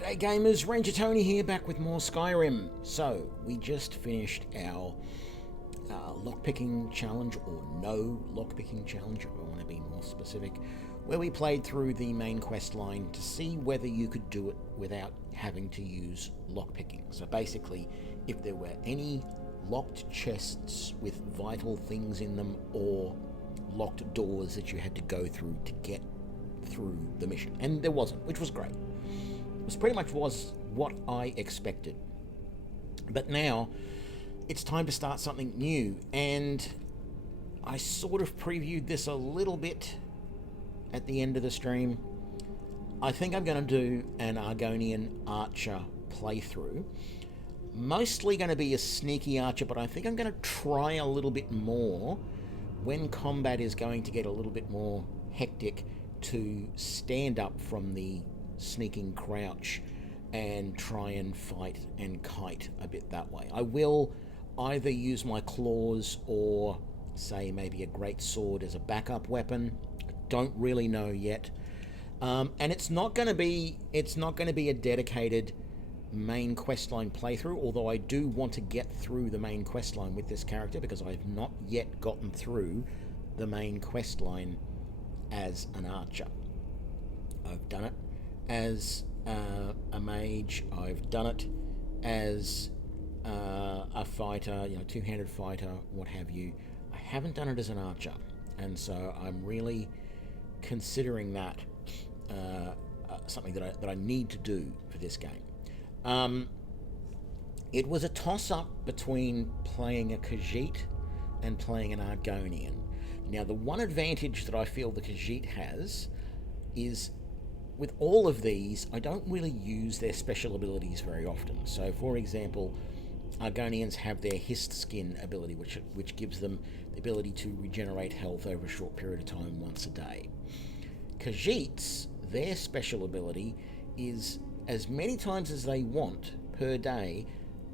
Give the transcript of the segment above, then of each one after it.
G'day gamers, Ranger Tony here, back with more Skyrim. So, we just finished our lockpicking challenge, or no lockpicking challenge, if I want to be more specific, where we played through the main quest line to see whether you could do it without having to use lockpicking. So basically, if there were any locked chests with vital things in them, or locked doors that you had to go through to get through the mission. And there wasn't, which was great. It pretty much was what I expected. But now it's time to start something new, and I sort of previewed this a little bit at the end of the stream. I think I'm going to do an Argonian Archer playthrough. Mostly going to be a sneaky archer, but I think I'm going to try a little bit more when combat is going to get a little bit more hectic to stand up from the sneaking crouch and try and fight and kite a bit that way. I will either use my claws or say maybe a great sword as a backup weapon. I don't really know yet. And it's not going to be a dedicated main questline playthrough, although I do want to get through the main questline with this character because I've not yet gotten through the main questline as an archer. I've done it as a mage, I've done it as a fighter, two-handed fighter, what have you. I haven't done it as an archer, and so I'm really considering that something that I need to do for this game. It was a toss-up between playing a Khajiit and playing an Argonian. Now, the one advantage that I feel the Khajiit has is, with all of these, I don't really use their special abilities very often. So, for example, Argonians have their Hist Skin ability, which gives them the ability to regenerate health over a short period of time once a day. Khajiits, their special ability is as many times as they want per day,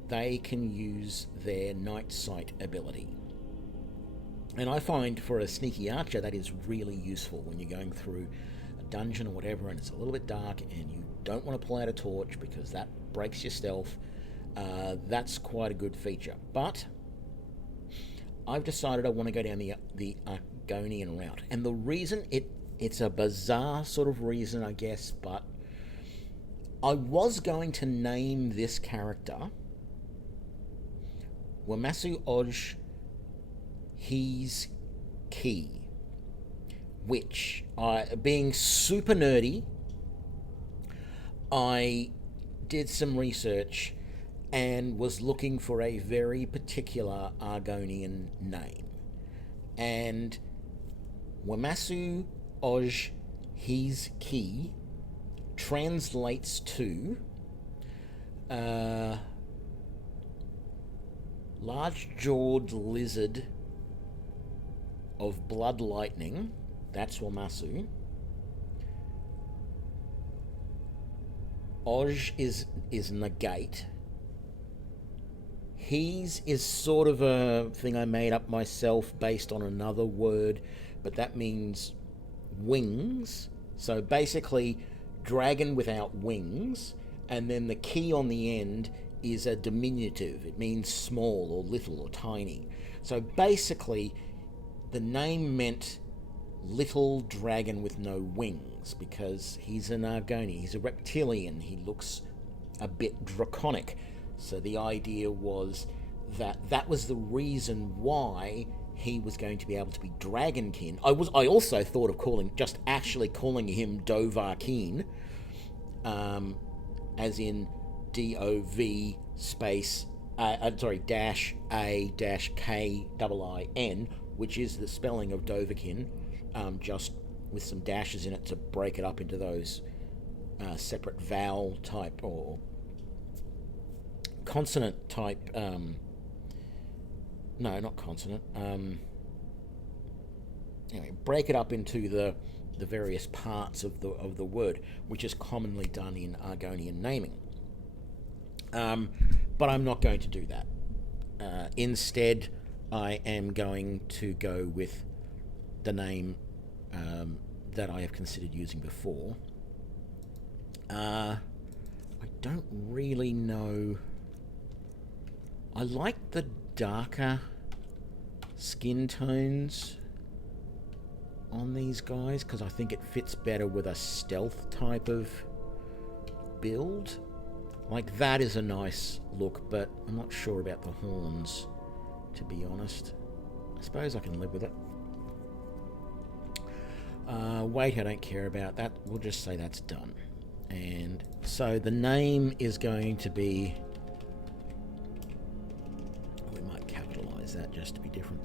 they can use their Night Sight ability. And I find for a sneaky archer that is really useful when you're going through a dungeon or whatever and it's a little bit dark and you don't want to pull out a torch because that breaks your stealth. That's quite a good feature. But I've decided I want to go down the Argonian route. And the reason, it's a bizarre sort of reason, I guess, but I was going to name this character Wamasu Oj He's Key, which, being super nerdy, I did some research and was looking for a very particular Argonian name. And Wamasu Oj He's Key translates to large-jawed lizard of blood lightning. That's Wamasu. Oj is negate. He's is sort of a thing I made up myself based on another word, but that means wings. So basically, dragon without wings, and then the key on the end is a diminutive. It means small or little or tiny. So basically, the name meant little dragon with no wings because he's an Argonian. He's a reptilian. He looks a bit draconic. So the idea was that was the reason why he was going to be able to be dragonkin. I also thought of calling him Dovahkiin, as in DOV space dash A dash KIIN, which is the spelling of Dovahkiin, just with some dashes in it to break it up into those separate vowel type or consonant type. No, not consonant. Anyway, break it up into the various parts of the word, which is commonly done in Argonian naming. But I'm not going to do that. Instead, I am going to go with the name that I have considered using before. I don't really know. I like the darker skin tones on these guys because I think it fits better with a stealth type of build. Like, that is a nice look, but I'm not sure about the horns, to be honest. I suppose I can live with it. Weight I don't care about. That, we'll just say that's done. And so the name is going to be... we might capitalize that just to be different.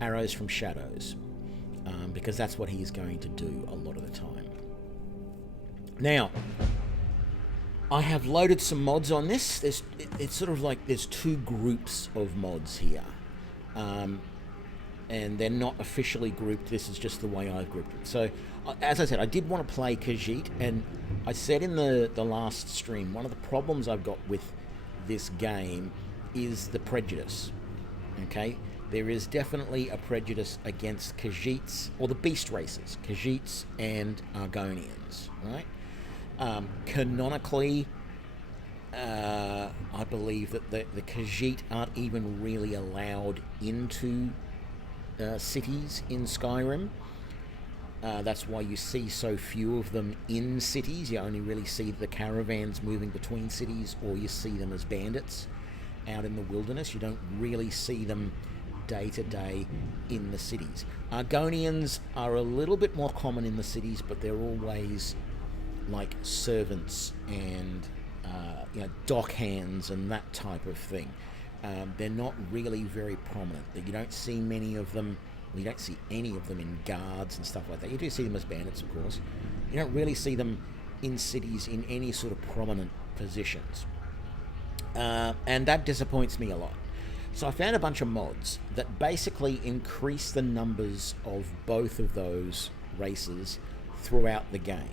Arrows from Shadows. Because that's what he's going to do a lot of the time. Now, I have loaded some mods on this. It's sort of like there's two groups of mods here. And they're not officially grouped. This is just the way I've grouped it. So, as I said, I did want to play Khajiit, and I said in the last stream, one of the problems I've got with this game is the prejudice. Okay? There is definitely a prejudice against Khajiits, or the beast races, Khajiits and Argonians, right? Canonically, I believe that the Khajiit aren't even really allowed into cities in Skyrim. That's why you see so few of them in cities. You only really see the caravans moving between cities, or you see them as bandits out in the wilderness. You don't really see them day to day in the cities. Argonians are a little bit more common in the cities, but they're always like servants and dock hands and that type of thing. They're not really very prominent. You don't see many of them. You don't see any of them in guards and stuff like that. You do see them as bandits, of course. You don't really see them in cities in any sort of prominent positions. And that disappoints me a lot. So I found a bunch of mods that basically increase the numbers of both of those races throughout the game.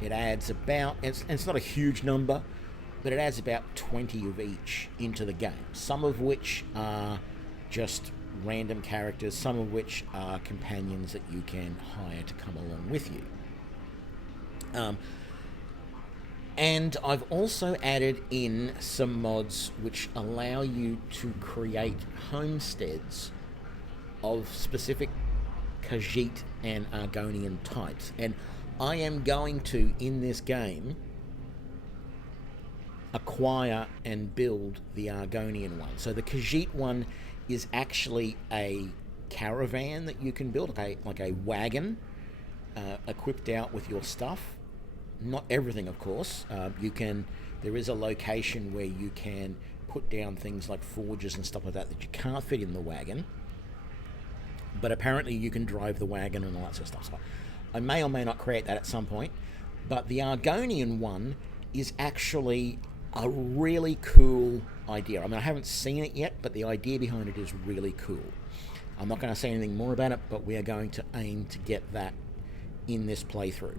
It adds about, it's not a huge number, but it adds about 20 of each into the game. Some of which are just random characters, some of which are companions that you can hire to come along with you. And I've also added in some mods which allow you to create homesteads of specific Khajiit and Argonian types. And I am going to, in this game, acquire and build the Argonian one. So the Khajiit one is actually a caravan that you can build, like a wagon equipped out with your stuff. Not everything, of course. There is a location where you can put down things like forges and stuff like that you can't fit in the wagon. But apparently you can drive the wagon and all that sort of stuff. So I may or may not create that at some point. But the Argonian one is actually a really cool idea. I mean, I haven't seen it yet, but the idea behind it is really cool. I'm not going to say anything more about it, but we are going to aim to get that in this playthrough.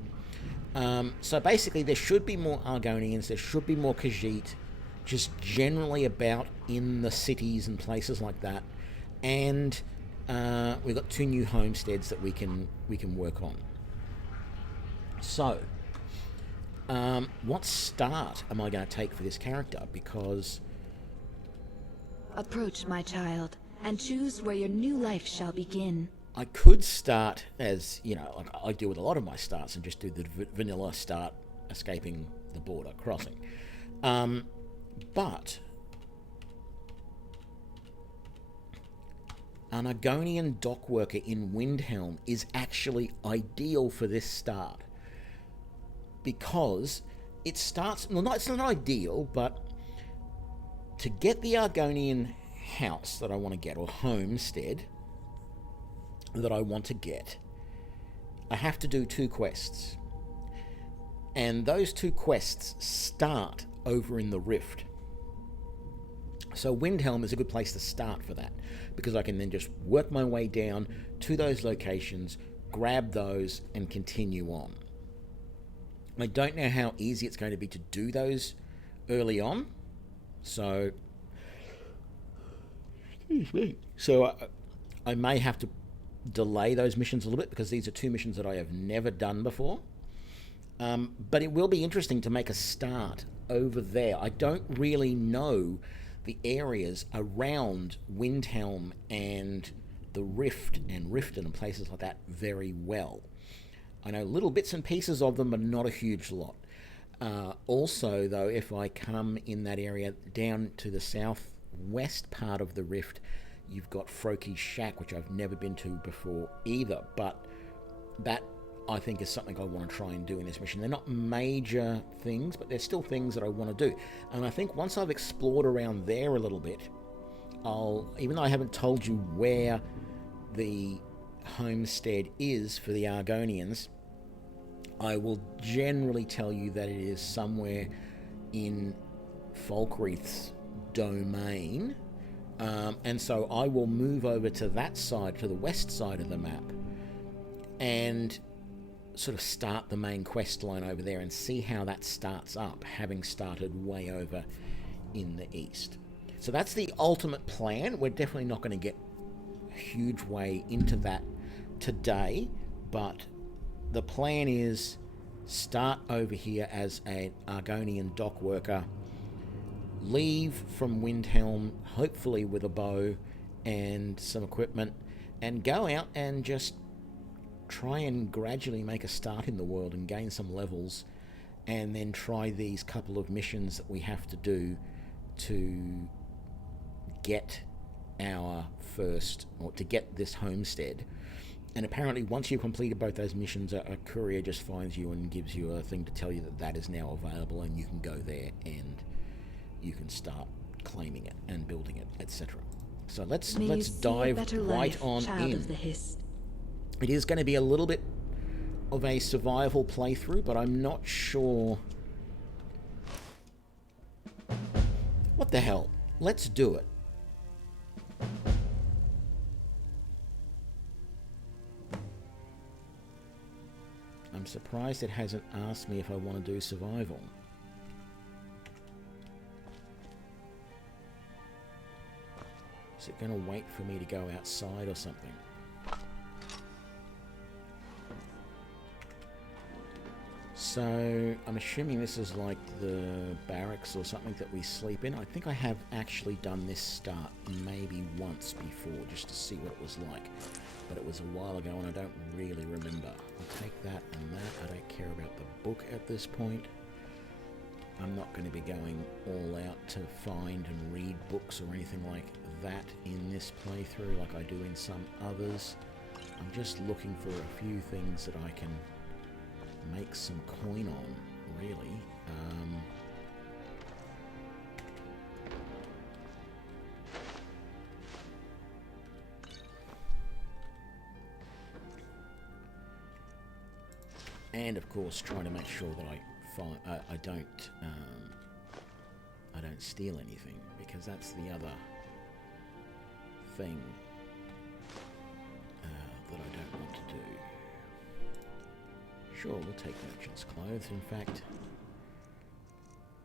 So basically, there should be more Argonians, there should be more Khajiit, just generally about in the cities and places like that. And we've got 2 new homesteads that we can work on. So, what start am I going to take for this character? Because... Approach, my child, and choose where your new life shall begin. I could start as, like I do with a lot of my starts, and just do the vanilla start, escaping the border, crossing. But an Argonian dock worker in Windhelm is actually ideal for this start. Because it starts, it's not ideal, but to get the Argonian house that I want to get, or homestead that I want to get, I have to do 2 quests. And those 2 quests start over in the Rift. So Windhelm is a good place to start for that, because I can then just work my way down to those locations, grab those, and continue on. I don't know how easy it's going to be to do those early on, so I may have to delay those missions a little bit, because these are 2 missions that I have never done before. But it will be interesting to make a start over there. I don't really know the areas around Windhelm and the Rift and Riften and places like that very well. I know little bits and pieces of them, but not a huge lot. Also, though, if I come in that area down to the southwest part of the Rift, you've got Froki's Shack, which I've never been to before either, but that I think is something I want to try and do in this mission. They're not major things, but they're still things that I want to do. And I think once I've explored around there a little bit, even though I haven't told you where the homestead is for the Argonians, I will generally tell you that it is somewhere in Falkreath's domain. And so I will move over to that side, to the west side of the map, and sort of start the main quest line over there and see how that starts up, having started way over in the east. So that's the ultimate plan. We're definitely not going to get a huge way into that today, but the plan is start over here as an Argonian dock worker, leave from Windhelm, hopefully with a bow and some equipment, and go out and just try and gradually make a start in the world and gain some levels, and then try these couple of missions that we have to do to get our first, or to get this homestead. And apparently once you've completed both those missions, a courier just finds you and gives you a thing to tell you that that is now available, and you can go there and you can start claiming it and building it, etc. So let's dive right on in. It is going to be a little bit of a survival playthrough, but I'm not sure. What the hell? Let's do it. I'm surprised it hasn't asked me if I want to do survival. Is it going to wait for me to go outside or something? So, I'm assuming this is like the barracks or something that we sleep in. I think I have actually done this start maybe once before, just to see what it was like. But it was a while ago and I don't really remember. I'll take that and that. I don't care about the book at this point. I'm not going to be going all out to find and read books or anything like that in this playthrough like I do in some others. I'm just looking for a few things that I can make some coin on, really. And of course, trying to make sure that I don't steal anything, because that's the other thing that I don't want to do. Sure, we'll take merchant's clothes. In fact,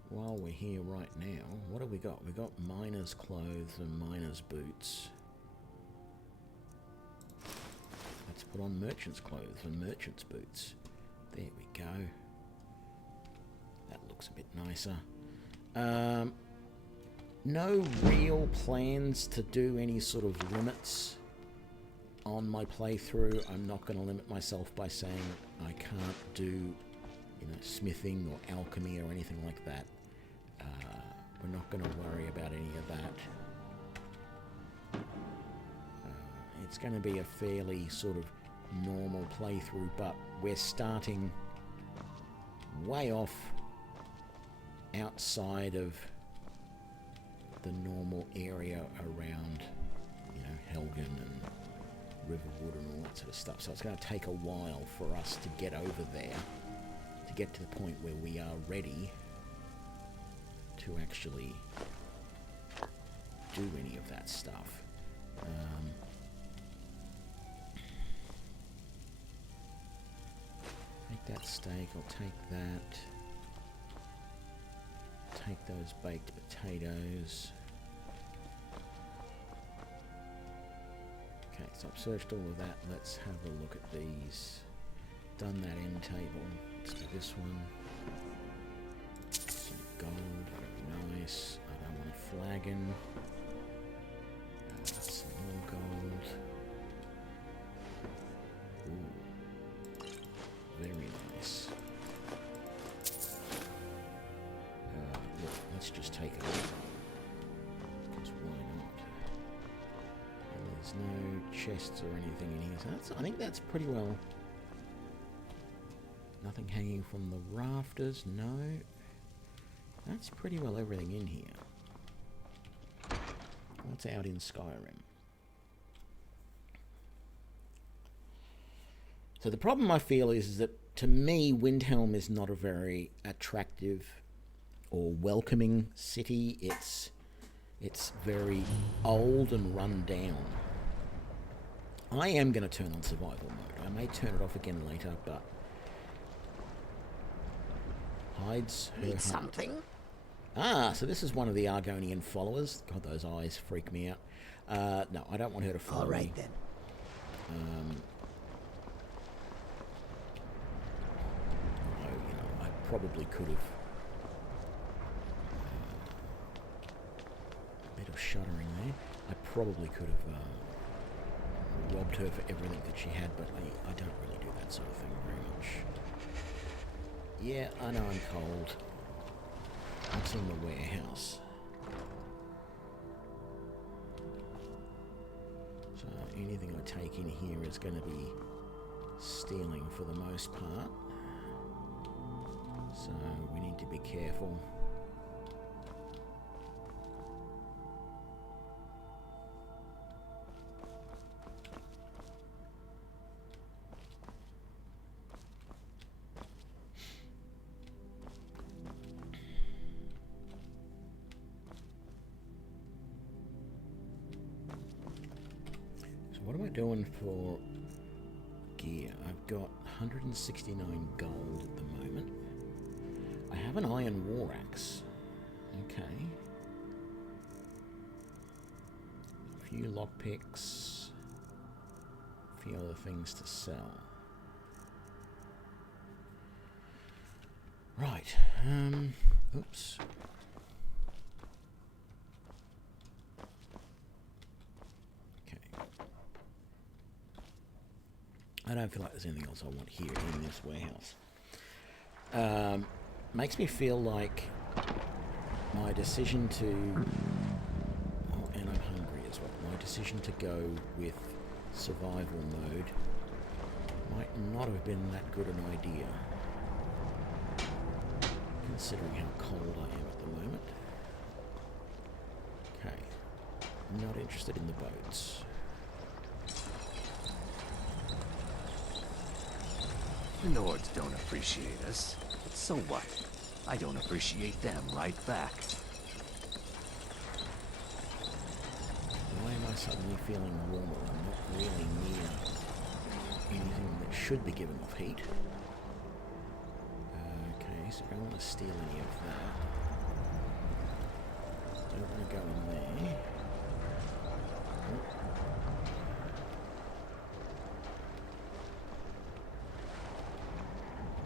while we're here right now, what have we got? We've got miner's clothes and miner's boots. Let's put on merchant's clothes and merchant's boots. There we go. That looks a bit nicer. No real plans to do any sort of limits on my playthrough. I'm not going to limit myself by saying I can't do, smithing or alchemy or anything like that. We're not going to worry about any of that. It's going to be a fairly sort of normal playthrough, but we're starting way off outside of the normal area around, Helgen and Riverwood and all that sort of stuff. So it's going to take a while for us to get over there, to get to the point where we are ready to actually do any of that stuff. Take that steak, I'll take that. Take those baked potatoes. Okay, so I've searched all of that. Let's have a look at these. Done that end table. Let's do this one. Some gold, very nice. I don't want a flagon. Some more gold. Ooh, very nice. Look, let's just take it all. Because why not? And there's no chests or anything in here, so I think that's pretty well. Nothing hanging from the rafters, no. That's pretty well everything in here. What's out in Skyrim? So the problem I feel is that, to me, Windhelm is not a very attractive or welcoming city. It's very old and run down. I am going to turn on survival mode. I may turn it off again later, but hides her Need heart. something? Ah, so this is one of the Argonian followers. God, those eyes freak me out. No, I don't want her to follow All right me. then. I probably could have. A bit of shuddering there. I probably could have robbed her for everything that she had, but I don't really do that sort of thing very much. Yeah, I know I'm cold. What's in the warehouse? So anything I take in here is going to be stealing for the most part. So we need to be careful. What am I doing for gear? I've got 169 gold at the moment. I have an iron war axe. Okay. A few lockpicks. A few other things to sell. Right. Oops. I don't feel like there's anything else I want here in this warehouse. Makes me feel like my decision to... Oh, and I'm hungry as well. My decision to go with survival mode might not have been that good an idea, considering how cold I am at the moment. Okay. Not interested in the boats. The Nords don't appreciate us. But so what? I don't appreciate them right back. Why am I suddenly feeling warmer? I'm not really near anything that should be giving off heat. Okay, so I don't want to steal any of that. Don't want to go in there. Oh.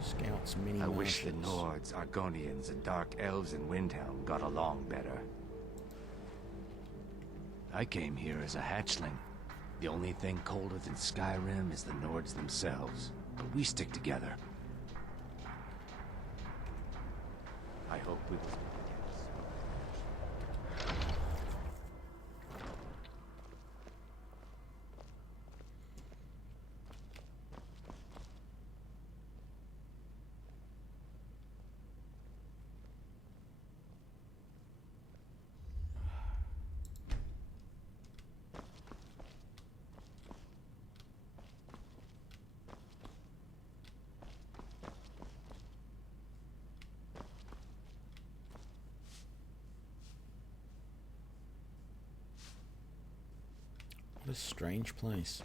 Scouts mini I wish the marshals. Nords, Argonians, and Dark Elves in Windhelm got along better. I came here as a hatchling. The only thing colder than Skyrim is the Nords themselves. But we stick together. I hope we will stick together soon. What a strange place.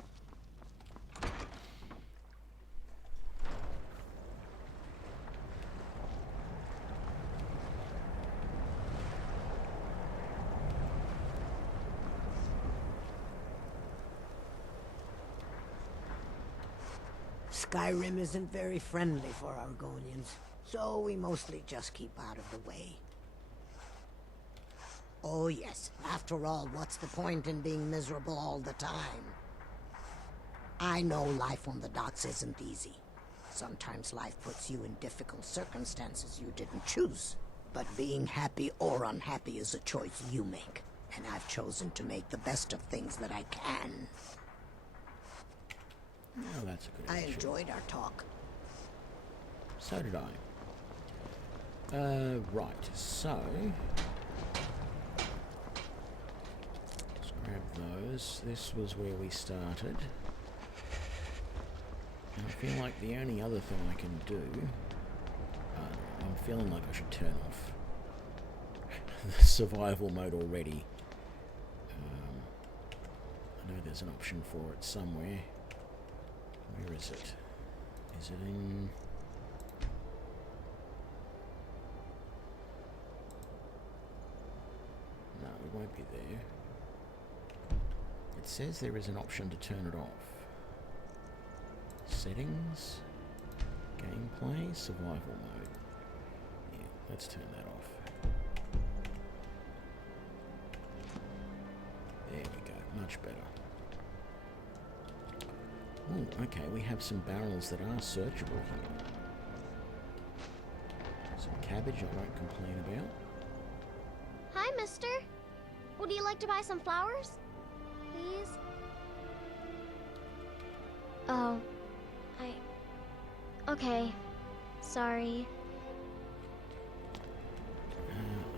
Skyrim isn't very friendly for Argonians, so we mostly just keep out of the way. Oh yes, after all, what's the point in being miserable all the time? I know life on the docks isn't easy. Sometimes life puts you in difficult circumstances you didn't choose. But being happy or unhappy is a choice you make. And I've chosen to make the best of things that I can. Oh, that's a good I attitude. enjoyed our talk. So did I. Right, so... let's grab those. This was where we started. And I feel like the only other thing I can do... I'm feeling like I should turn off the survival mode already. I know there's an option for it somewhere. Where is it? Is it in... no, it won't be there. It says there is an option to turn it off. Settings, gameplay, survival mode. Yeah, let's turn that off. There we go, much better. Oh, okay, we have some barrels that are searchable here. Some cabbage I won't complain about. Hi, mister. Would you like to buy some flowers? Please? Oh, okay. Sorry.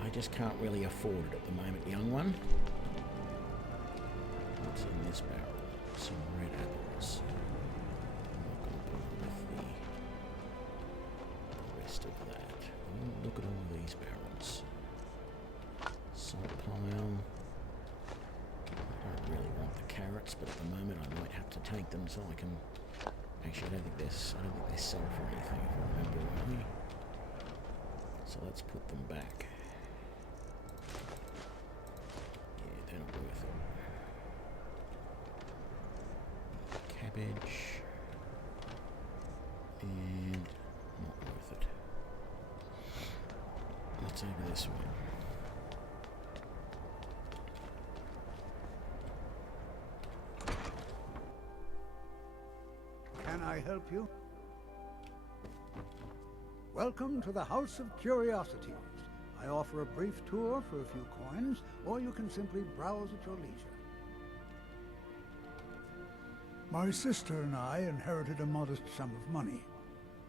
I just can't really afford it at the moment, young one. What's in this barrel? Some red apples. I'm not going to bother with the rest of that. Oh, look at all these barrels. Salt pile. I don't really want the carrots, but at the moment I might have to take them so I can... actually, I don't think they sell for anything, if I remember rightly. So let's put them back. Yeah, they're not worth it. Cabbage. And not worth it. Let's over this way. Can I help you? Welcome to the House of Curiosities. I offer a brief tour for a few coins, or you can simply browse at your leisure. My sister and I inherited a modest sum of money.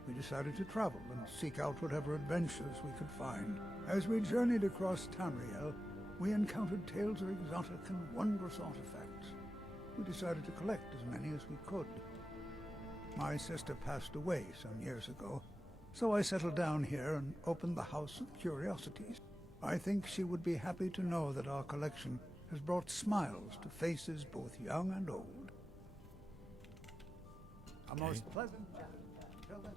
We decided to travel and seek out whatever adventures we could find. As we journeyed across Tamriel, we encountered tales of exotic and wondrous artifacts. We decided to collect as many as we could. My sister passed away some years ago, so I settled down here and opened the House of Curiosities. I think she would be happy to know that our collection has brought smiles to faces both young and old. A most pleasant chat. Until then.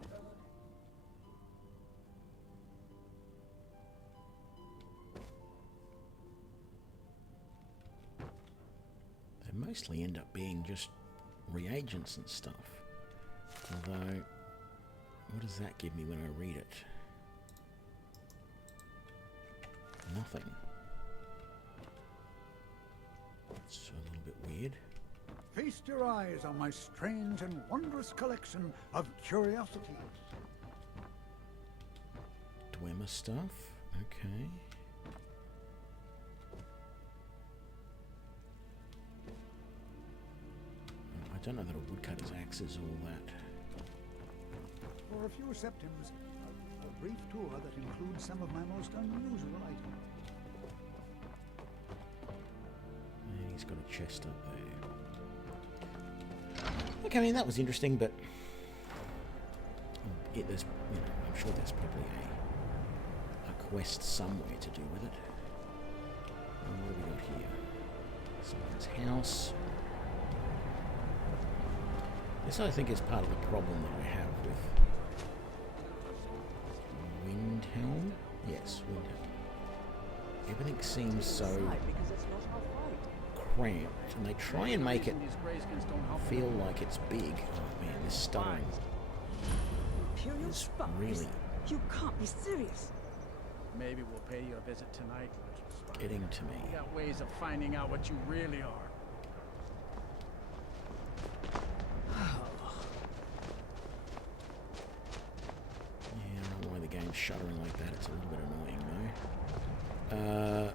They mostly end up being just reagents and stuff. Although, what does that give me when I read it? Nothing. It's a little bit weird. Feast your eyes on my strange and wondrous collection of curiosities. Dwemer stuff? Okay. I don't know that a woodcutter's axe is all that. For a few septims, a brief tour that includes some of my most unusual items. And he's got a chest up there. Okay, I mean, that was interesting, but there's, I'm sure there's probably a quest somewhere to do with it. And what have we got here? Someone's house. This, I think, is part of the problem that I have with Windhelm. Yes, Windhelm. Everything seems so cramped, and they try and make it feel like it's big. Oh man, this stuttering Imperial is spies? really You can't be serious. Maybe we'll pay you a visit tonight, little spy. getting to me. We got ways of finding out what you really are. Yeah, I don't know why the game's shuddering like that. It's a little bit annoying, though.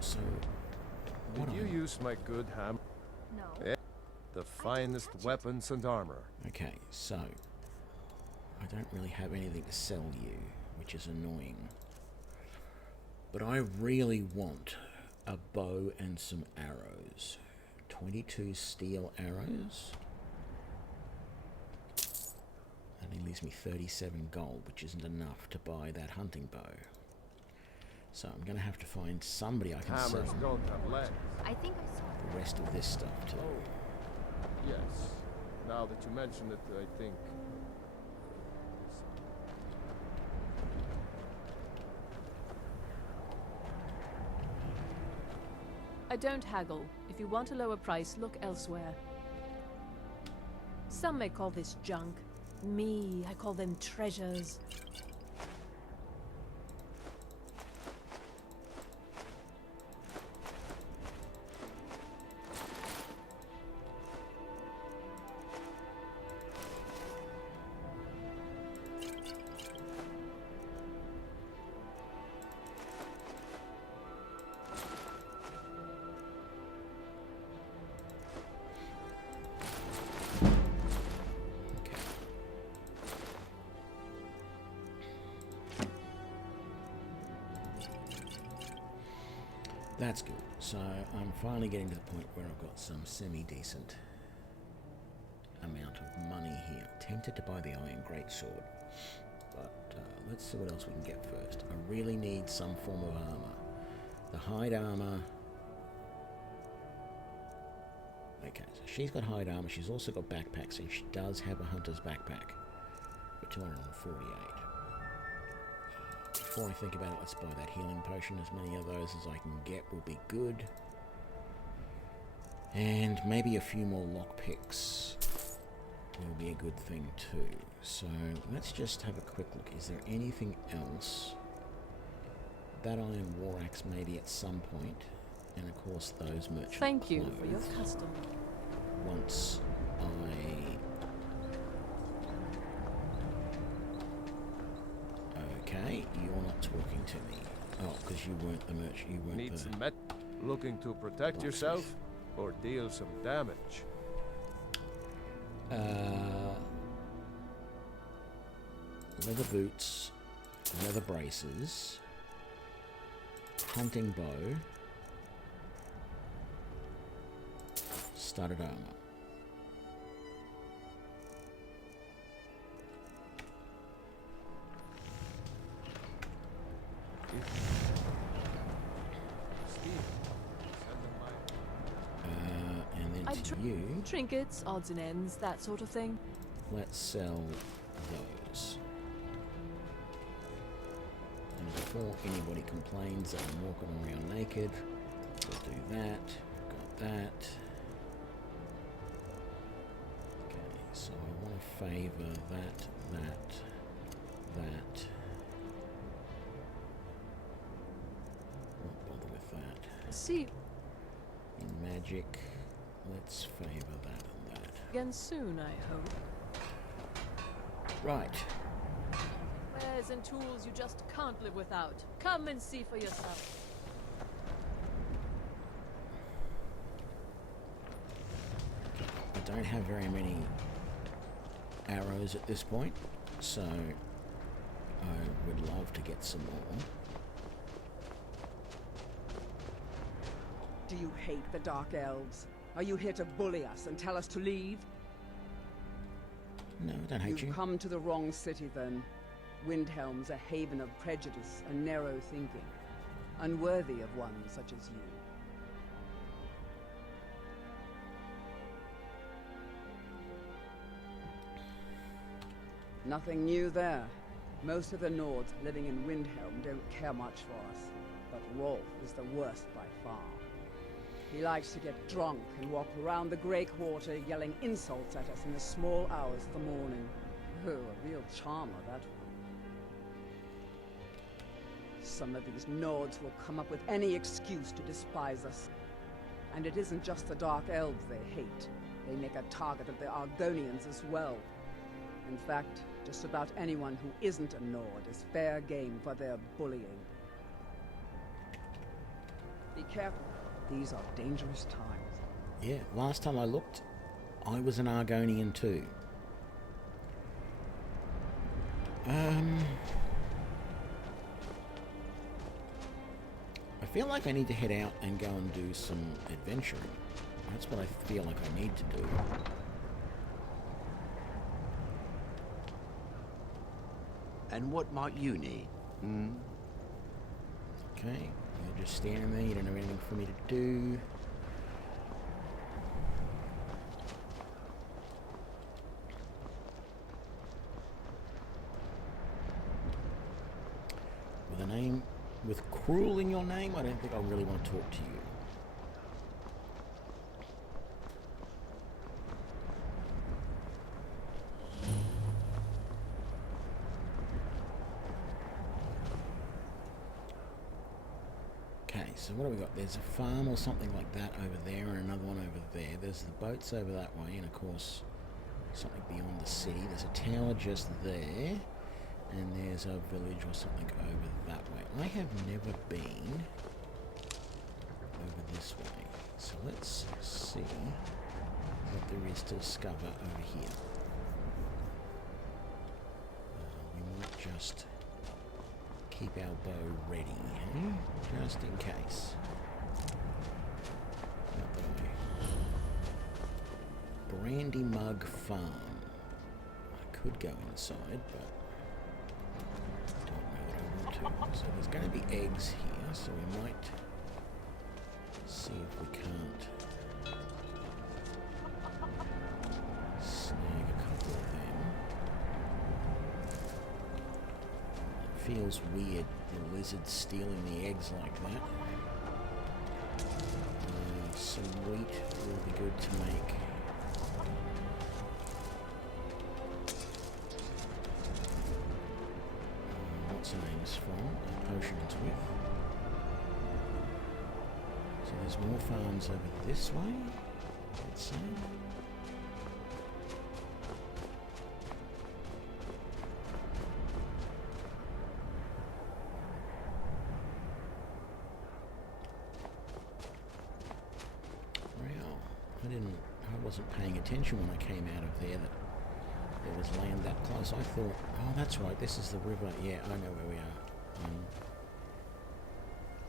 So, what Did you use my good hammer? No. The finest weapons and armor. Okay, so I don't really have anything to sell you, which is annoying. But I really want a bow and some arrows. 22 steel arrows. That only leaves me 37 gold, which isn't enough to buy that hunting bow. So I'm going to have to find somebody I can sell Hammers don't have legs. I think I saw. the rest of this stuff to. Yes. Now that you mention it, I think... I don't haggle. If you want a lower price, look elsewhere. Some may call this junk. Me, I call them treasures. That's good. So I'm finally getting to the point where I've got some semi-decent amount of money here. Tempted to buy the Iron Greatsword, but let's see what else we can get first. I really need some form of armor. The hide armor. Okay, so she's got hide armor. She's also got backpacks, and she does have a hunter's backpack for 248. Before I think about it, let's buy that healing potion. As many of those as I can get will be good. And maybe a few more lockpicks will be a good thing too. So let's just have a quick look. Is there anything else? That iron war axe maybe at some point. And of course those merchant Thank you for your clothes. custom. Once Okay, you're not talking to me. Oh, because you weren't the merchant. You weren't Need the. some met... Looking to protect yourself or deal some damage? Leather boots, leather braces, hunting bow, studded armor. And then I'd to you, Trinkets, odds and ends, that sort of thing. let's sell those. And before anybody complains that I'm walking around naked, we'll do that. Got that. Okay, so I want to favor that. Won't bother with that. See you In magic, let's favor that and that. again soon, I hope. Right. Wares and tools you just can't live without. Come and see for yourself. I don't have very many arrows at this point, so I would love to get some more. Do you hate the Dark Elves? Are you here to bully us and tell us to leave? No, I don't hate You've you. come to the wrong city then. Windhelm's a haven of prejudice and narrow thinking, unworthy of one such as you. Nothing new there. Most of the Nords living in Windhelm don't care much for us, but Rolf is the worst by far. He likes to get drunk and walk around the Grey Quarter yelling insults at us in the small hours of the morning. Oh, a real charmer, that one. Some of these Nords will come up with any excuse to despise us. And it isn't just the Dark Elves they hate. They make a target of the Argonians as well. In fact, just about anyone who isn't a Nord is fair game for their bullying. Be careful. These are dangerous times. Yeah, last time I looked, I was an Argonian too. I feel like I need to head out and go and do some adventuring. That's what I feel like I need to do. And what might you need? Hmm? Okay, you're just standing there, you don't have anything for me to do. With a name with cruel in your name, I don't think I really want to talk to you. Okay, so what do we got? There's a farm or something like that over there and another one over there. There's the boats over that way and of course something beyond the city. There's a tower just there and there's a village or something over that way. I have never been over this way. So let's see what there is to discover over here. We might just keep our bow ready, eh? Just in case. Out the way. Brandy Mug Farm. I could go inside, but I don't know that I want to. So there's going to be eggs here, so we might see if we can't snag a couple of them. It feels weird, the lizards stealing the eggs like that. Some wheat will be good to make. What's her name's from? Potions with. So there's more farms over this way, let's say. I wasn't paying attention when I came out of there that there was land that close. I thought, oh, that's right, this is the river. Yeah, I know where we are.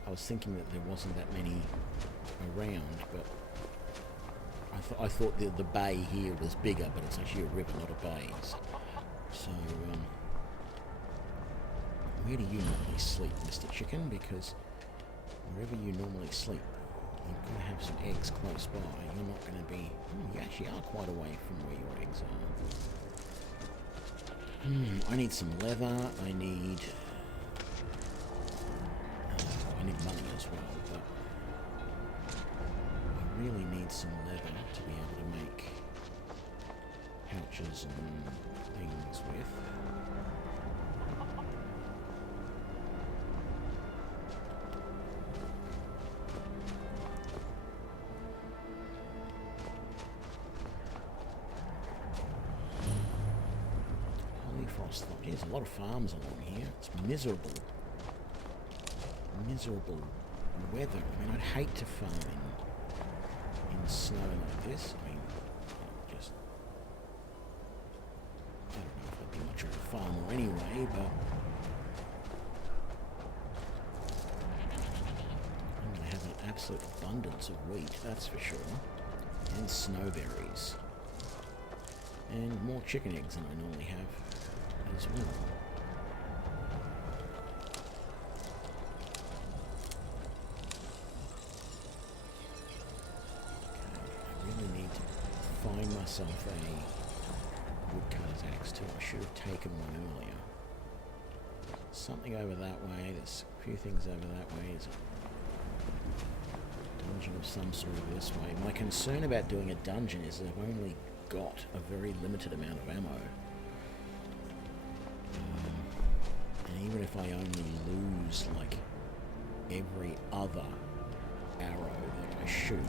I was thinking that there wasn't that many around, but I thought the bay here was bigger, but it's actually a river, not a bay. So, where do you normally sleep, Mr. Chicken? Because wherever you normally sleep, you're going to have some eggs close by. You're not going to be... you actually are quite away from where your eggs are. I need some leather. I need money as well, but I really need some leather to be able to make pouches and things with. There's a lot of farms along here. It's miserable. Miserable weather. I mean, I'd hate to farm in snow like this. I mean, just... I don't know if I'd be much of a farmer anyway, but... I'm going to have an absolute abundance of wheat, that's for sure. And snowberries. And more chicken eggs than I normally have. As well. Okay, I really need to find myself a woodcutter's axe too. I should have taken one earlier. Something over that way. There's a few things over that way. There's a dungeon of some sort of this way. My concern about doing a dungeon is that I've only got a very limited amount of ammo. even if I only lose, like, every other arrow that I shoot,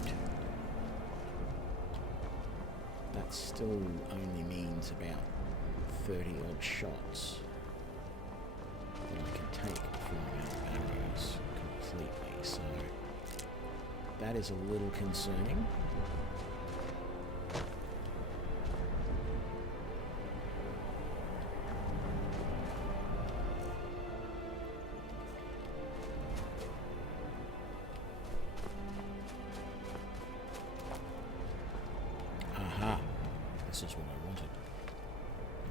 that still only means about 30 odd shots that I can take before I'm out of arrows completely, so that is a little concerning. Aha! This is what I wanted.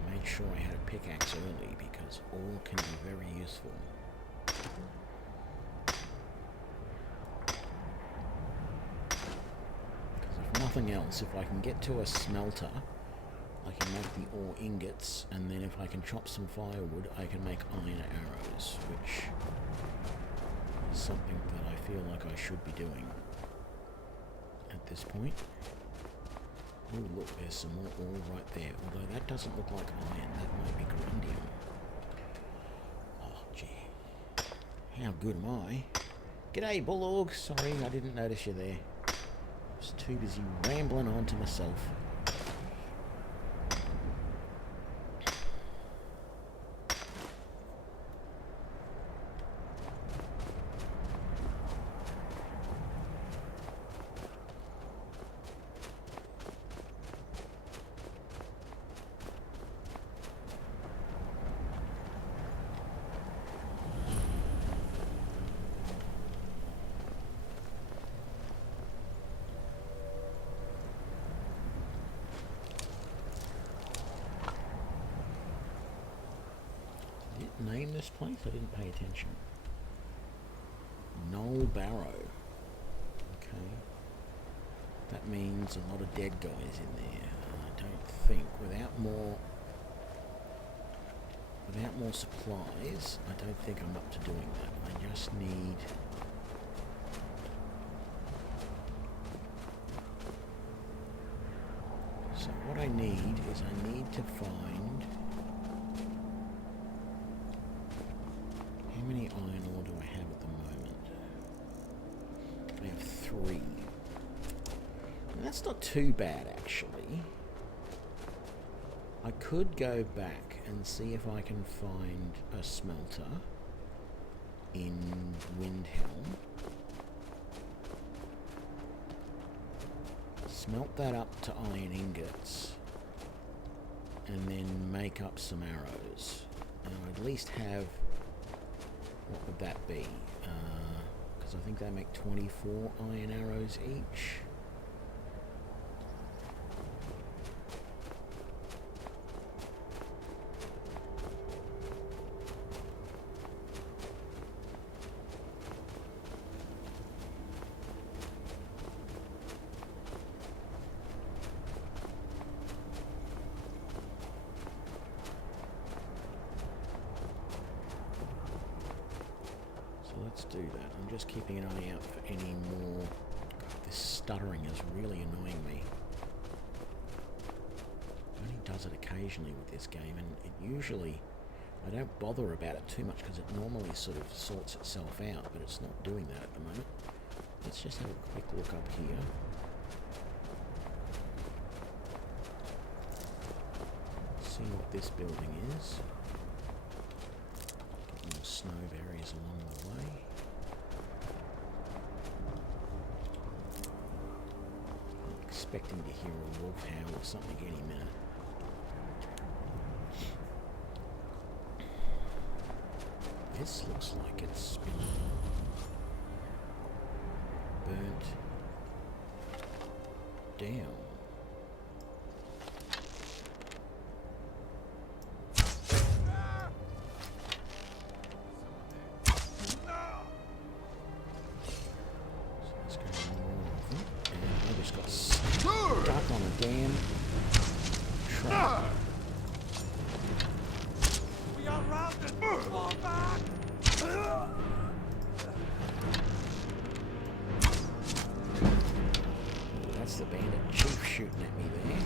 I made sure I had a pickaxe early because ore can be very useful. Because if nothing else, if I can get to a smelter, I can make the ore ingots, and then if I can chop some firewood, I can make iron arrows, which is something that I feel like I should be doing at this point. Oh look, there's some more ore right there, although that doesn't look like iron, that might be corundium. Oh gee, how good am I? G'day Bulldog, sorry I didn't notice you there. I was too busy rambling on to myself. Name this place? I didn't pay attention. Knoll Barrow. Okay. That means a lot of dead guys in there. I don't think without more supplies, I don't think I'm up to doing that. I just need so what I need is I need to find how many iron ore do I have at the moment? I have 3. And that's not too bad, actually. I could go back and see if I can find a smelter in Windhelm. Smelt that up to iron ingots. And then make up some arrows. And I'd at least have... what would that be? Because I think they make 24 iron arrows each. Let's do that. I'm just keeping an eye out for any more. God, this stuttering is really annoying me. It only does it occasionally with this game, and it usually, I don't bother about it too much because it normally sort of sorts itself out, but it's not doing that at the moment. Let's just have a quick look up here. See what this building is. Get more snow berries along the way. Expecting to hear a wolf howl or something any minute. This looks like it's been burnt down. On a damn trap. We are routed! Fall back! That's the bandit chief shooting at me there.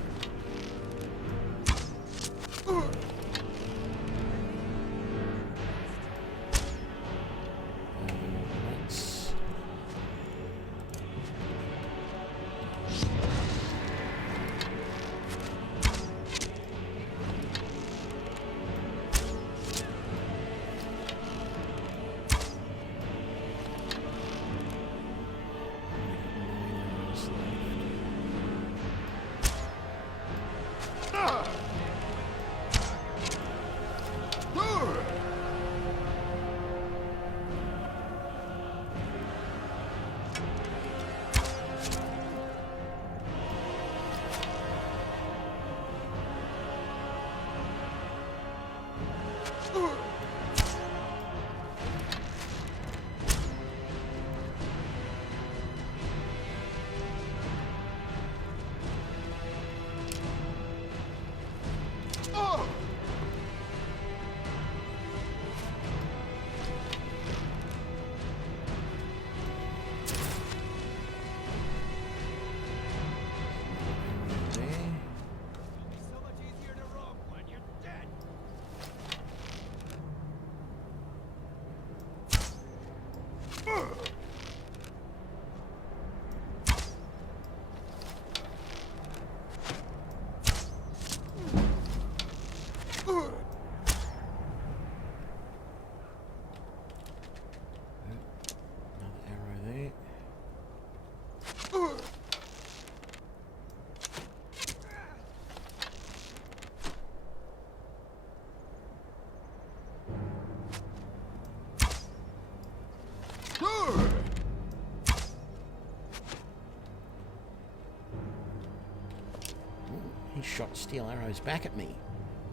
shot steel arrows back at me.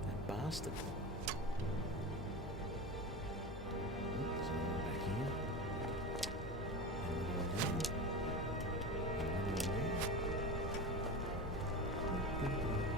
That bastard. There's another one back here. Another one there. Another one there.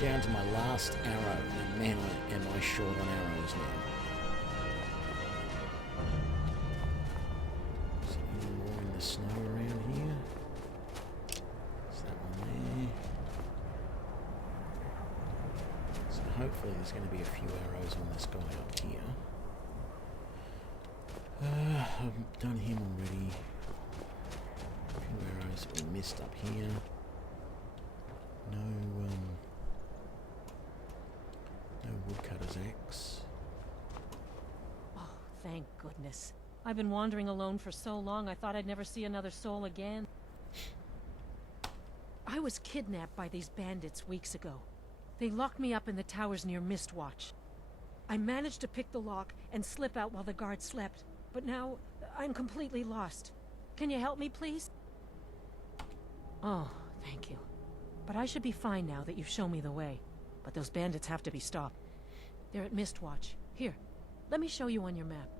Down to my last arrow, and man, am I short on arrows now. Is there any more in the snow around here? Is that one there? So hopefully there's going to be a few arrows on this guy up here. I've done him already. A few arrows that we missed up here. No woodcutter's axe. Oh, thank goodness. I've been wandering alone for so long, I thought I'd never see another soul again. I was kidnapped by these bandits weeks ago. They locked me up in the towers near Mistwatch. I managed to pick the lock and slip out while the guards slept, but now I'm completely lost. Can you help me, please? Oh, thank you. But I should be fine now that you've shown me the way. But those bandits have to be stopped. They're at Mistwatch. Here, let me show you on your map.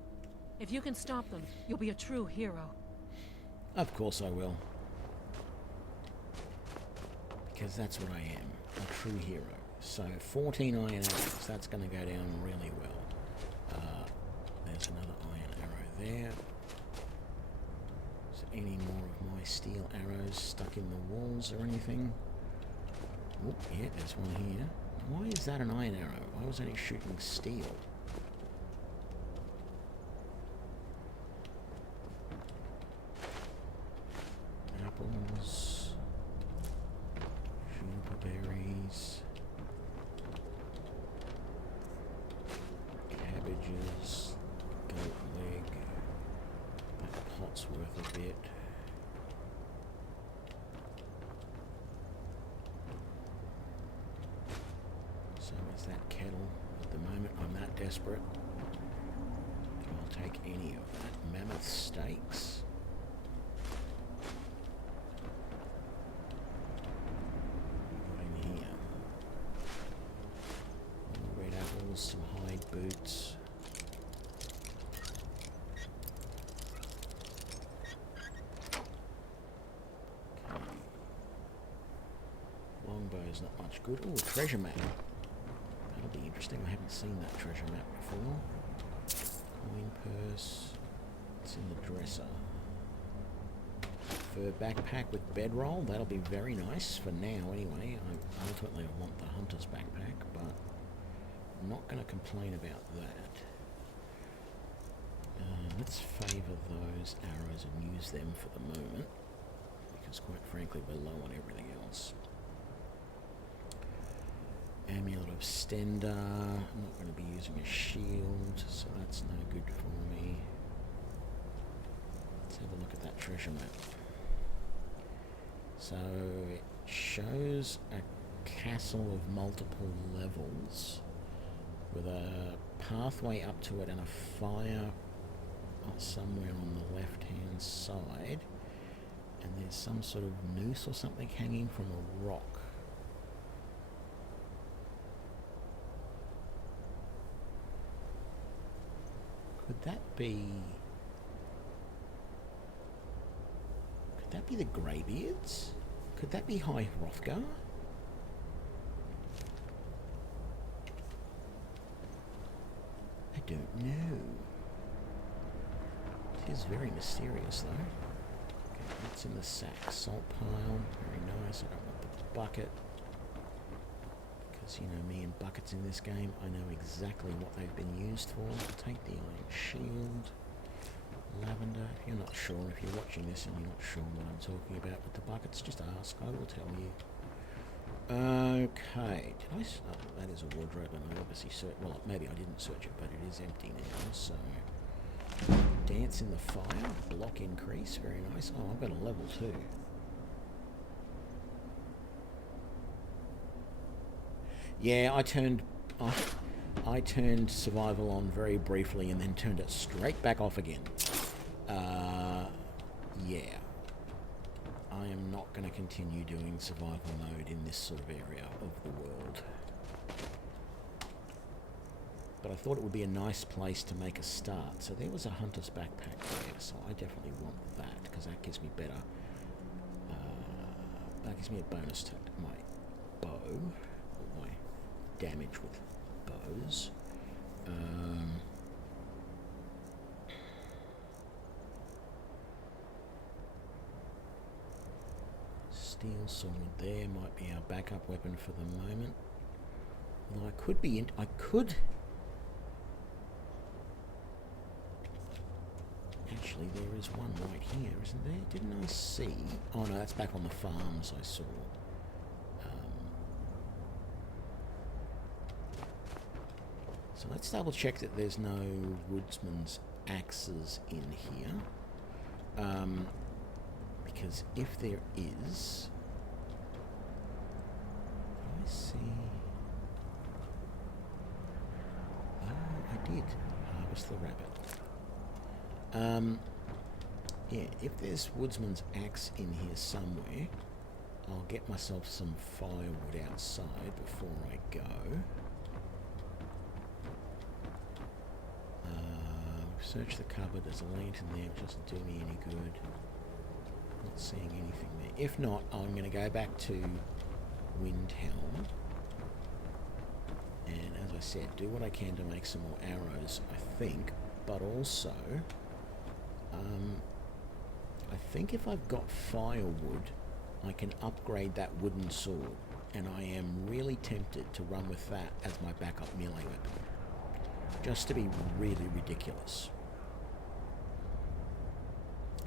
If you can stop them, you'll be a true hero. Of course I will. Because that's what I am. A true hero. So 14 iron arrows. That's going to go down really well. There's another iron arrow there. Is there any more of my steel arrows stuck in the walls or anything? Oh, yeah, there's one here. Why is that an iron arrow? I was only shooting steel. Apples. Juniper berries. Cabbages. Goat leg. That pot's worth a bit. So is that kettle. At the moment I'm that desperate. I'll take any of that. Mammoth steaks. What in here? Red apples, some hide boots. Okay. Longbow's not much good. Oh, treasure map. That'll be interesting. I haven't seen that treasure map before. Coin purse. It's in the dresser. Fur backpack with bedroll. That'll be very nice for now anyway. Ultimately I want the hunter's backpack, but I'm not going to complain about that. Let's favour those arrows and use them for the moment, because quite frankly we're low on everything else. Amulet of Stender. I'm not going to be using a shield, so that's no good for me. Let's have a look at that treasure map. So it shows a castle of multiple levels with a pathway up to it and a fire somewhere on the left-hand side. And there's some sort of noose or something hanging from a rock. Could that be the Greybeards? Could that be High Hrothgar? I don't know. It is very mysterious though. Okay, what's in the sack? Salt pile. Very nice. I don't want the bucket. Because you know me and buckets in this game, I know exactly what they've been used for. I'll take the iron shield. Lavender. If you're not sure, if you're watching this and you're not sure what I'm talking about with the buckets, just ask. I will tell you. Okay. Did I... Oh, that is a wardrobe and I obviously searched... Well, maybe I didn't search it, but it is empty now, so... Dance in the fire. Block increase. Very nice. Oh, I've got a level 2. Yeah, I turned survival on very briefly and then turned it straight back off again. Yeah. I am not going to continue doing survival mode in this sort of area of the world. But I thought it would be a nice place to make a start. So there was a hunter's backpack there, so I definitely want that, because that gives me better... that gives me a bonus to my bow, or my damage with bows. Steel sword there might be our backup weapon for the moment. Although I could be I could... Actually, there is one right here, isn't there? Didn't I see? Oh no, that's back on the farms I saw. So let's double check that there's no woodsman's axes in here. Because if there is... Do I see... Oh, I did. Harvest the rabbit. Yeah, if there's woodsman's axe in here somewhere, I'll get myself some firewood outside before I go. Search the cupboard, there's a lantern there, which doesn't do me any good. Not seeing anything there. If not, I'm going to go back to Windhelm. And as I said, do what I can to make some more arrows, I think. But also, I think if I've got firewood, I can upgrade that wooden sword. And I am really tempted to run with that as my backup melee weapon. Just to be really ridiculous.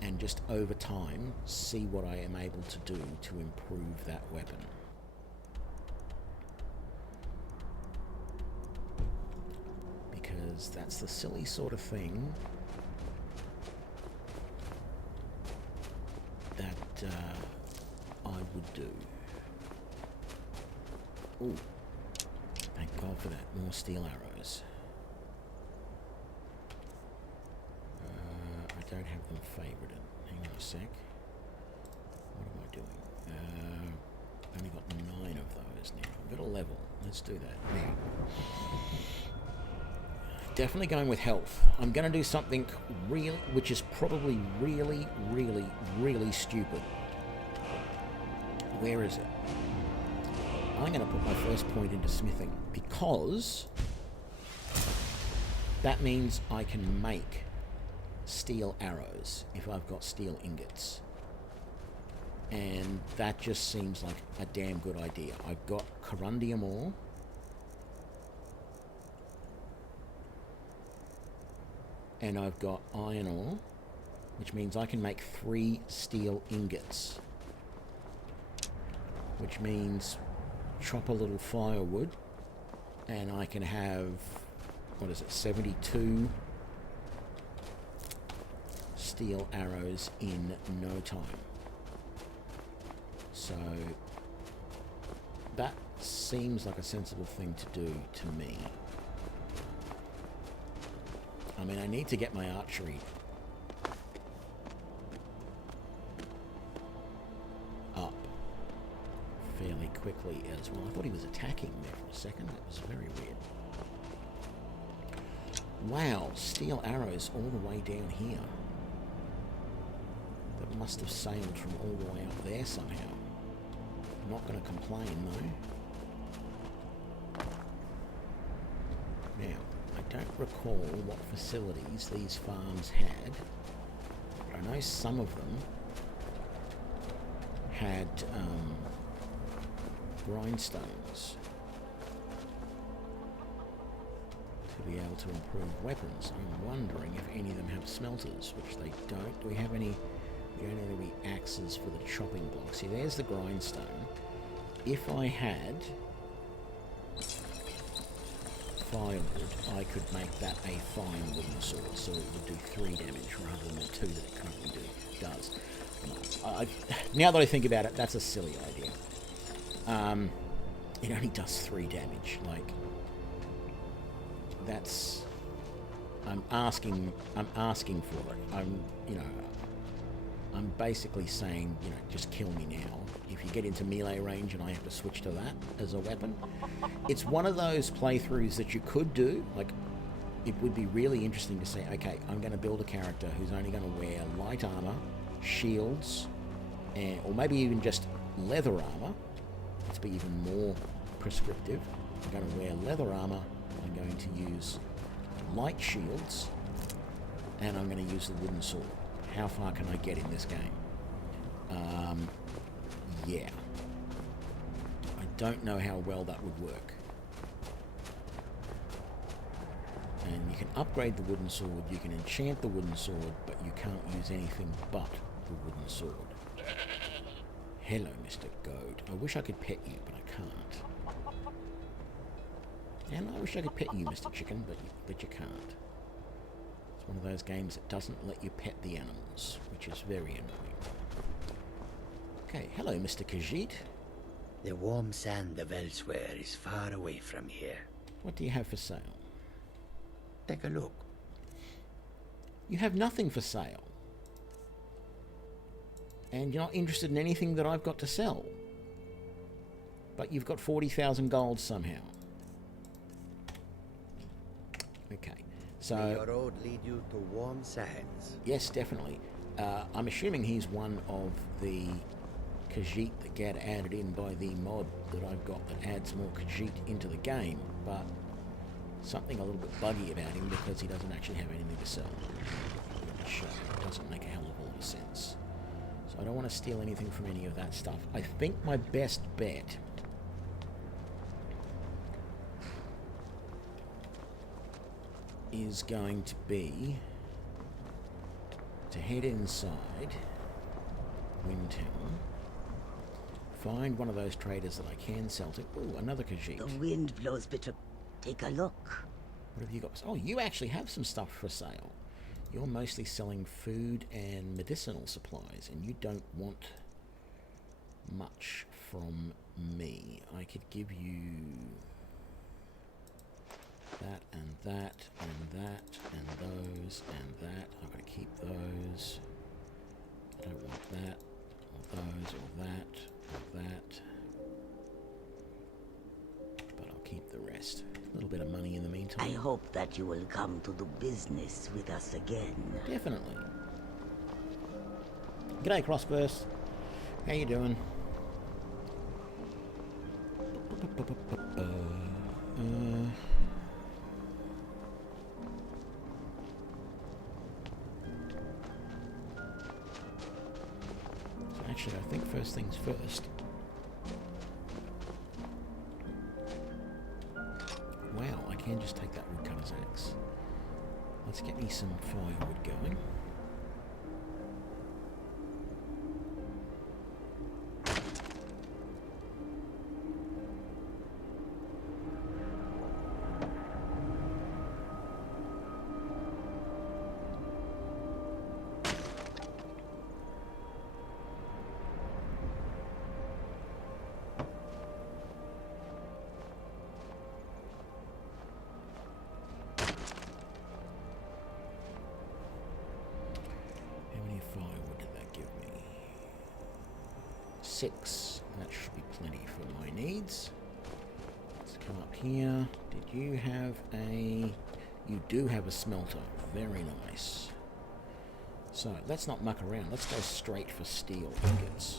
And just over time, see what I am able to do to improve that weapon. Because that's the silly sort of thing that I would do. Ooh, thank God for that. More steel arrows. I don't have them favorited. Hang on a sec. What am I doing? Only got 9 of those now. I've got a level. Let's do that. Now. Definitely going with health. I'm going to do something real, which is probably really, really, really stupid. Where is it? I'm going to put my first point into smithing because that means I can make steel arrows if I've got steel ingots. And that just seems like a damn good idea. I've got corundium ore. And I've got iron ore, which means I can make 3 steel ingots. Which means chop a little firewood and I can have, what is it, 72 steel arrows in no time. So that seems like a sensible thing to do to me. I mean, I need to get my archery up fairly quickly as well. I thought he was attacking there for a second. That was very weird. Wow, steel arrows all the way down here. That must have sailed from all the way up there somehow. Not going to complain though. Now, I don't recall what facilities these farms had, but I know some of them had grindstones to be able to improve weapons. I'm wondering if any of them have smelters, which they don't. Do we have any? We don't have any axes for the chopping block. See, there's the grindstone. If I had firewood, I could make that a fine wooden sword, so it would do 3 damage rather than the 2 that it currently does. Now that I think about it, that's a silly idea. It only does 3 damage. Like, that's... I'm asking for it. I'm basically saying, just kill me now. If you get into melee range and I have to switch to that as a weapon. It's one of those playthroughs that you could do. Like, it would be really interesting to say, okay, I'm going to build a character who's only going to wear light armor, shields, or maybe even just leather armor. Let's be even more prescriptive. I'm going to wear leather armor, I'm going to use light shields, and I'm going to use the wooden sword. How far can I get in this game? Yeah. I don't know how well that would work. And you can upgrade the wooden sword, you can enchant the wooden sword, but you can't use anything but the wooden sword. Hello, Mr. Goat. I wish I could pet you, but I can't. And I wish I could pet you, Mr. Chicken, but you can't. It's one of those games that doesn't let you pet the animals, which is very annoying. Okay, hello, Mr. Khajiit. The warm sand of elsewhere is far away from here. What do you have for sale? Take a look. You have nothing for sale. And you're not interested in anything that I've got to sell. But you've got 40,000 gold somehow. Okay, so... May your road lead you to warm sands. Yes, definitely. I'm assuming he's one of the Khajiit that get added in by the mod that I've got that adds more Khajiit into the game, but something a little bit buggy about him because he doesn't actually have anything to sell, which doesn't make a hell of a lot of sense. So I don't want to steal anything from any of that stuff. I think my best bet is going to be to head inside Windtown, find one of those traders that I can sell to. Ooh, another Khajiit. The wind blows bitter. Take a look. What have you got? Oh, you actually have some stuff for sale. You're mostly selling food and medicinal supplies, and you don't want much from me. I could give you that and that and that and those and that. I've got to keep those. I don't want that or those or that or that. But I'll keep the rest. A little bit of money in the meantime. I hope that you will come to do business with us again. Definitely. G'day, Crossburst. How you doing? So actually, I think first things first. Wow, I can just take that woodcutter's axe. Let's get me some firewood going. 6. That should be plenty for my needs. Let's come up here. Did you have a... You do have a smelter. Very nice. So, let's not muck around. Let's go straight for steel ingots.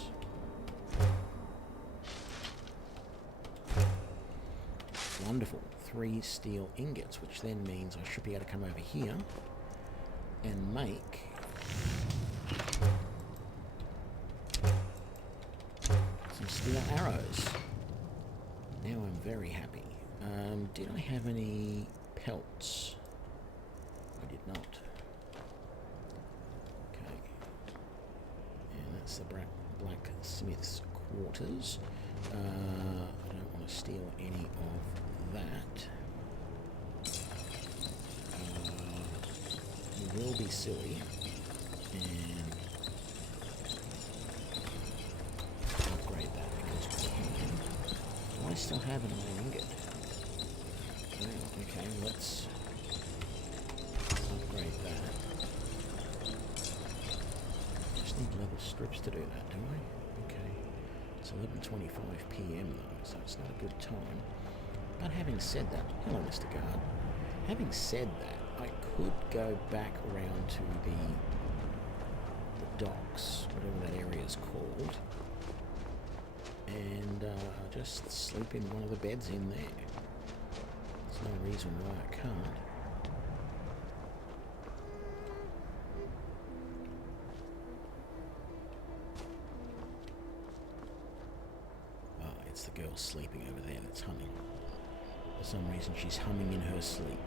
Wonderful. 3 steel ingots, which then means I should be able to come over here and make some steel arrows. Now I'm very happy. Did I have any pelts? I did not. Okay. And that's the blacksmith's quarters. I don't want to steal any of that. You will be silly and upgrade that because we can. Do I still have an iron ingot? Oh, okay, let's upgrade that. Just need level strips to do that, do I? Okay. It's 11:25 PM though, so it's not a good time. But having said that, hello Mr. Guard. Having said that, I could go back around to the docks, whatever that area is called, and just sleep in one of the beds in there. There's no reason why I can't. It's the girl sleeping over there that's humming. For some reason she's humming in her sleep.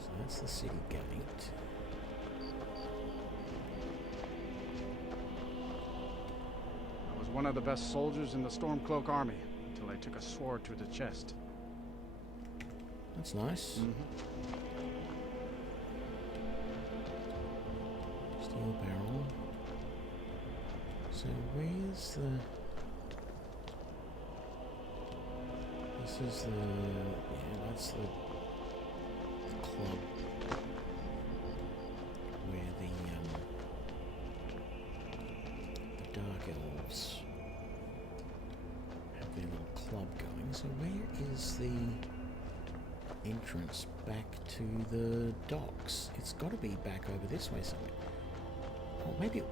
So that's the city gate. I was one of the best soldiers in the Stormcloak army until I took a sword to the chest. That's nice. Steel barrel. So where's the... This is the... Yeah, that's the club. Where the Dark Elves have their little club going. So where is the entrance back to the docks? It's got to be back over this way somewhere. Oh, maybe...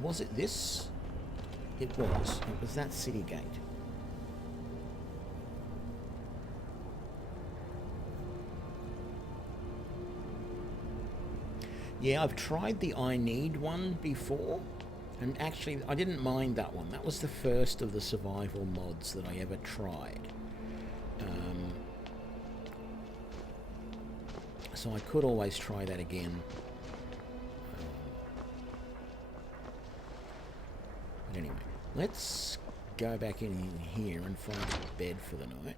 Was it this? It was. It was that city gate. Yeah, I've tried the I Need one before, and actually I didn't mind that one. That was the first of the survival mods that I ever tried. So I could always try that again. But anyway, let's go back in here and find a bed for the night.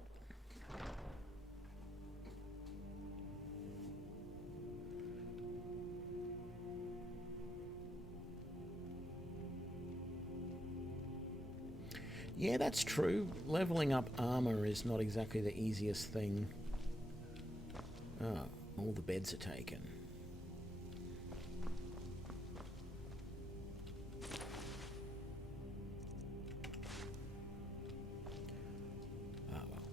Yeah, that's true. Leveling up armor is not exactly the easiest thing. Ah, all the beds are taken. Ah, well.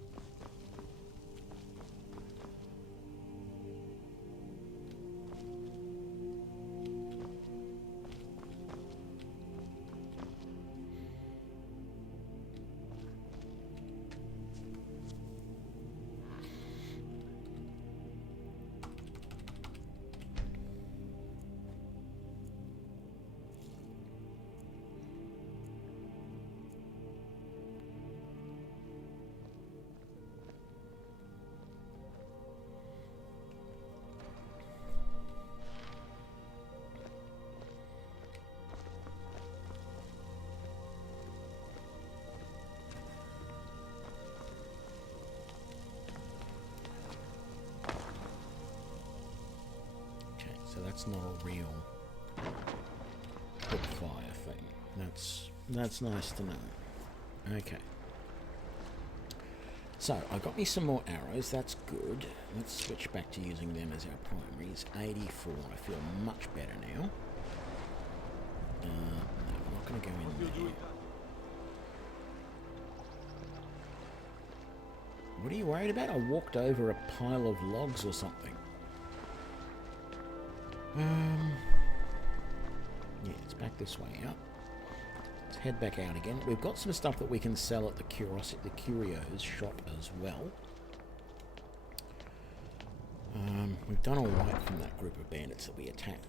So that's not a real quick fire thing. That's nice to know. Okay. So, I got me some more arrows, that's good. Let's switch back to using them as our primaries. 84, I feel much better now. No, I'm not going to go in there. What are you worried about? I walked over a pile of logs or something. Yeah, it's back this way out. Let's head back out again. We've got some stuff that we can sell at the Curios shop as well. We've done alright from that group of bandits that we attacked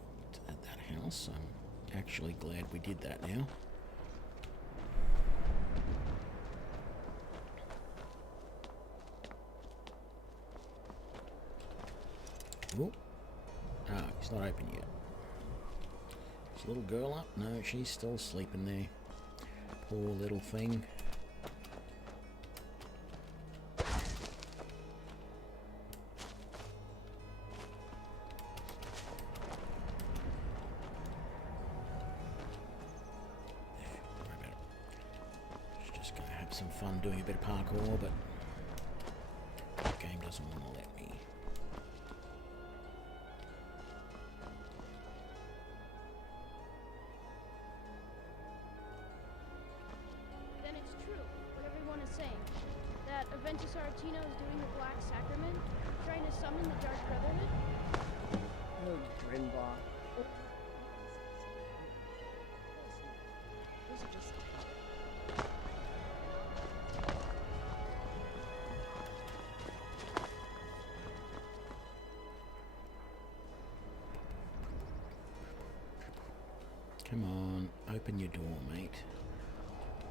at that house. I'm actually glad we did that now. Oh, he's not open yet. Is the little girl up? No, she's still sleeping there. Poor little thing. She's just going to have some fun doing a bit of parkour, but the game doesn't want to let me. Sartino is doing the Black Sacrament, trying to summon the Dark Brotherhood? Oh, Grimbar. Those are just... Come on, open your door, mate.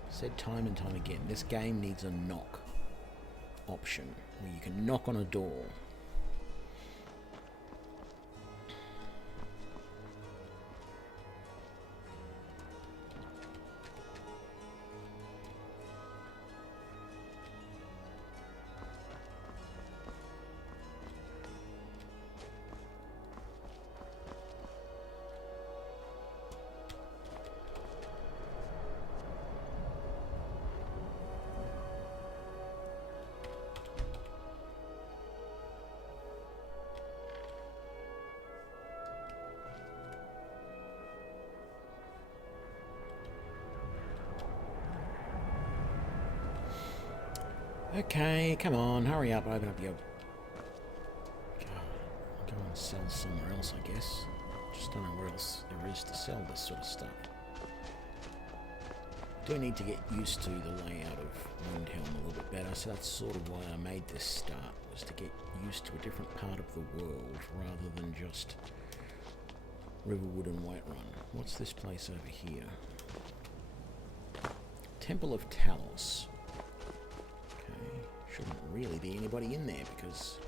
Said time and time again, this game needs a knock option where you can knock on a door. Okay, come on, hurry up, open up your... Go and sell somewhere else, I guess. Just don't know where else there is to sell this sort of stuff. Do need to get used to the layout of Windhelm a little bit better, so that's sort of why I made this start, was to get used to a different part of the world, rather than just Riverwood and Whiterun. What's this place over here? Temple of Talos. Shouldn't really be anybody in there because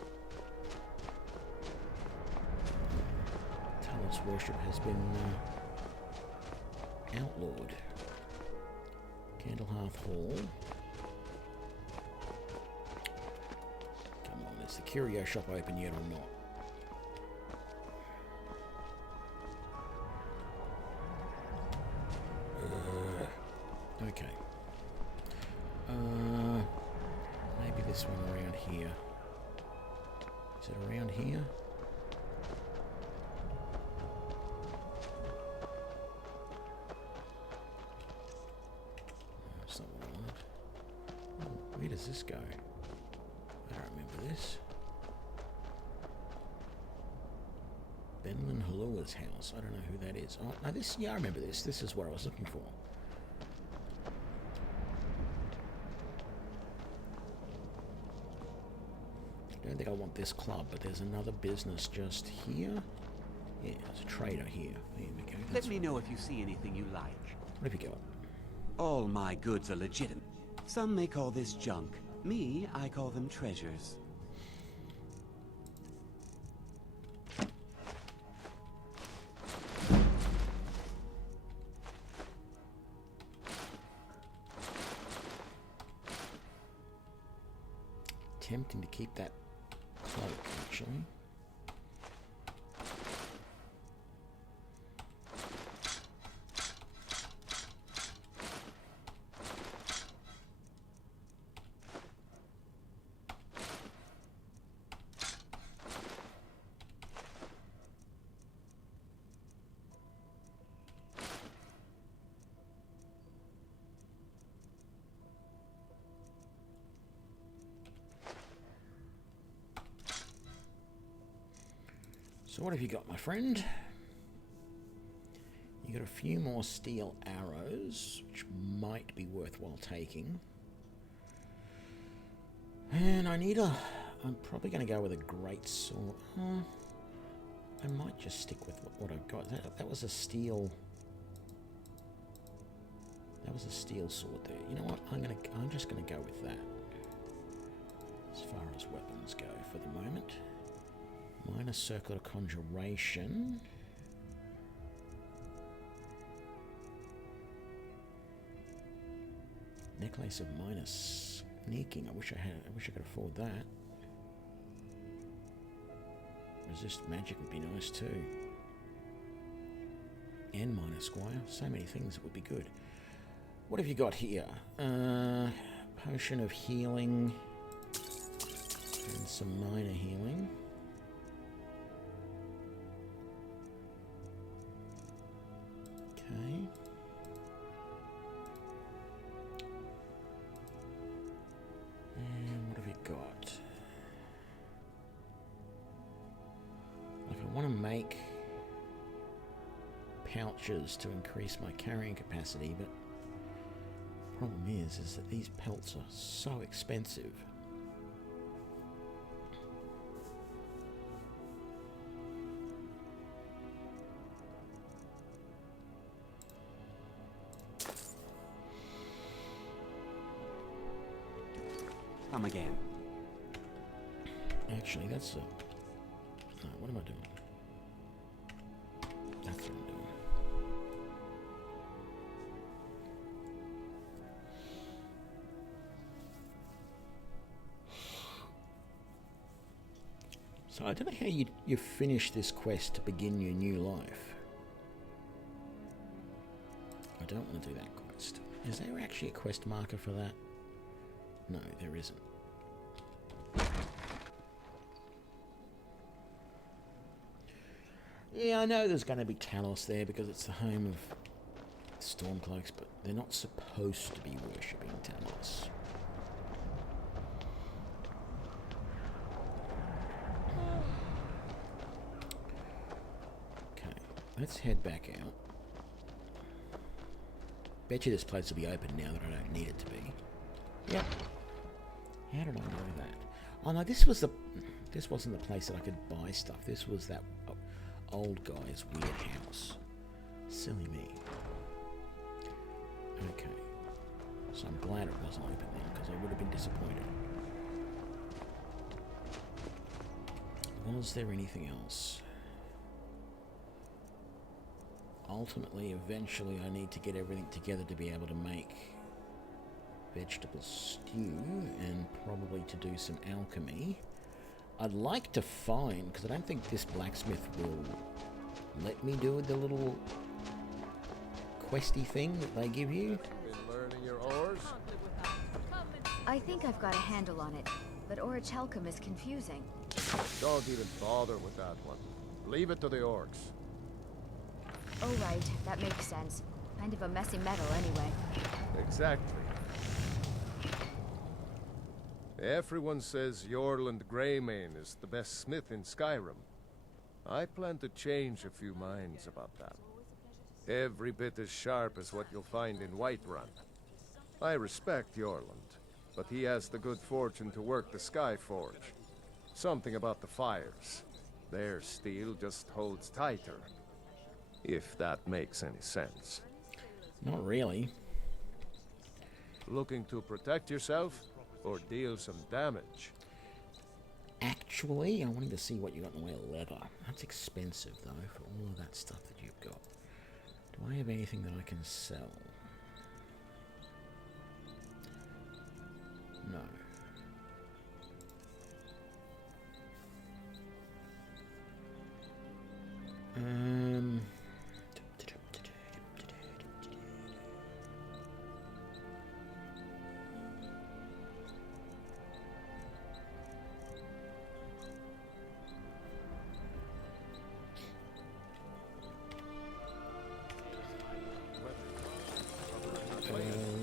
Talos worship has been outlawed. Candlehearth Hall. Come on, is the curio shop open yet or not? Okay. Maybe this one around here. Is it around here? That's not what I want. Oh, where does this go? I don't remember this. Benlin Halula's house. I don't know who that is. Oh, no, this. Yeah, I remember this. This is what I was looking for. I don't think I want this club, but there's another business just here. Yeah, there's a trader here. There we go. Let me know if you see anything you like. What have you got? All my goods are legitimate. Some may call this junk. Me, I call them treasures. Tempting to keep that cloak, actually. So what have you got, my friend? You got a few more steel arrows, which might be worthwhile taking. And I need a... I'm probably going to go with a great sword. I might just stick with what I've got. That was a steel... That was a steel sword there. You know what? I'm just gonna go with that. As far as weapons go for the moment. Minor circle of conjuration. Necklace of minor sneaking. I wish I could afford that. Resist magic would be nice too. And minor squire. So many things that would be good. What have you got here? Potion of healing. And some minor healing. Okay. And what have you got? Like, I want to make pouches to increase my carrying capacity, but problem is that these pelts are so expensive. Come again. Actually, that's a... No, what am I doing? That's what I'm doing. So I don't know how you finish this quest to begin your new life. I don't want to do that quest. Is there actually a quest marker for that? No, there isn't. Yeah, I know there's going to be Talos there because it's the home of Stormcloaks, but they're not supposed to be worshipping Talos. Okay, let's head back out. Bet you this place will be open now that I don't need it to be. Yep. How did I know that? Oh no, this wasn't the place that I could buy stuff. This was that old guy's weird house. Silly me. Okay. So I'm glad it wasn't open then, because I would have been disappointed. Was there anything else? Ultimately, eventually, I need to get everything together to be able to make vegetable stew and probably to do some alchemy. I'd like to find, because I don't think this blacksmith will let me do the little questy thing that they give you. Been learning your ores? I think I've got a handle on it, but Orichalcum is confusing. Don't even bother with that one. Leave it to the orcs. Oh right, that makes sense. Kind of a messy metal anyway. Exactly. Everyone says Yorland Greymane is the best smith in Skyrim. I plan to change a few minds about that. Every bit as sharp as what you'll find in Whiterun. I respect Yorland, but he has the good fortune to work the Skyforge. Something about the fires. Their steel just holds tighter. If that makes any sense. Not really. Looking to protect yourself? Or deal some damage? Actually, I wanted to see what you got in the way of leather. That's expensive, though, for all of that stuff that you've got. Do I have anything that I can sell? No.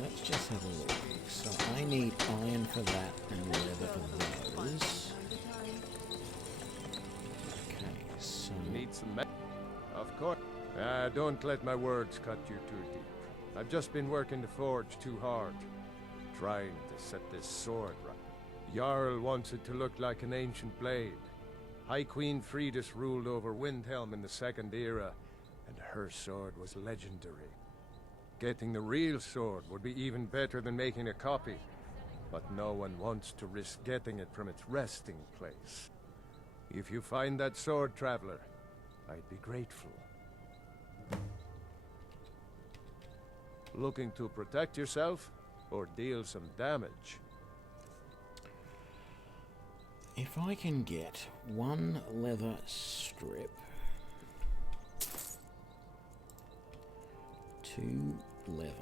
Let's just have a look. So I need iron for that and leather for those. Okay, so Of course. Don't let my words cut you too deep. I've just been working the forge too hard, trying to set this sword right. Jarl wants it to look like an ancient blade. High Queen Fridis ruled over Windhelm in the Second Era, and her sword was legendary. Getting the real sword would be even better than making a copy, but no one wants to risk getting it from its resting place. If you find that sword, traveler, I'd be grateful. Looking to protect yourself, or deal some damage? If I can get one leather strip, 2 leather,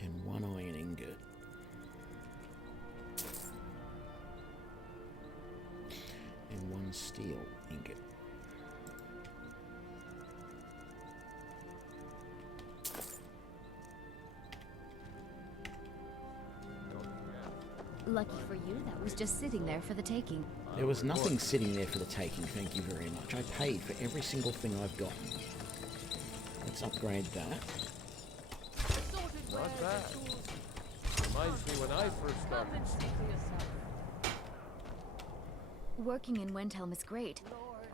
and 1 iron ingot, and 1 steel ingot. Lucky for you, that was just sitting there for the taking. There was nothing sitting there for the taking, thank you very much. I paid for every single thing I've gotten. Let's upgrade that. Not bad. Reminds me when I first started. Working in Windhelm is great.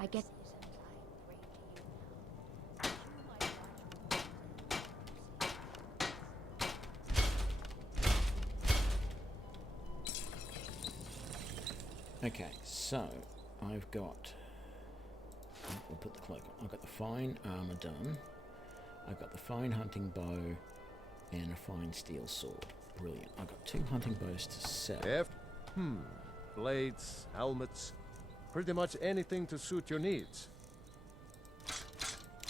I get... Okay, so I've got... We'll put the cloak on. I've got the fine armor done. I've got the fine hunting bow and a fine steel sword. Brilliant. I've got 2 hunting bows to sell. Blades, helmets, pretty much anything to suit your needs.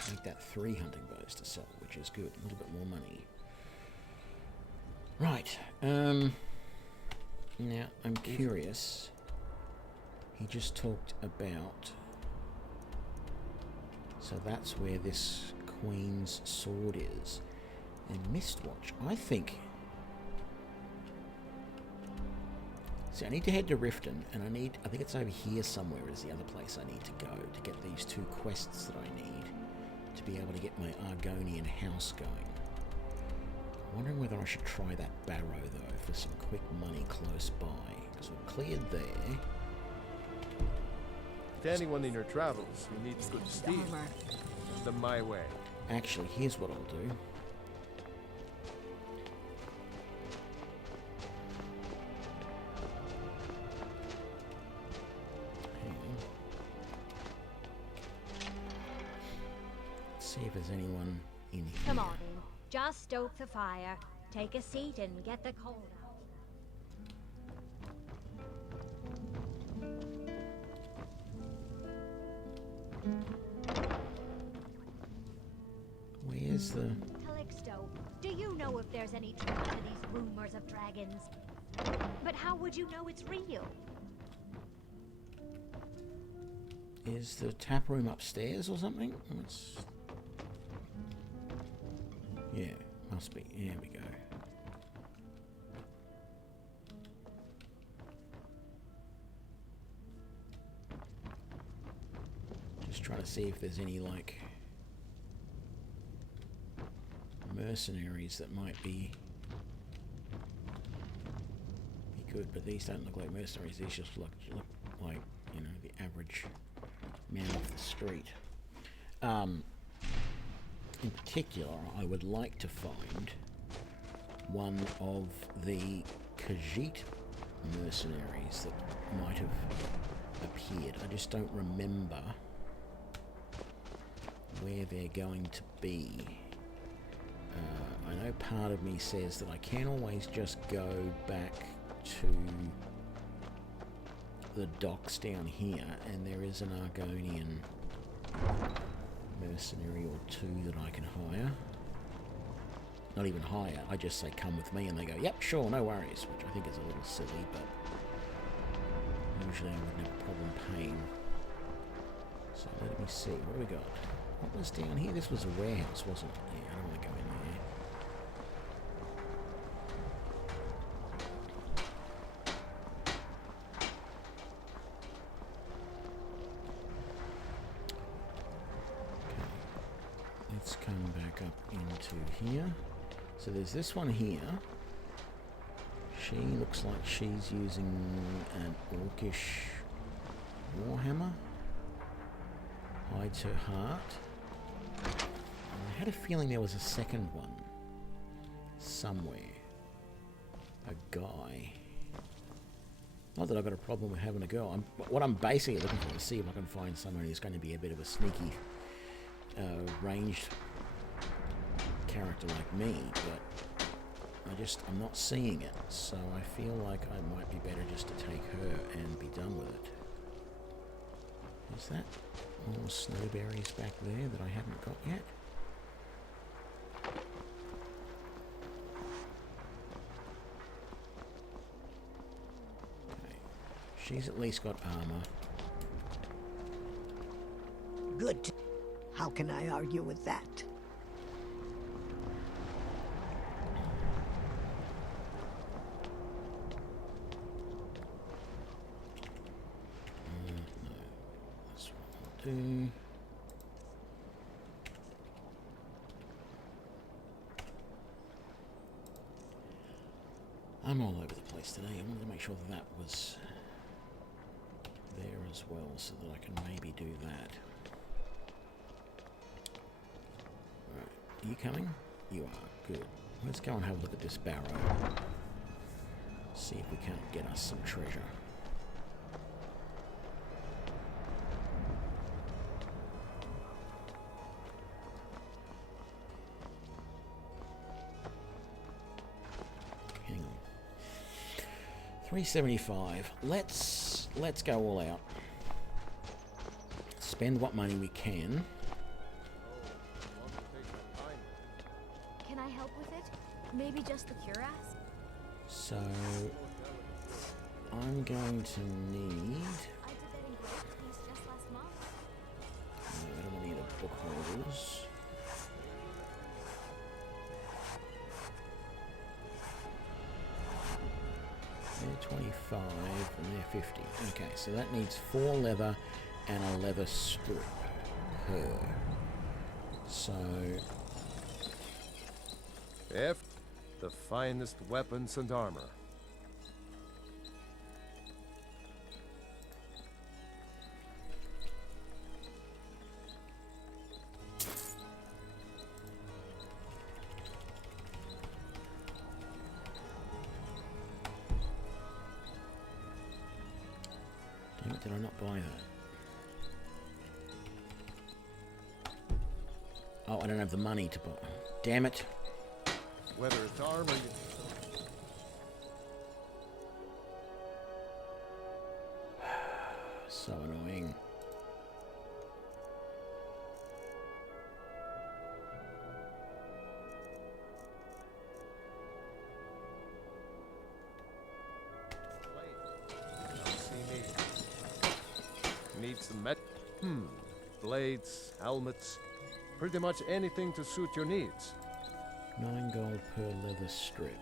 Make that 3 hunting bows to sell, which is good. A little bit more money. Right. Now, I'm curious. He just talked about... So that's where this Queen's sword is. And Mistwatch, I think... See, I need to head to Riften, and I think it's over here somewhere is the other place I need to go to get these 2 quests that I need to be able to get my Argonian house going. I'm wondering whether I should try that barrow, though, for some quick money close by, because we've cleared there. To anyone in your travels who needs good steel, send them my way. Actually, here's what I'll do. See if there's anyone in here. Come on in. Just stoke the fire. Take a seat and get the cold out. Where's the... Calixto, do you know if there's any truth to these rumors of dragons? But how would you know it's real? Is the tap room upstairs or something? It's... Yeah, must be. Here we go. Just trying to see if there's any, like, mercenaries that might be good, but these don't look like mercenaries. These just look like, you know, the average man off the street. In particular, I would like to find one of the Khajiit mercenaries that might have appeared. I just don't remember where they're going to be. I know part of me says that I can always just go back to the docks down here, and there is an Argonian mercenary or 2 that I can hire. Not even hire, I just say come with me and they go, yep, sure, no worries, which I think is a little silly, but usually I wouldn't have a problem paying. So let me see, what do we got? What was down here? This was a warehouse, wasn't it? Yeah, I don't want to go in there. Let's come back up into here. So there's this one here. She looks like she's using an orcish warhammer. Hides her heart. I had a feeling there was a second one somewhere. A guy. Not that I've got a problem with having a girl. What I'm basically looking for is see if I can find someone who's going to be a bit of a sneaky, ranged character like me, but I'm not seeing it. So I feel like I might be better just to take her and be done with it. Is that more snowberries back there that I haven't got yet? She's at least got armor. Good. How can I argue with that? No. This one will do. I'm all over the place today. I wanted to make sure that was there as well, so that I can maybe do that. Right, are you coming? You are, good. Let's go and have a look at this barrow. See if we can't get us some treasure. Hang on. 375. Let's go all out. Spend what money we can. Can I help with it? Maybe just the cuirass? So I'm going to need. I did that engraved piece just last month. No, I don't want any of the book holders. They're 25 and they're 50. Okay, so that needs 4 leather and a leather strip per. So F, the finest weapons and armor. Damn it, did I not buy that? Oh, I don't have the money to buy. Damn it. Whether it's armor, So annoying. need some blades, helmets, pretty much anything to suit your needs. 9 gold per leather strip.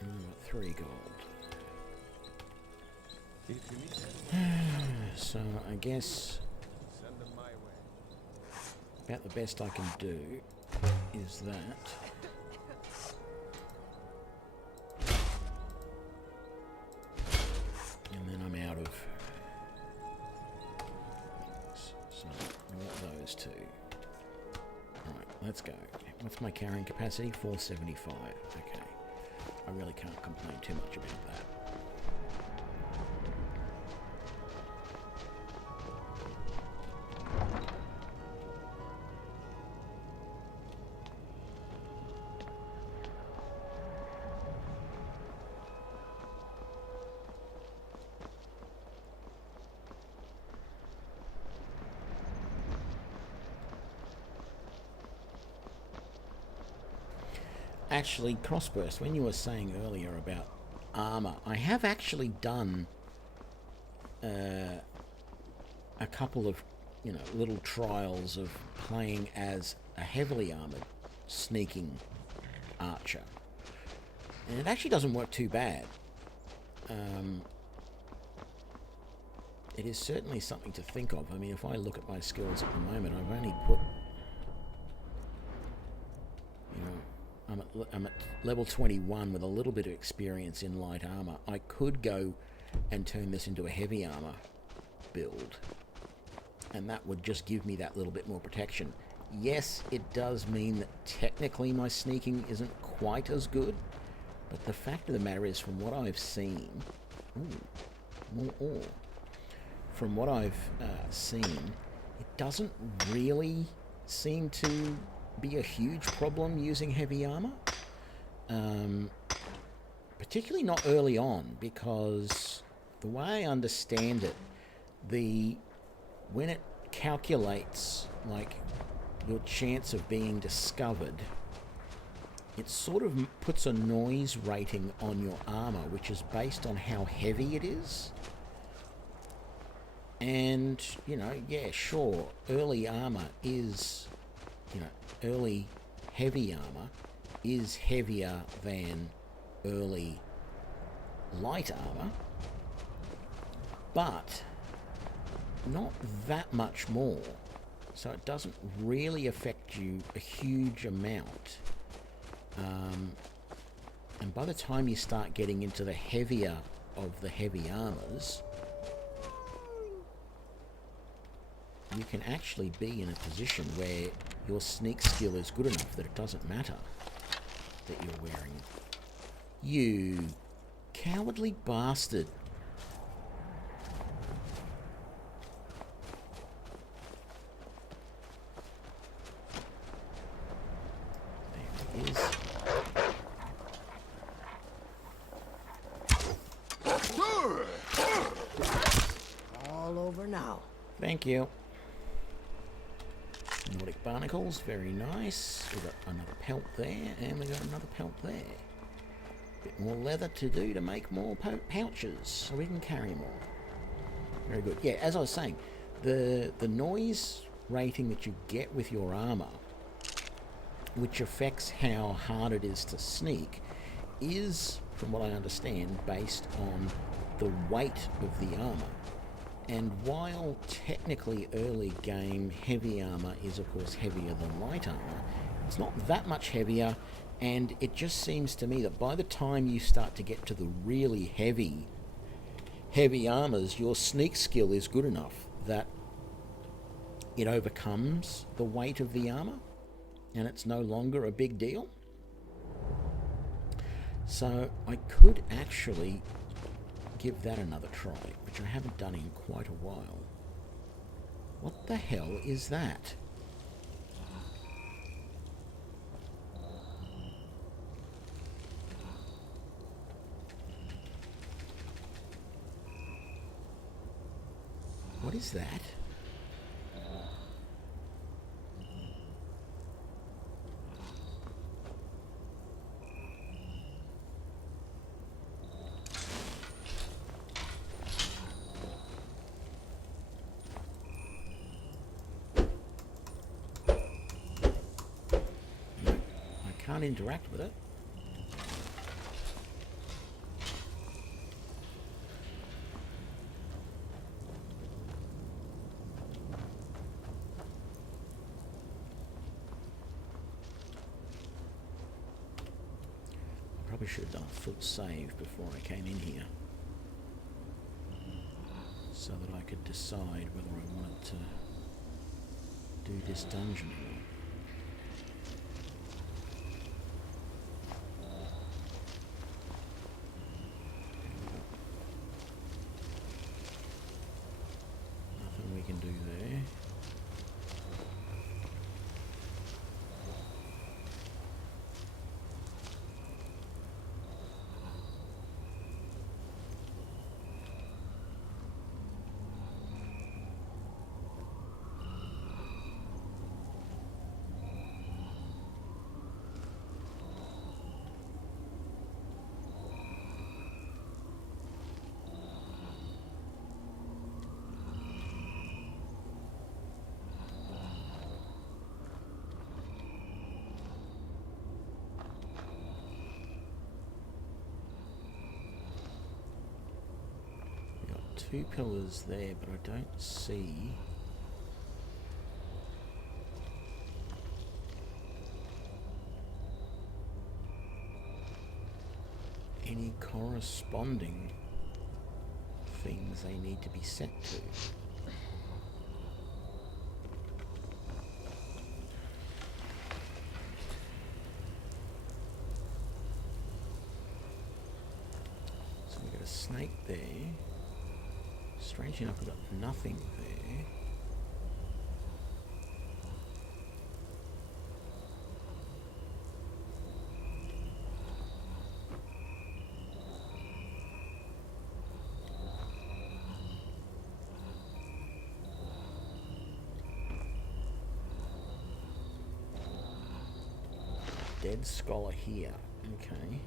And I've got 3 gold. If you need So I guess send them my way. about the best I can do is that. And then I'm out of things. So I want those two. Alright, let's go. What's my carrying capacity? 475. Okay. I really can't complain too much about that. Actually, Crossburst, when you were saying earlier about armor, I have actually done a couple of, little trials of playing as a heavily armored sneaking archer. And it actually doesn't work too bad. it is certainly something to think of. I mean, if I look at my skills at the moment, I've only put, you know, I'm at level 21 with a little bit of experience in light armor. I could go and turn this into a heavy armor build, and that would just give me that little bit more protection. Yes, it does mean that technically my sneaking isn't quite as good, but the fact of the matter is, from what I've seen, more ore. From what I've seen, it doesn't really seem to be a huge problem using heavy armor. Particularly not early on, because the way I understand it, when it calculates like your chance of being discovered, it sort of puts a noise rating on your armor, which is based on how heavy it is. And, you know, yeah, sure, early armor is, you know, early heavy armor is heavier than early light armor, but not that much more. So it doesn't really affect you a huge amount. And by the time you start getting into the heavier of the heavy armors, you can actually be in a position where your sneak skill is good enough that it doesn't matter that you're wearing it. You cowardly bastard. There it is. All over now. Thank you. Nordic barnacles, very nice. We've got another pelt there, and we've got another pelt there. Bit more leather to do to make more pouches, so we can carry more. Very good. Yeah, as I was saying, the noise rating that you get with your armor, which affects how hard it is to sneak, is, from what I understand, based on the weight of the armor. And while technically early game heavy armor is of course heavier than light armor, it's not that much heavier, and it just seems to me that by the time you start to get to the really heavy armors, your sneak skill is good enough that it overcomes the weight of the armor, and it's no longer a big deal. So I could actually give that another try, which I haven't done in quite a while. What the hell is that? What is that? Can't interact with it. I probably should have done a full save before I came in here, so that I could decide whether I wanted to do this dungeon or not. 2 pillars there, but I don't see any corresponding things they need to be set to. So we've got a snake there. Strange enough, we've got nothing there. Dead scholar here. Okay.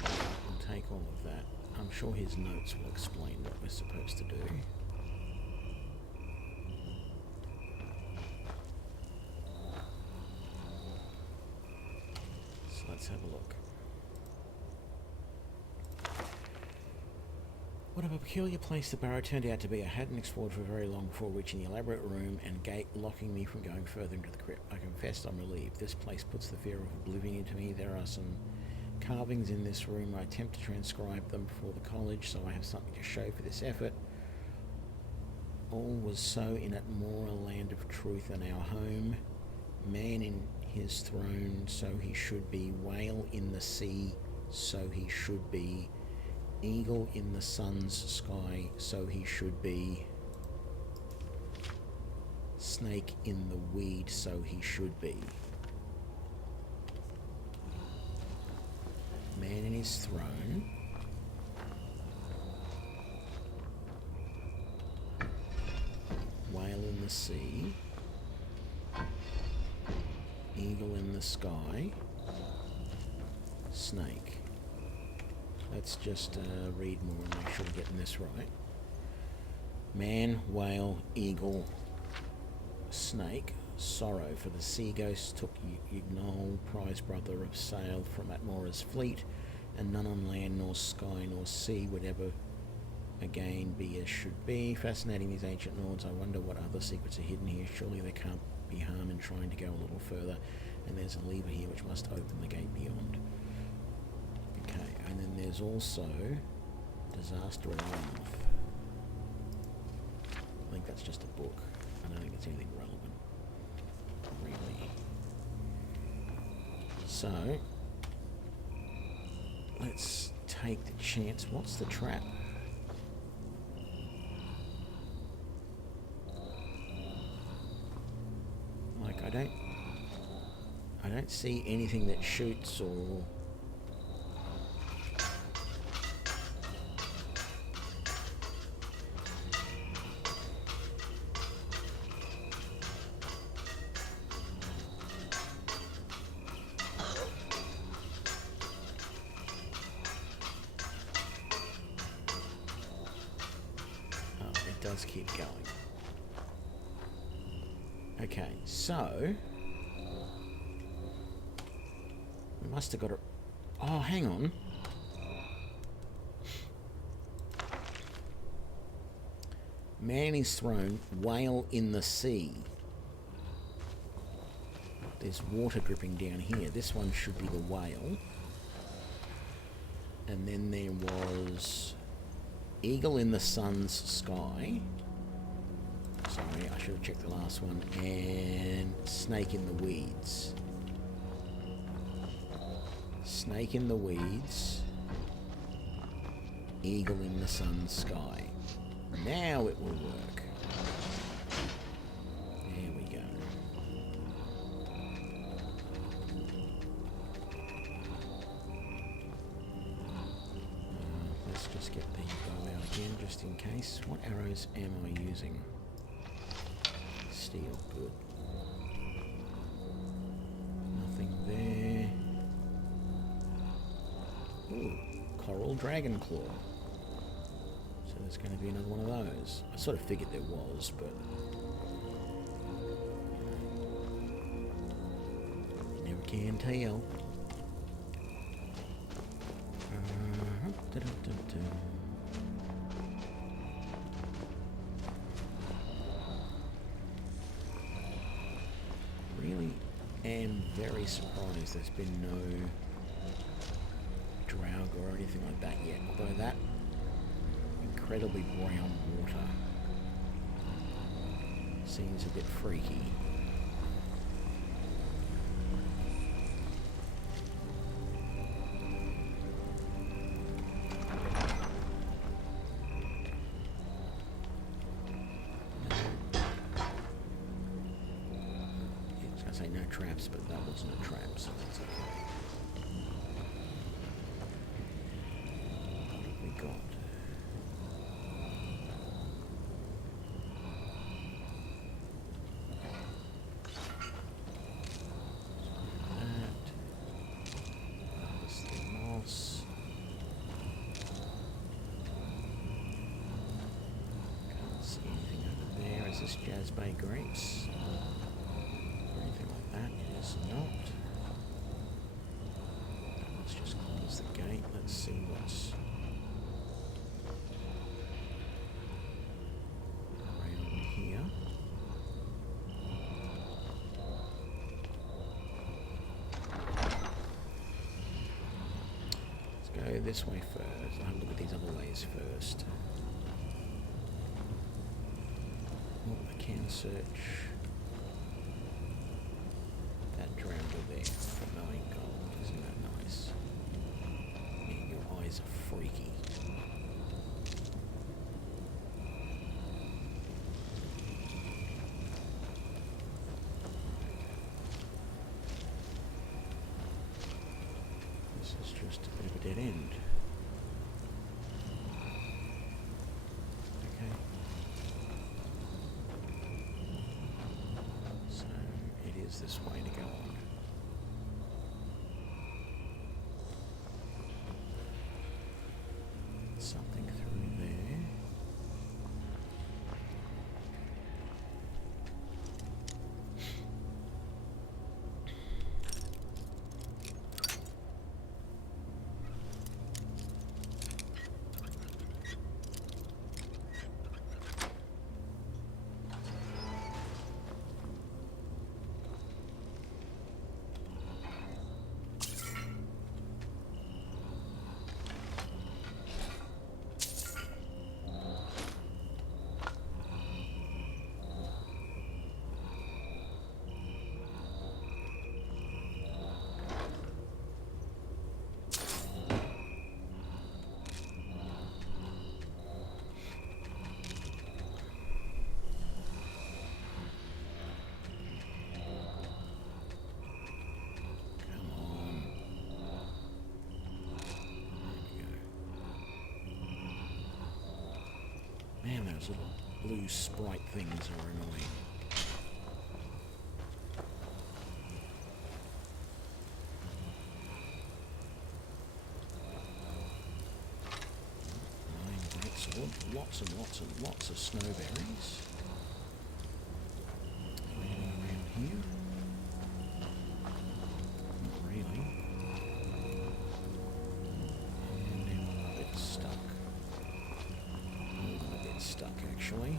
We'll take all of that. I'm sure his notes will explain what we're supposed to do. So let's have a look. What a peculiar place the burrow turned out to be. I hadn't explored for very long before reaching the elaborate room and gate locking me from going further into the crypt. I confess I'm relieved. This place puts the fear of oblivion into me. There are some carvings in this room. I attempt to transcribe them before the college, so I have something to show for this effort. All was so in Atmora, land of truth and our home. Man in his throne, so he should be. Whale in the sea, so he should be. Eagle in the sun's sky, so he should be. Snake in the weed, so he should be. Man in his throne. Whale in the sea. Eagle in the sky. Snake. Let's just read more and make sure we're getting this right. Man, whale, eagle, snake. Sorrow, for the sea ghosts took Yugnol, prize brother of sail from Atmora's fleet, and none on land nor sky nor sea would ever again be as should be. Fascinating, these ancient Nords. I wonder what other secrets are hidden here. Surely there can't be harm in trying to go a little further, and there's a lever here which must open the gate beyond. Okay, and then there's also Disaster at Armouth. I think that's just a book. I don't think it's anything relevant, really. So, let's take the chance. What's the trap? Like, I don't see anything that shoots or... does keep going. Okay, so we must have got a... Oh, hang on. Man is thrown, whale in the sea. There's water dripping down here. This one should be the whale. And then there was... Eagle in the sun's sky. Sorry, I should have checked the last one. And snake in the weeds. Snake in the weeds. Eagle in the sun's sky. Now it will work. There we go. Let's just get the bow out again, just in case. What arrows am I using? Steel, good. Nothing there. Ooh, coral dragon claw. So there's going to be another one of those. I sort of figured there was, but never can tell. am very surprised there's been no Draug or anything like that yet. Although that incredibly brown water seems a bit freaky. Say no traps, but that wasn't a trap, so that's okay. What have we got? That was the moss. Can't see anything over there. Is this Jazz Bay grapes? That is not. Let's just close the gate. Let's see what's around here. Let's go this way first. I'll have a look at these other ways first. Oh, I can search. There for 9 gold, isn't that nice? Man, your eyes are freaky. This is just a bit of a dead end. Okay. So it is this way to go on. Something through there. Man, those little blue sprite things are annoying. Lots and lots and lots of snowberries. Anything around here? Not really. And then I'm a bit stuck. I'm a bit stuck actually.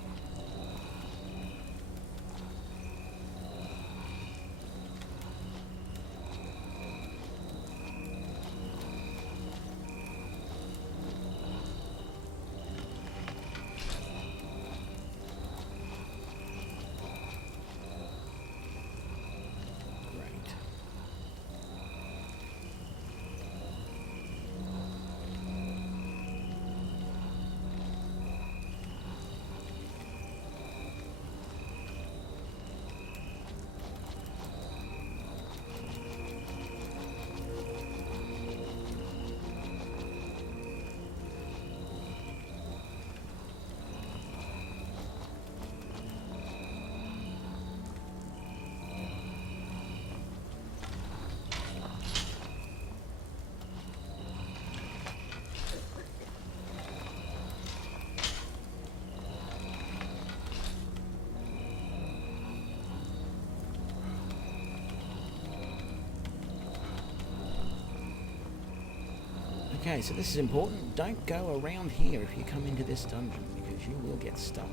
Okay, so this is important. Don't go around here if you come into this dungeon, because you will get stuck.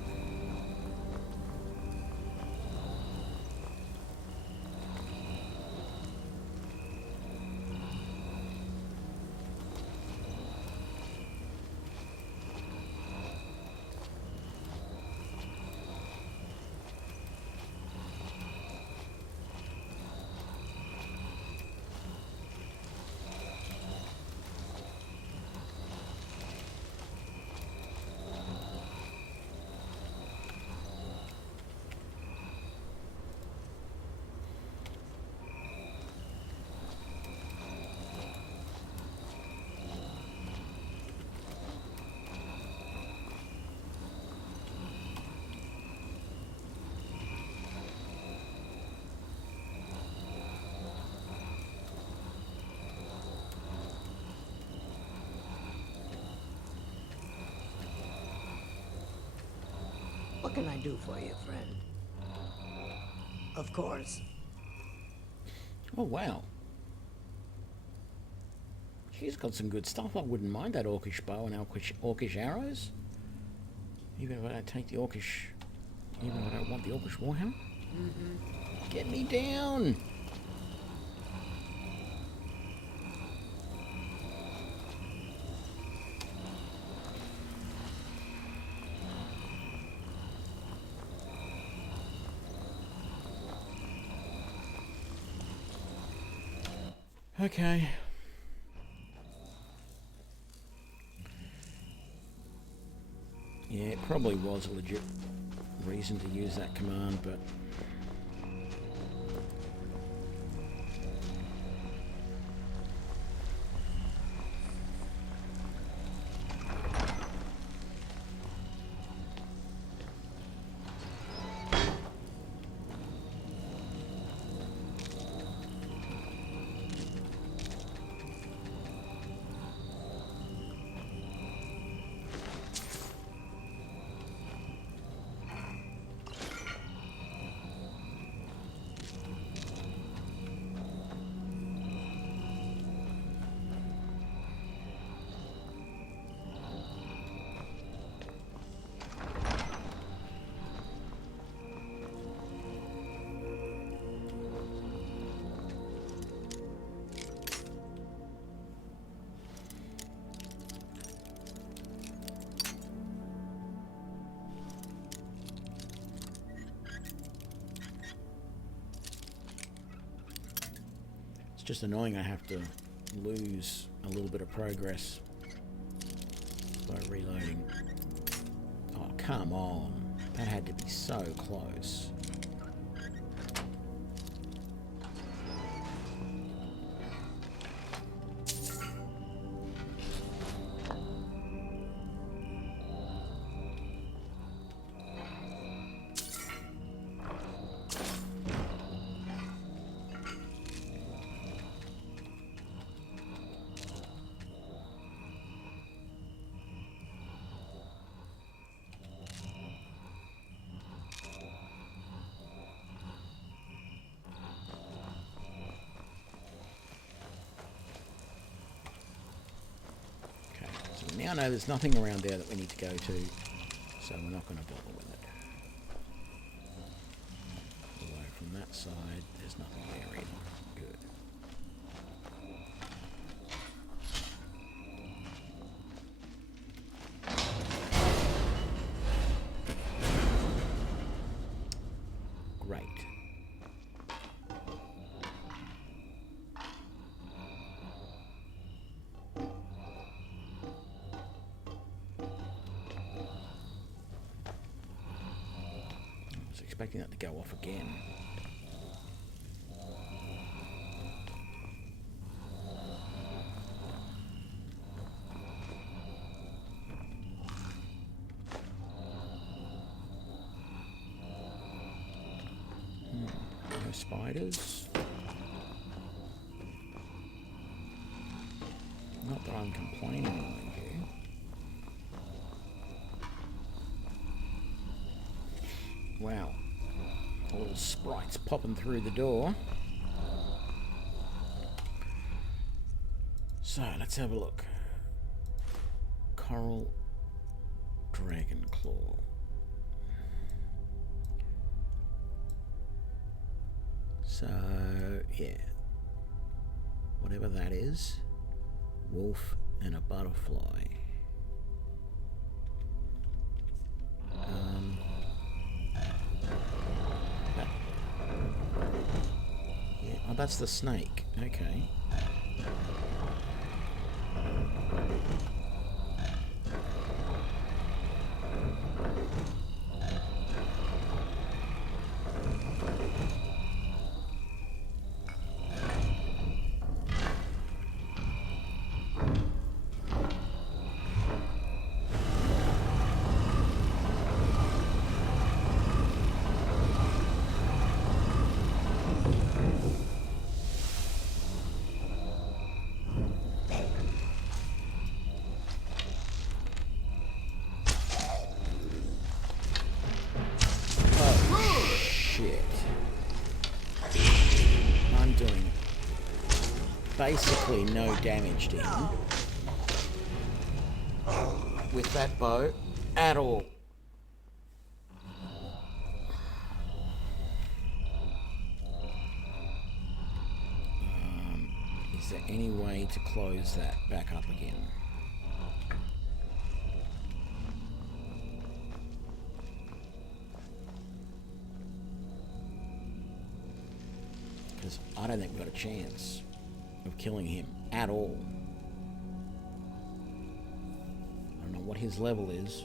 What can I do for you, friend? Of course. Oh, wow. She's got some good stuff. I wouldn't mind that orcish bow and orcish arrows. Even if I don't take the orcish... Even if I don't want the orcish warhammer. Get me down! Okay. Yeah, it probably was a legit reason to use that command, but... It's just annoying I have to lose a little bit of progress by reloading. Oh, come on. That had to be so close. Now I know there's nothing around there that we need to go to, so we're not going to bother with it. Although from that side, there's nothing there either. Good. Great. Expecting that to go off again. No spiders. Not that I'm complaining mind you. Wow. Little sprites popping through the door. So, let's have a look. Coral Dragon Claw. So, yeah. Whatever that is. Wolf and a butterfly. Oh, that's the snake. Okay. basically no damage to him with that bow at all. Is there any way to close that back up again? Because I don't think we've got a chance of killing him at all. I don't know what his level is.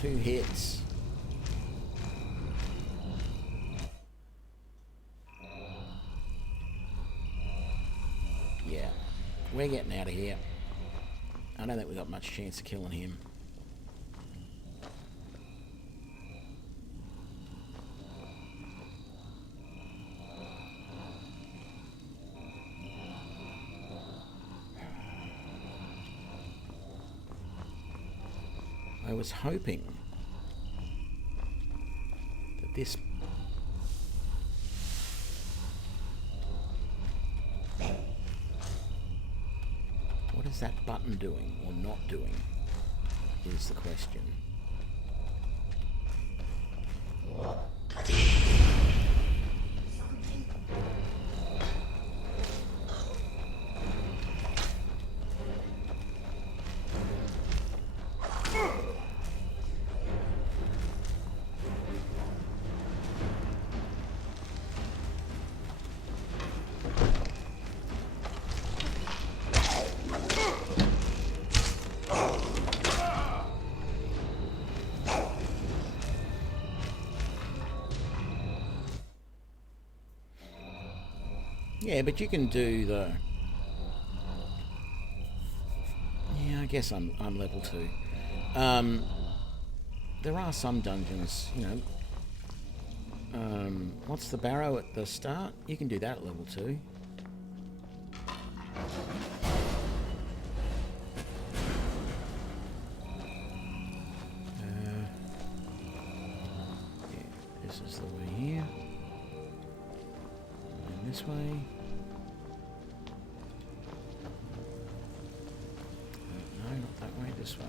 Two hits. Yeah, we're getting out of here. I don't think we've got much chance of killing him. I was hoping that this... What is that button doing or not doing is the question. Yeah, but you can do the... Yeah, I guess I'm level 2. There are some dungeons, you know. What's the barrow at the start? You can do that at level 2. Yeah, this is the way here. And this way. No, not that way, this way.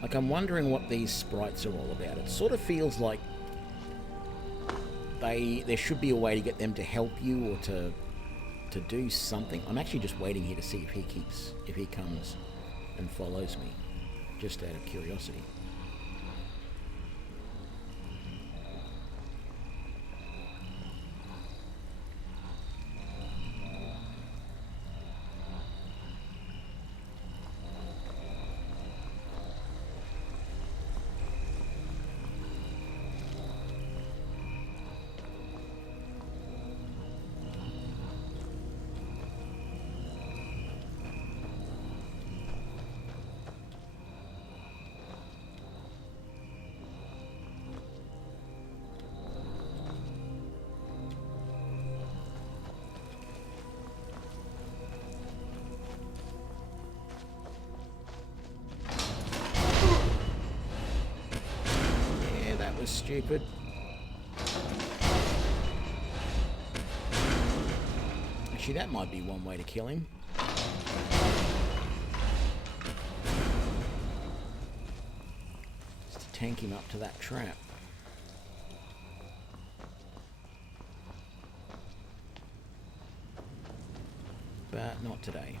Like, I'm wondering what these sprites are all about. It sort of feels like there should be a way to get them to help you or to do something. I'm actually just waiting here to see if he comes and follows me, just out of curiosity. stupid. Actually, that might be one way to kill him. Just to tank him up to that trap. But not today.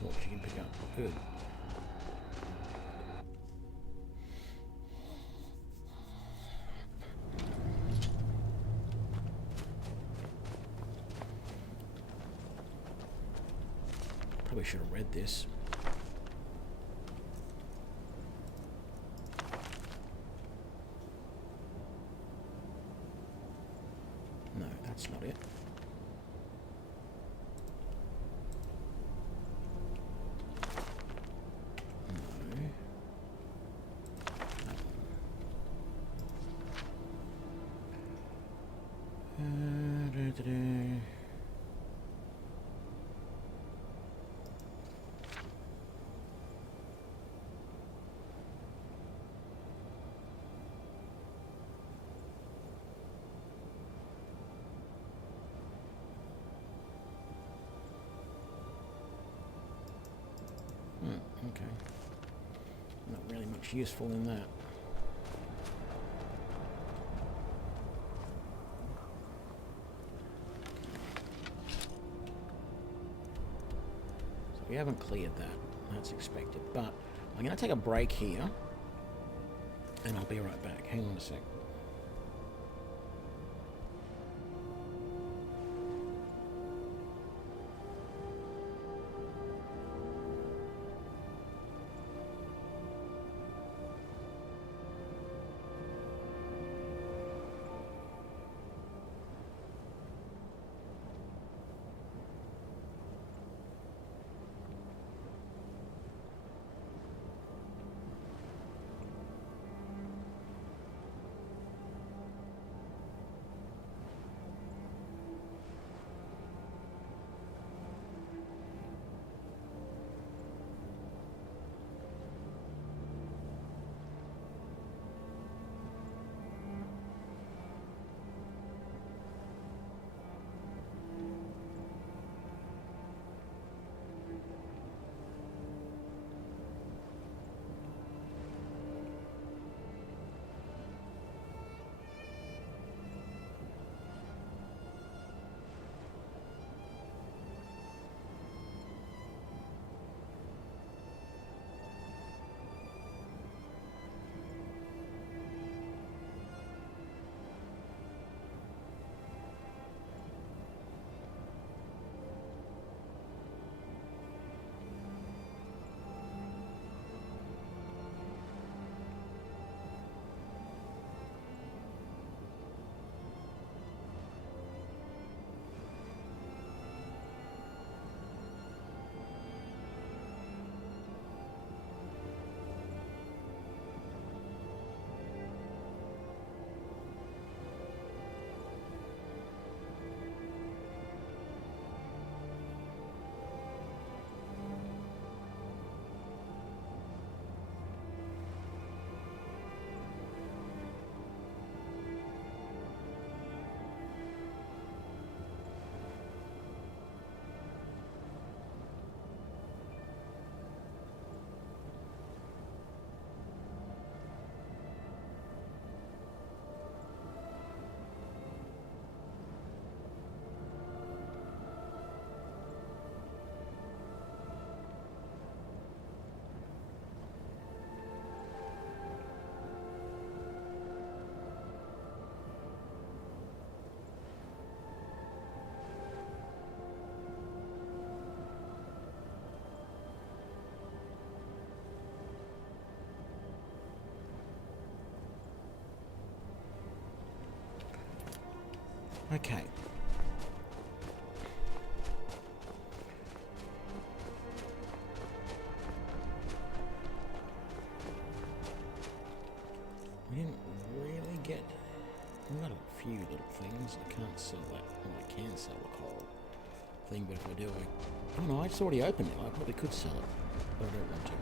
Torch you can pick up. Good. Probably should have read this. No, that's not it. Okay. Not really much useful in that. So we haven't cleared that. That's expected. But I'm going to take a break here. And I'll be right back. Hang on a sec. Okay. We didn't really get... We've got a few little things. I can't sell that. Well, I can sell the coal thing, but if I do, I... Oh no, I just already opened it. I probably could sell it, but I don't want to.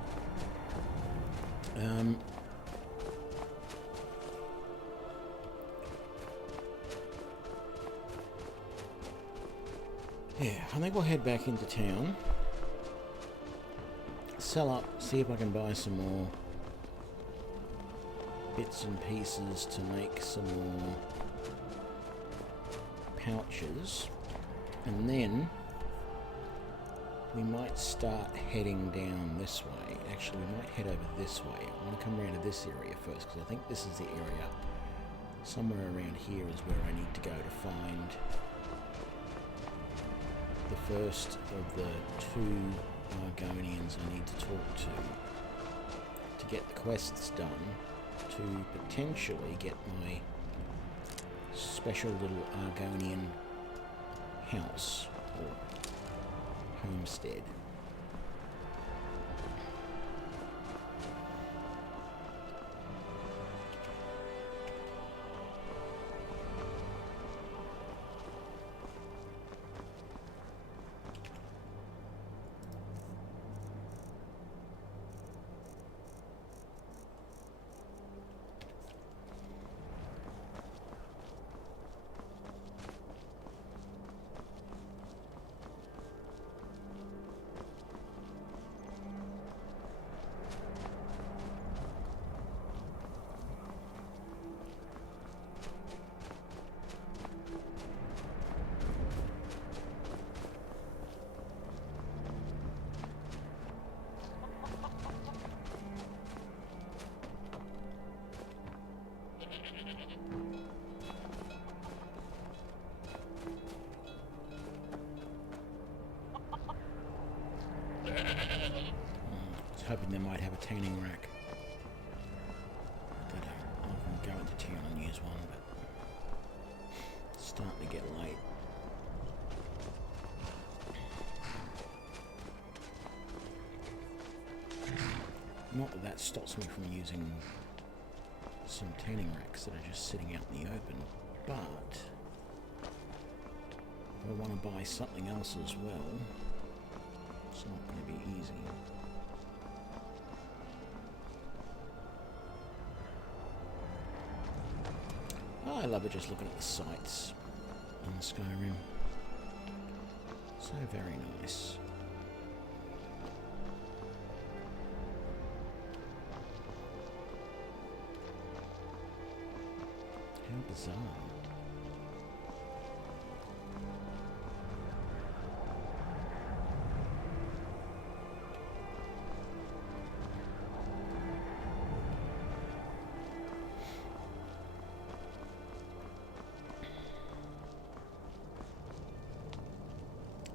Yeah, I think we'll head back into town. Sell up, see if I can buy some more bits and pieces to make some more pouches. And then we might start heading down this way. Actually, we might head over this way. I want to come around to this area first, because I think this is the area. Somewhere around here is where I need to go to find the first of the two Argonians I need to talk to get the quests done, to potentially get my special little Argonian house or homestead. Hoping they might have a tanning rack. They don't often go into town and use one, but it's starting to get late. Not that that stops me from using some tanning racks that are just sitting out in the open, but if I want to buy something else as well, it's not going to be easy. I love it just looking at the sights on Skyrim. So very nice. How bizarre.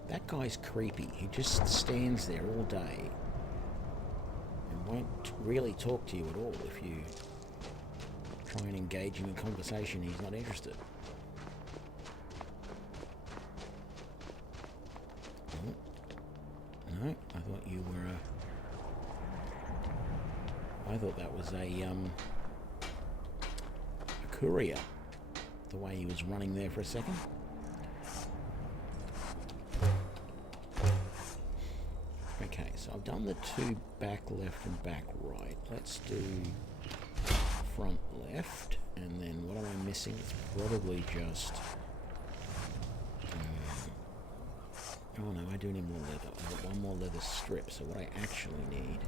That guy's creepy. He just stands there all day and won't really talk to you at all. If you try and engage him in conversation, he's not interested. Oh. No, I thought you were I thought that was a courier, the way he was running there for a second. Okay, so I've done the two back left and back right. Let's do front left, and then what am I missing? It's probably just... oh no, I do need more leather. I've got one more leather strip, so what I actually need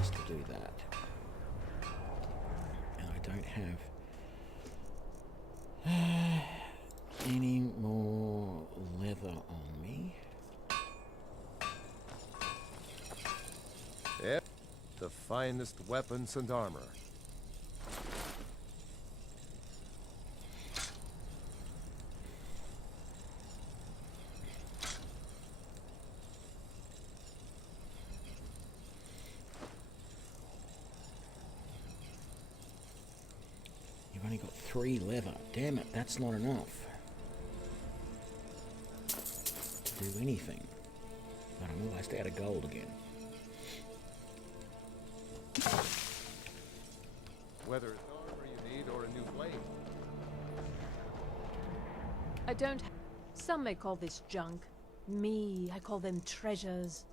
is to do that. And I don't have any more leather on me. Yep, the finest weapons and armor. You've only got 3 leather. Damn it, that's not enough. do anything. But I'm almost out of gold again. Whether it's armor you need or a new blade. I don't... Some may call this junk. Me, I call them treasures.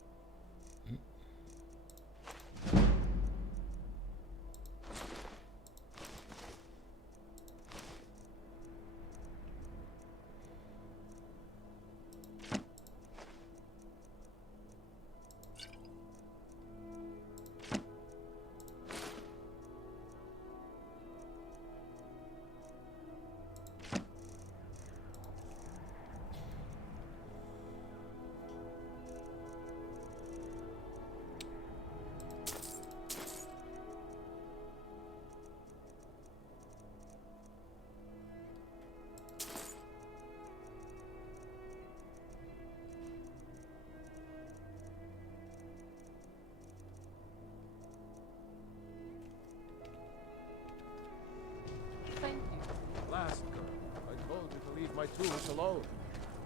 Last girl, I told you to leave my tools alone.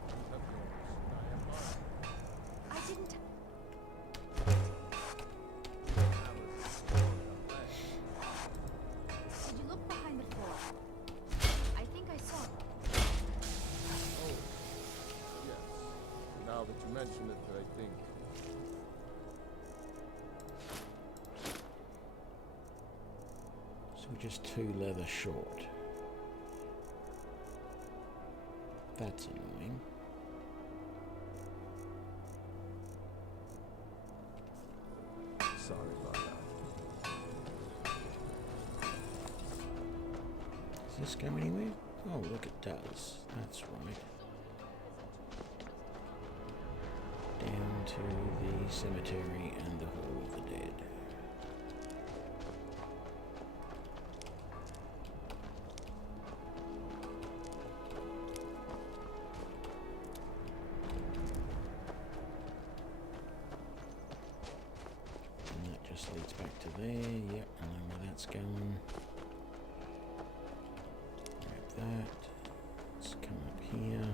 You have yours, and I have mine. I didn't... Did you look behind the floor? I think I saw. Oh, yes. Now that you mention it, I think. So we're just 2 leather short. That's annoying. Sorry about that. Does this go anywhere? Oh, look, it does. That's right. Down to the cemetery and the Hall of the Dead. Leads back to there. Yep, I know where that's going. Grab that. Let's come up here.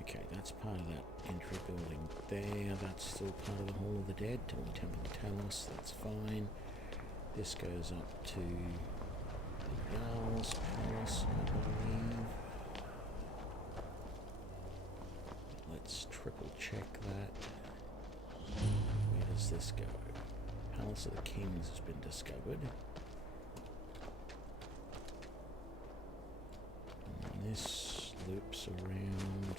Okay, that's part of that entry building there. That's still part of the Hall of the Dead, or the Temple of Talos. That's fine. This goes up to the Jarl's Palace, I believe. Let's triple check that. Where does this go? Palace of the Kings has been discovered. And this loops around.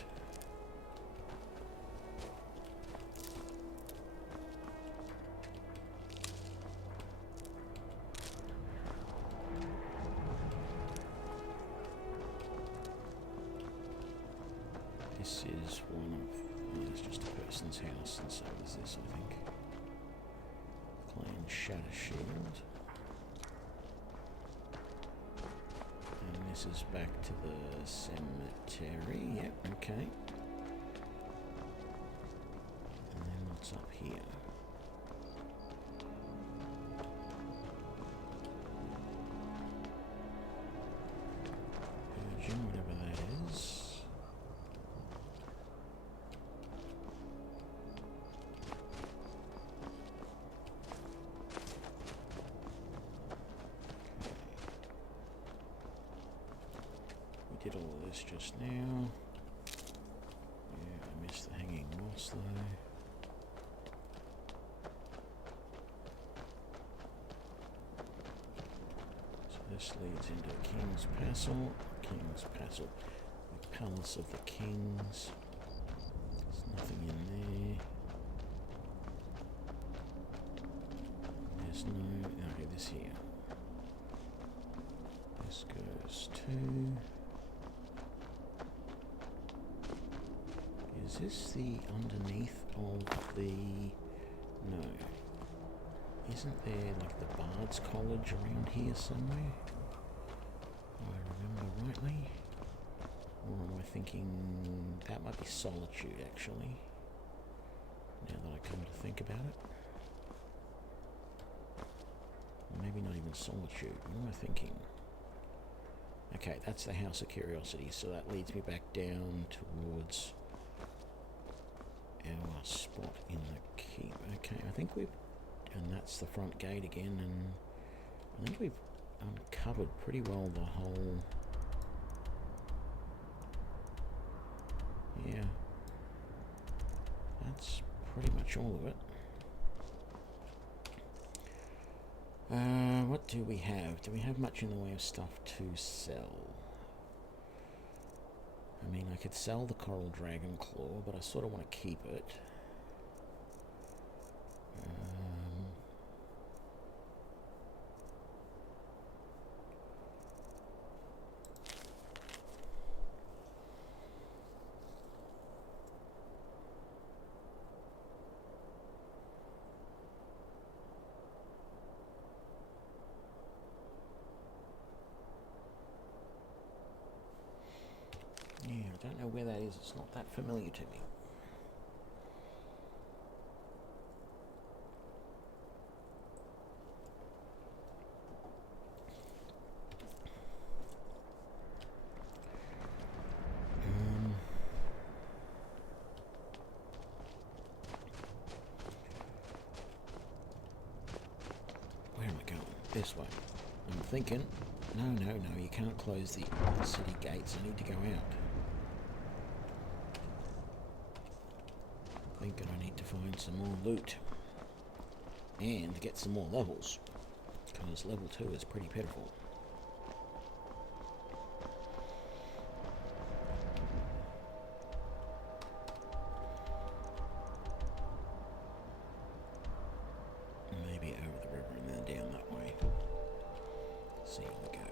This is one of, it's just a person's house, and so is this, I think. Clan Shatter Shield. And this is back to the cemetery, yep, okay. And then what's up here? Virgin, whatever that is. Did all of this just now. Yeah, I missed the hanging moss though. So this leads into King's Castle. King's Castle. The Palace of the Kings. There's nothing in there. There's no... Okay, this here. This goes to... Is this the underneath of the... No. Isn't there like the Bard's College around here somewhere? Do I remember rightly? Or am I thinking... That might be Solitude actually. Now that I come to think about it. Or maybe not even Solitude. What am I thinking? Okay, that's the House of Curiosity, so that leads me back down towards our spot in the keep. Okay, I think we've... And that's the front gate again, and I think we've uncovered pretty well the whole... Yeah. That's pretty much all of it. What do we have? Do we have much in the way of stuff to sell? I mean, I could sell the Coral Dragon Claw, but I sort of want to keep it. Yeah, I don't know where that is. It's not that familiar to me. Where am I going? This way. I'm thinking, no, you can't close the city gates. I need to go out. Thinking I need to find some more loot and get some more levels, because level 2 is pretty pitiful. Maybe over the river and then down that way. See how we go.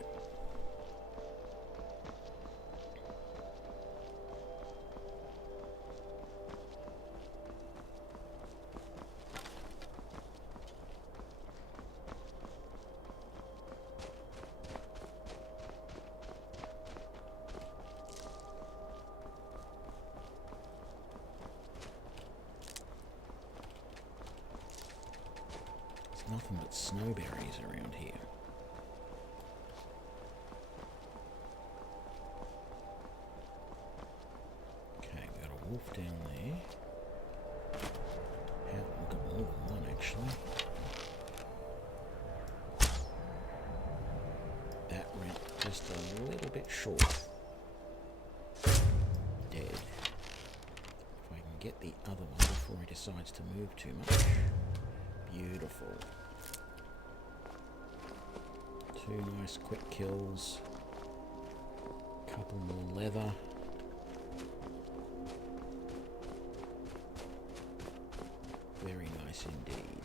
Nothing but snowberries around here. Okay, we got a wolf down there. Yeah, we've got more than one actually. That went just a little bit short. Dead. If I can get the other one before he decides to move too much. Beautiful. 2 nice quick kills. Couple more leather. Very nice indeed.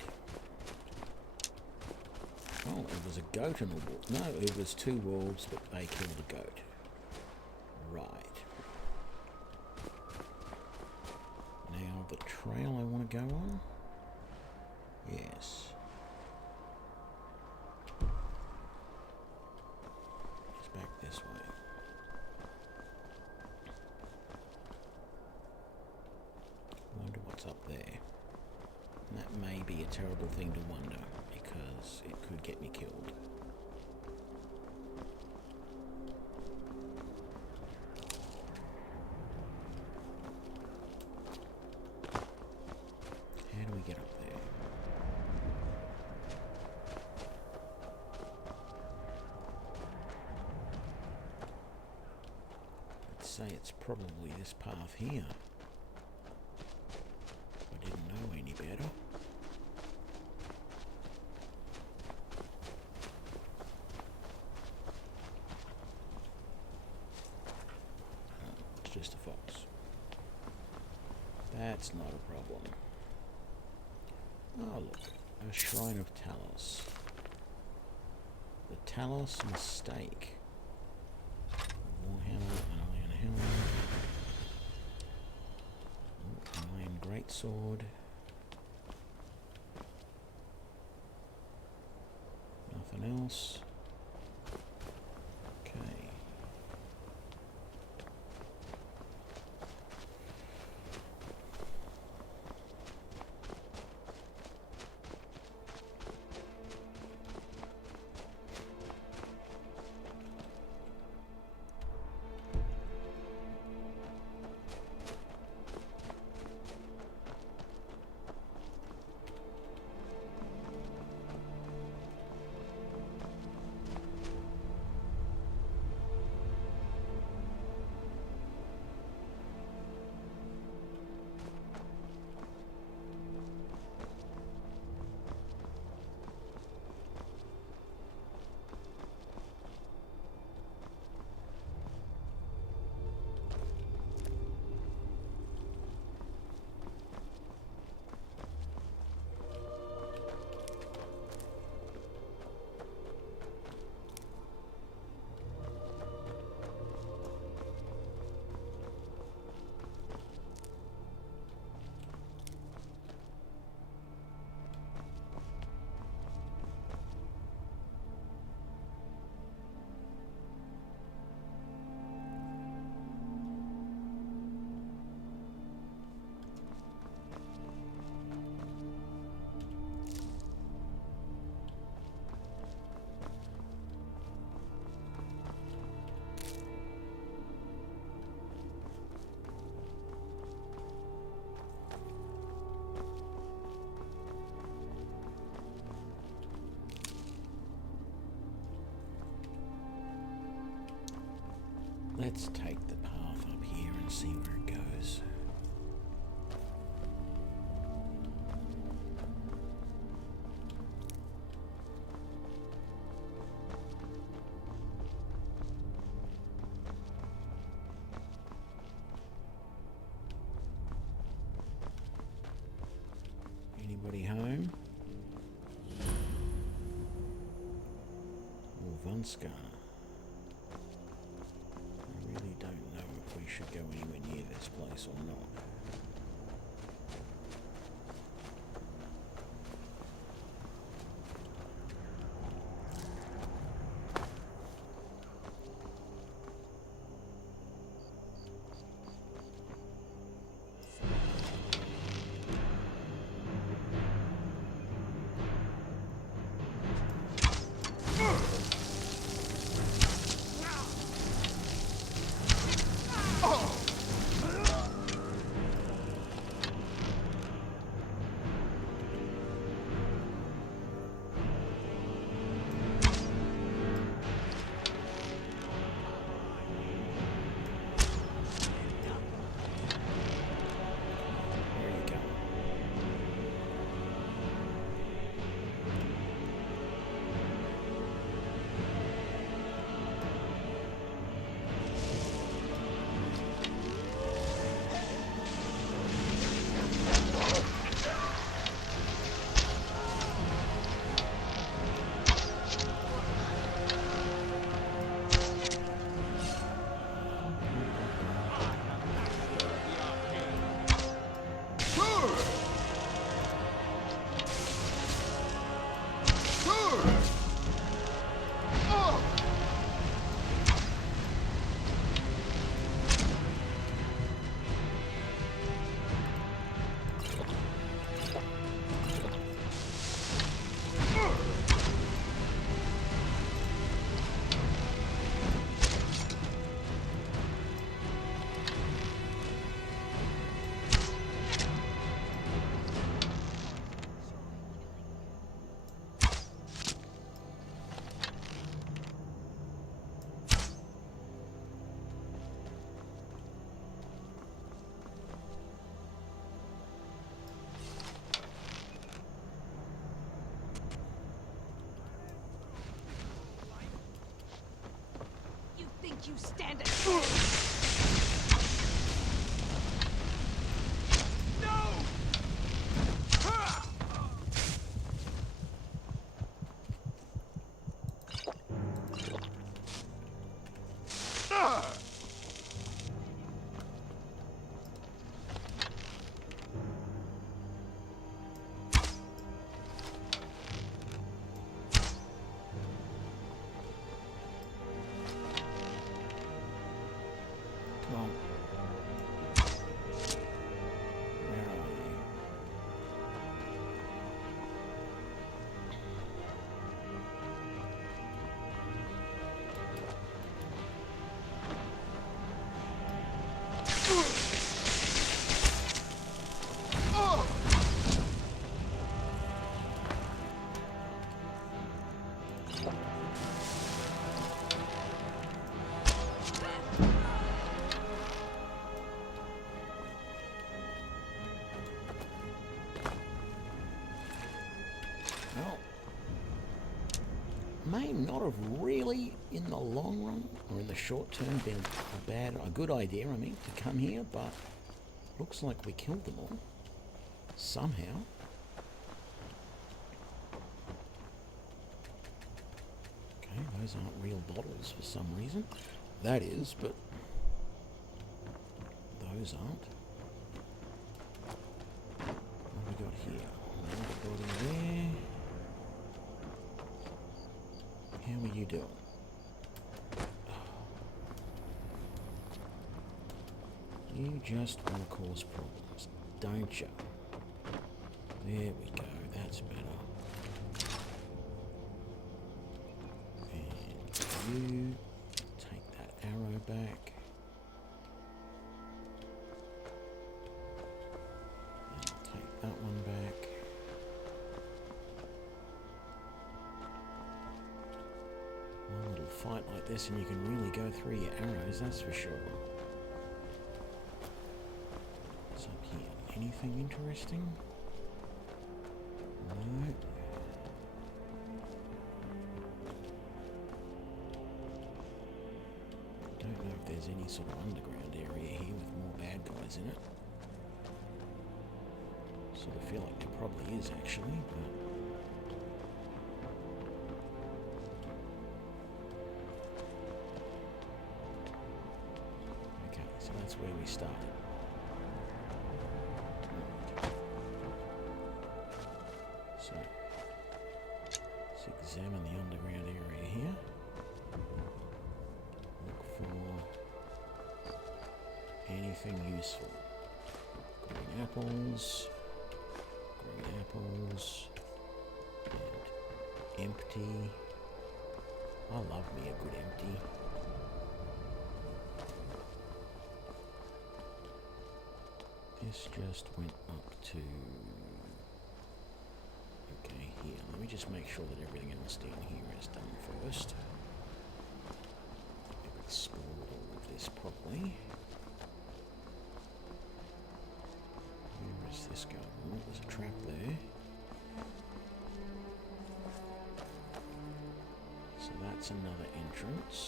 Oh, it was a goat and a wolf. No, it was 2 wolves, but they killed a goat. Right. Now the trail I want to go on. Yes. It's back this way. Wonder what's up there. And that may be a terrible thing to wonder, because it could get me killed. How do we get up there? Say it's probably this path here. I didn't know any better. Oh, it's just a fox. That's not a problem. Oh look, a Shrine of Talos. The Talos Mistake. Warhammer, Iron Greatsword. Nothing else. Okay. let's take the path up here and see where it goes. Anybody home? Or Vanska? I really don't know if we should go anywhere near this place or not. You stand a chance. May not have really, in the long run, or in the short term, been a good idea, I mean, to come here, but looks like we killed them all. Somehow. Okay, those aren't real bottles for some reason. That is, but those aren't. What have we got here? Another body there. How are you doing? You just want to cause problems, don't you? There we go, that's better. And you take that arrow back. And take that one back. One little fight like this and you can really go through your arrows, that's for sure. What's up here? Anything interesting? No. Don't know if there's any sort of underground area here with more bad guys in it. Sort of feel like there probably is actually, but okay, so that's where we started. So let's examine the underground area here. Look for anything useful. Green apples. Green apples. And empty. I love me a good empty. This just went up to... Okay, here. Let me just make sure that everything else down here is done first. Explore all of this properly. Where is this going? Oh, there's a trap there. So that's another entrance.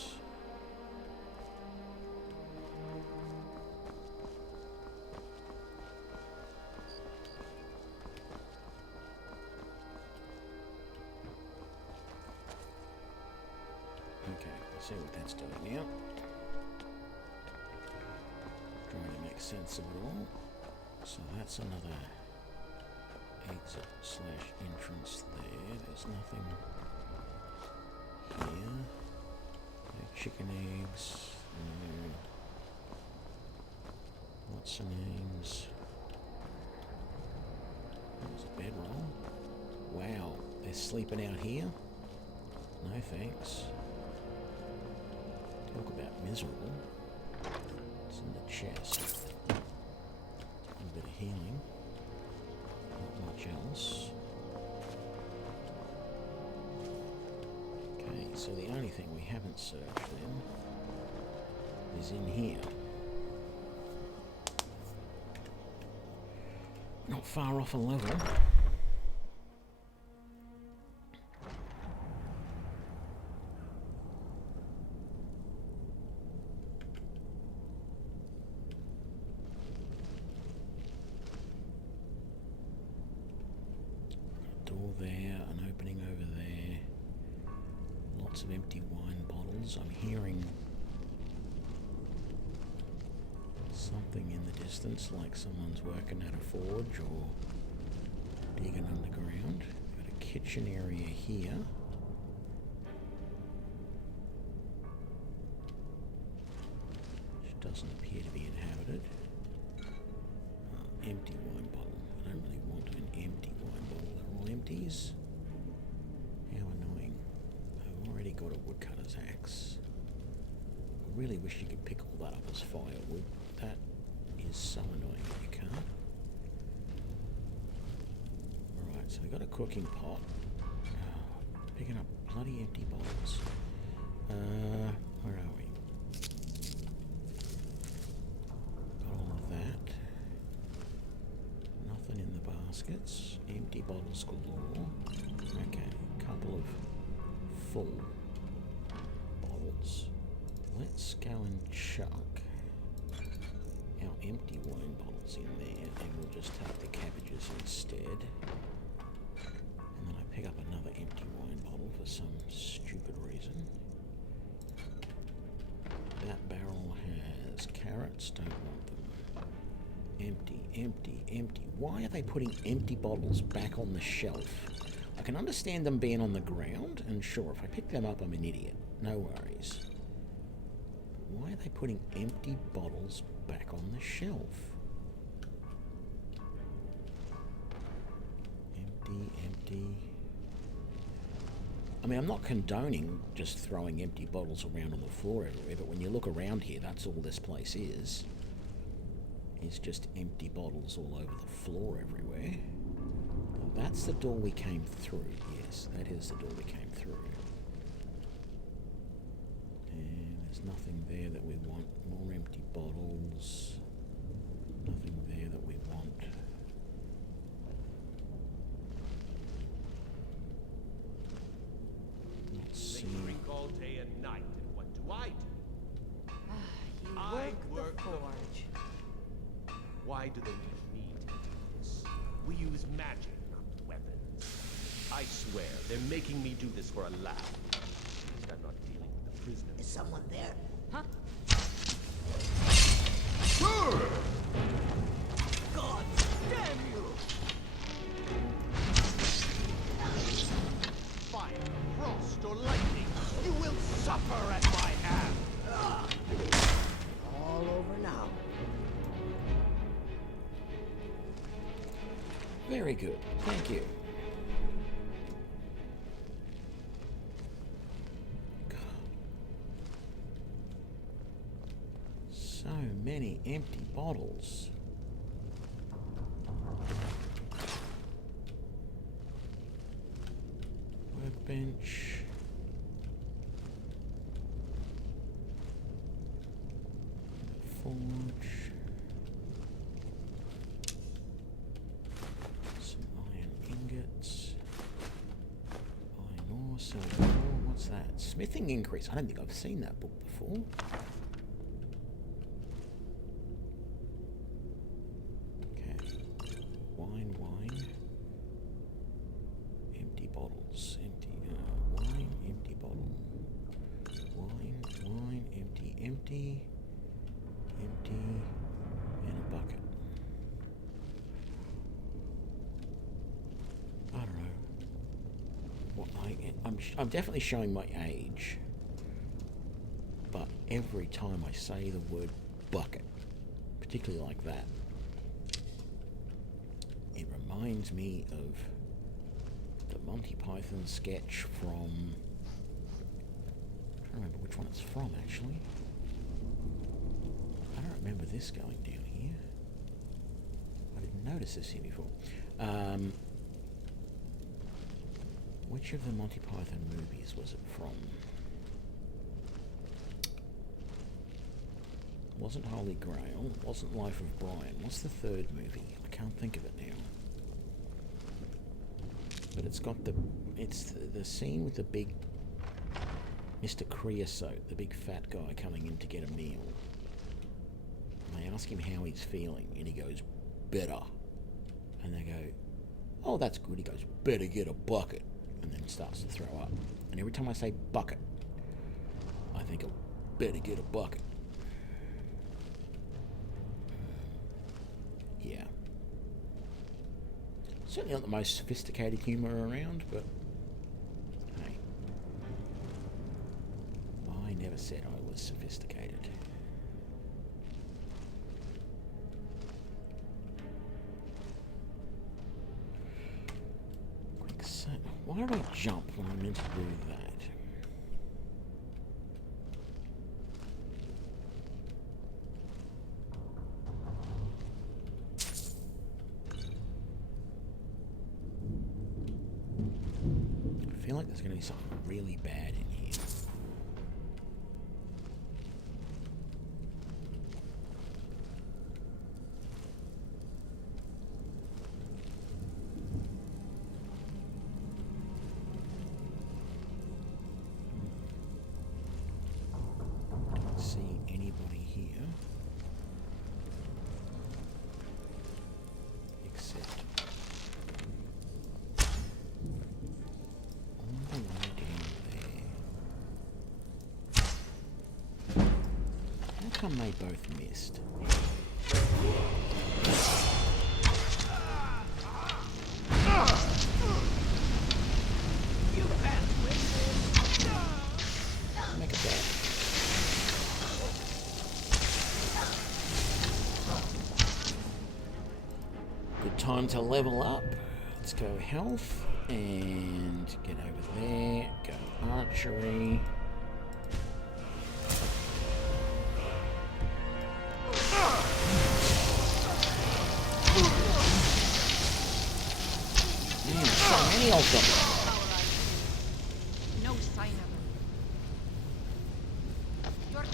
Okay, let's see what that's doing now. Trying to make sense of it all. So that's another exit/entrance there. There's nothing here. No chicken eggs. No. What's the names? There's a bedroll. Wow, they're sleeping out here? No thanks. Talk about miserable. It's in the chest. A bit of healing. Not much else. Okay, so the only thing we haven't searched then is in here. Not far off a level. Door there, an opening over there. Lots of empty wine bottles. I'm hearing something in the distance, like someone's working at a forge or digging underground. Got a kitchen area here. Which doesn't appear to be inhabited. Empty wine bottle. I don't really want an empty wine bottle. They're all empties. How annoying. I've already got a woodcutter's axe. I really wish you could pick all that up as firewood. That is so annoying that you can't. Alright, so we got a cooking pot. Picking up bloody empty bottles. Where are we? Got all of that. Nothing in the baskets. Empty bottles galore. Okay, couple of full bottles. Let's go and chuck our empty wine bottles in there, and we'll just take the cabbages instead. And then I pick up another empty wine bottle for some stupid reason. That barrel has carrots, don't want them. Empty, empty, empty. Why are they putting empty bottles back on the shelf? I can understand them being on the ground, and sure, if I pick them up, I'm an idiot. No worries. But why are they putting empty bottles back on the shelf? Empty, empty. I mean, I'm not condoning just throwing empty bottles around on the floor everywhere, but when you look around here, that's all this place is. It's just empty bottles all over the floor everywhere. Now, that's the door we came through. Yes, that is the door we came through. There's nothing there that we want. More empty bottles. Nothing there that we want. Let's see. They recall day and night, and what do? You work the forge. Why do they need me to do this? We use magic, not weapons. I swear, they're making me do this for a laugh. I'm not dealing with the prisoners. Is someone there? Huh? God damn you! Fire, frost, or lightning, you will suffer at my hand! All over now. Very good. Thank you. God. So many empty bottles. Workbench. Forge. Some iron ingots. Iron ore, silver ore. What's that? Smithing increase. I don't think I've seen that book before. Okay. Wine. Empty bottles. Empty. Wine. Empty bottle. Wine. Empty. Empty. And a bucket. I don't know. What I'm definitely showing my age. But every time I say the word bucket, particularly like that, it reminds me of the Monty Python sketch from... I'm trying to remember which one it's from, actually. I don't remember this going down here. I didn't notice this here before. Which of the Monty Python movies was it from? Wasn't Holy Grail. Wasn't Life of Brian. What's the third movie? I can't think of it now. But it's got the... It's the scene with the big... Mr. Creosote, the big fat guy coming in to get a meal. And they ask him how he's feeling, and he goes, better. And they go, oh, that's good. He goes, better get a bucket. And then starts to throw up. And every time I say bucket, I think of better get a bucket. Yeah. Certainly not the most sophisticated humour around, but hey. I never said I was sophisticated. Why did I jump when I meant to do that? I feel like there's going to be something really bad in here. How come they both missed? Make a bet. Good time to level up. Let's go health and get over there. Go archery. Many of them. No sign of her. Your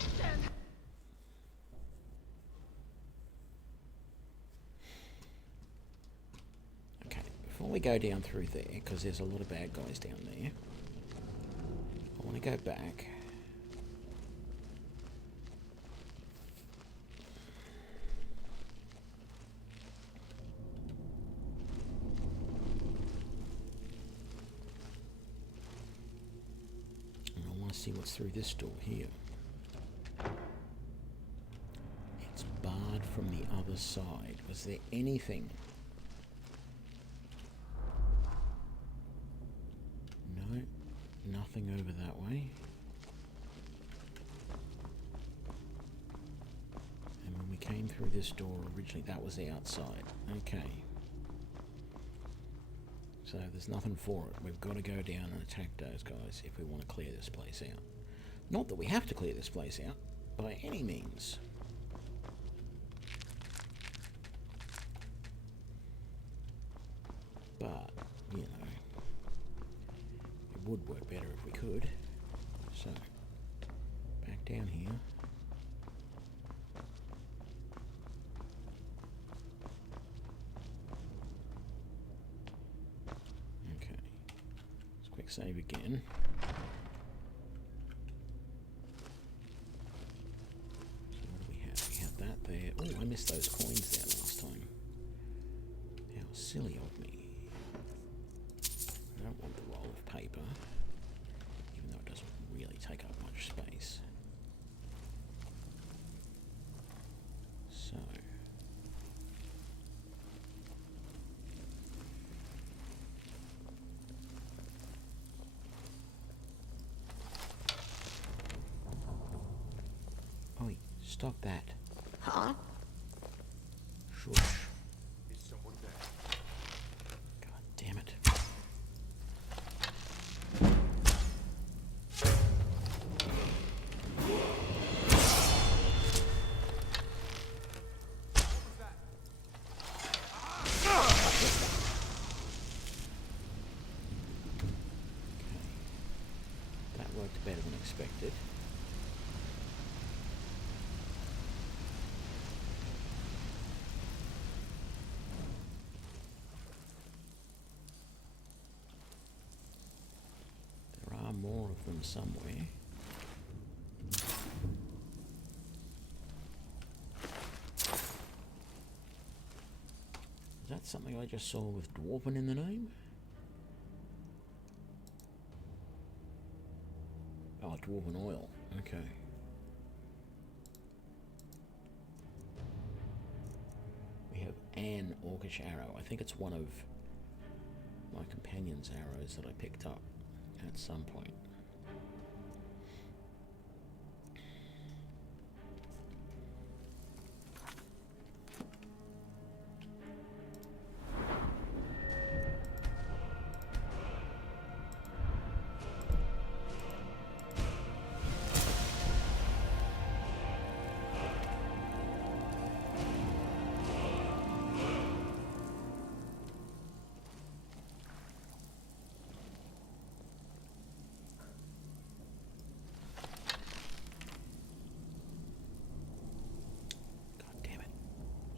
before we go down through there, because there's a lot of bad guys down there, I want to go back. And I want to see what's through this door here. It's barred from the other side. Was there anything? No, nothing over that way. And when we came through this door originally, that was the outside. Okay. So there's nothing for it. We've got to go down and attack those guys if we want to clear this place out. Not that we have to clear this place out by any means. But, you know, it would work better if we could. So, back down here. Okay. Let's quick save again. So what do we have? We have that there. Oh, I missed those coins there last time. How silly of me. I don't want the roll of paper, even though it doesn't really take up much space. So, oi, stop that. Huh? Shush. Is someone there? God damn it. That worked better than expected. There are more of them somewhere. Is that something I just saw with Dwarven in the name? Oh, Dwarven oil. Okay. We have an Orcish arrow. I think it's one of my companion's arrows that I picked up at some point.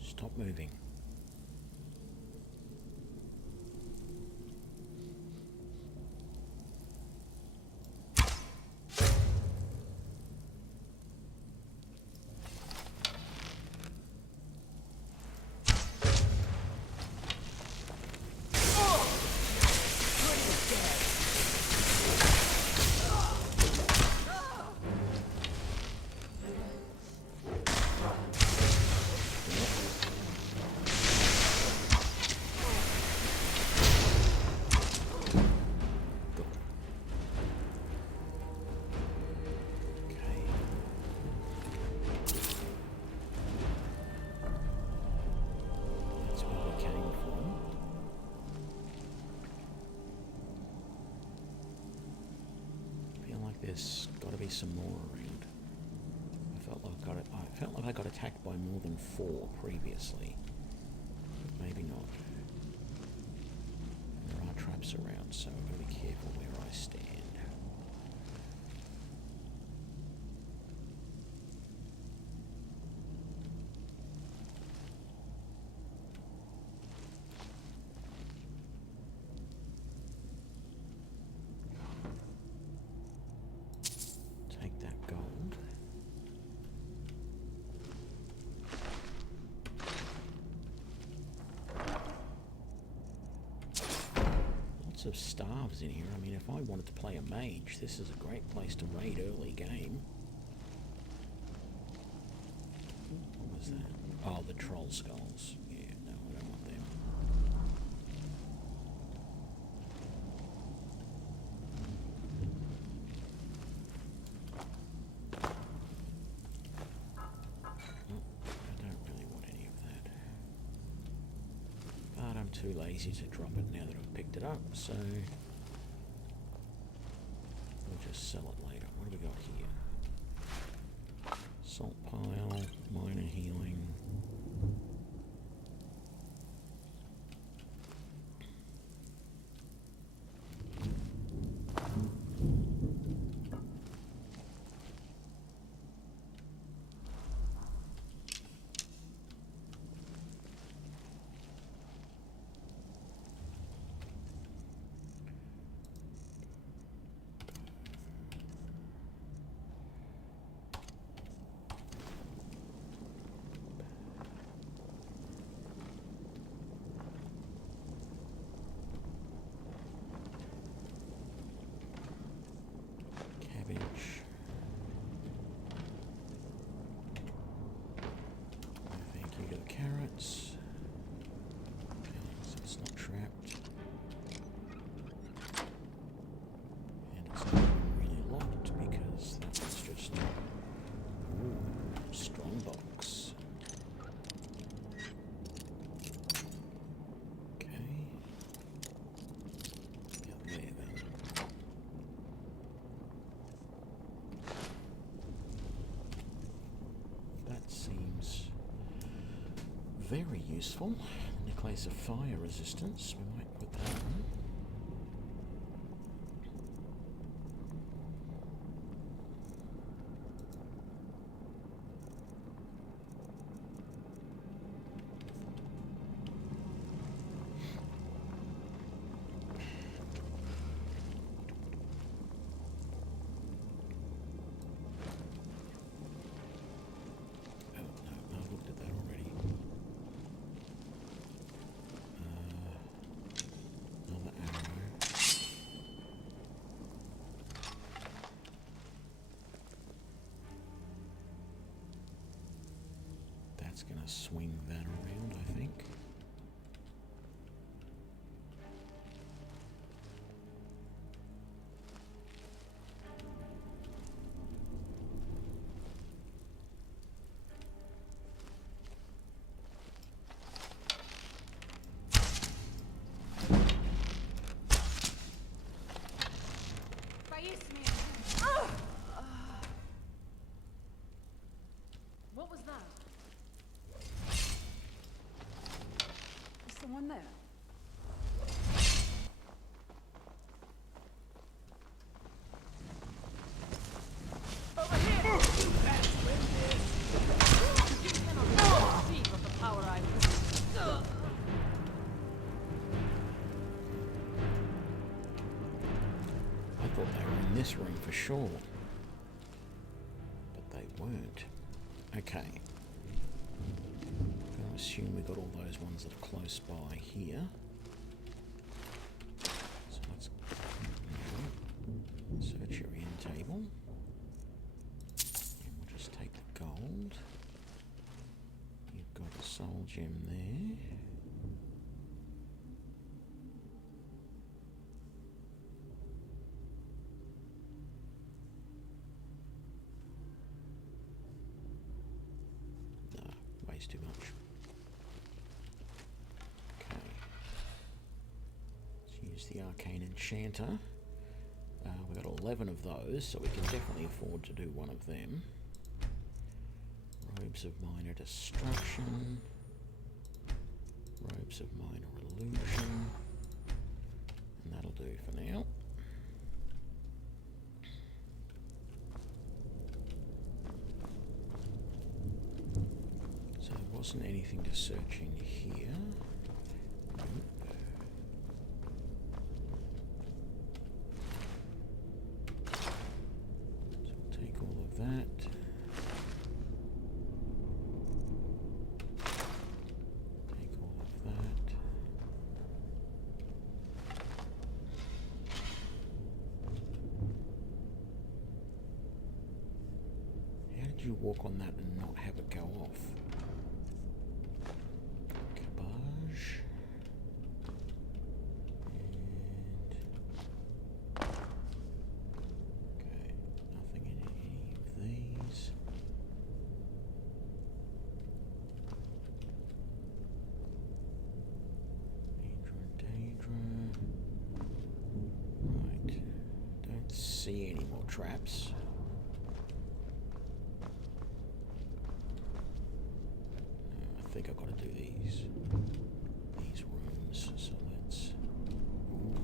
Stop moving. There's got to be some more around. I felt like I got attacked by more than 4 previously. But maybe not. There are traps around, so I've got to be careful where I stand. lots of staves in here. I mean, if I wanted to play a mage, this is a great place to raid early game. What was that? Oh, the troll skulls. Yeah, no, I don't want them. Too lazy to drop it now that I've picked it up, so we'll just sell it later. What do we got here? Salt pile, minor healing. Very useful. Necklace of fire resistance. We might put that on. It's going to swing that around, I think. What was that? Someone there? Over here! That's when this... You cannot conceive of the power I possess. I thought they were in this room for sure. But they weren't. Okay. Assume we got all those ones that are close by here. So let's search your end table. And we'll just take the gold. You've got a soul gem there. No, weighs too much. The Arcane Enchanter. We've got 11 of those, so we can definitely afford to do one of them. Robes of Minor Destruction. Robes of Minor Illusion. And that'll do for now. So there wasn't anything to search in here. That. Take all of that. you walk on that and not have it go off? Garbage. Okay, nothing in any of these. Daedra. Right. Don't see any more traps. I think I've got to do these rooms. So let's. Ooh.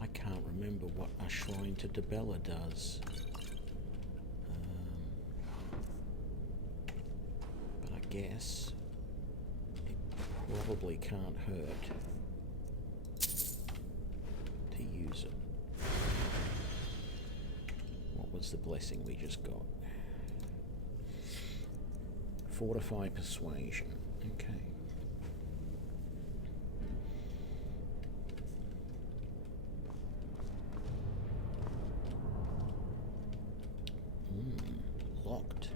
I can't remember what a shrine to Debella does. But I guess it probably can't hurt to use it. What was the blessing we just got? Fortify persuasion. Okay. Locked.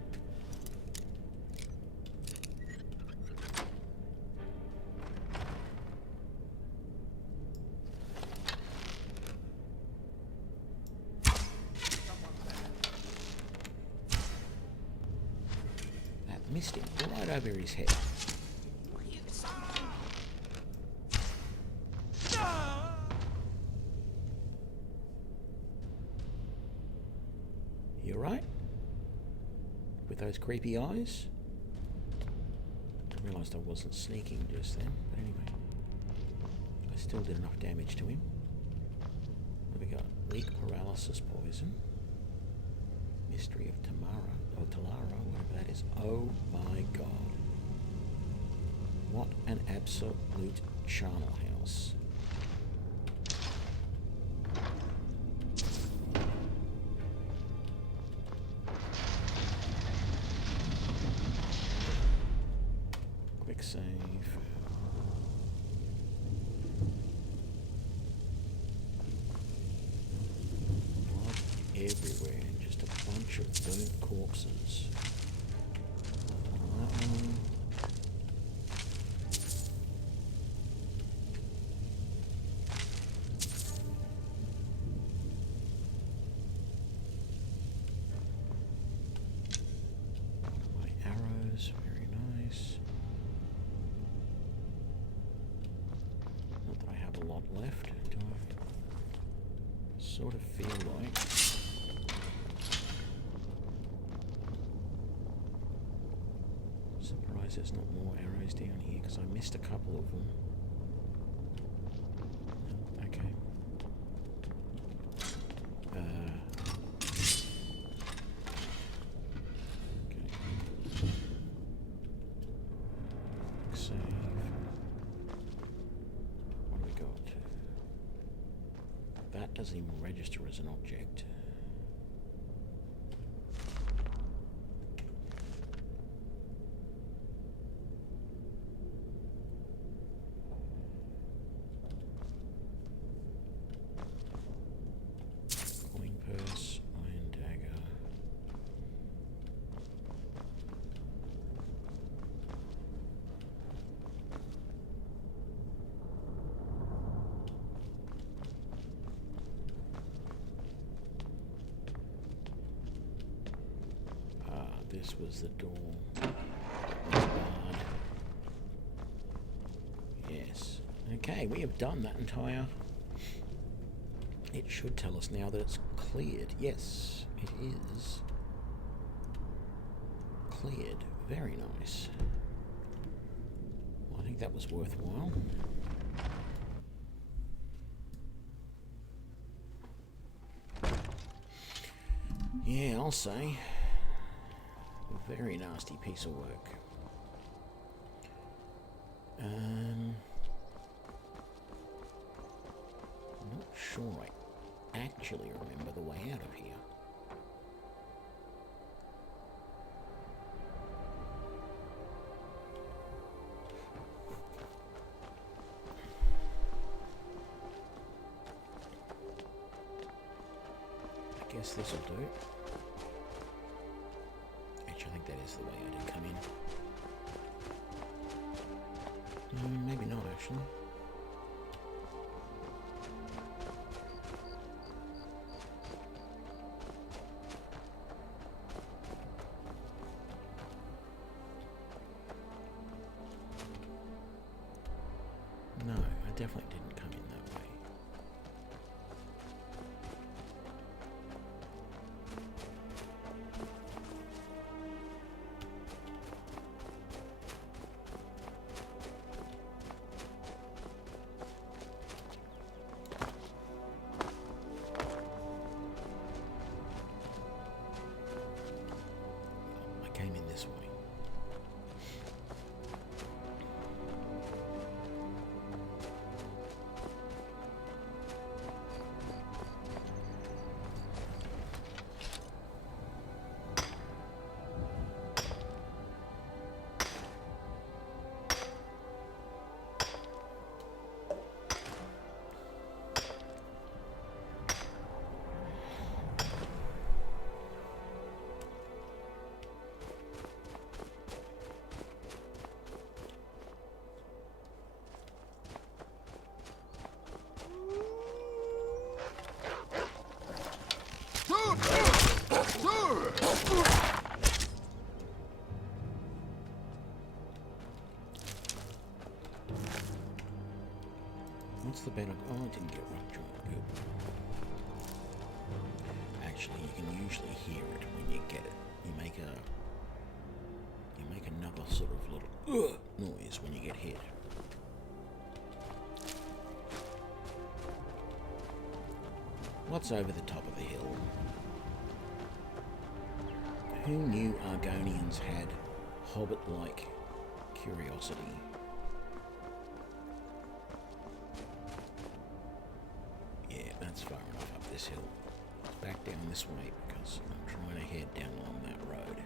Missed him right over his head. You alright? With those creepy eyes? I realised I wasn't sneaking just then, but anyway. I still did enough damage to him. What have we got? Weak paralysis poison. Mystery of Tamara, or Talara, whatever that is. Oh my god. What an absolute charnel house. Quick save. Blood everywhere. Just a bunch of burnt corpses. That one. My arrows, very nice. Not that I have a lot left, do I? Sort of feel like. Surprised there's not more arrows down here because I missed a couple of them. Okay. Save. What do we got? That doesn't even register as an object. Coin purse, iron dagger. This was the door. It was barred. Yes. Okay, we have done that entire... It should tell us now that it's cleared. Yes, it is. Cleared. Very nice. Well, I think that was worthwhile. Yeah, I'll say. A very nasty piece of work. I'm not sure I actually remember the way out of here. I guess this'll do. Actually, I think that is the way I did come in. Maybe not, actually. No, I definitely didn't come in that way. I came in this way. What's the better? Oh, I didn't get right. Good. Actually, you can usually hear it when you get it. You make another sort of little noise when you get hit. What's over the top of the hill? Who knew Argonians had hobbit-like curiosity? Yeah, that's far enough up this hill. Let's back down this way because I'm trying to head down along that road.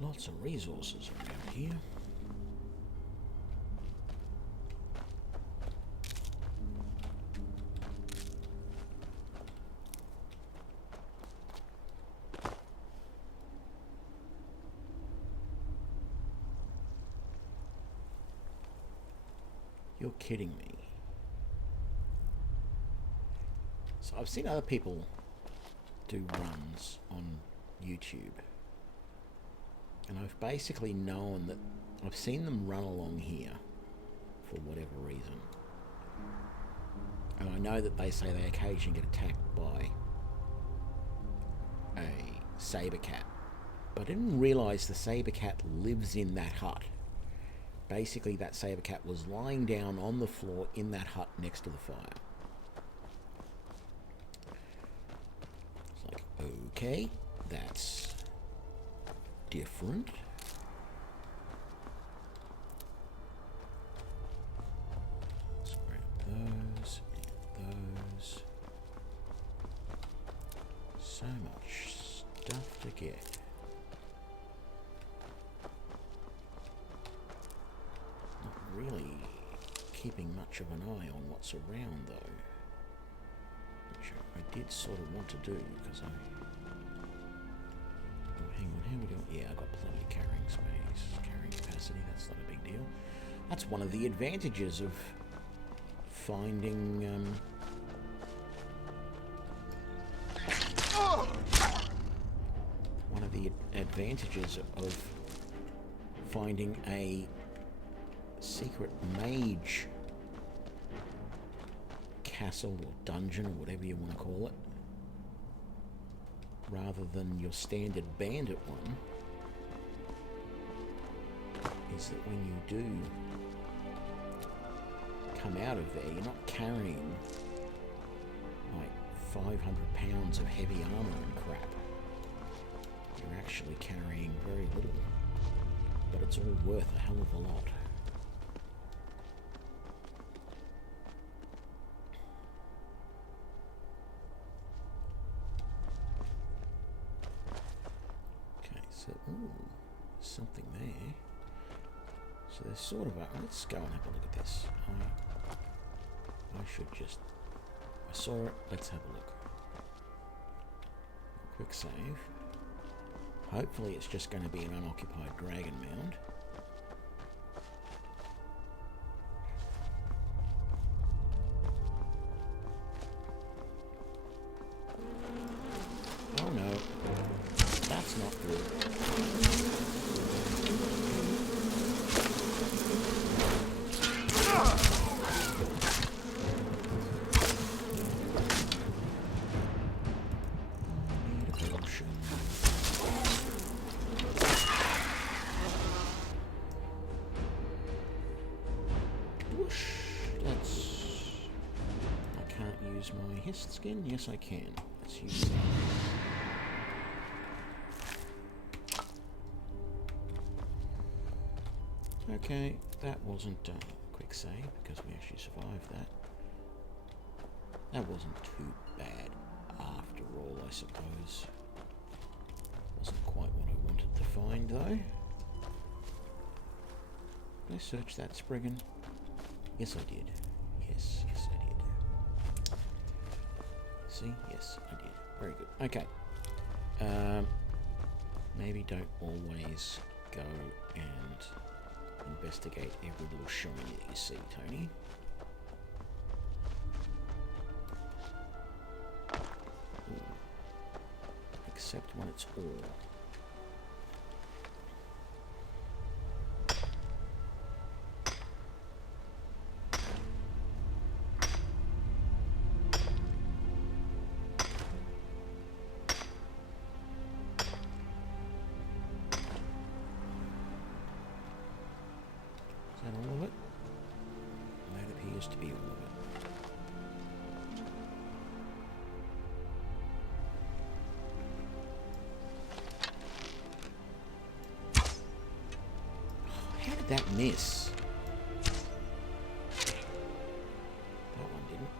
Lots of resources around here. You're kidding me. So I've seen other people do runs on YouTube. And I've basically known that I've seen them run along here for whatever reason. And I know that they say they occasionally get attacked by a saber cat. But I didn't realise the saber cat lives in that hut. Basically, that saber cat was lying down on the floor in that hut next to the fire. It's like, okay, that's different. Let's grab those and those. So much stuff to get. keeping much of an eye on what's around, though. Which I did sort of want to do, because I... Oh, hang on, how we doing? Yeah, I've got plenty of carrying space. Carrying capacity, that's not a big deal. That's one of the advantages of finding... One of the advantages of finding a secret mage castle or dungeon or whatever you want to call it, rather than your standard bandit one, is that when you do come out of there, you're not carrying like 500 pounds of heavy armor and crap. You're actually carrying very little, but it's all worth a hell of a lot. Okay, so, ooh, something there. So there's sort of a... Let's go and have a look at this. I should just... I saw it. Let's have a look. Quick save. Hopefully it's just going to be an unoccupied dragon mound. Oh no. That's not good. My hist skin? Yes, I can. Let's use that. Okay, that wasn't a quick save because we actually survived that. That wasn't too bad after all, I suppose. Wasn't quite what I wanted to find, though. Did I search that, Spriggan? Yes, I did. Yes, yes, I did. See? Yes, I did. Very good. Okay. Maybe don't always go and investigate every little shiny that you see, Tony. Ooh. Except when it's all. To be all of it. How did that miss? That one didn't.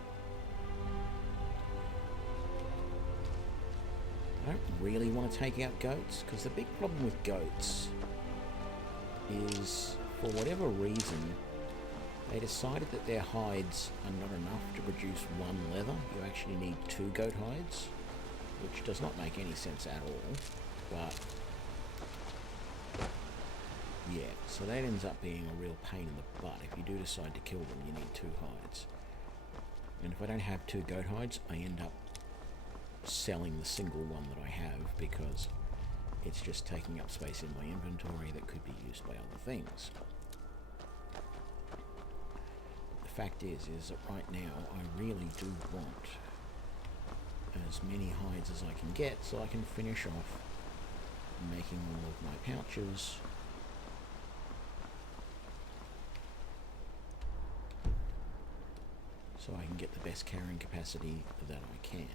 I don't really want to take out goats, because the big problem with goats is, for whatever reason, they decided that their hides are not enough to produce one leather. You actually need 2 goat hides, which does not make any sense at all. But yeah, so that ends up being a real pain in the butt. If you do decide to kill them, you need 2 hides. And if I don't have 2 goat hides, I end up selling the single one that I have because it's just taking up space in my inventory that could be used by other things. The fact is that right now I really do want as many hides as I can get so I can finish off making all of my pouches. So I can get the best carrying capacity that I can.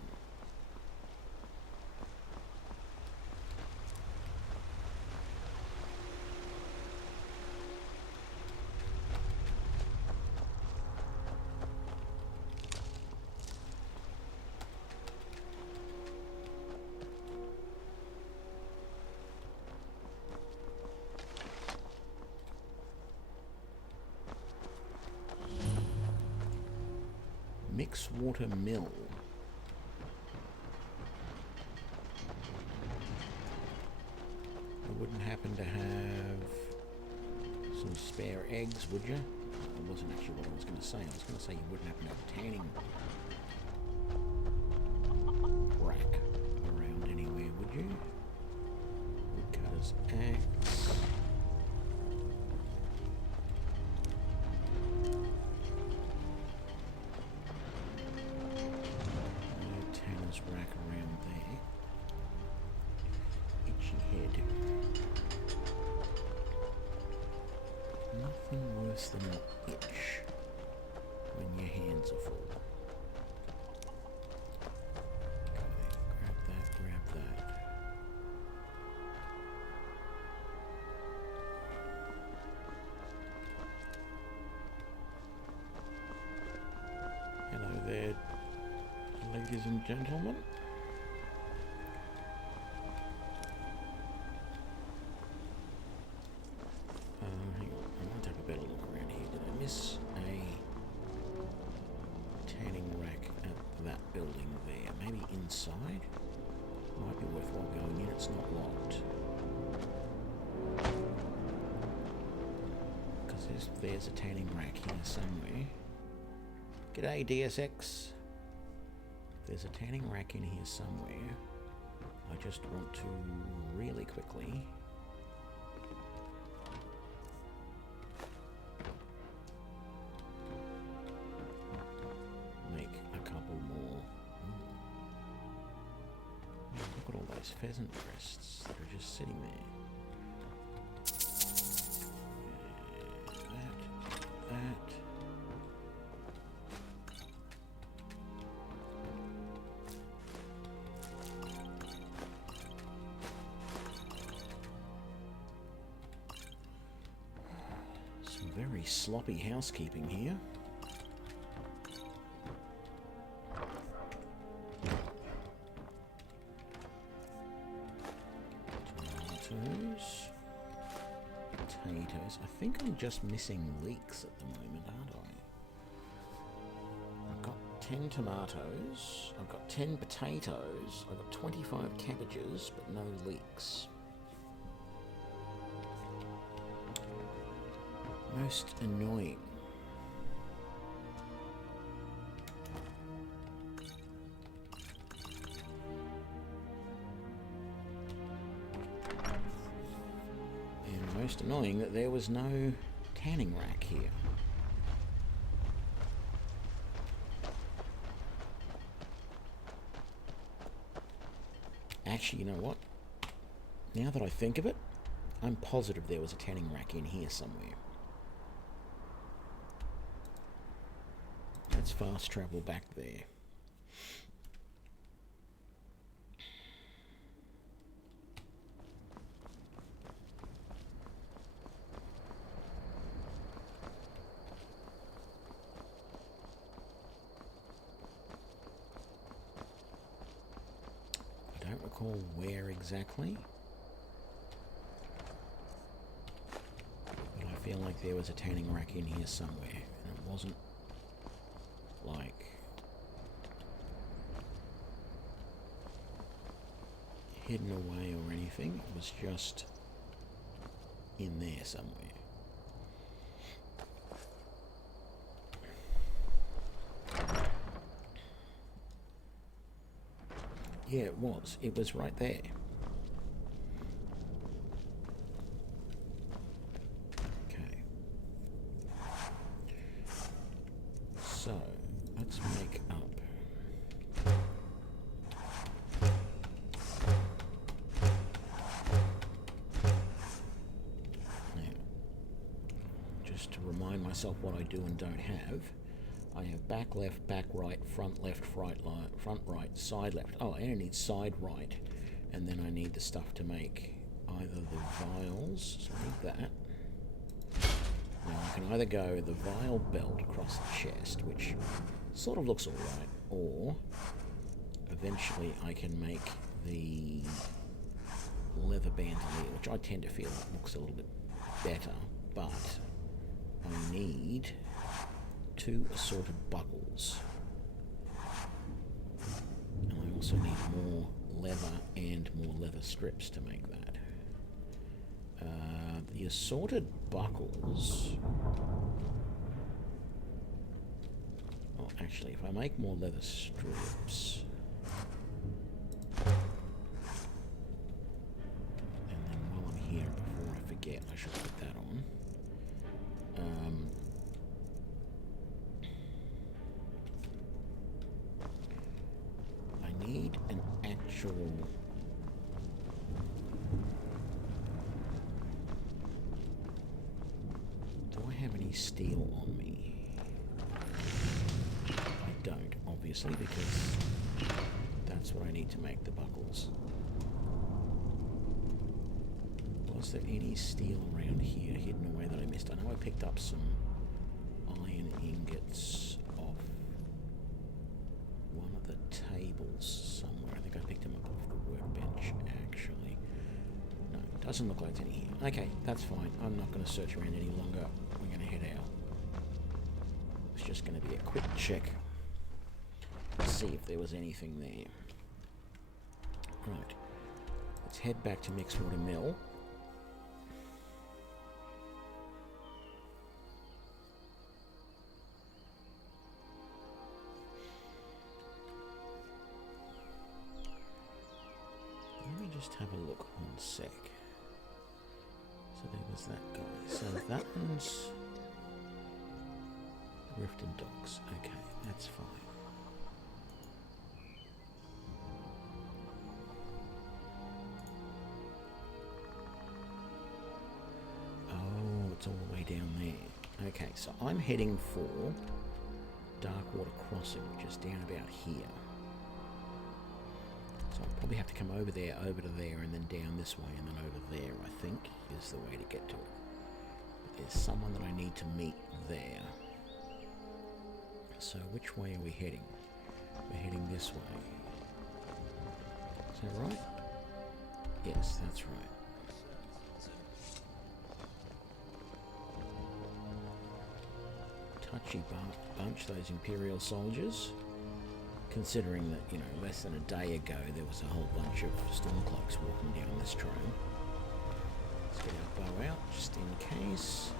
Mix water mill. You wouldn't happen to have some spare eggs, would you? That wasn't actually what I was going to say. I was going to say you wouldn't happen to have a tanning rack around anywhere, would you? Woodcutter's axe. No tanner's rack around there. Itchy head. Nothing worse than an itch when your hands are full. Okay, grab that. Hello there, ladies and gentlemen. Hang on, I want to have a better look around here. Did I miss a tanning rack at that building there? Maybe inside? Might be worthwhile going in, it's not locked. Because there's a tanning rack here somewhere. G'day DSX. There's a tanning rack in here somewhere. I just want to really quickly make a couple more. Look at all those pheasant breasts that are just sitting there. That. Some very sloppy housekeeping here. Potatoes. I think I'm just missing leeks at the moment, aren't I? I've got 10 tomatoes. I've got 10 potatoes. I've got 25 cabbages, but no leeks. Most annoying. Most annoying that there was no tanning rack here. Actually, you know what? Now that I think of it, I'm positive there was a tanning rack in here somewhere. Let's fast travel back there. Where exactly, but I feel like there was a tanning rack in here somewhere, and it wasn't like hidden away or anything. It was just in there somewhere. Yeah, it was. It was right there. Okay. So, let's make up. Now, just to remind myself what I do and don't have. I have back left, back right, front left, front right, side left. Oh, and I need side right. And then I need the stuff to make either the vials, so I need that. Now I can either go the vial belt across the chest, which sort of looks alright, or eventually I can make the leather bandolier, which I tend to feel looks a little bit better, but I need 2 assorted buckles. also need more leather and more leather strips to make that. The assorted buckles... Well, actually, if I make more leather strips... And then while I'm here, before I forget, I should put that on. I need an actual... Do I have any steel on me? I don't, obviously, because that's what I need to make the buckles. Was there any steel around here hidden away that I missed? I know I picked up some iron ingots off one of the tables somewhere. I think I picked them up off the workbench, actually. No, doesn't look like it's any here. Okay, that's fine. I'm not going to search around any longer. We're going to head out. It's just going to be a quick check to see if there was anything there. Right. Let's head back to Mixwater Mill. Let me just have a look 1 sec. So there was that guy. So that one's Riften Docks. Okay, that's fine. Oh, it's all the way down there. Okay, so I'm heading for Darkwater Crossing, which is down about here. So I'll probably have to come over there, over to there, and then down this way, and then over there, I think, is the way to get to it. But there's someone that I need to meet there. So which way are we heading? We're heading this way. Is that right? Yes, that's right. Touchy bunch, those Imperial soldiers. Considering that, you know, less than a day ago there was a whole bunch of Stormcloaks walking down this trail. Let's get our bow out, just in case.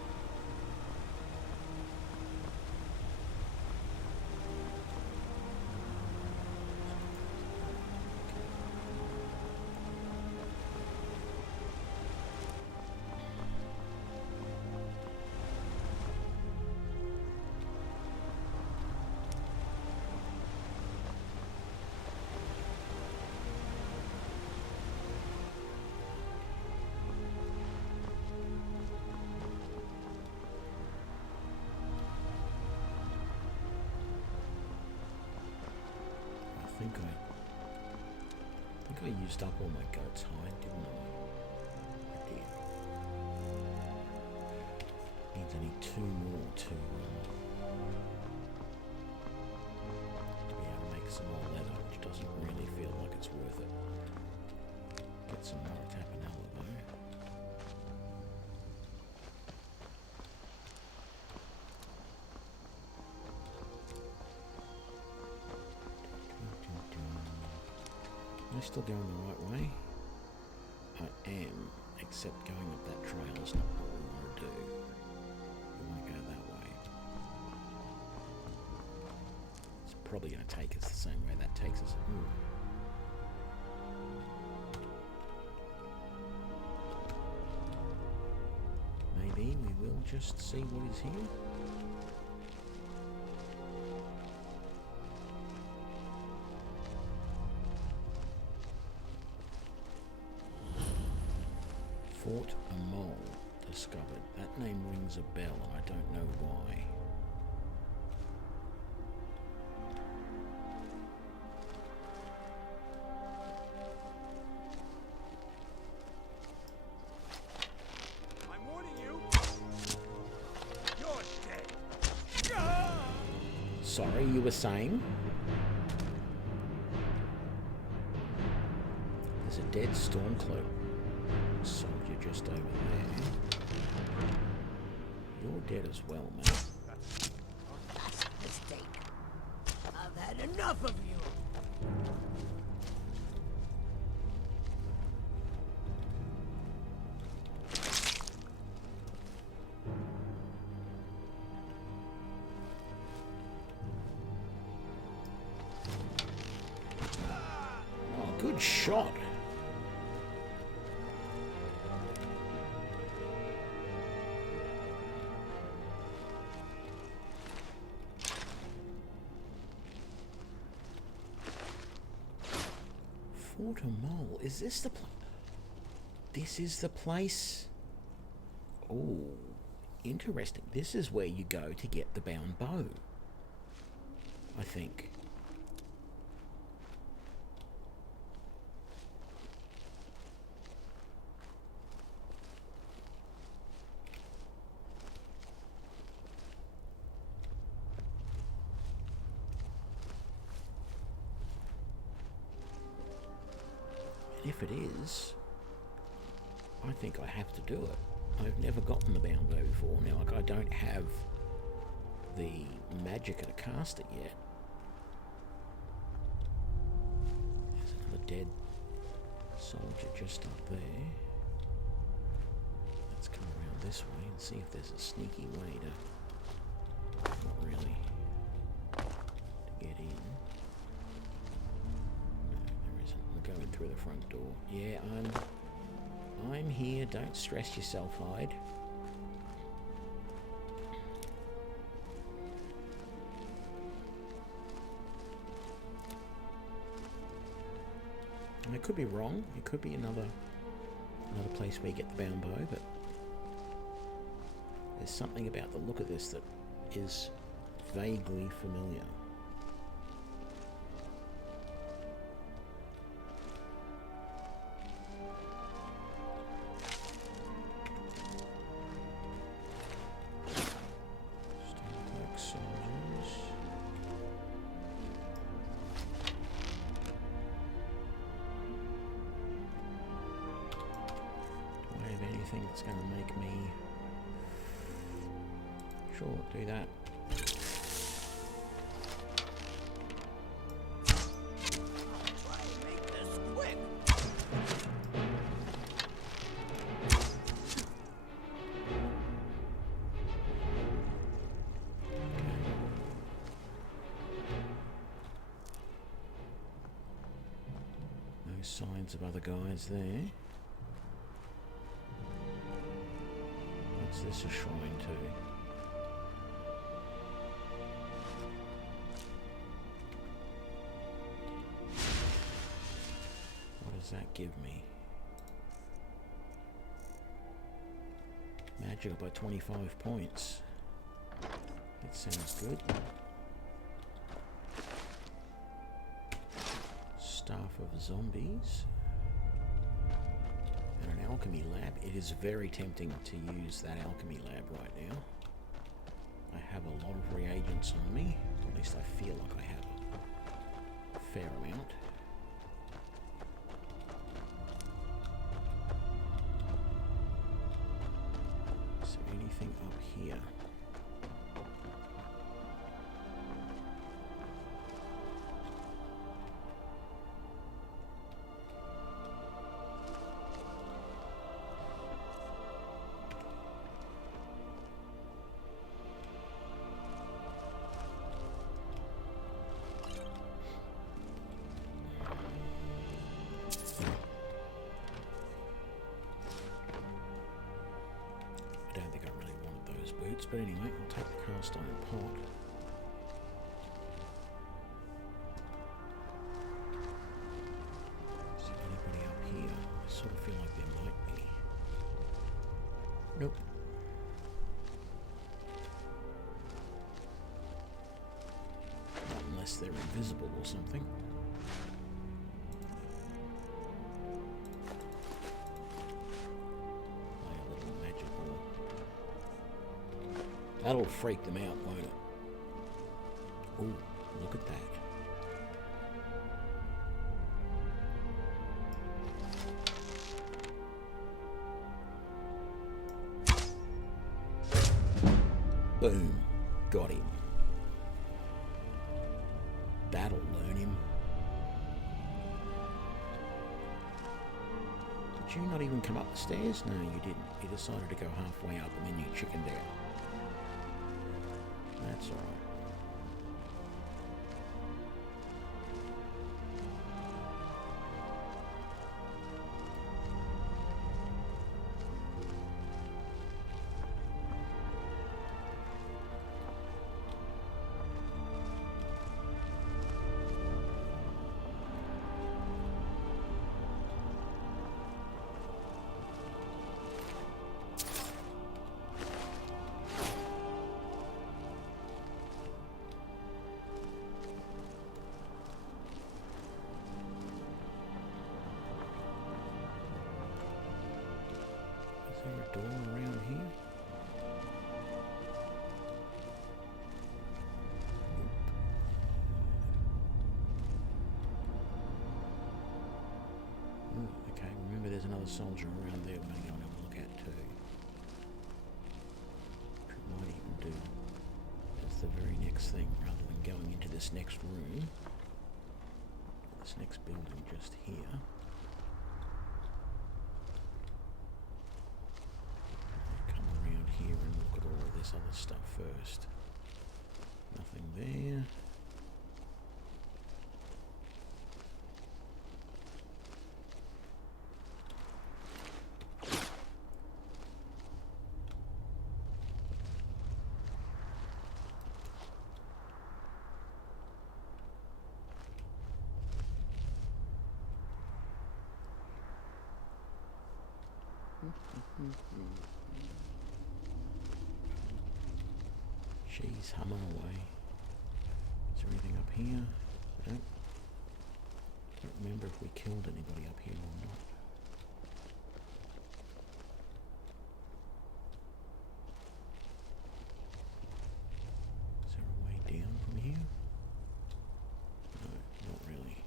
I think I used up all my goat's hide, didn't I? I did. Means I need 2 more to be able to make some more leather, which doesn't really feel like it's worth it. Get some more tapanella though. Am I still going the right way? I am, except going up that trail is not what we want to do. We want to go that way. It's probably going to take us the same way that takes us. Ooh. Maybe we will just see what is here. Fort Amol discovered. That name rings a bell and I don't know why. I'm warning you. You're dead. Sorry, you were saying? There's a dead Stormcloak soldier just over there. You're dead as well, mate. That's a mistake. I've had enough of you. Good shot. Fort Mole. Is this the place? This is the place. Oh, interesting. This is where you go to get the bound bow, I think. And if it is, I think I have to do it. I've never gotten the bound bow before. Now, like, I don't have the magic to cast it yet. There's another dead soldier just up there. Let's come around this way and see if there's a sneaky way to, not really, to get in. No, there isn't. We'll go in through the front door. Yeah, I'm here. Don't stress yourself, Hyde. I could be wrong. It could be another place where you get the bound bow, but there's something about the look of this that is vaguely familiar. That's going to make me... Sure, do that. No signs of other guys there. What's this a shrine to? What does that give me? Magic by 25 points. That sounds good. Staff of Zombies. And an alchemy lab. It is very tempting to use that alchemy lab right now. I have a lot of reagents on me. At least I feel like I have a fair amount. Is there anything up here? But anyway, I'll take the cast iron pot. Is there anybody up here? I sort of feel like there might be. Nope. Not unless they're invisible or something. That'll freak them out, won't it? Oh, look at that. Boom. Got him. That'll learn him. Did you not even come up the stairs? No, you didn't. You decided to go halfway up and then you chickened out. That's all right. soldier around there we're going to go and have a look at too. Which we might even do as the very next thing, rather than going into this next room, this next building just here. Come around here and look at all of this other stuff first. Nothing there. She's humming away. Is there anything up here? Nope. Don't remember if we killed anybody up here or not. Is there a way down from here? No, not really.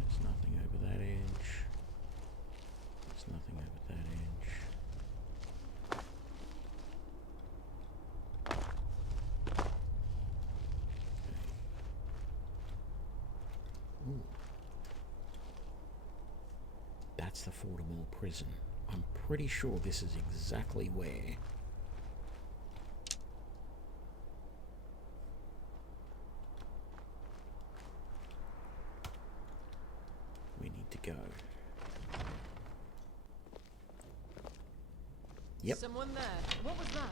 There's nothing over that edge. There's nothing over that edge. Ooh. That's the Fortimore prison. I'm pretty sure this is exactly where we need to go. Yep. Someone there. What was that?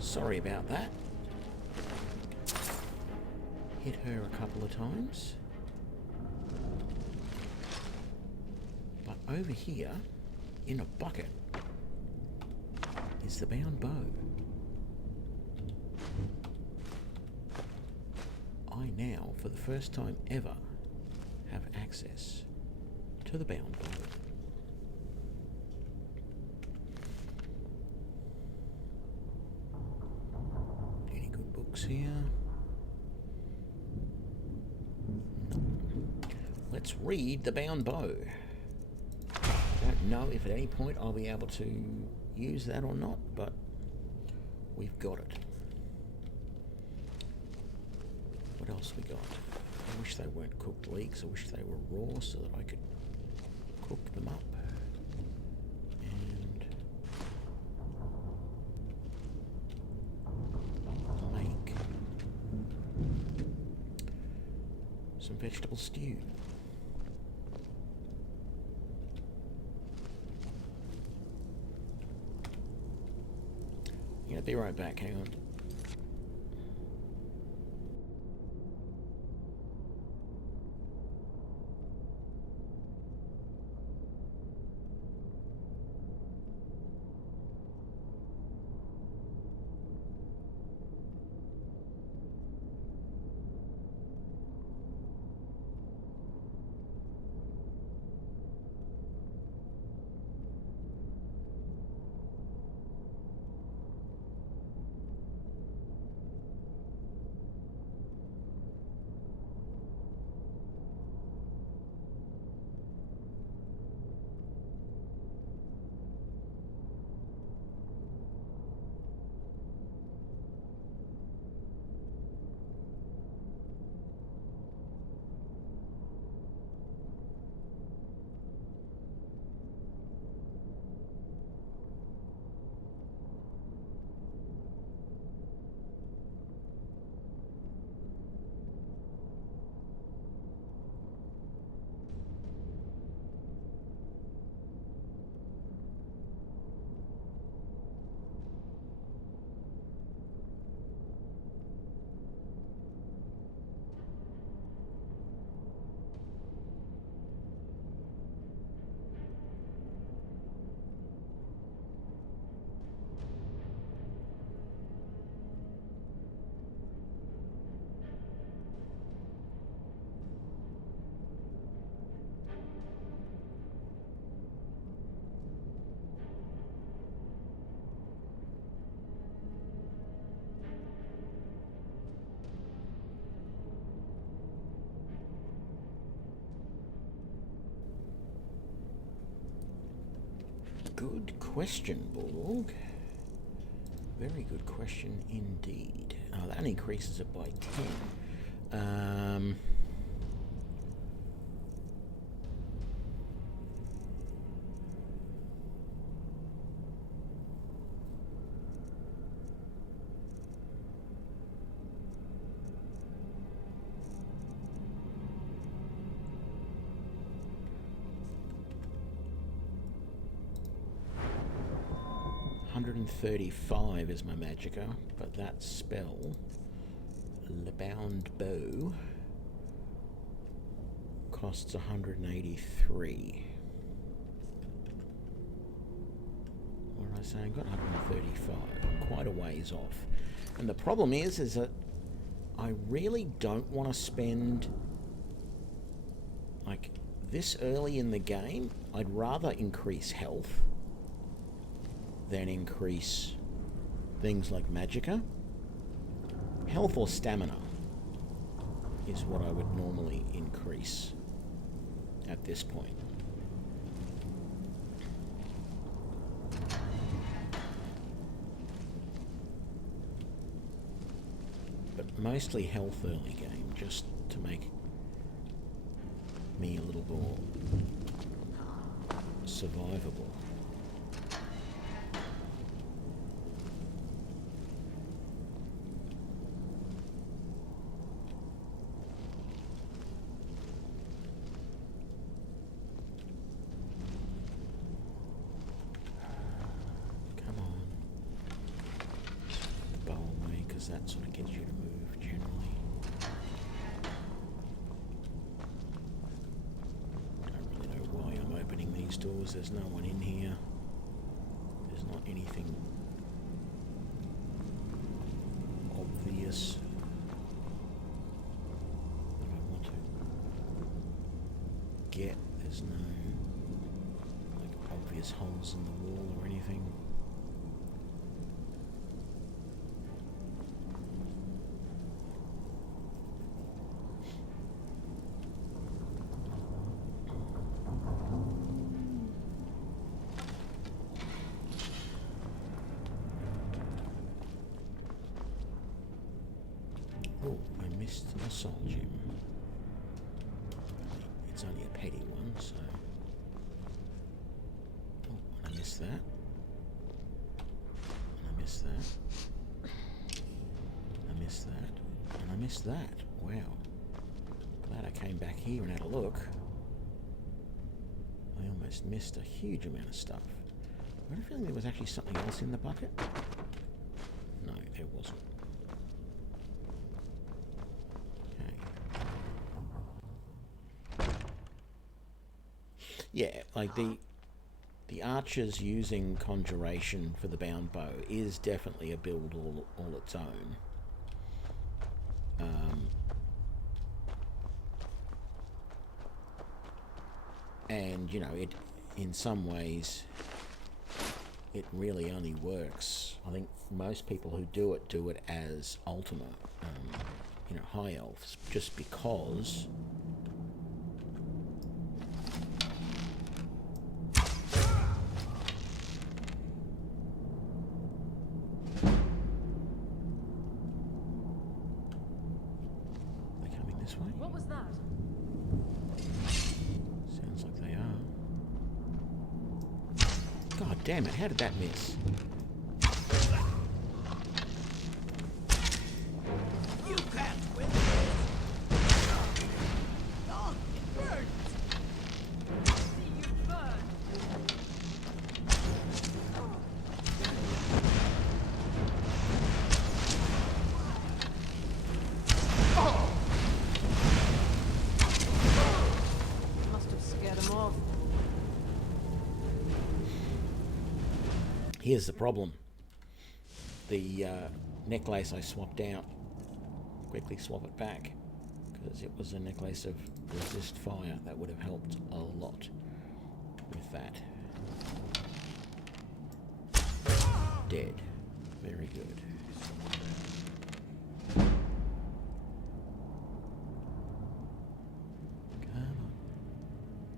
Sorry about that. Hit her a couple of times. But over here, in a bucket, is the bound bow. I now, for the first time ever, have access to the bound bow. Any good books here? No. Let's read the bound bow. I don't know if at any point I'll be able to use that or not, but we've got it. What else we got? I wish they weren't cooked leeks. I wish they were raw so that I could cook them up. And make some vegetable stew. Yeah, be right back, hang on. good question, Bulldog. Very good question indeed. Oh, that increases it by 10. 135 is my magicka, but that spell, Le Bound Bow, costs 183. What did I say? I got 135. I'm quite a ways off. And the problem is that I really don't want to spend, like, this early in the game. I'd rather increase health than increase things like magicka. Health or stamina is what I would normally increase at this point. But mostly health early game, just to make me a little more survivable. That sort of gets you to move generally. Don't really know why I'm opening these doors. There's no one in here. There's not anything obvious that I want to get. There's no like obvious holes in the wall or anything. Oh, I missed a soul gem. It's only a petty one, so... Oh, and I missed that. And I missed that. I missed that. And I missed that. Wow. Glad I came back here and had a look. I almost missed a huge amount of stuff. I had a feeling there was actually something else in the bucket. No, there wasn't. Yeah, like the archers using conjuration for the bound bow is definitely a build all its own. And you know, it in some ways it really only works. I think most people who do it as Ultima, you know, high elves, just because. What was that? Sounds like they are. God damn it, how did that miss? You can't win. Oh, it burns. See you burn. Here's the problem. The necklace I swapped out, quickly swap it back, because it was a necklace of resist fire. That would have helped a lot with that. Dead. Very good.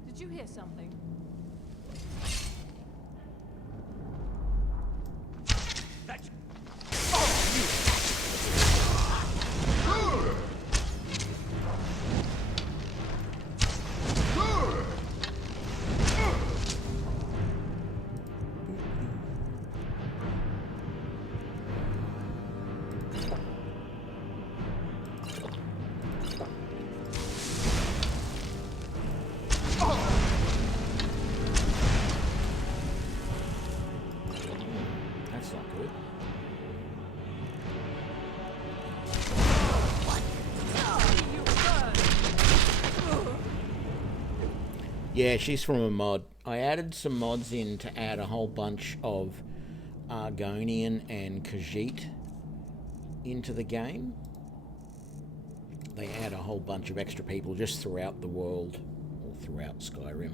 Did you hear something? Yeah, she's from a mod. I added some mods in to add a whole bunch of Argonian and Khajiit into the game. They add a whole bunch of extra people just throughout the world, or throughout Skyrim.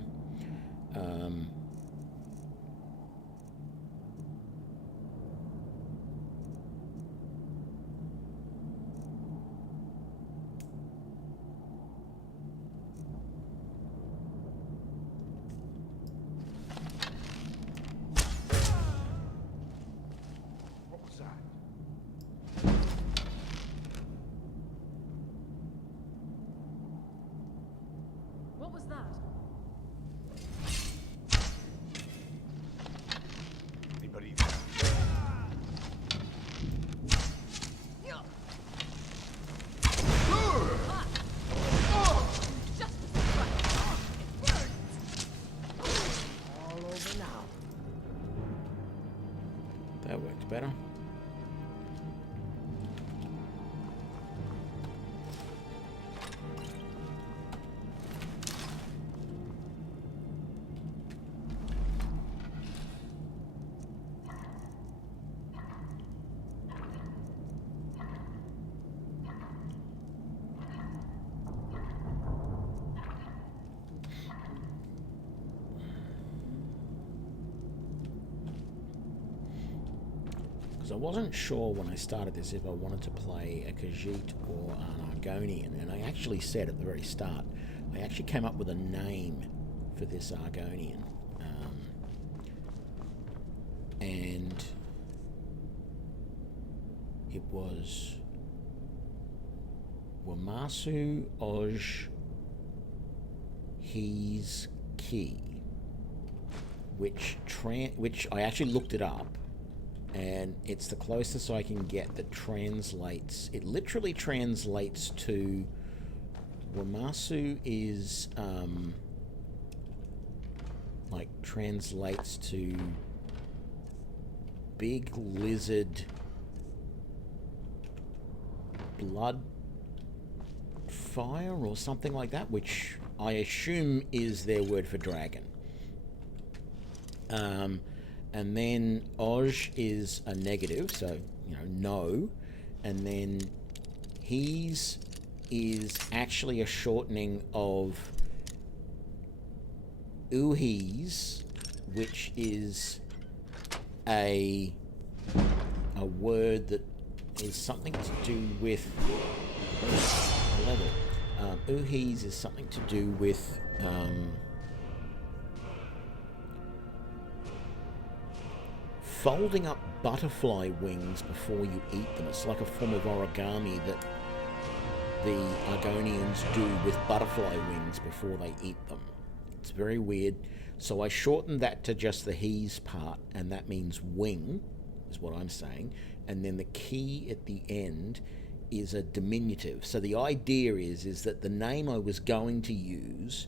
What was that? Anybody there? All over now. That worked better. I wasn't sure when I started this if I wanted to play a Khajiit or an Argonian, and I actually said at the very start, I actually came up with a name for this Argonian, and it was Wamasu Oj He's Key, which I actually looked it up. And it's the closest I can get that translates. It literally translates to Wamasu is like translates to big lizard blood fire or something like that, which I assume is their word for dragon. And then Oj is a negative, so, you know, no. And then he's is actually a shortening of Uhi's, which is a word that is something to do with level. Uhi's is something to do with folding up butterfly wings before you eat them. It's like a form of origami that the Argonians do with butterfly wings before they eat them. It's very weird. So I shortened that to just the he's part, and that means wing, is what I'm saying. And then the key at the end is a diminutive. So the idea is that the name I was going to use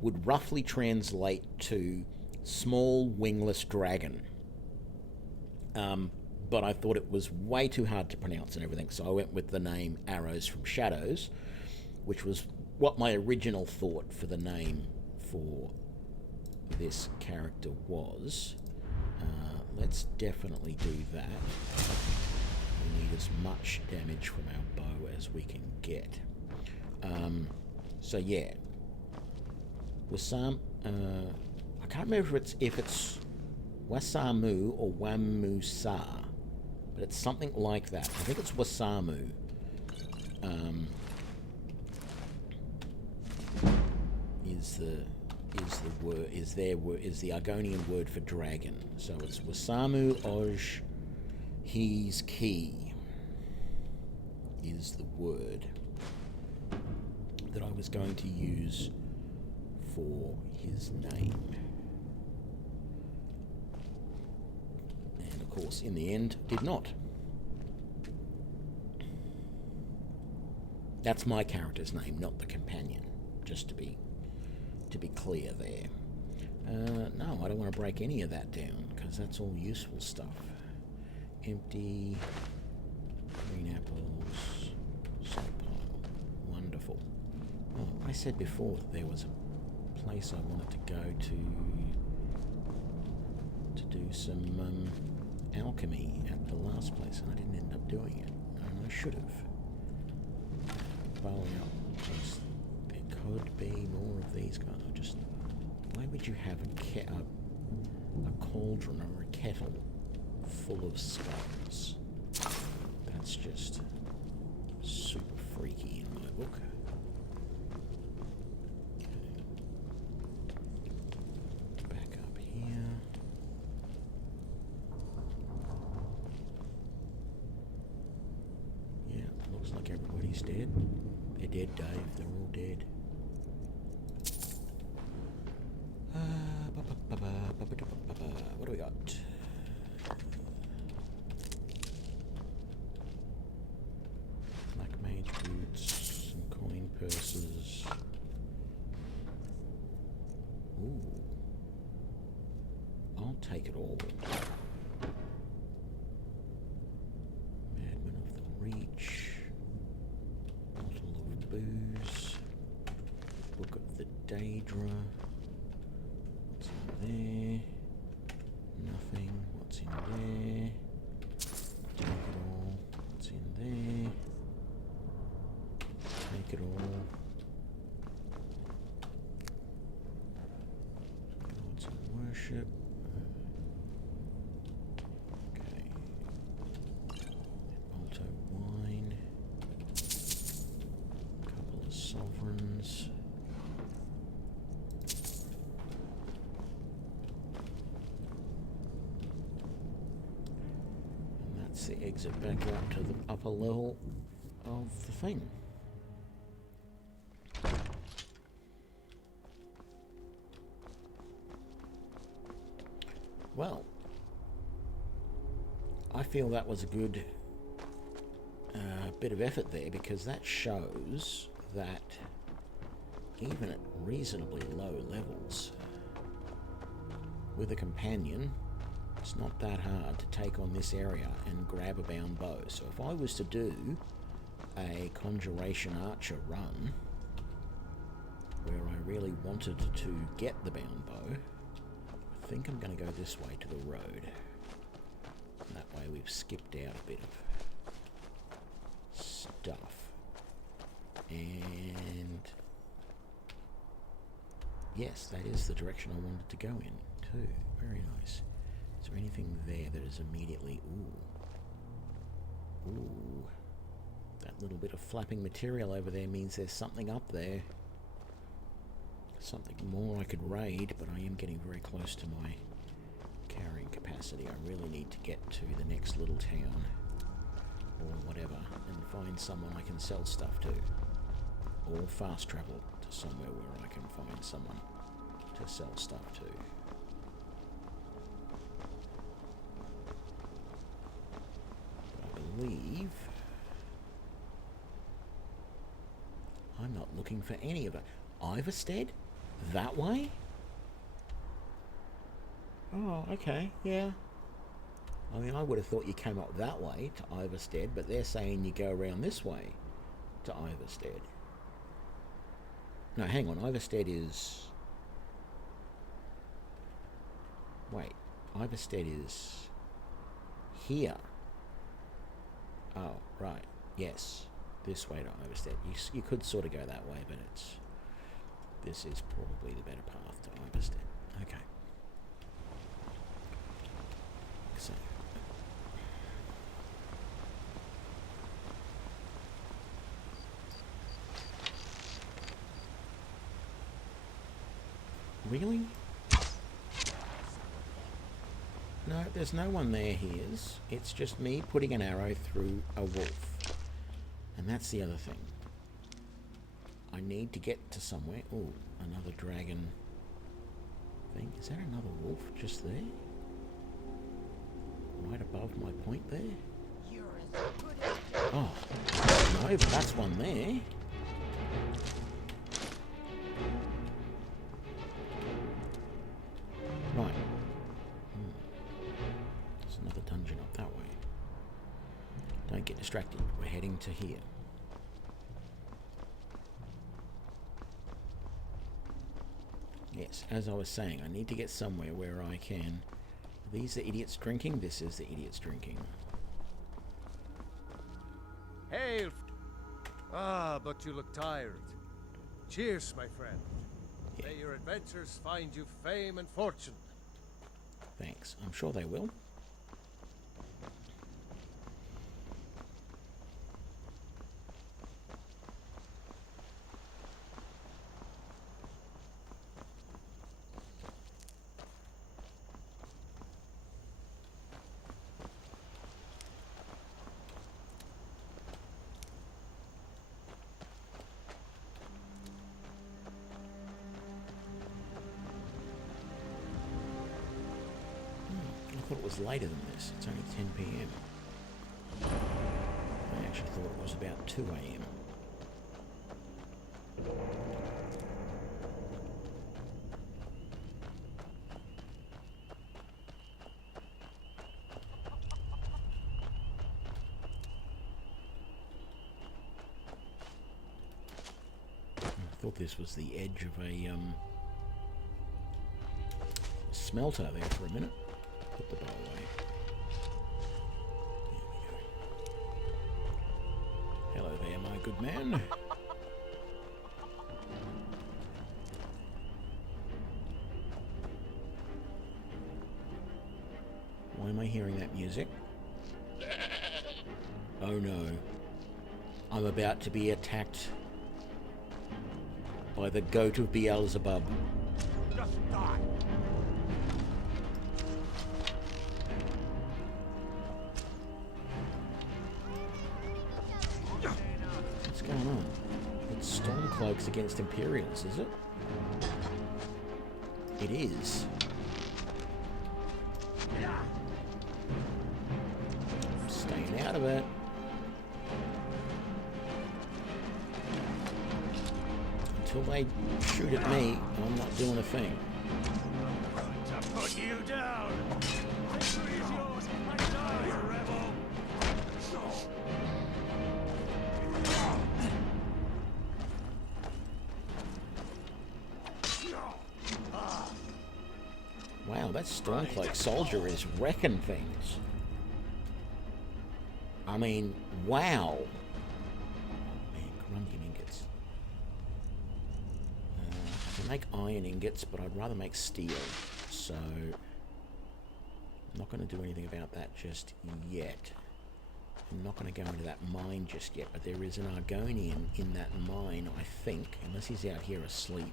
would roughly translate to small wingless dragon. But I thought it was way too hard to pronounce and everything, so I went with the name Arrows from Shadows, which was what my original thought for the name for this character was. Let's definitely do that. We need as much damage from our bow as we can get. So yeah, Wasam. I can't remember if it's Wasamu or Wamusa, but it's something like that. I think it's Wasamu. Is the Argonian word for dragon. So it's Wasamu Oj He's Key is the word that I was going to use for his name. And of course, in the end, did not. That's my character's name, not the companion, just to be clear there. No, I don't want to break any of that down, because that's all useful stuff. Empty, green apples, salt pile. Wonderful. Well, I said before that there was a place I wanted to go to do some alchemy at the last place, and I didn't end up doing it. And I should have. Well, there could be more of these guys. Why would you have a cauldron or a kettle full of skulls? That's just super freaky in my book. Okay. Back up here. Yeah, looks like everybody's dead. They're dead, Dave. They're all dead. What do we got? Black mage boots, some coin purses. Ooh. I'll take it all. Madman of the Reach. Bottle of booze. Book of the Daedra. What's in there? Nothing. What's in there? Take it all. What's in there? Take it all. Gods and worship. Okay. Alto wine. Couple of sovereigns. The exit back out to the upper level of the thing. Well, I feel that was a good bit of effort there, because that shows that even at reasonably low levels, with a companion, it's not that hard to take on this area and grab a bound bow. So if I was to do a Conjuration Archer run, where I really wanted to get the bound bow, I think I'm going to go this way to the road. And that way we've skipped out a bit of stuff. And yes, that is the direction I wanted to go in too. Very nice. Is there anything there that is immediately... Ooh. That little bit of flapping material over there means there's something up there. Something more I could raid, but I am getting very close to my carrying capacity. I really need to get to the next little town, or whatever, and find someone I can sell stuff to. Or fast travel to somewhere where I can find someone to sell stuff to. Believe I'm not looking for any of it. Iverstead? That way? Oh, okay, yeah. I mean, I would have thought you came up that way to Iverstead, but they're saying you go around this way to Iverstead. No, hang on, Iverstead is... Wait, Iverstead is here. Oh, right. Yes. This way to Iverstead. You could sort of go that way, but this is probably the better path to Iverstead. Okay. So. Really? No, there's no one there, he is. It's just me putting an arrow through a wolf. And that's the other thing. I need to get to somewhere. Oh, another dragon thing. Is that another wolf just there? Right above my point there? Oh, no, but that's one there. Right. There's another dungeon up that way. Don't get distracted. We're heading to here. Yes, as I was saying, I need to get somewhere where I can... Are these the idiots drinking? This is the idiots drinking. Hail! Ah, but you look tired. Cheers, my friend. Yeah. May your adventures find you fame and fortune. Thanks. I'm sure they will. I thought it was later than this. It's only 10 p.m. I actually thought it was about 2 a.m. I thought this was the edge of a smelter there for a minute. Put the bow away. There we go. Hello there, my good man. Why am I hearing that music? Oh no. I'm about to be attacked by the goat of Beelzebub. Just die. What's going on? It's Stormcloaks against Imperials, is it? It is. I'm staying out of it. Until they shoot at me, I'm not doing a thing. To put you down. Victory is yours. I die, rebel. Wow, that Stormcloak soldier is wrecking things. I mean, wow. Oh, man, Corundian ingots. I can make iron ingots, but I'd rather make steel. So, I'm not going to do anything about that just yet. I'm not going to go into that mine just yet, but there is an Argonian in that mine, I think, unless he's out here asleep.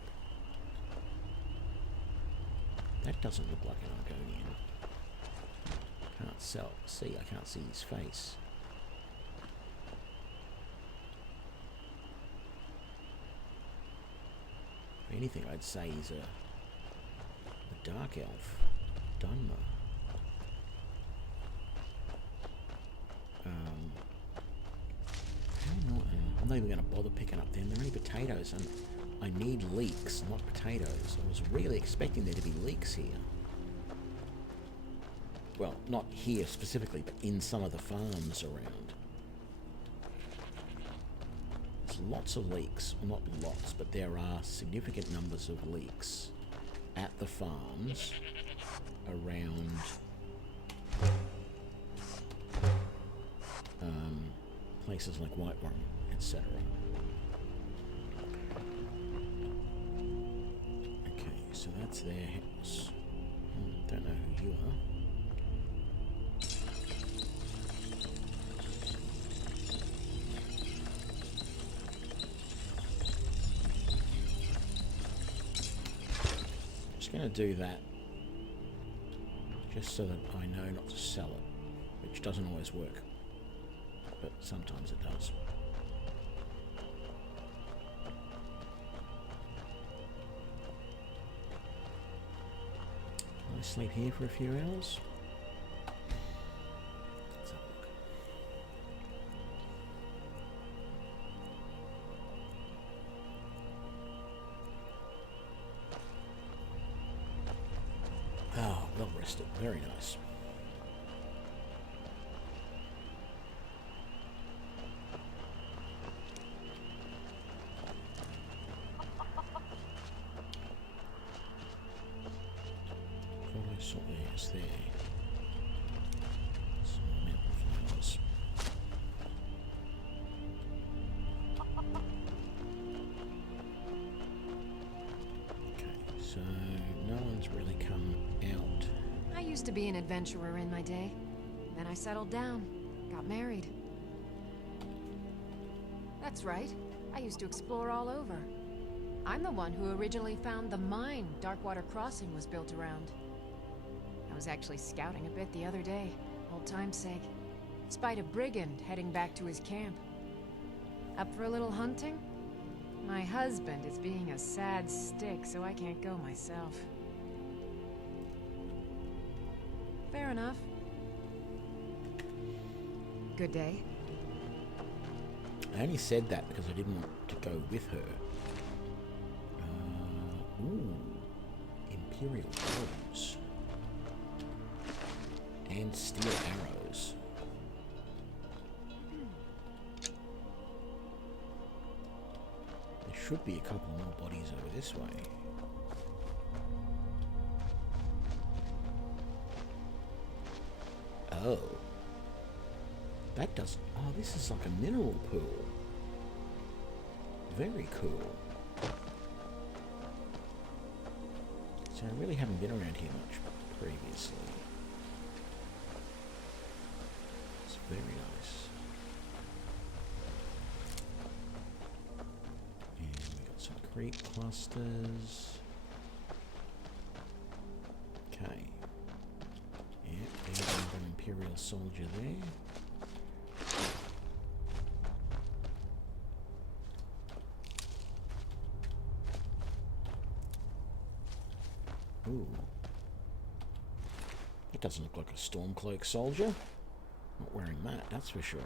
That doesn't look like an Argonian. I can't see his face. If anything, I'd say he's a dark elf. Dunmer. I'm not even going to bother picking up them. They're only potatoes, and I need leeks, not potatoes. I was really expecting there to be leeks here. Well, not here specifically, but in some of the farms around. There's lots of leeks. Well, not lots, but there are significant numbers of leeks at the farms around places like Whiterun, etc. Okay, so that's their house. Don't know who you are. Just going to do that just so that I know not to sell it, which doesn't always work, but sometimes it does. Can I sleep here for a few hours? Let's have a look. Oh, well rested. Very nice. What's there? Some mountain flowers. Okay, so no one's really come out. I used to be an adventurer in my day. Then I settled down, got married. That's right. I used to explore all over. I'm the one who originally found the mine Darkwater Crossing was built around. I was actually scouting a bit the other day, old time's sake. Spied a brigand heading back to his camp. Up for a little hunting? My husband is being a sad stick, so I can't go myself. Fair enough. Good day. I only said that because I didn't want to go with her. Ooh. Imperial bows. And steel arrows. There should be a couple more bodies over this way. Oh. That does... Oh, this is like a mineral pool. Very cool. So I really haven't been around here much previously. It's very nice. And we got some creep clusters. Okay. Yeah, there's another Imperial soldier there. Ooh. It doesn't look like a Stormcloak soldier. Not wearing that, that's for sure.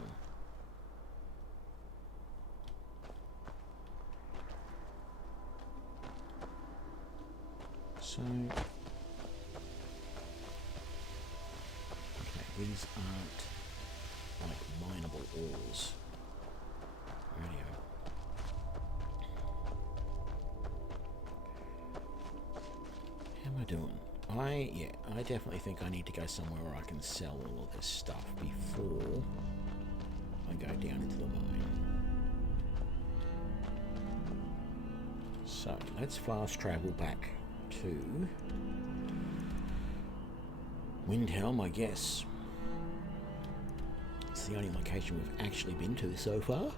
So... Okay, these aren't like mineable ores. Radio. How am I doing? I definitely think I need to go somewhere where I can sell all of this stuff before I go down into the mine. So, let's fast travel back to Windhelm, I guess. It's the only location we've actually been to so far.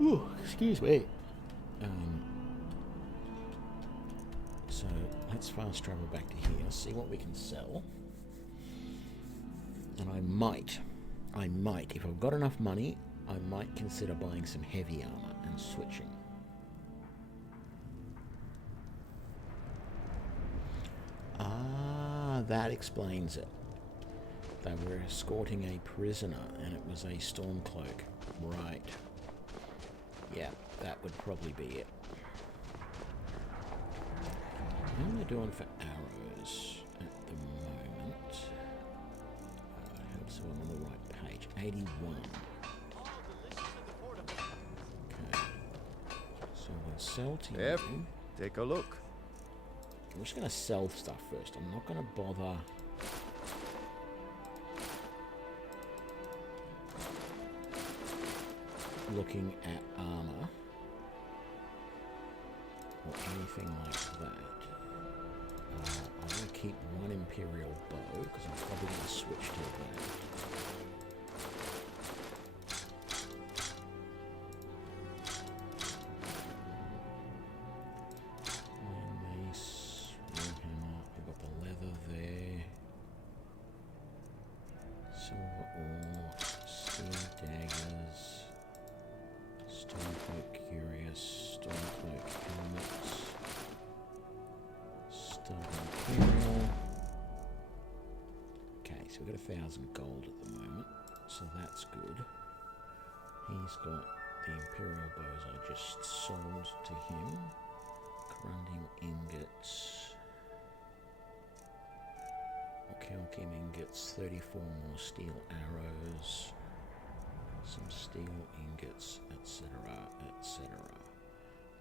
Ooh, excuse me. So let's fast travel back to here, see what we can sell. And I might, if I've got enough money, I might consider buying some heavy armor and switching. Ah, that explains it. They were escorting a prisoner and it was a Stormcloak. Right. Yeah, that would probably be it. How am I doing for arrows at the moment? I hope so I'm on the right page. 81. Okay. So we'll sell to Yep. you. Take a look. I'm just going to sell stuff first. I'm not going to bother... looking at armor or anything like that. I'm going to keep one Imperial bow because I'm probably going to switch to that. Mace, warhammer, we've got the leather there. Silver ore, steel daggers. Stormcloak Curious, Stormcloak Helmets, Stubborn Imperial. Okay, so we've got 1,000 gold at the moment, so that's good. He's got the Imperial bows I just sold to him. Corundum ingots. Calcium ingots, 34 more steel arrows. Some steel ingots, etc., etc.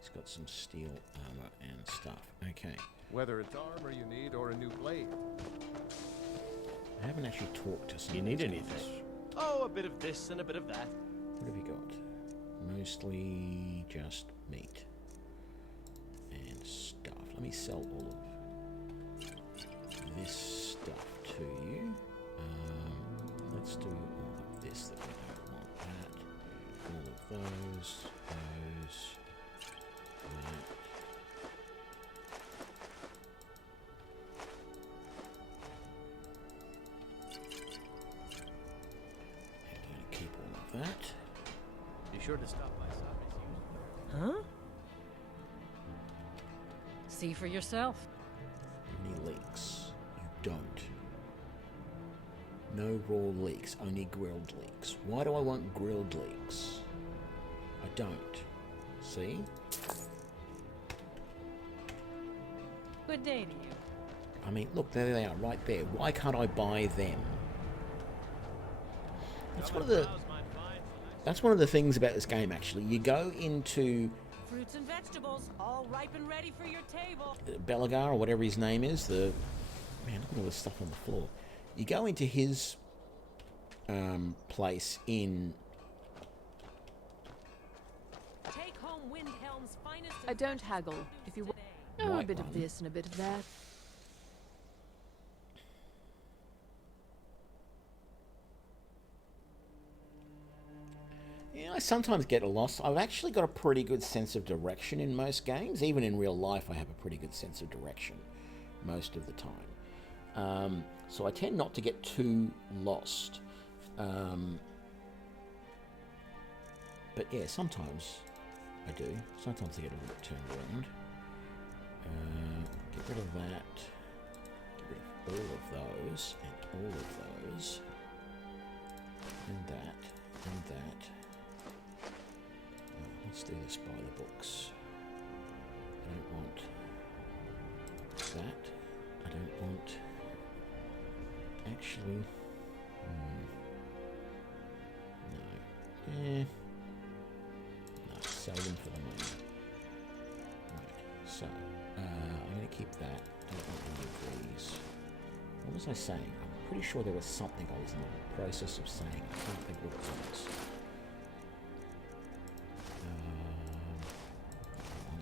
He's got some steel armor and stuff. Okay. Whether it's armor you need or a new blade. I haven't actually talked to some. You of need these anything? guys. Oh, a bit of this and a bit of that. What have you got? Mostly just meat and stuff. Let me sell all of this stuff to you. Let's do all of this that we don't want. That. All of those. That. Keep all of that. Be sure to stop by Sabe's Huh? See for yourself. Any leeks? You don't. No raw leeks, only grilled leeks. Why do I want grilled leeks? I don't. See? Good day to you. I mean, look, there they are, right there. Why can't I buy them? That's one of the things about this game, actually. You go into Fruits and vegetables, all ripe and ready for your table. Belagar, or whatever his name is, man, look at all this stuff on the floor. You go into his place in... Take home Windhelm's finest. I don't haggle. If you want, a bit of this and a bit of that. Yeah, I sometimes get lost. I've actually got a pretty good sense of direction in most games. Even in real life, I have a pretty good sense of direction most of the time. So I tend not to get too lost. But yeah, sometimes I do. Sometimes I get a little bit turned around. Get rid of that. Get rid of all of those, and all of those. And that, and that. Let's do this by the books. I don't want that. I don't want... Actually... No. No, sell them for the money. Right, so... I'm going to keep that. Don't want any of these. What was I saying? I'm pretty sure there was something I was in the process of saying. I can't think what it was.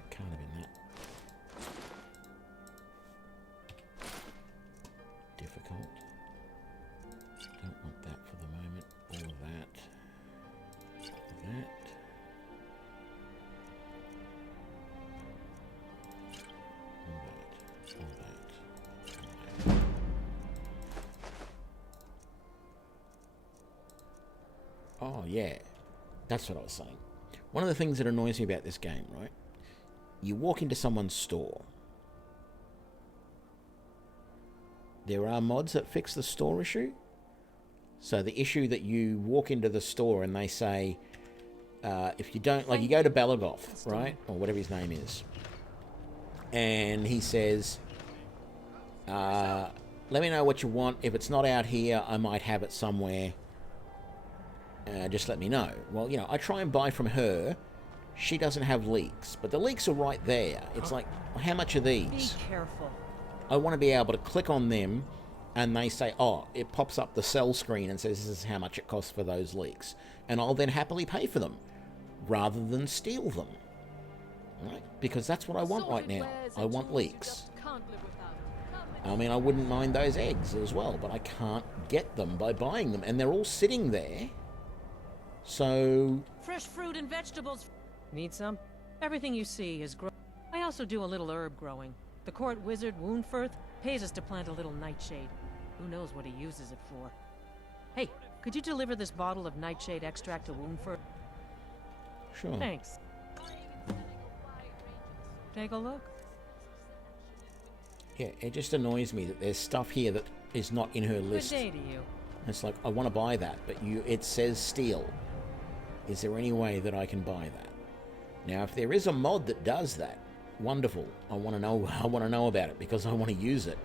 Can't have been that difficult. Don't want that for the moment. All of that. All of that. All that. All that. Oh yeah. That's what I was saying. One of the things that annoys me about this game, right? You walk into someone's store. There are mods that fix the store issue. So the issue that you walk into the store and they say, if you don't, like you go to Belagoth, right? Or whatever his name is. And he says, let me know what you want. If it's not out here, I might have it somewhere. Just let me know. Well, you know, I try and buy from her. She doesn't have leeks, but the leeks are right there. It's like, how much are these? Be careful. I want to be able to click on them, and they say, oh, it pops up the sell screen and says this is how much it costs for those leeks. And I'll then happily pay for them, rather than steal them. Right? Because that's what I want right now. I want leeks. I mean, I wouldn't mind those eggs as well, but I can't get them by buying them. And they're all sitting there. So... Fresh fruit and vegetables. Need some? Everything you see is grown. I also do a little herb growing. The court wizard, Woundfirth, pays us to plant a little nightshade. Who knows what he uses it for? Hey, could you deliver this bottle of nightshade extract to Woundfirth? Sure. Thanks. Take a look. Yeah, it just annoys me that there's stuff here that is not in her list. Good day to you. It's like, I want to buy that, but it says steal. Is there any way that I can buy that? Now, if there is a mod that does that, wonderful. I want to know. I want to know about it because I want to use it.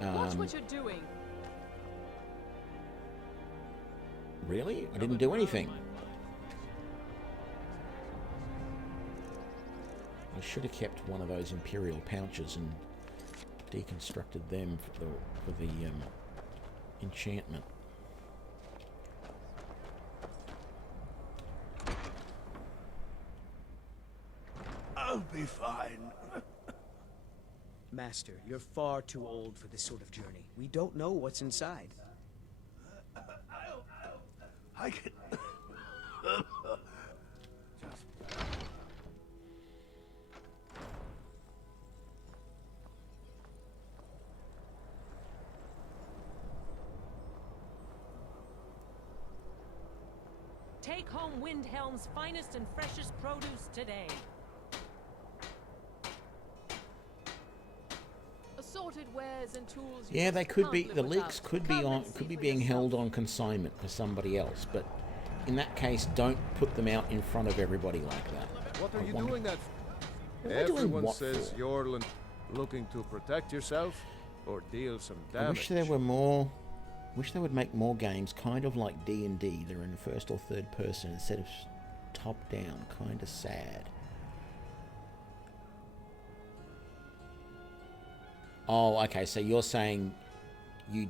Watch what you're doing. Really? I didn't do anything. I should have kept one of those Imperial pouches and deconstructed them for the enchantment. I'll be fine. Master, you're far too old for this sort of journey. We don't know what's inside. I can... Take home Windhelm's finest and freshest produce today. Assorted wares and tools. Yeah, they could be. The leaks could be being held on consignment for somebody else, but in that case, don't put them out in front of everybody like that. What are you doing that for? What am I doing Everyone what says for? you're looking to protect yourself or deal some damage. I wish there were more. Wish they would make more games kind of like D&D. They're in first or third person instead of top down. Kind of sad. Oh, okay. So you're saying you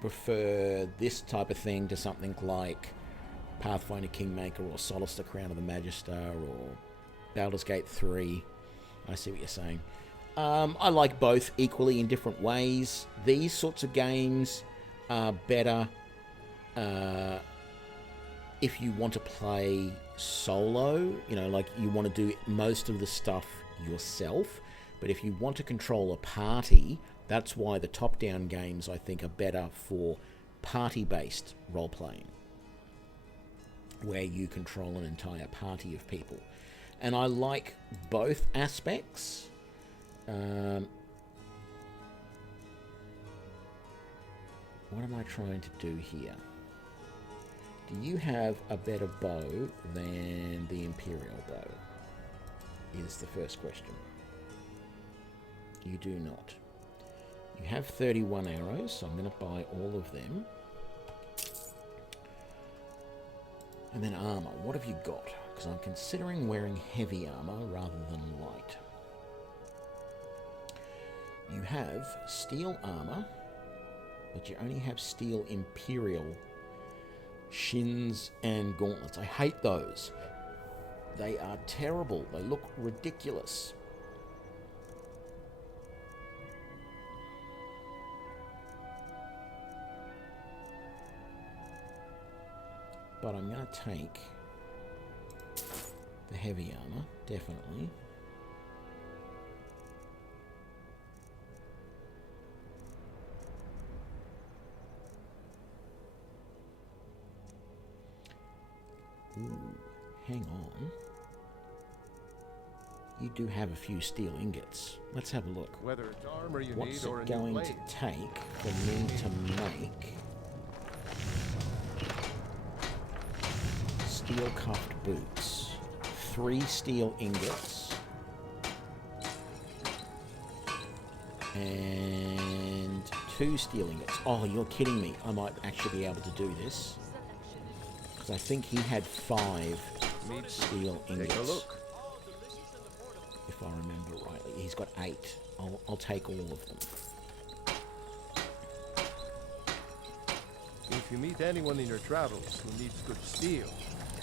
prefer this type of thing to something like Pathfinder Kingmaker or Solace the Crown of the Magister or Baldur's Gate 3. I see what you're saying. I like both equally in different ways. These sorts of games are better if you want to play solo, you know, like you want to do most of the stuff yourself. But if you want to control a party, that's why the top-down games, I think, are better for party-based role-playing, where you control an entire party of people. And I like both aspects. What am I trying to do here? Do you have a better bow than the Imperial bow? Is the first question. You do not. You have 31 arrows, so I'm going to buy all of them. And then armor. What have you got? Because I'm considering wearing heavy armor rather than light. You have steel armor, but you only have steel Imperial shins and gauntlets. I hate those. They are terrible. They look ridiculous. But I'm going to take the heavy armor, definitely. Ooh, hang on. You do have a few steel ingots. Let's have a look. Whether it's armor you What's need or it a new going blade? to take for me to make steel cuffed boots? 3 steel ingots and 2 steel ingots. Oh, you're kidding me. I might actually be able to do this. Because I think he had 5 steel ingots. Take a look. If I remember rightly. He's got 8. I'll take all of them. If you meet anyone in your travels who needs good steel,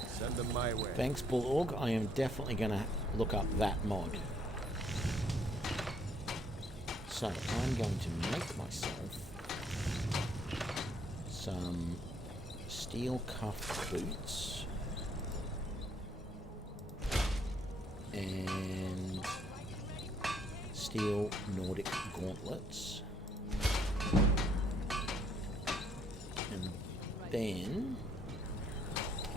send them my way. Thanks, Bulldog. I am definitely going to look up that mod. So, I'm going to make myself some steel cuffed boots and steel Nordic gauntlets, and then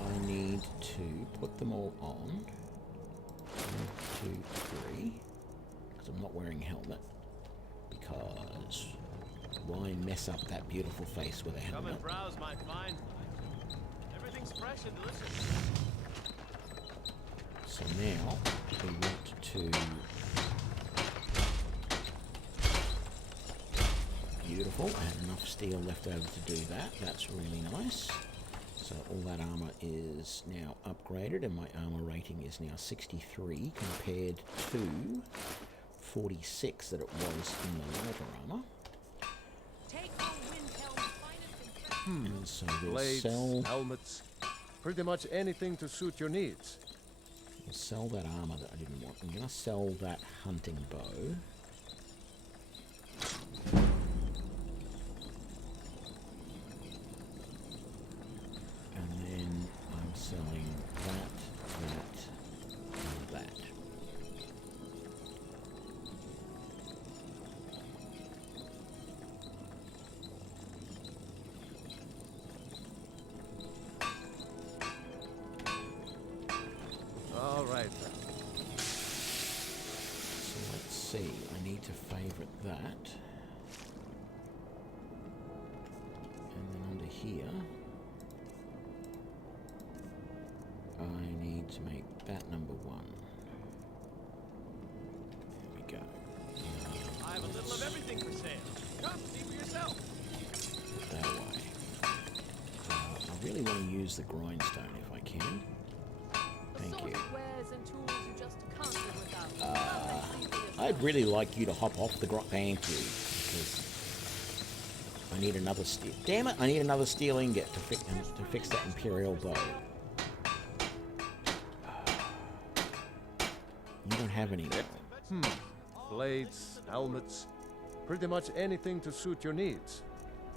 I need to put them all on. 1, 2, 3, because I'm not wearing a helmet, because why mess up that beautiful face with a Come helmet? and browse, my find. Everything's fresh and delicious. So now we want to beautiful. I have enough steel left over to do that. That's really nice. So all that armor is now upgraded, and my armor rating is now 63 compared to 46 that it was in the lighter armor. And so we'll Blades, sell, helmets, pretty much anything to suit your needs. we'll sell that armor that I didn't want. I'm going to sell that hunting bow. And then I'm selling that, and that. All right then. So let's see, I need to favorite that. And then under here, I need to make that number 1. There we go. I have a little of everything for sale. Come, see for yourself. That way. I really want to use the grindstone if I can. Thank you. I'd really like you to hop off the thank you, because I need another steel. Damn it! I need another steel ingot to fix that Imperial bow. You don't have any more. Blades, helmets, pretty much anything to suit your needs.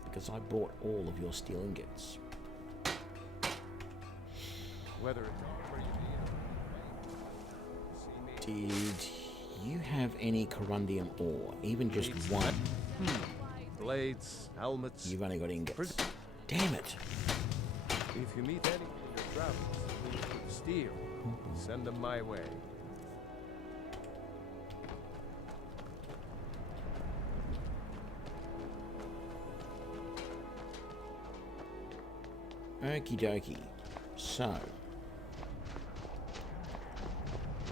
Because I bought all of your steel ingots. Whether it's where you need. Did you have any corundium ore? Even just one? Blades, helmets. You've only got ingots. Damn it! If you meet any in your travels, steel, send them my way. Okie dokie. So,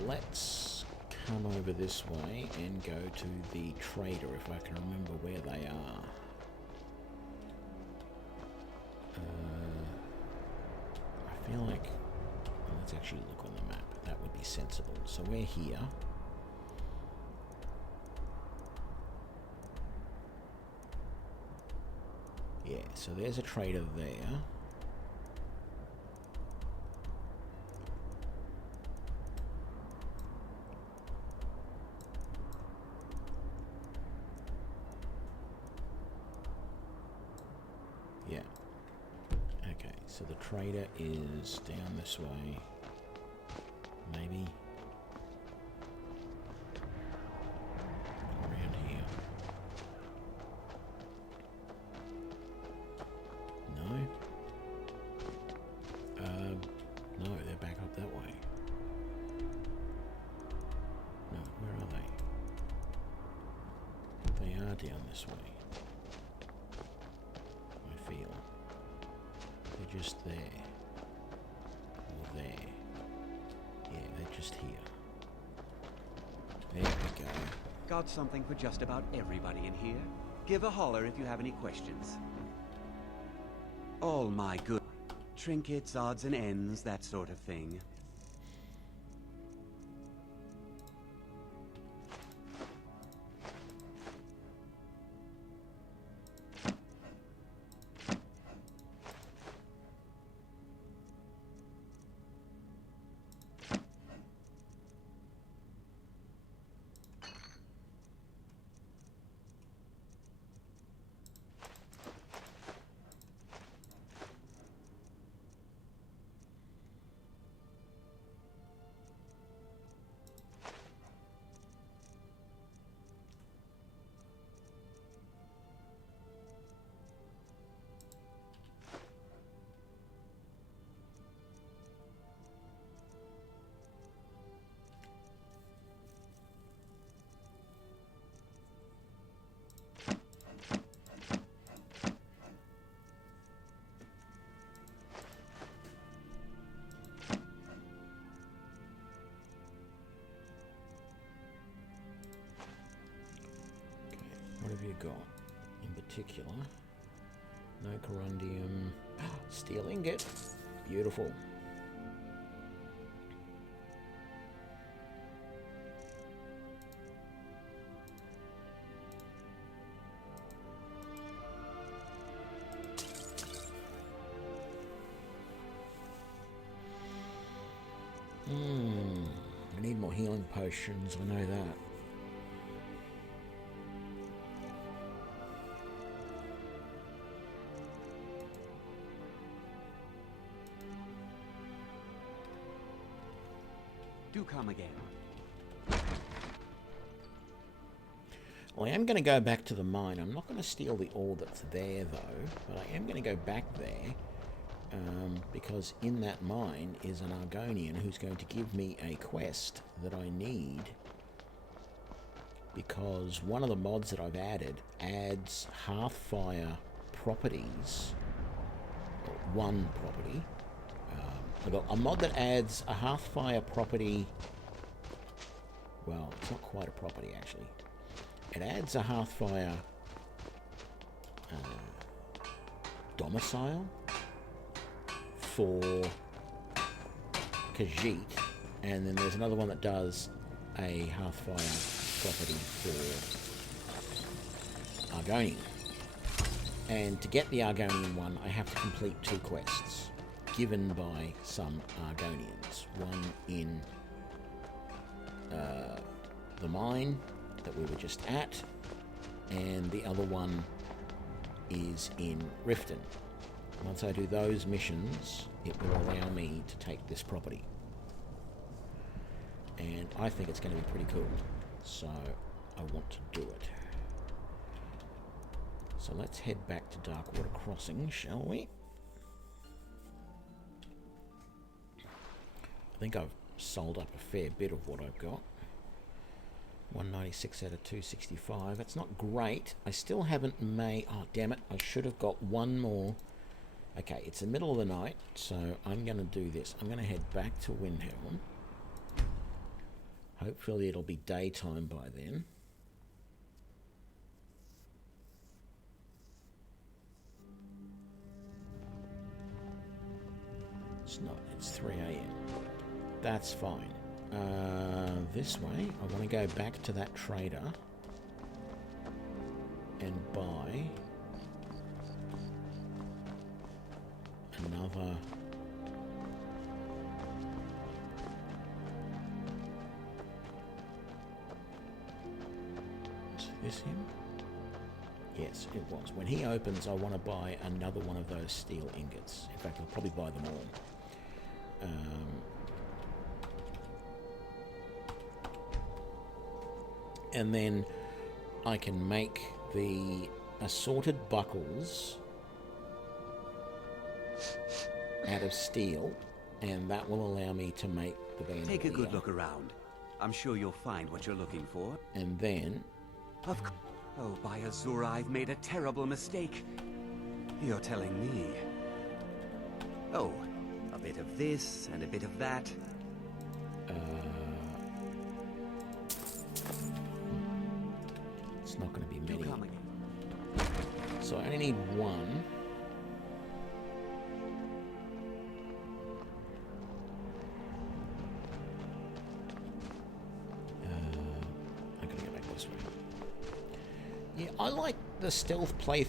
let's come over this way and go to the trader if I can remember where they are. I feel like, well, let's actually look on the map. That would be sensible. So we're here. Yeah, so there's a trader there. Yeah. Okay, so the trader is down this way. Maybe. Around here. No? No, they're back up that way. No, where are they? They are down this way. I feel. They're just there. Or there. Yeah, they're just here. There we go. Got something for just about everybody in here. Give a holler if you have any questions. All my good trinkets, odds and ends, that sort of thing. What have you got in particular? No corundium. Steel ingot. Beautiful. I need more healing potions, I know that. Do come again. Well, I am going to go back to the mine. I'm not going to steal the ore that's there, though, but I am going to go back there because in that mine is an Argonian who's going to give me a quest that I need, because one of the mods that I've added adds Hearthfire properties, or one property. I've got a mod that adds a Hearthfire property. Well, it's not quite a property, actually. It adds a Hearthfire domicile for Khajiit, and then there's another one that does a Hearthfire property for Argonian. And to get the Argonian one, I have to complete 2 quests given by some Argonians. One in the mine that we were just at, and the other one is in Riften. Once I do those missions, it will allow me to take this property. And I think it's going to be pretty cool, so I want to do it. So let's head back to Darkwater Crossing, shall we? I think I've sold up a fair bit of what I've got. 196 out of 265. That's not great. I still haven't made... Oh, damn it. I should have got one more. Okay, it's the middle of the night, so I'm going to do this. I'm going to head back to Windhelm. Hopefully it'll be daytime by then. It's not. It's 3 a.m. That's fine. This way, I want to go back to that trader and buy another is this him? Yes, it was. When he opens, I want to buy another one of those steel ingots. In fact, I'll probably buy them all. And then I can make the assorted buckles out of steel, and that will allow me to make the bandolier. Take a good look around. I'm sure you'll find what you're looking for. And then... Oh, by Azura, I've made a terrible mistake. You're telling me. Oh, a bit of this and a bit of that. It's not going to be many. So I only need one. I'm going to go back this way. Yeah, I like the stealth play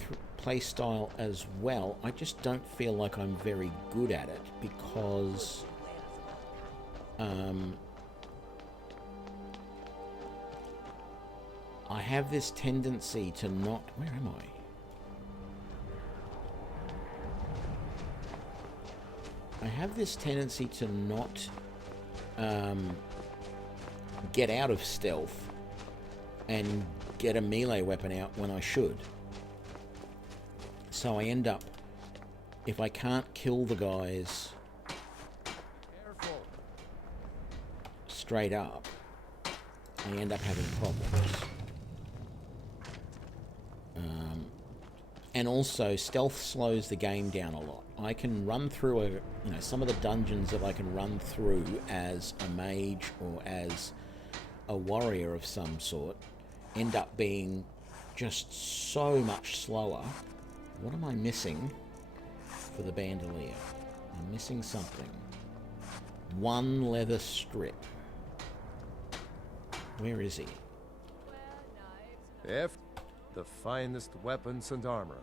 style as well. I just don't feel like I'm very good at it because I have this tendency to not... Where am I? I have this tendency to not get out of stealth and get a melee weapon out when I should. So I end up, if I can't kill the guys straight up, I end up having problems. And also, stealth slows the game down a lot. I can run through some of the dungeons that I can run through as a mage or as a warrior of some sort end up being just so much slower. What am I missing for the bandolier. I'm missing something. One leather strip. Where is he? F, the finest weapons and armor.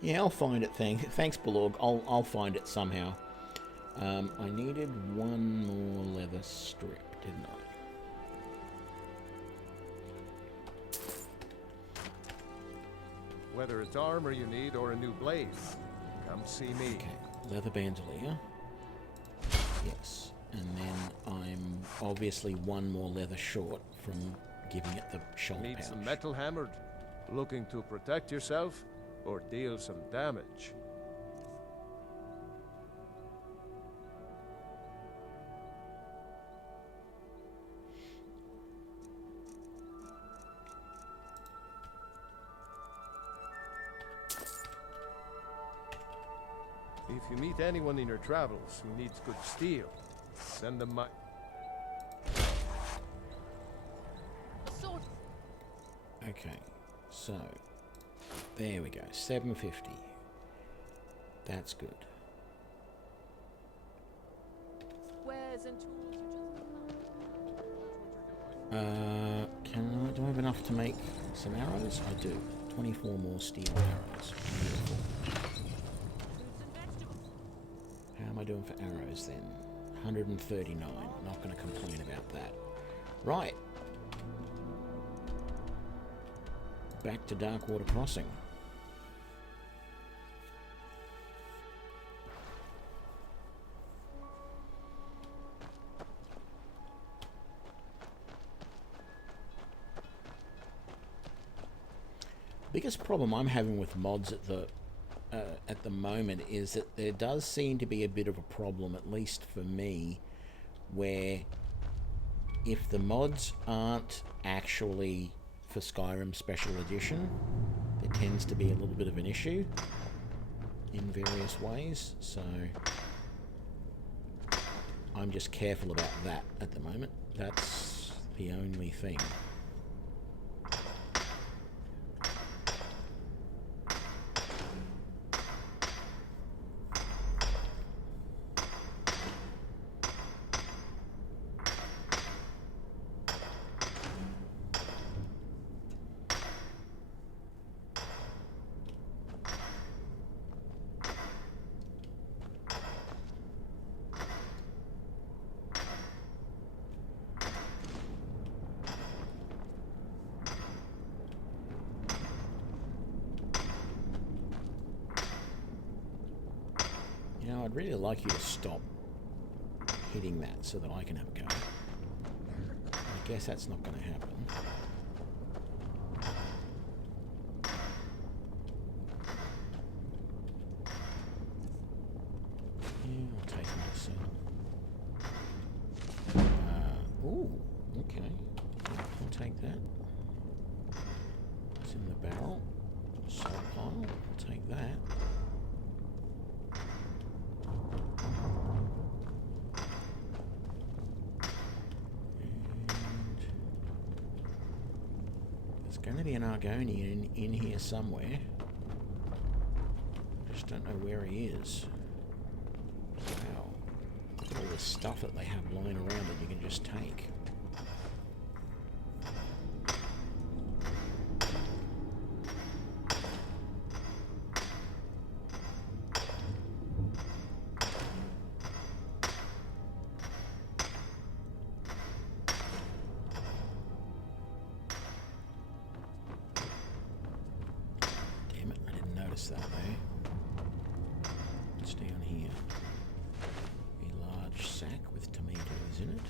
Yeah, I'll find it. Thanks, Balorg. I'll find it somehow. I needed one more leather strip, didn't I? Whether it's armor you need or a new blade, come see me. Okay, leather bandolier. Yes, and then I'm obviously one more leather short from giving it the shoulder Need pouch. some metal hammered? Looking to protect yourself or deal some damage? If you meet anyone in your travels who needs good steel, send them my... Okay, so there we go, 750. That's good. Squares and tools you Do I have enough to make some arrows? I do. 24 more steel arrows. Beautiful. How am I doing for arrows then? 139. Not going to complain about that. Right. Back to Darkwater Crossing. Biggest problem I'm having with mods at the moment is that there does seem to be a bit of a problem, at least for me, where if the mods aren't actually for Skyrim Special Edition, there tends to be a little bit of an issue in various ways, so I'm just careful about that at the moment. That's the only thing. You know, I'd really like you to stop hitting that so that I can have a go. I guess that's not going to happen. Yeah, I'll take myself. Ooh, okay. I'll take that. It's in the barrel. Salt pile. I'll take that. There's going to be an Argonian in here somewhere. Just don't know where he is. Wow. Look at all this stuff that they have lying around that you can just take. Damn it, I didn't notice that there. What's down here? A large sack with tomatoes in it.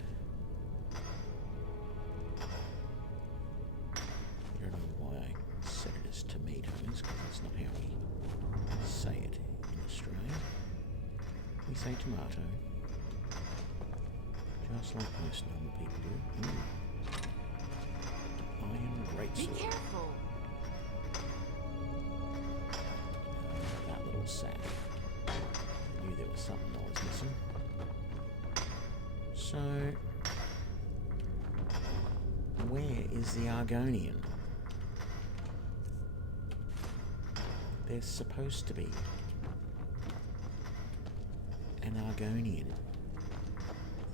I don't know why I said it as tomatoes, because that's not how we say it in Australia. We say tomato. Just like most normal people do. Ooh. Iron greatsword. Be careful. That little sack. I knew there was something I was missing. So, where is the Argonian? There's supposed to be an Argonian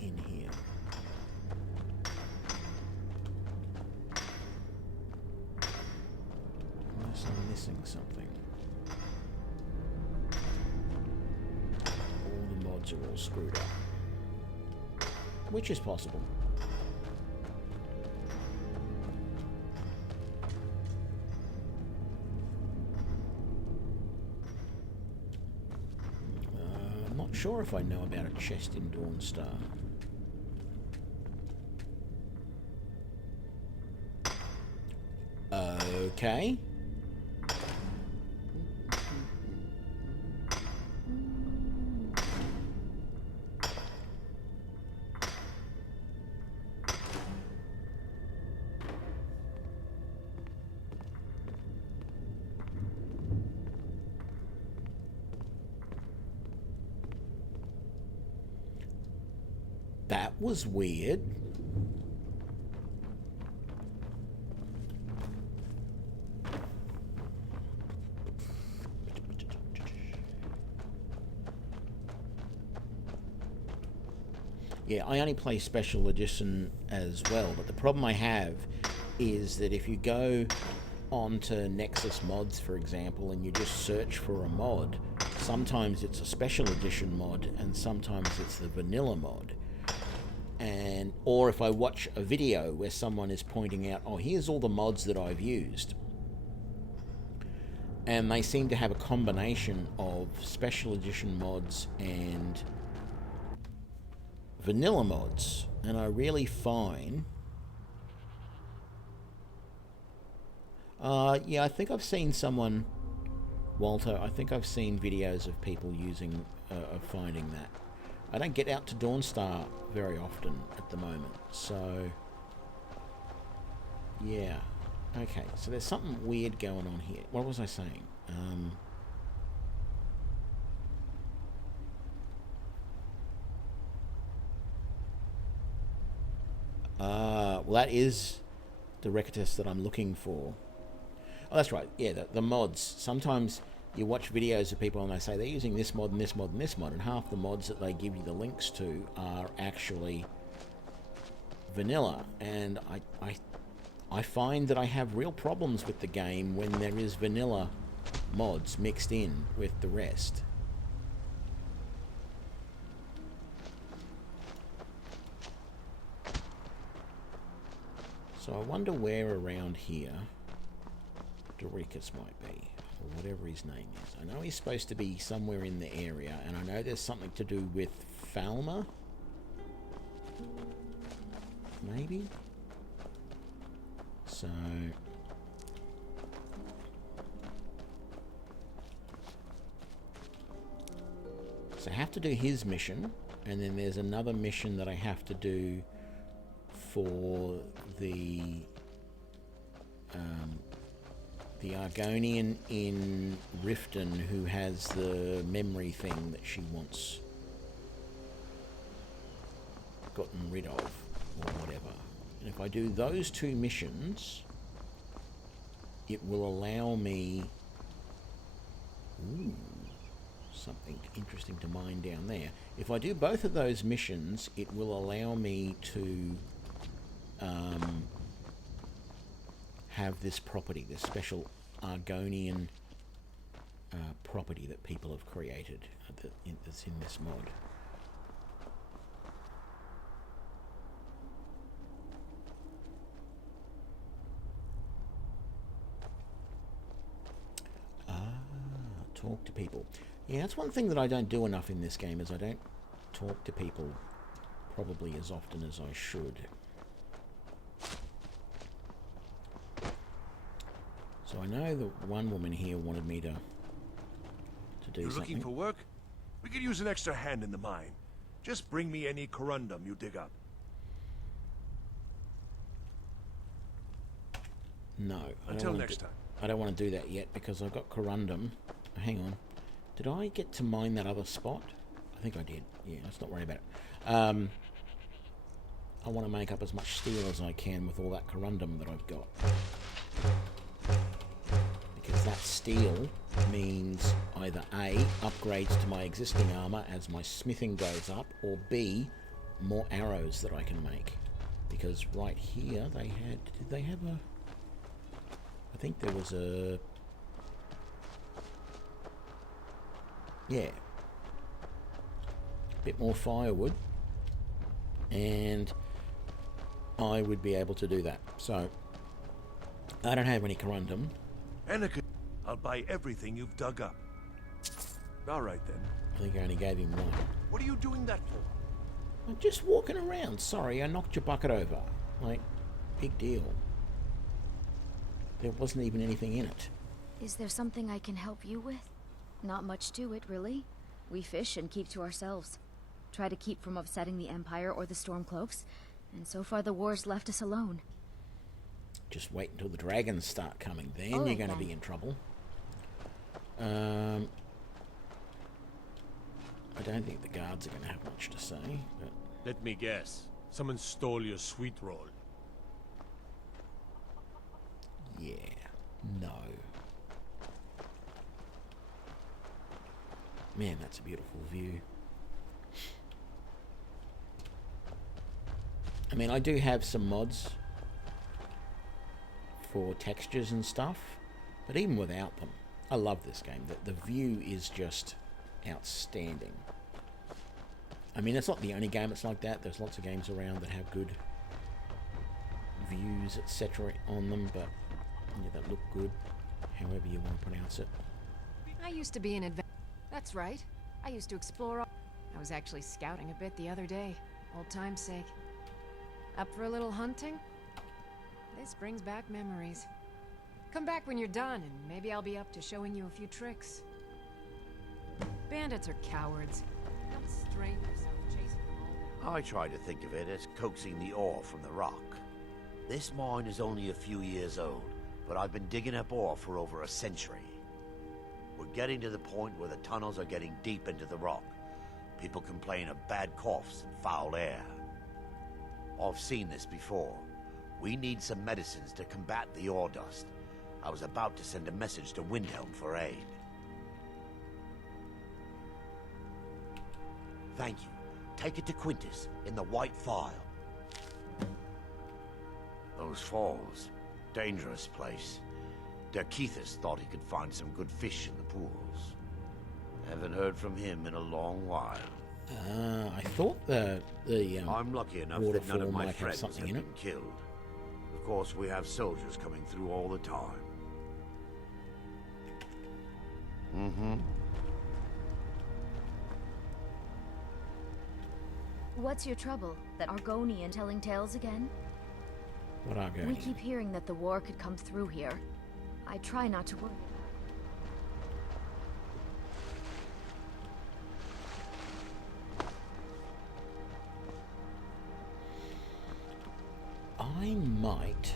in here. Unless I'm missing something. All the mods are all screwed up. Which is possible. I'm not sure if I know about a chest in Dawnstar. Okay. That was weird. Yeah, I only play Special Edition as well, but the problem I have is that if you go onto Nexus Mods, for example, and you just search for a mod, sometimes it's a Special Edition mod and sometimes it's the vanilla mod. And or if I watch a video where someone is pointing out, oh, here's all the mods that I've used, and they seem to have a combination of Special Edition mods and vanilla mods, and I really find yeah, I think I've seen someone, Walter, I think I've seen videos of people using of finding that. I don't get out to Dawnstar very often at the moment, so yeah. Okay, so there's something weird going on here. What was I saying? Well, that is the Recatus that I'm looking for. Oh, that's right. Yeah, the mods. Sometimes you watch videos of people and they say they're using this mod and this mod and this mod, and half the mods that they give you the links to are actually vanilla. And I find that I have real problems with the game when there is vanilla mods mixed in with the rest. So I wonder where around here Doricus might be, or whatever his name is. I know he's supposed to be somewhere in the area, and I know there's something to do with Falmer? Maybe? So I have to do his mission, and then there's another mission that I have to do for the Argonian in Riften who has the memory thing that she wants gotten rid of, or whatever. And if I do those two missions, it will allow me... Ooh, something interesting to mine down there. If I do both of those missions, it will allow me to have this property, this special Argonian property that people have created that's in this mod. Talk to people. Yeah, that's one thing that I don't do enough in this game, is I don't talk to people probably as often as I should. So I know that one woman here wanted me to do You're something. looking for work? We could use an extra hand in the mine. Just bring me any corundum you dig up. No. Until next time. I don't want to do that yet because I've got corundum. Hang on. Did I get to mine that other spot? I think I did. Yeah, let's not worry about it. I want to make up as much steel as I can with all that corundum that I've got. Because that steel means either A, upgrades to my existing armor as my smithing goes up, or B, more arrows that I can make. Because right here they had... Did they have a... I think there was a... Yeah. A bit more firewood. And I would be able to do that. So, I don't have any corundum. Anakin, I'll buy everything you've dug up. All right, then. I think I only gave him one. What are you doing that for? I'm just walking around. Sorry, I knocked your bucket over. Like, big deal. There wasn't even anything in it. Is there something I can help you with? Not much to it, really. We fish and keep to ourselves. Try to keep from upsetting the Empire or the Stormcloaks, and so far the war's left us alone. Just wait until the dragons start coming, then you're going to be in trouble. I don't think the guards are going to have much to say, but... Let me guess. Someone stole your sweet roll. Yeah. No. Man, that's a beautiful view. I mean, I do have some mods for textures and stuff, but even without them, I love this game. The view is just outstanding. I mean, it's not the only game that's like that. There's lots of games around that have good views, etc. on them, but yeah, that look good, however you want to pronounce it. I used to be an adventurer. That's right. I used to explore. I was actually scouting a bit the other day, old time's sake. Up for a little hunting? This brings back memories. Come back when you're done, and maybe I'll be up to showing you a few tricks. Bandits are cowards. Don't strain yourself chasing them all down. I try to think of it as coaxing the ore from the rock. This mine is only a few years old, but I've been digging up ore for over a century. We're getting to the point where the tunnels are getting deep into the rock. People complain of bad coughs and foul air. I've seen this before. We need some medicines to combat the ore dust. I was about to send a message to Windhelm for aid. Thank you. Take it to Quintus, in the White File. Those falls. Dangerous place. Derkeithus thought he could find some good fish in the pools. Haven't heard from him in a long while. I thought the I'm lucky enough that none of my friends have been killed. Of course, we have soldiers coming through all the time. Mm-hmm. What's your trouble? That Argonian telling tales again? What Argonian? We keep hearing that the war could come through here. I try not to worry. I might.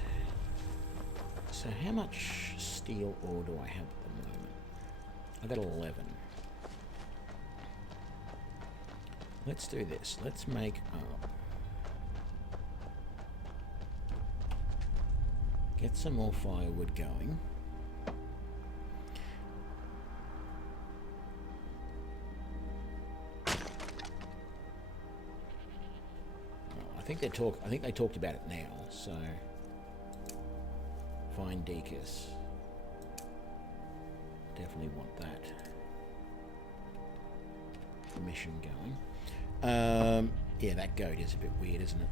So how much steel ore do I have at the moment? I got 11. Let's do this. Let's make up. Get some more firewood going. I think they talked about it now, so find Deacus. Definitely want that mission going. Yeah, that goat is a bit weird, isn't it?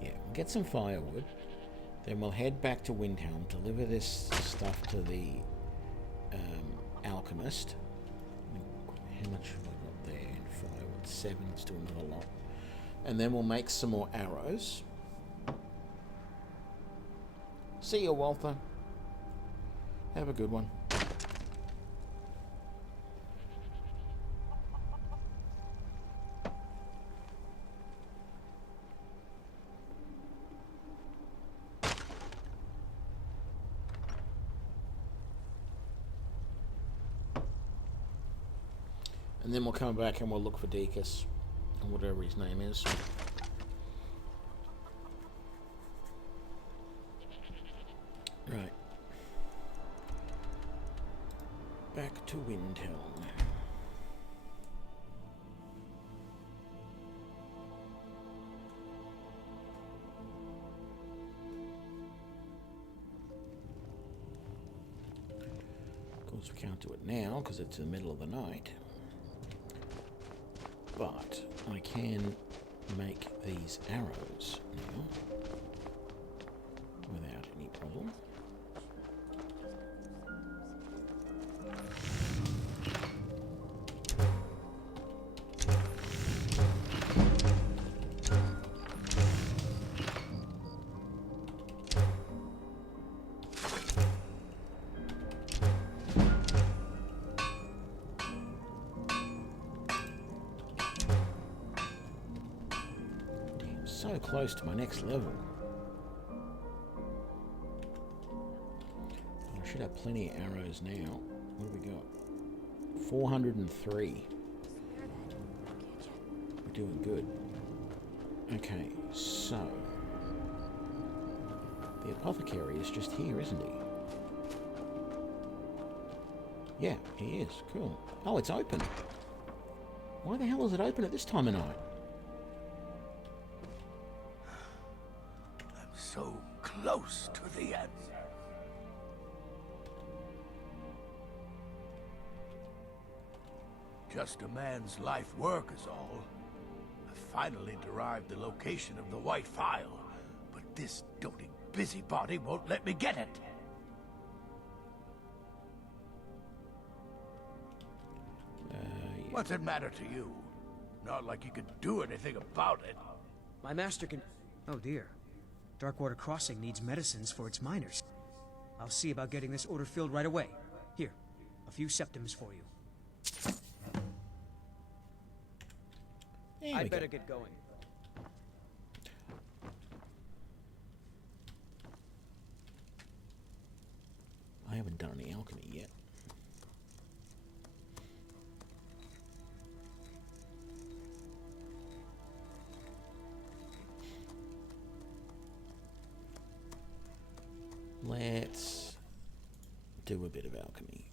Yeah, we'll get some firewood. Then we'll head back to Windhelm, deliver this stuff to the alchemist. How much have I got there in firewood? 7, still not a lot. And then we'll make some more arrows. See you, Walther. Have a good one. And then we'll come back and we'll look for Deacus, or whatever his name is. Right. Back to Windhelm. Of course, we can't do it now because it's the middle of the night. But I can make these arrows now without any problem. So close to my next level. I should have plenty of arrows now. What have we got? 403. We're doing good. Okay, so the apothecary is just here, isn't he? Yeah, he is. Cool. Oh, it's open. Why the hell is it open at this time of night? So close to the end. Just a man's life work is all. I finally derived the location of the White Phial, but this doting busybody won't let me get it. What's it matter to you? Not like you could do anything about it. My master can... Oh dear. Darkwater Crossing needs medicines for its miners. I'll see about getting this order filled right away. Here, a few septims for you. I'd better get going. I haven't done any alchemy yet. Let's do a bit of alchemy.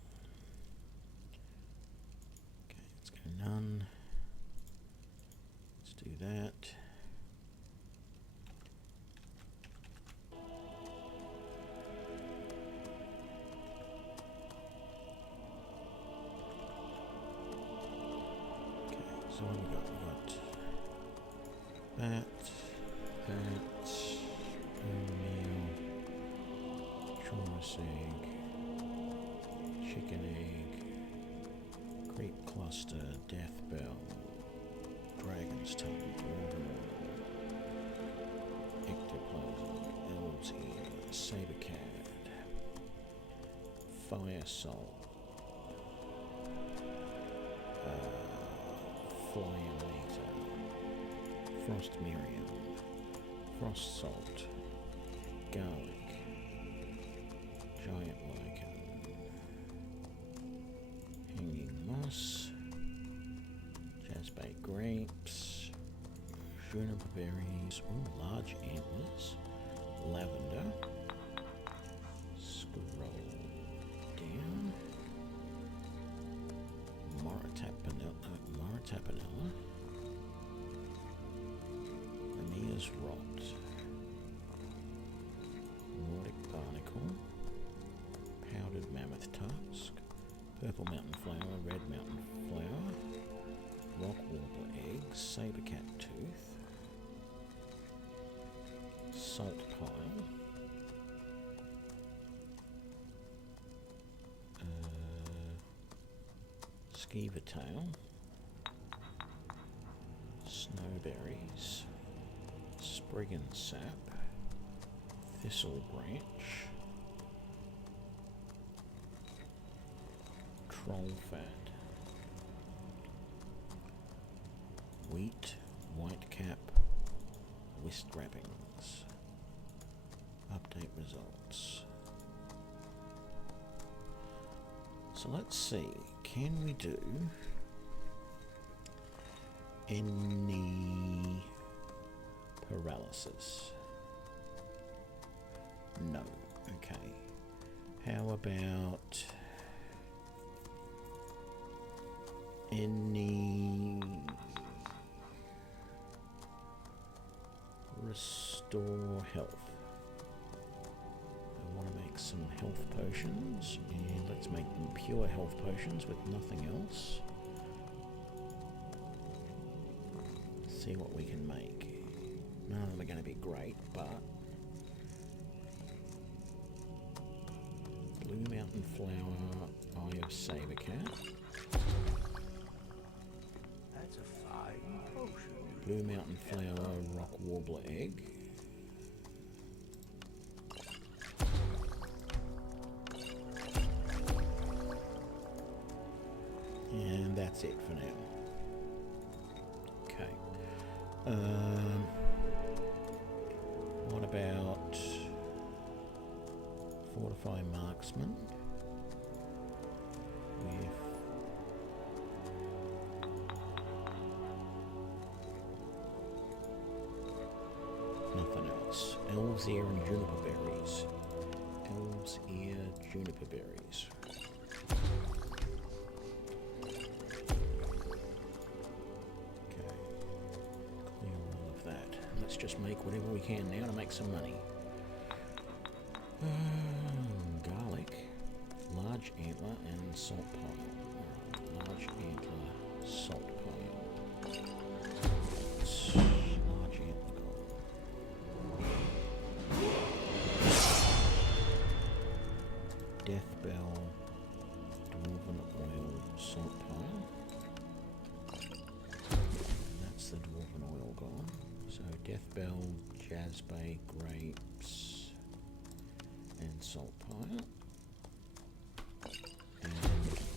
Okay, let's go none. Let's do that. Okay, so what we got? We got that, egg, chicken egg, creep cluster, death bell, dragon's tongue, ectoplasm, elves ear, sabercad, fire salt, flyinator, frost miriam, frost salt, garlic, giant lichen, hanging moss, jazzbait grapes, juniper berries, ooh, large antlers, lavender, scroll down, Maritapanella, Aeneas rot, Nordic barnacle, powdered mammoth tusk, purple mountain flower, red mountain flower, rock warbler eggs, sabercat tooth, salt pile, skeever tail, snowberries, spriggan sap, thistle branch, troll fat, wheat, white cap, whist wrappings. Update results. So let's see, can we do Any paralysis? No. Okay. How about any restore health? I want to make some health potions, and let's make them pure health potions with nothing else. See what we can make. None of them are going to be great, but Blue Mountain Flower, Eye of Sabercat. That's a fine potion. Blue Mountain Flower, Rock Warbler Egg. And that's it for now. Okay. What about Fortify Marksman with nothing else? Elves Ear and Juniper Berries. Elves Ear, Juniper Berries. Let's just make whatever we can now to make some money. Garlic, large antler, and salt pile. Large antler, salt pile. Large antler gold. Death bell, dwarven oil, salt pile. And that's the dwarven oil gone. So Death Bell, Jazzbay, grapes, and salt pile. And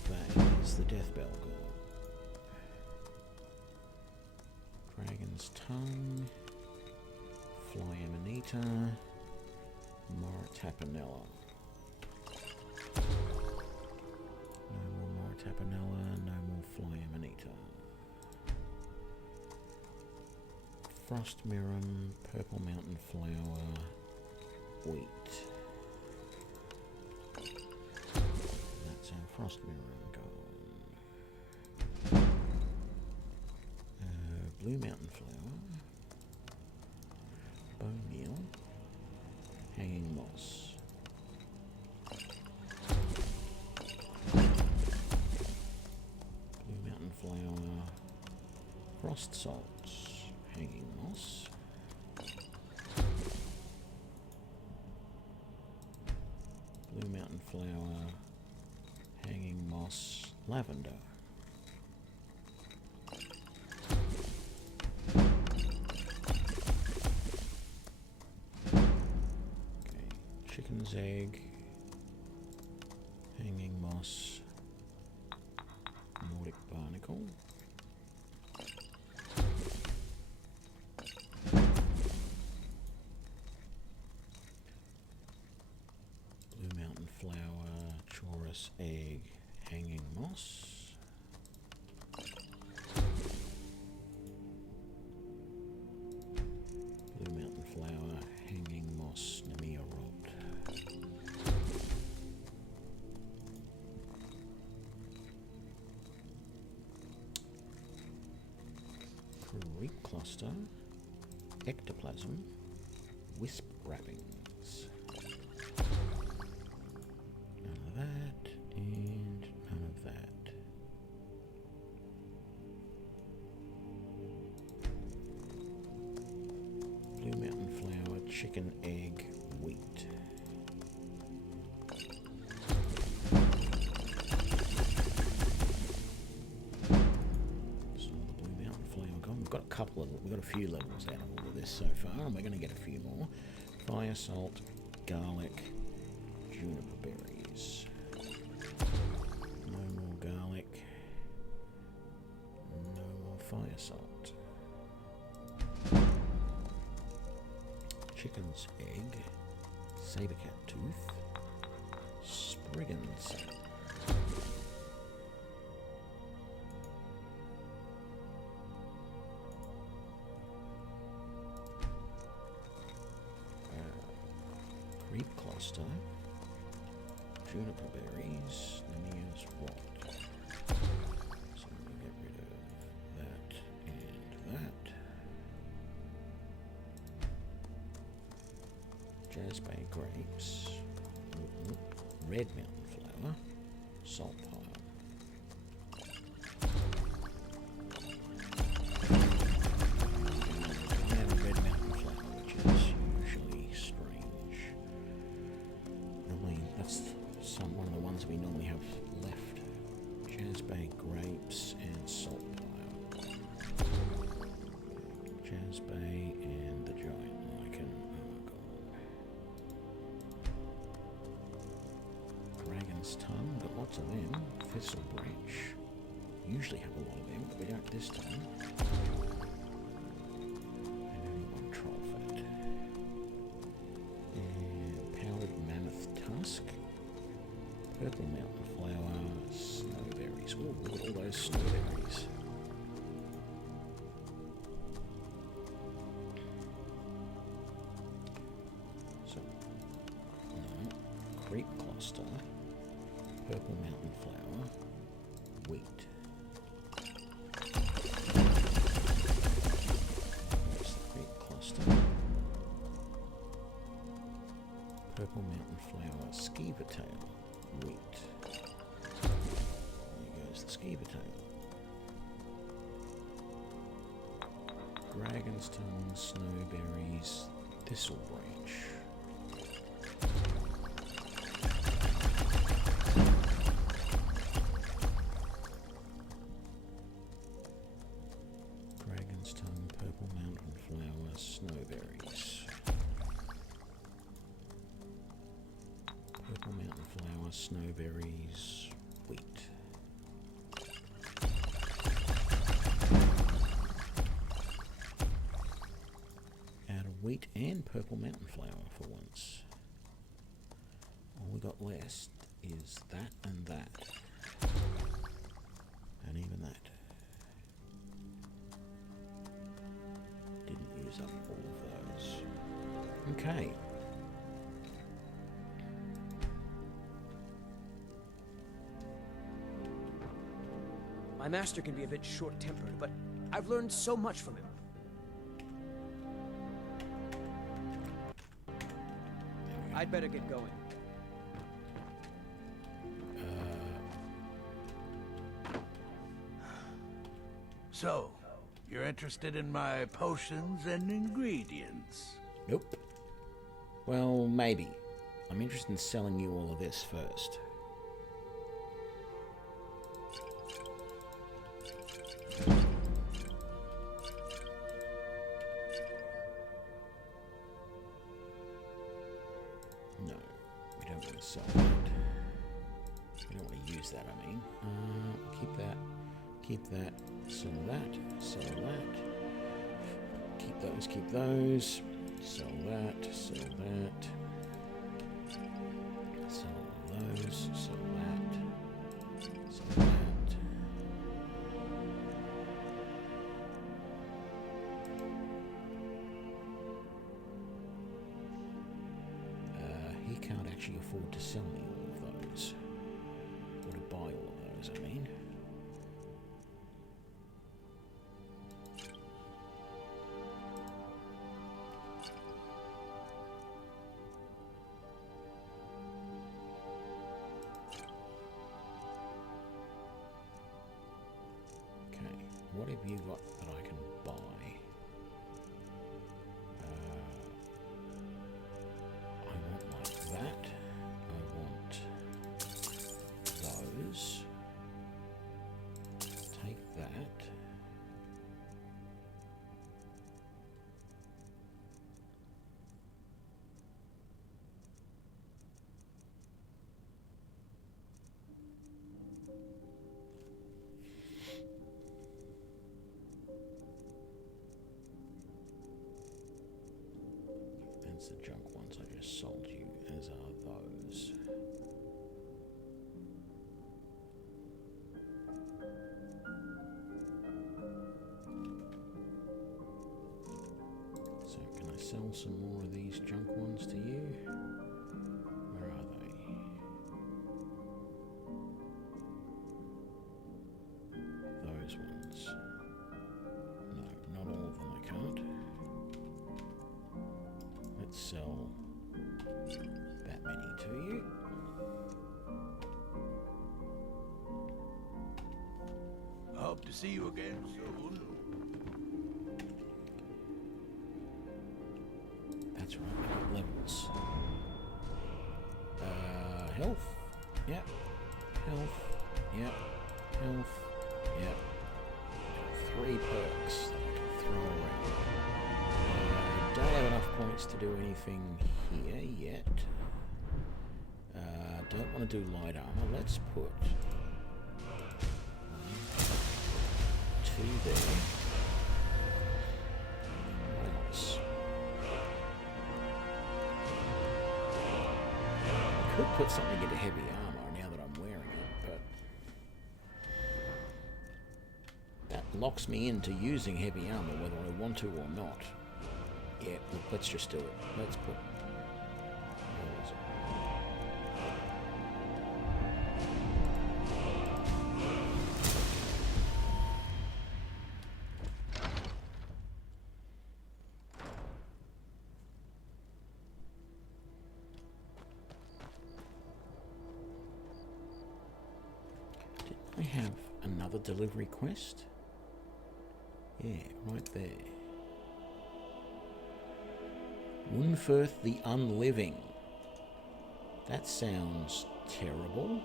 that is the Death Bell gone. Dragon's Tongue, Fly Amanita, Moratapanella. No more Moratapanella, no more Fly Amanita. Frost Mirum, Purple Mountain Flower, Wheat. That's our Frost Mirum gone. Blue Mountain Flower, Bone Meal, Hanging Moss. Blue Mountain Flower, Frost Salts. Hanging Moss. Blue Mountain Flower, Hanging Moss, Lavender. Okay, Chicken's Egg, Hanging Moss, Nordic Barnacle. Flower, Chorus Egg, Hanging Moss. Blue Mountain Flower, Hanging Moss, Nemea Rod. Creep Cluster, Ectoplasm, Wisp Wrappings. That and none of that. Blue Mountain Flower, Chicken Egg, Wheat. So the Blue Mountain Flower gone. We've got a few levels out of all of this so far, and we're going to get a few more. Fire Salt, Garlic, Juniper Berries. No more garlic. No more fire salt. Chicken's Egg. Sabercat Tooth. Spriggan's. cluster, juniper berries, Nemia's rot. So we get rid of that and that. Jazzbay grapes, red mountain flower, salt pile. And red mountain flower, which is usually strange. Normally, that's one of the ones we normally have left. Jazzbay grapes and salt pile. Jazzbay and the giant lichen. Dragon's tongue, got lots of them. Thistle branch. Usually have a lot of them, but we don't this time. And only one troll fat. And powdered mammoth tusk. Purple mountain flower. Snowberries. Oh, look at all those snowberries. So, creep cluster. Purple mountain flower. Wheat. That's the creep cluster. Purple mountain flower. Skeever tail. Wheat. There goes the skeever tail. Dragon's tongue, snowberries, thistle branch. Dragon's tongue, purple mountain flower, snowberries. Purple mountain flower, snowberries, wheat. Out of wheat and purple mountain flower for once. All we got left is that and that. And even that. Didn't use up all of those. Okay. My master can be a bit short-tempered, but I've learned so much from him. I'd better get going. So, you're interested in my potions and ingredients? Nope. Well, maybe. I'm interested in selling you all of this first. No, we don't want to sell that. We don't want to use that, I mean. Keep that. Keep that. Sell that. Sell that. Keep those. Keep those. Sell that. Sell that. Sell those. Sell that. Sell that. He can't actually afford to sell me all of those. Or to buy all of those, I mean. Okay, what have you got that I can buy? I want like that. I want those. Take that. That's the junk ones I just sold you, as are those. So can I sell some more of these junk ones to you? sell that many to you. Hope to see you again soon. That's right, levels. Health. Yep. Health. Yep. Health. Yep. 3 perks that I can throw around. Don't have enough points to do anything here yet. Don't want to do light armor. Let's put 2 there. What else? I could put something into heavy armor now that I'm wearing it, but that locks me into using heavy armor whether I want to or not. Yeah, look, let's just do it. Let's put... Where was it? Did I have another delivery quest? Yeah, right there. Wunferth the Unliving. That sounds terrible.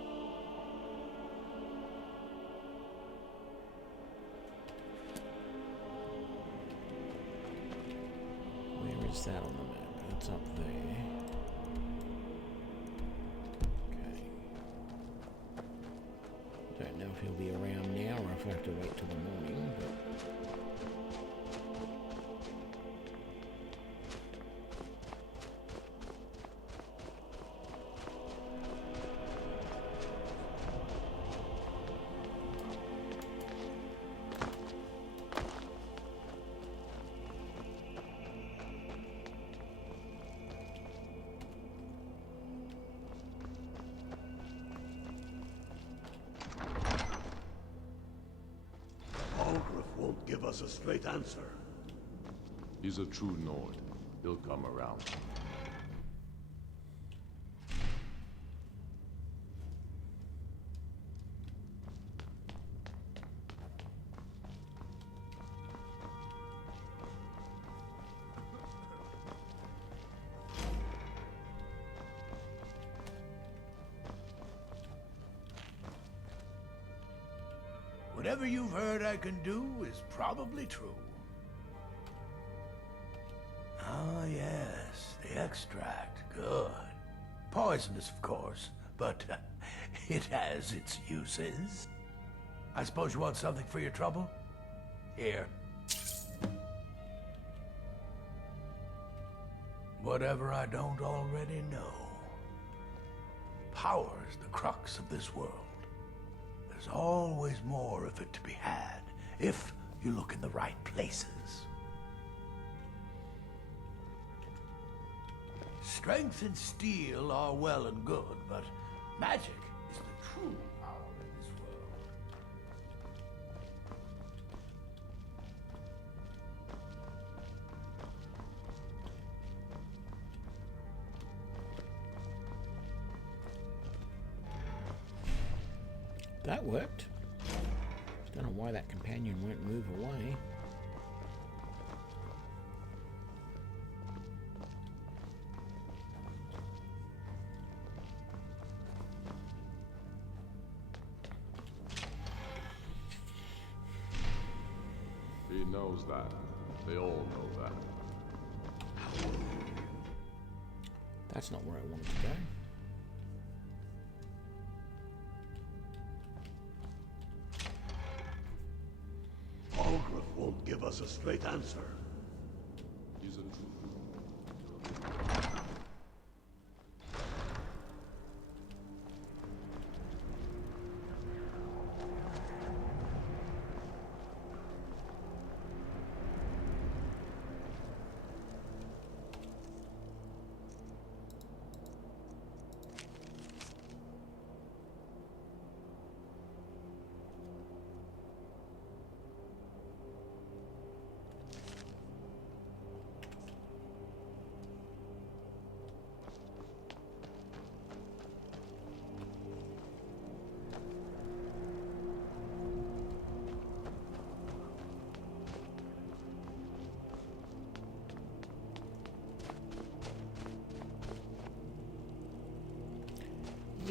Where is that on the map? It's up there. Okay. Don't know if he'll be around now or if I have to wait till the morning, but... Won't give us a straight answer. He's a true Nord. He'll come around. Whatever you've heard I can do is probably true. Ah, yes, the extract. Good. Poisonous, of course, but it has its uses. I suppose you want something for your trouble? Here. Whatever I don't already know. Power's the crux of this world. There's always more of it to be had, if you look in the right places. Strength and steel are well and good, but magic is the true power in this world. That worked. Don't know why that companion won't move away. He knows that. They all know that. That's not where I wanted to go. Won't give us a straight answer. He's a true.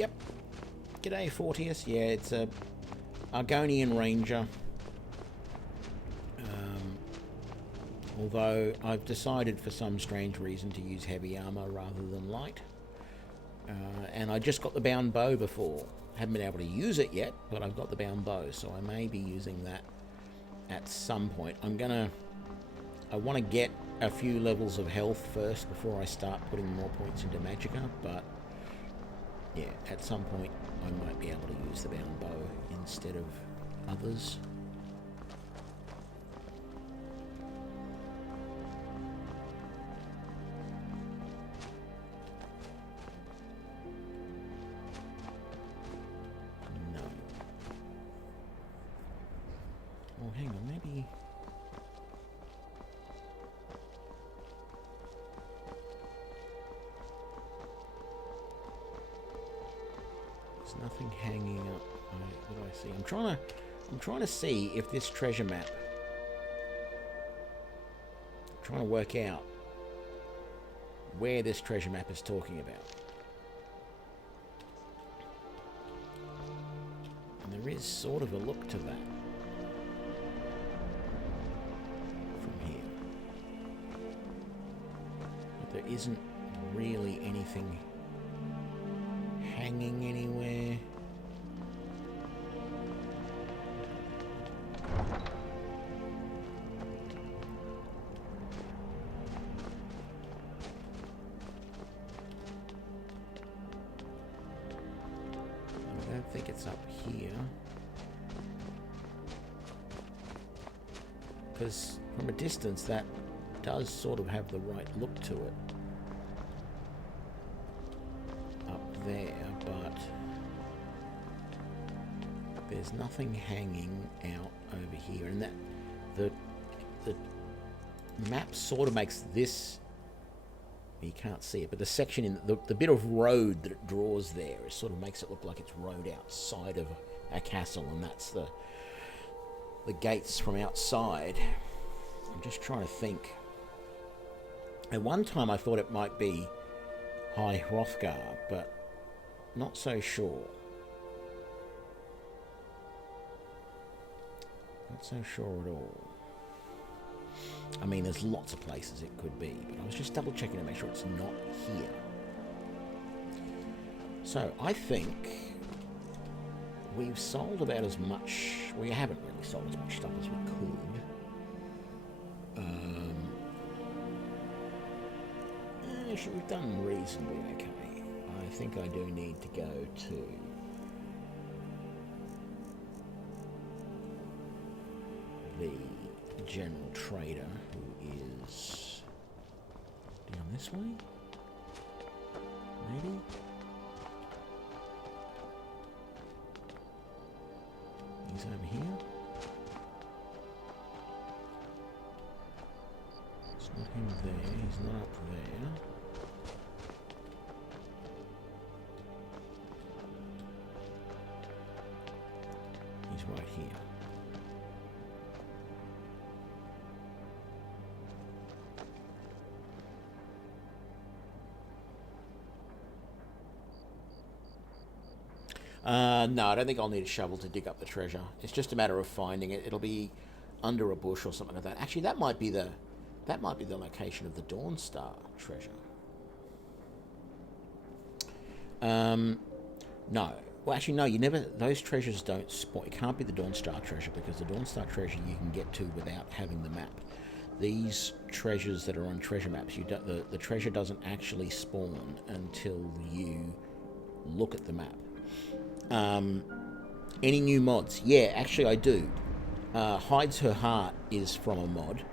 Yep. G'day, Fortius. Yeah, it's a Argonian Ranger. Although I've decided for some strange reason to use heavy armor rather than light. And I just got the bound bow before. Haven't been able to use it yet, but I've got the bound bow, so I may be using that at some point. I want to get a few levels of health first before I start putting more points into Magicka, but yeah, at some point I might be able to use the bound bow instead of others. No. Oh, hang on, maybe... There's nothing hanging up that I see. I'm trying to see if this treasure map. I'm trying to work out where this treasure map is talking about. And there is sort of a look to that from here. But there isn't really anything hanging anywhere. I don't think it's up here. Because from a distance that does sort of have the right look to it. There, but there's nothing hanging out over here, and that the map sort of makes this, you can't see it, but the section in the bit of road that it draws there, it sort of makes it look like it's road outside of a castle, and that's the gates from outside. I'm just trying to think. At one time I thought it might be High Hrothgar, but not so sure. Not so sure at all. I mean, there's lots of places it could be, but I was just double checking to make sure it's not here. So, I think we've sold about as much... We haven't really sold as much stuff as we could. Actually, we've done reasonably okay. I think I do need to go to the general trader, who is down this way, maybe? He's over here. It's not him there, he's not up there. Right here. No, I don't think I'll need a shovel to dig up the treasure. It's just a matter of finding it. It'll be under a bush or something like that. Actually, that might be the location of the Dawnstar treasure. No. Well, actually, no, you never... Those treasures don't spawn. It can't be the Dawnstar treasure, because the Dawnstar treasure you can get to without having the map. These treasures that are on treasure maps, the treasure doesn't actually spawn until you look at the map. Any new mods? Yeah, actually I do. Hides Her Heart is from a mod.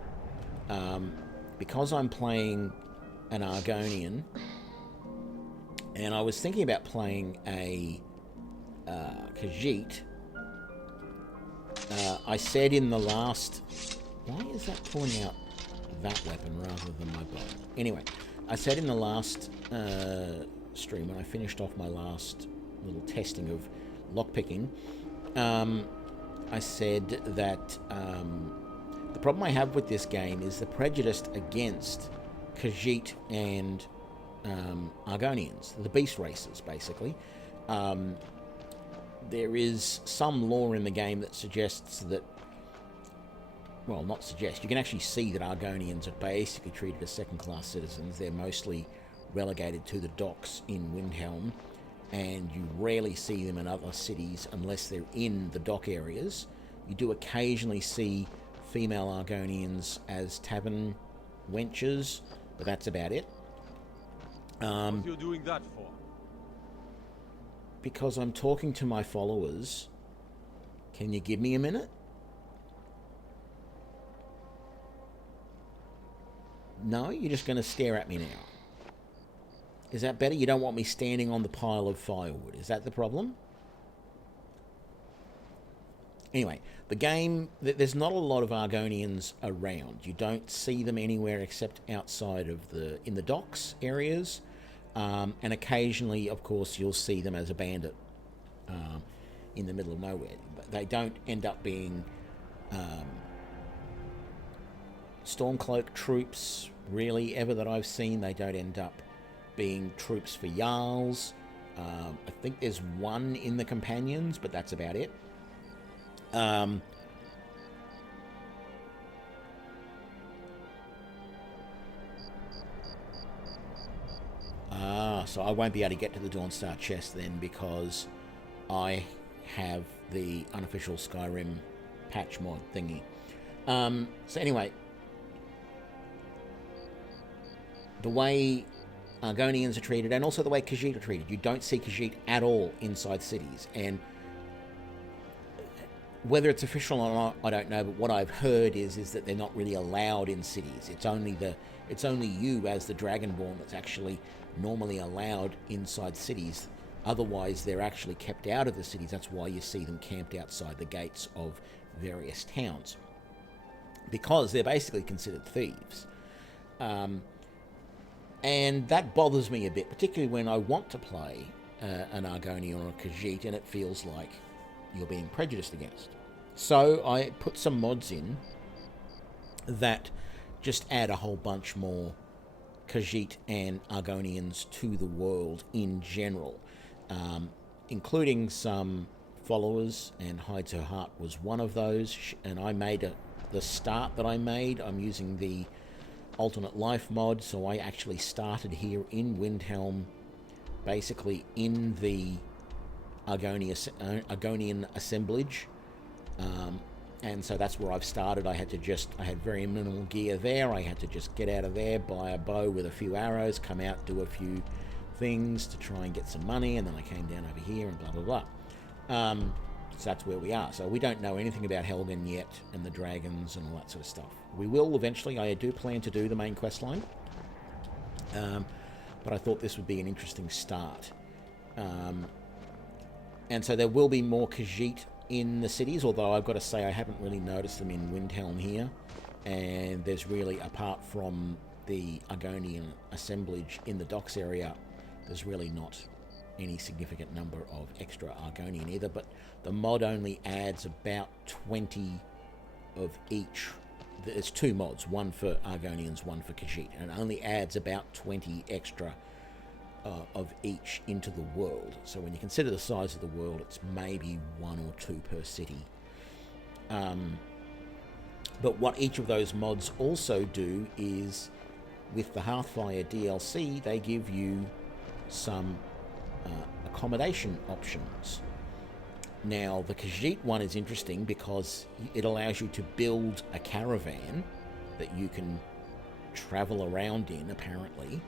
Because I'm playing an Argonian, and I was thinking about playing a Khajiit. I said in the last... Why is that pulling out that weapon rather than my bow? Anyway, I said in the last stream, when I finished off my last little testing of lockpicking, I said that the problem I have with this game is the prejudice against Khajiit and Argonians, the beast races, basically. There is some lore in the game that suggests that, well, not suggest, you can actually see that Argonians are basically treated as second-class citizens. They're mostly relegated to the docks in Windhelm, and you rarely see them in other cities unless they're in the dock areas. You do occasionally see female Argonians as tavern wenches, but that's about it. What are you doing that for? Because I'm talking to my followers. Can you give me a minute? No, you're just going to stare at me now. Is that better? You don't want me standing on the pile of firewood. Is that the problem? Anyway, the game, there's not a lot of Argonians around. You don't see them anywhere except outside of in the docks areas. And occasionally, of course, you'll see them as a bandit in the middle of nowhere. But they don't end up being Stormcloak troops, really, ever that I've seen. They don't end up being troops for Jarls. I think there's one in the Companions, but that's about it. So I won't be able to get to the Dawnstar chest then, because I have the unofficial Skyrim patch mod thingy. So anyway, the way Argonians are treated, and also the way Khajiit are treated, you don't see Khajiit at all inside cities. And whether it's official or not, I don't know, but what I've heard is that they're not really allowed in cities. It's only you as the Dragonborn that's actually normally allowed inside cities. Otherwise, they're actually kept out of the cities. That's why you see them camped outside the gates of various towns, because they're basically considered thieves. And that bothers me a bit, particularly when I want to play an Argonian or a Khajiit and it feels like you're being prejudiced against. So I put some mods in that just add a whole bunch more Khajiit and Argonians to the world in general, including some followers, and Hides Her Heart was one of those. And I made the start that I made, I'm using the alternate life mod, so I actually started here in Windhelm, basically in the Argonian assemblage, and so that's where I've started. I had very minimal gear there. I had to just get out of there, buy a bow with a few arrows, come out, do a few things to try and get some money, and then I came down over here and blah blah blah. So that's where we are. So we don't know anything about Helgen yet, and the dragons and all that sort of stuff. We will eventually. I do plan to do the main quest line, but I thought this would be an interesting start. And so there will be more Khajiit in the cities, although I've got to say I haven't really noticed them in Windhelm here. And there's really, apart from the Argonian assemblage in the docks area, there's really not any significant number of extra Argonian either. But the mod only adds about 20 of each. There's two mods, one for Argonians, one for Khajiit, and it only adds about 20 extra of each into the world. So when you consider the size of the world, it's maybe one or two per city. But what each of those mods also do is, with the Hearthfire DLC, they give you some accommodation options. Now, the Khajiit one is interesting because it allows you to build a caravan that you can travel around in, apparently.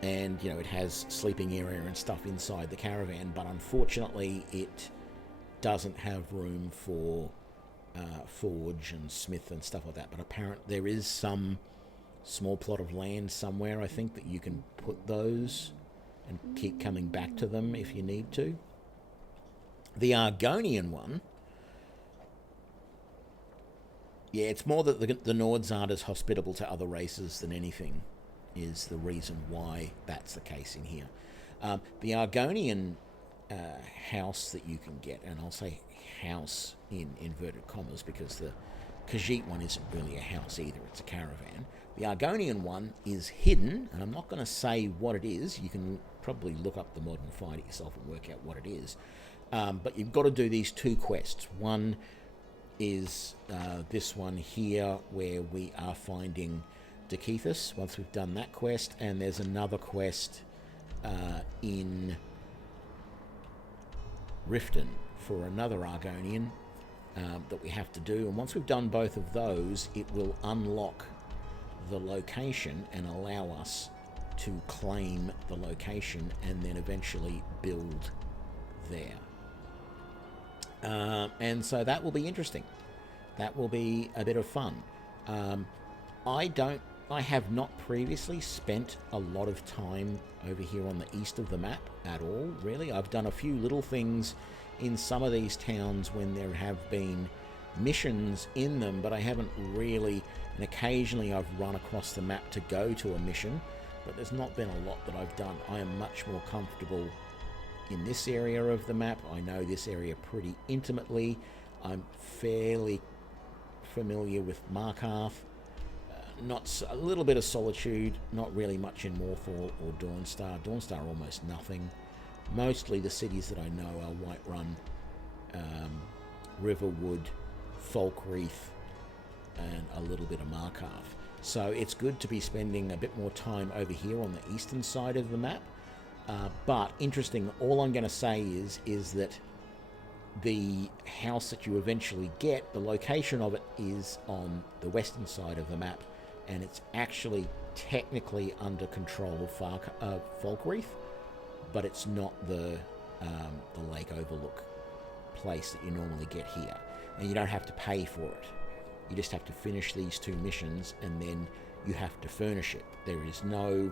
And, you know, it has sleeping area and stuff inside the caravan, but unfortunately it doesn't have room for forge and smith and stuff like that. But apparently there is some small plot of land somewhere, I think, that you can put those and keep coming back to them if you need to. The Argonian one, yeah, it's more that the Nords aren't as hospitable to other races than anything, is the reason why that's the case in here. The Argonian house that you can get, and I'll say house in inverted commas because Khajiit one isn't really a house either, it's a caravan. The Argonian one is hidden, and I'm not going to say what it is. You can probably look up the mod and find it yourself and work out what it is. But you've got to do these 2 quests. One is this one here, where we are finding Dakithus, once we've done that quest, and there's another quest in Riften for another Argonian that we have to do, and once we've done both of those, it will unlock the location and allow us to claim the location and then eventually build there. And so that will be interesting. That will be a bit of fun. I have not previously spent a lot of time over here on the east of the map at all, really. I've done a few little things in some of these towns when there have been missions in them, but I haven't really, and occasionally I've run across the map to go to a mission, but there's not been a lot that I've done. I am much more comfortable in this area of the map. I know this area pretty intimately. I'm fairly familiar with Markarth. A little bit of Solitude, not really much in Morthal or Dawnstar. Dawnstar almost nothing. Mostly the cities that I know are Whiterun, Riverwood, Falkreath, and a little bit of Markarth. So it's good to be spending a bit more time over here on the eastern side of the map. But interesting, all I'm going to say is that the house that you eventually get, the location of it is on the western side of the map, and it's actually technically under control of Falkreath, but it's not the Lake Overlook place that you normally get here. And you don't have to pay for it. You just have to finish these 2 missions, and then you have to furnish it. There is no...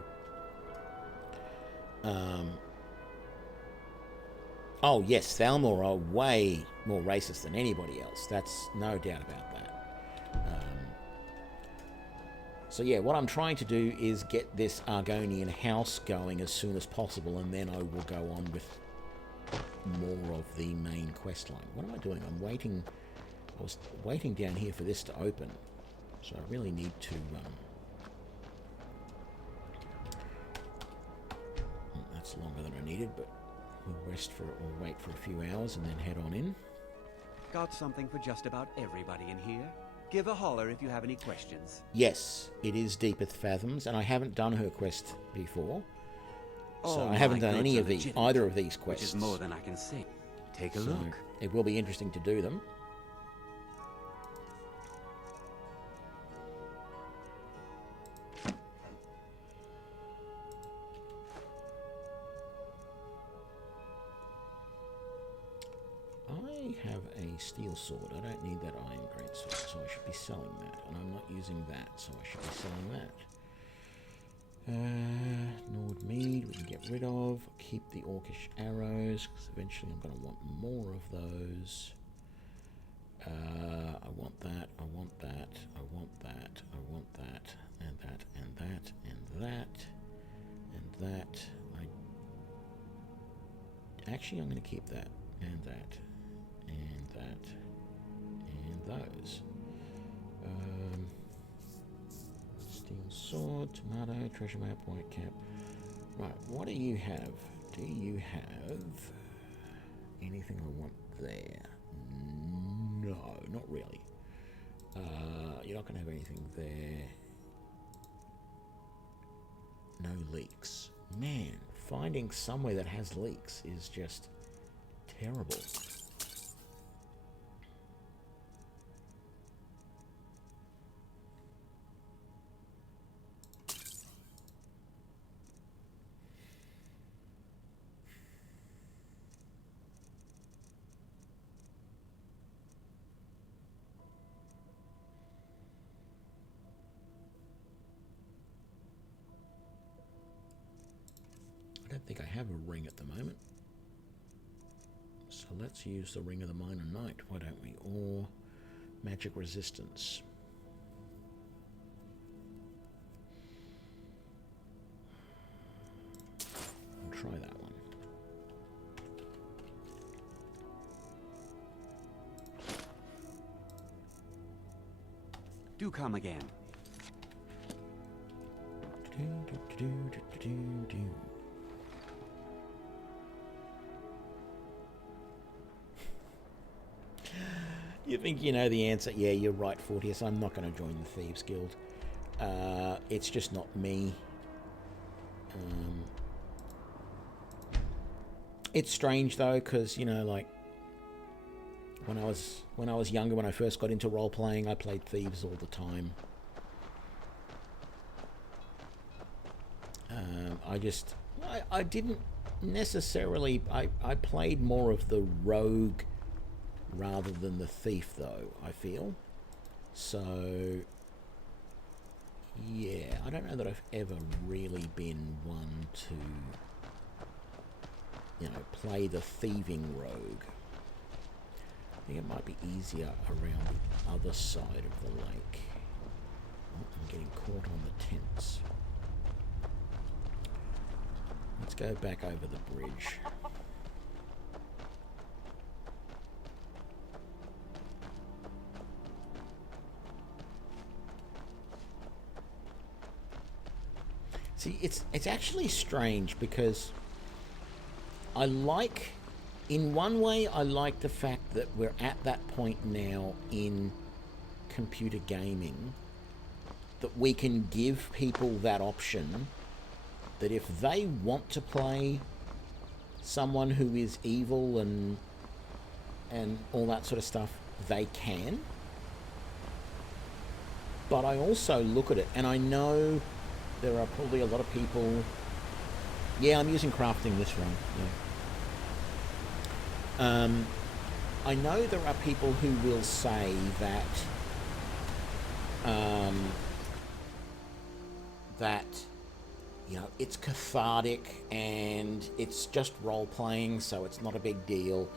Oh yes, Thalmor are way more racist than anybody else. That's no doubt about that. So yeah, what I'm trying to do is get this Argonian house going as soon as possible, and then I will go on with more of the main quest line. What am I doing? I'm waiting. I was waiting down here for this to open, so I really need to... that's longer than I needed, but we'll rest for it. We'll wait for a few hours and then head on in. Got something for just about everybody in here. Give a holler if you have any questions. Yes, it is Deepeth Fathoms, and I haven't done her quest before. So All I haven't my done any goods of are these, legitimate, either of these quests. Which is more than I can say. Take a So look. it will be interesting to do them. I have a steel sword. I don't need that iron greatsword, so I should be selling that. And I'm not using that, so I should be selling that. Nord Mead we can get rid of. Keep the Orcish arrows, because eventually I'm going to want more of those. I want that, I want that, I want that, I want that, and that, and that, and that, and that. Actually, I'm going to keep that, and that, and that, and those. Steel sword, tomato, treasure map, white cap. Right, what do you have? Do you have anything I want there? No, not really. You're not going to have anything there. No leaks. Man, finding somewhere that has leaks is just terrible. I don't think I have a ring at the moment. So let's use the Ring of the Minor Knight, why don't we? Or magic resistance. I'll try that one. Do come again. You think you know the answer? Yeah, you're right, Fortius. I'm not going to join the Thieves Guild. It's just not me. It's strange though, because like when I was younger, when I first got into role playing, I played Thieves all the time. I didn't necessarily. I played more of the rogue rather than the thief, though, I feel. So, yeah, I don't know that I've ever really been one to, play the thieving rogue. I think it might be easier around the other side of the lake. Oh, I'm getting caught on the tents. Let's go back over the bridge. See, it's actually strange because in one way, I like the fact that we're at that point now in computer gaming that we can give people that option, that if they want to play someone who is evil and all that sort of stuff, they can. But I also look at it, and I know there are probably a lot of people... Yeah, I'm using crafting this run, yeah. I know there are people who will say that... it's cathartic and it's just role-playing, so it's not a big deal.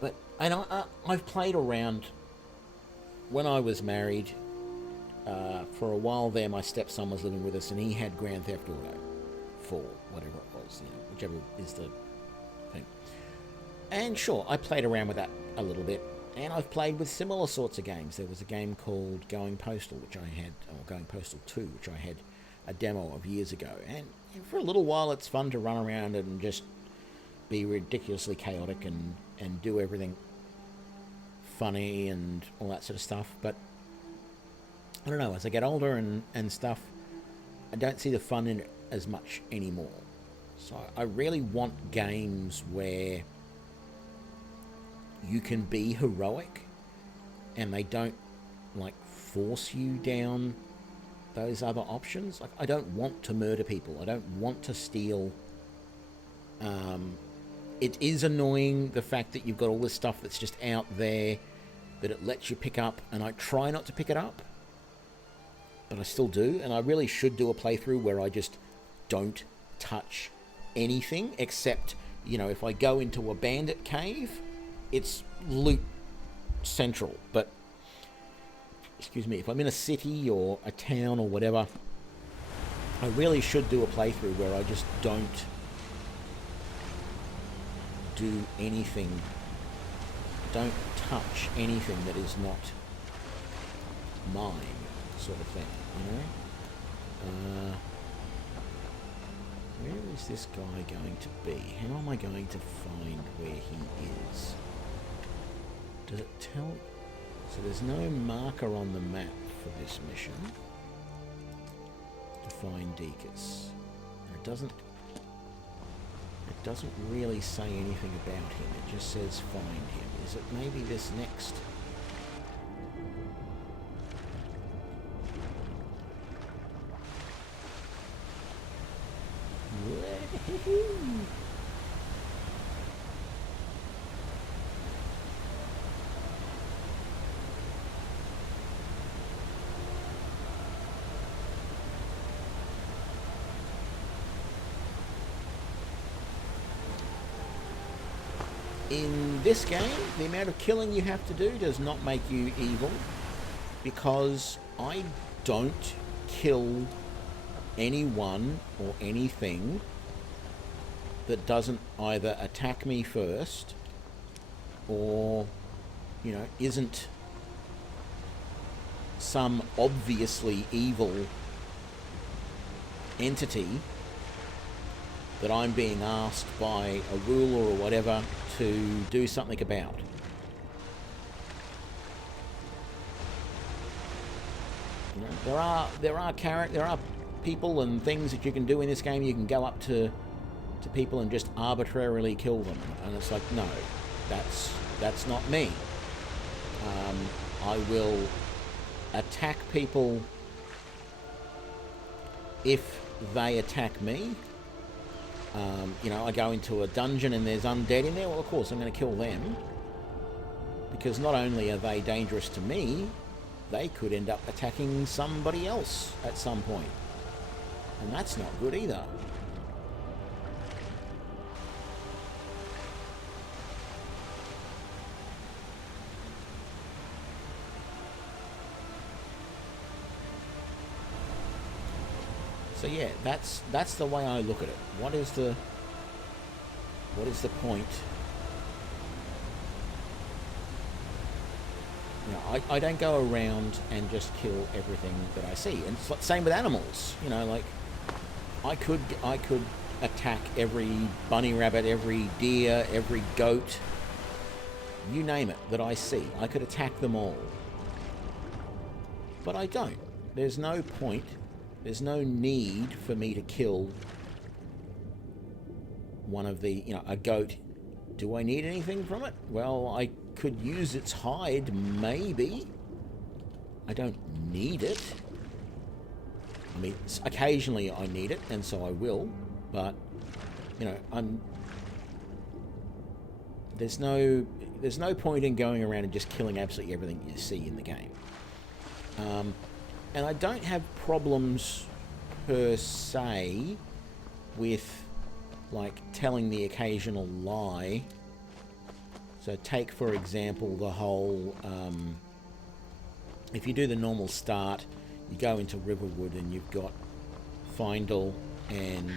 But I've played around... When I was married... for a while there, my stepson was living with us, and he had Grand Theft Auto 4, whatever it was, whichever is the thing. And sure, I played around with that a little bit, and I've played with similar sorts of games. There was a game called Going Postal, which I had, or Going Postal 2, which I had a demo of years ago. And for a little while, it's fun to run around and just be ridiculously chaotic and do everything funny and all that sort of stuff. But I don't know, as I get older and stuff, I don't see the fun in it as much anymore. So I really want games where you can be heroic and they don't, force you down those other options. I don't want to murder people. I don't want to steal. It is annoying, the fact that you've got all this stuff that's just out there that it lets you pick up, and I try not to pick it up. But I still do, and I really should do a playthrough where I just don't touch anything, except, if I go into a bandit cave, it's loot central. But, excuse me, if I'm in a city or a town or whatever, I really should do a playthrough where I just don't do anything, don't touch anything that is not mine. Sort of thing, where is this guy going to be? How am I going to find where he is? Does it tell? So there's no marker on the map for this mission to find Deacus. It doesn't really say anything about him. It just says find him. Is it maybe this next? In this game, the amount of killing you have to do does not make you evil, because I don't kill anyone or anything that doesn't either attack me first or, isn't some obviously evil entity that I'm being asked by a ruler or whatever to do something about. You know, there are people and things that you can do in this game. You can go up to people and just arbitrarily kill them, and it's like, no, that's not me. I will attack people if they attack me. You know, I go into a dungeon and there's undead in there, well, of course I'm going to kill them, because not only are they dangerous to me, they could end up attacking somebody else at some point, and that's not good either. So yeah, that's the way I look at it. What is the point? You know, I don't go around and just kill everything that I see. And it's same with animals. You know, like I could attack every bunny rabbit, every deer, every goat, you name it, that I see. I could attack them all. But I don't. There's no point. There's no need for me to kill one of the, you know, a goat. Do I need anything from it? Well, I could use its hide, maybe. I don't need it. I mean, occasionally I need it, and so I will. But, you know, there's no point in going around and just killing absolutely everything you see in the game. And I don't have problems per se with, like, telling the occasional lie. So take, for example, the whole, if you do the normal start, you go into Riverwood and you've got Findle and,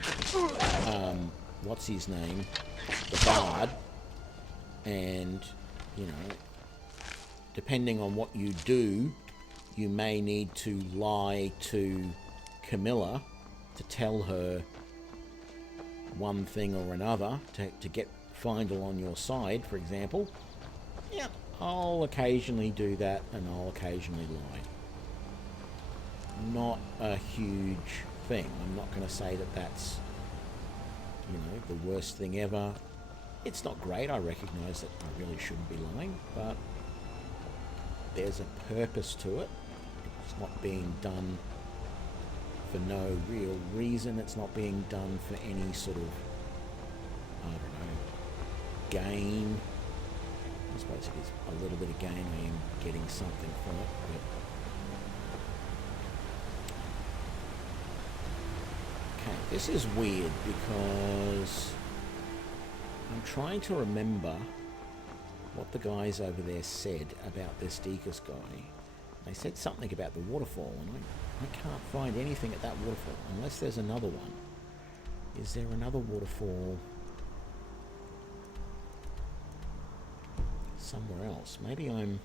what's his name? The Bard. And, you know, depending on what you do, you may need to lie to Camilla to tell her one thing or another to get Findle on your side, for example. Yep, I'll occasionally do that, and I'll occasionally lie. Not a huge thing. I'm not going to say that that's, you know, the worst thing ever. It's not great. I recognise that I really shouldn't be lying, but there's a purpose to it. It's not being done for no real reason. It's not being done for any sort of, I don't know, gain. I suppose it is a little bit of gain. I am getting something from it, but... Okay, this is weird because I'm trying to remember what the guys over there said about this Deakus guy. They said something about the waterfall, and I can't find anything at that waterfall, unless there's another one. Is there another waterfall somewhere else? Maybe I'm...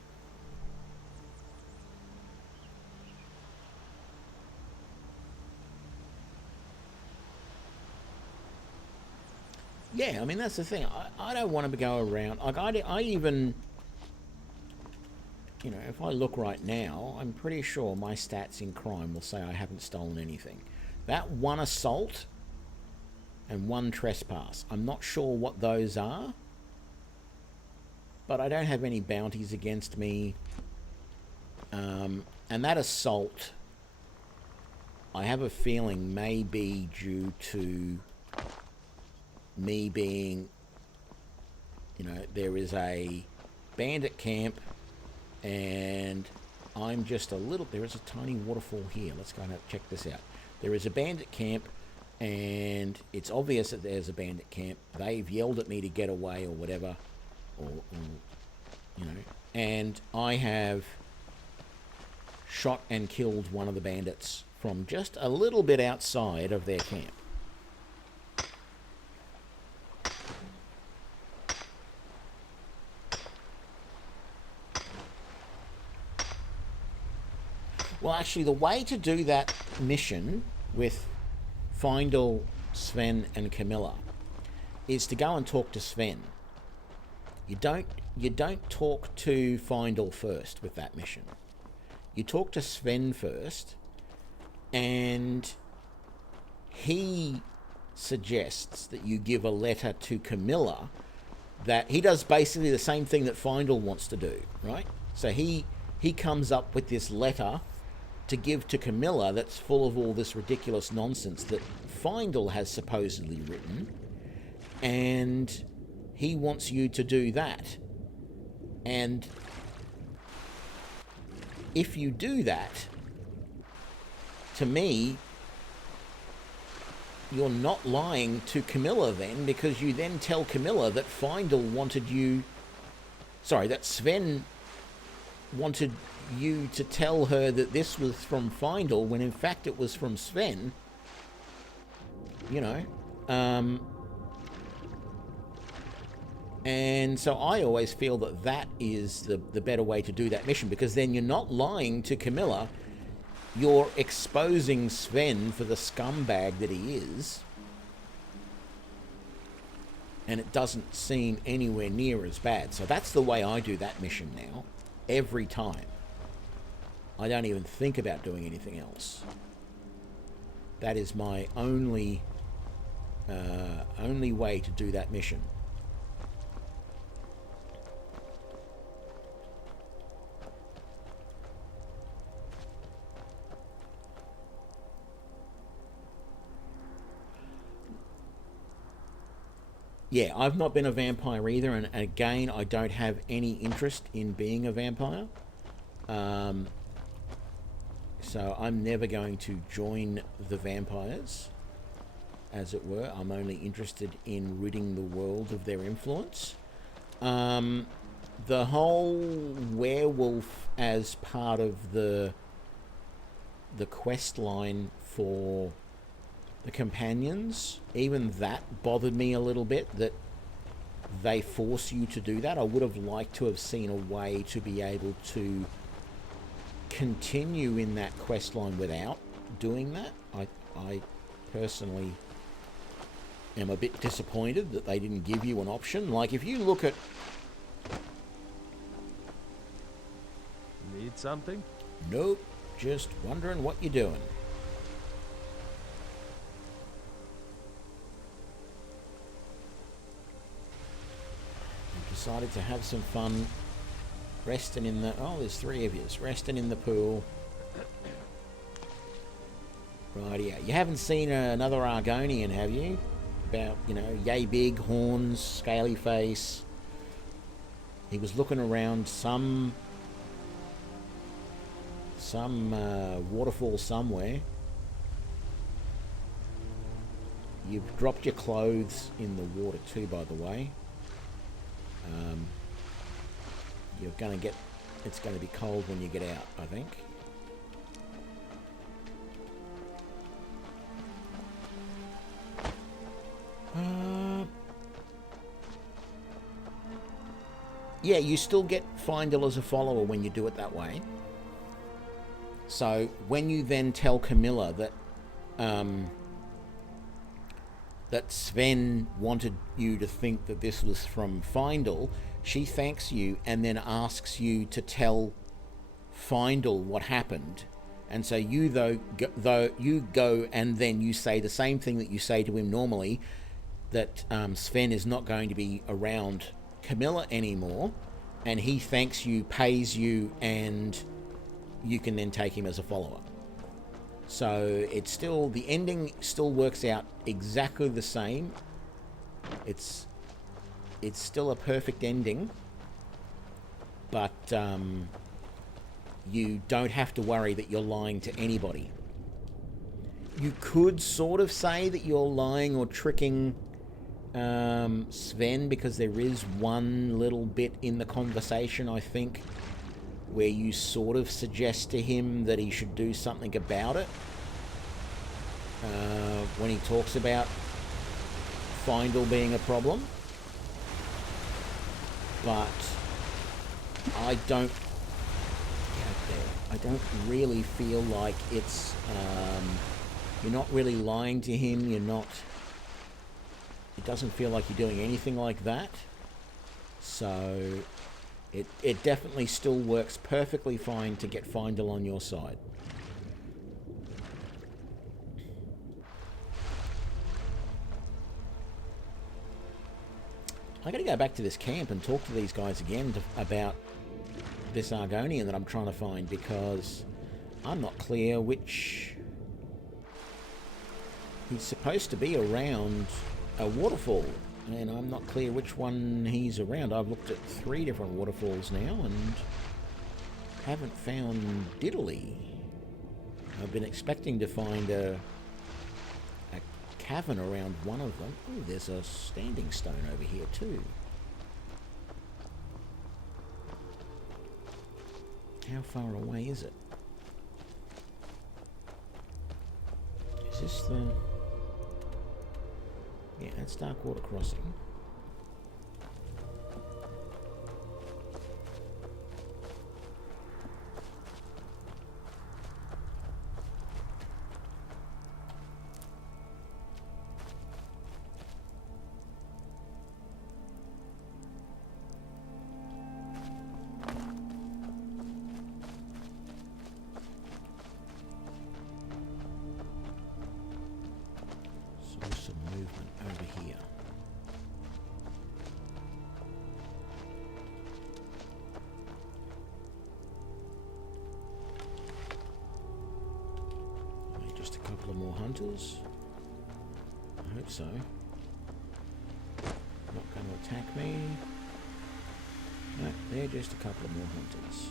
Yeah, I mean, that's the thing. I don't want to go around... Like, I even... You know, if I look right now, I'm pretty sure my stats in crime will say I haven't stolen anything. That one assault and one trespass. I'm not sure what those are, but I don't have any bounties against me. And that assault, I have a feeling may be due to me being, you know, there is a bandit camp and I'm just a little... There is a tiny waterfall here. Let's go and check this out. There is a bandit camp, and it's obvious that there's a bandit camp. They've yelled at me to get away or whatever, or you know, and I have shot and killed one of the bandits from just a little bit outside of their camp. Well, actually, the way to do that mission with Findel, Sven, and Camilla is to go and talk to Sven. You don't talk to Findel first with that mission. You talk to Sven first, and he suggests that you give a letter to Camilla. That he does basically the same thing that Findel wants to do, right? So he comes up with this letter to give to Camilla that's full of all this ridiculous nonsense that Findel has supposedly written, and he wants you to do that. And if you do that, to me, you're not lying to Camilla then, because you then tell Camilla that Findel wanted you... Sorry, that Sven wanted you to tell her that this was from Findel, when in fact it was from Sven. You know. And so I always feel that that is the better way to do that mission, because then you're not lying to Camilla. You're exposing Sven for the scumbag that he is. And it doesn't seem anywhere near as bad. So that's the way I do that mission now. Every time. I don't even think about doing anything else. That is my only way to do that mission. Yeah, I've not been a vampire either, and again, I don't have any interest in being a vampire. So I'm never going to join the vampires, as it were. I'm only interested in ridding the world of their influence. The whole werewolf as part of the quest line for the companions, even that bothered me a little bit, that they force you to do that. I would have liked to have seen a way to be able to continue in that quest line without doing that. I personally am a bit disappointed that they didn't give you an option. Like, if you look at... Need something? Nope, just wondering what you're doing. Decided to have some fun resting in the... Oh, there's three of you. Resting in the pool. Rightio. You haven't seen another Argonian, have you? About, you know, yay big, horns, scaly face. He was looking around some waterfall somewhere. You've dropped your clothes in the water too, by the way. You're going to get... It's going to be cold when you get out, I think. Yeah, you still get Findel as a follower when you do it that way. So when you then tell Camilla that that Sven wanted you to think that this was from Findel, she thanks you and then asks you to tell Findel what happened. And so you you go and then you say the same thing that you say to him normally, that Sven is not going to be around Camilla anymore, and he thanks you, pays you, and you can then take him as a follower. So it's still, the ending still works out exactly the same. It's still a perfect ending, but you don't have to worry that you're lying to anybody. You could sort of say that you're lying or tricking Sven, because there is one little bit in the conversation, I think, where you sort of suggest to him that he should do something about it. When he talks about Findel being a problem. But I don't... there. I don't really feel like it's... you're not really lying to him. You're not... It doesn't feel like you're doing anything like that. So it definitely still works perfectly fine to get Findle on your side. I gotta go back to this camp and talk to these guys again about this Argonian that I'm trying to find, because I'm not clear which... He's supposed to be around a waterfall, and I'm not clear which one he's around. I've looked at 3 different waterfalls now and haven't found diddly. I've been expecting to find a cavern around one of them. Oh, there's a standing stone over here too. How far away is it? Is this the... Yeah, that's Darkwater Crossing. Just a couple of more hunters. I hope so. Not going to attack me. No, they're just a couple of more hunters.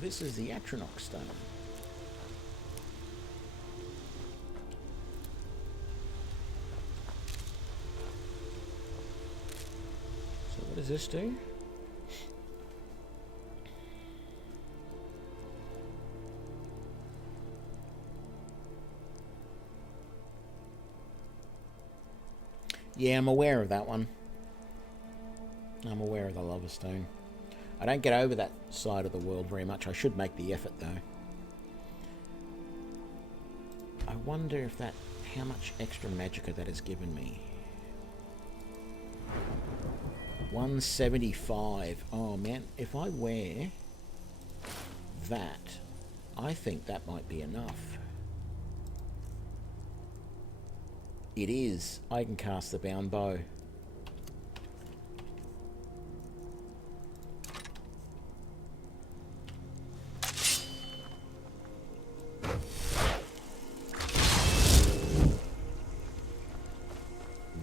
This is the Atronach stone. So what does this do? Yeah, I'm aware of that one. I'm aware of the Lava Stone. I don't get over that side of the world very much. I should make the effort, though. I wonder if that... how much extra magicka that has given me. 175. Oh, man. If I wear that, I think that might be enough. It is. I can cast the bound bow.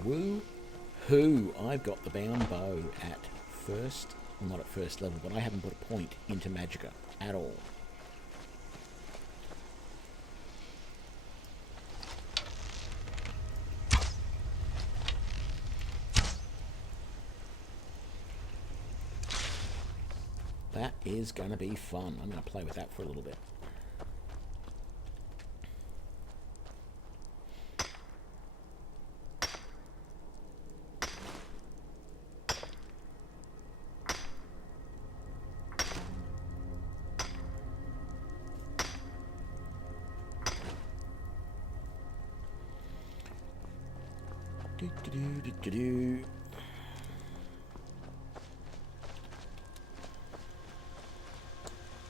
Woo-hoo! I've got the bound bow at first, well, not at first level, but I haven't put a point into magicka at all. That is going to be fun. I'm going to play with that for a little bit.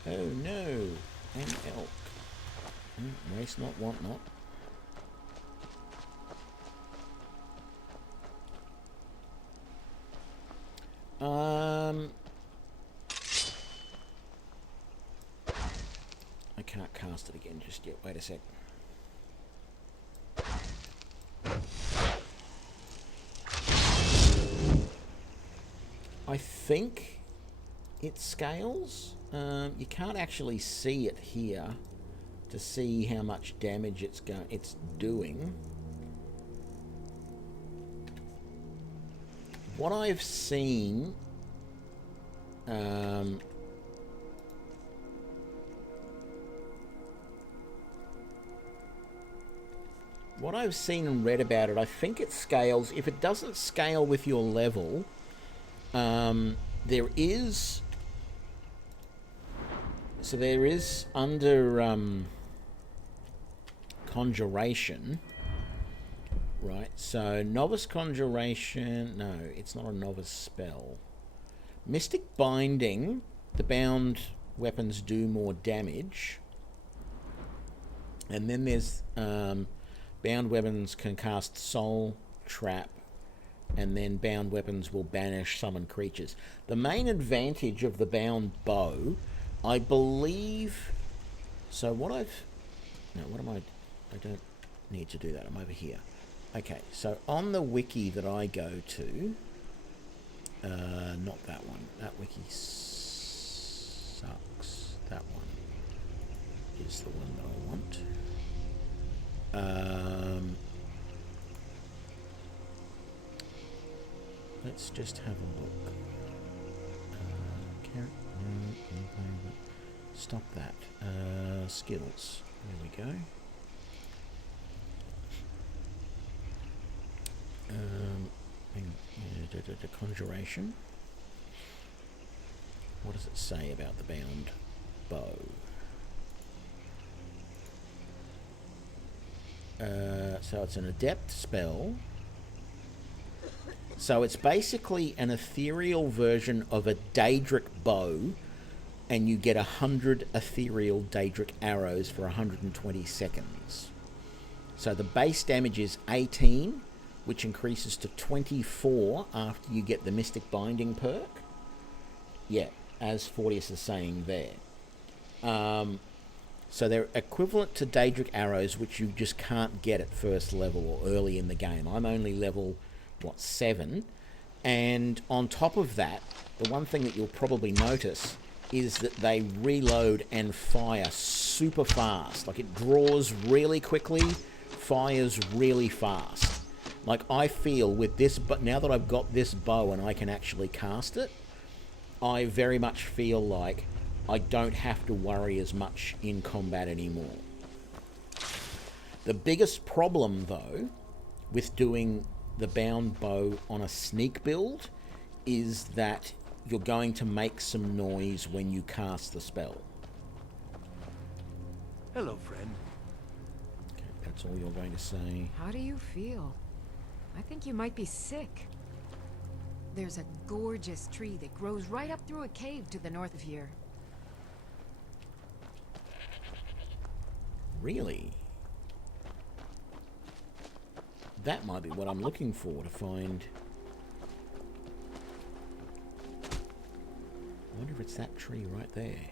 Oh no, an elk. Race not, want not. I can't cast it again just yet. Wait a sec. I think it scales. You can't actually see it here to see how much damage it's doing. What I've seen... what I've seen and read about it, I think it scales. If it doesn't scale with your level, there is... So there is under Conjuration, right? So Novice Conjuration, no, it's not a novice spell. Mystic Binding, the bound weapons do more damage. And then there's bound weapons can cast Soul Trap, and then bound weapons will banish summon creatures. The main advantage of the bound bow, I believe... So what I've... No, what am I... I don't need to do that. I'm over here. Okay, so on the wiki that I go to... not that one. That wiki sucks. That one is the one that I want. Let's just have a look. Stop that. Skills. There we go. Conjuration. What does it say about the bound bow? So it's an adept spell. So it's basically an ethereal version of a Daedric bow, and you get 100 ethereal Daedric arrows for 120 seconds. So the base damage is 18, which increases to 24 after you get the Mystic Binding perk. Yeah, as Fortius is saying there. So they're equivalent to Daedric arrows, which you just can't get at first level or early in the game. I'm only level, 7? And on top of that, the one thing that you'll probably notice is that they reload and fire super fast. Like, it draws really quickly, fires really fast. Like, I feel with this, but now that I've got this bow and I can actually cast it, I very much feel like I don't have to worry as much in combat anymore. The biggest problem, though, with doing the bound bow on a sneak build is that you're going to make some noise when you cast the spell. Hello, friend. Okay, that's all you're going to say. How do you feel? I think you might be sick. There's a gorgeous tree that grows right up through a cave to the north of here. Really? That might be what I'm looking for, to find... I wonder if it's that tree right there.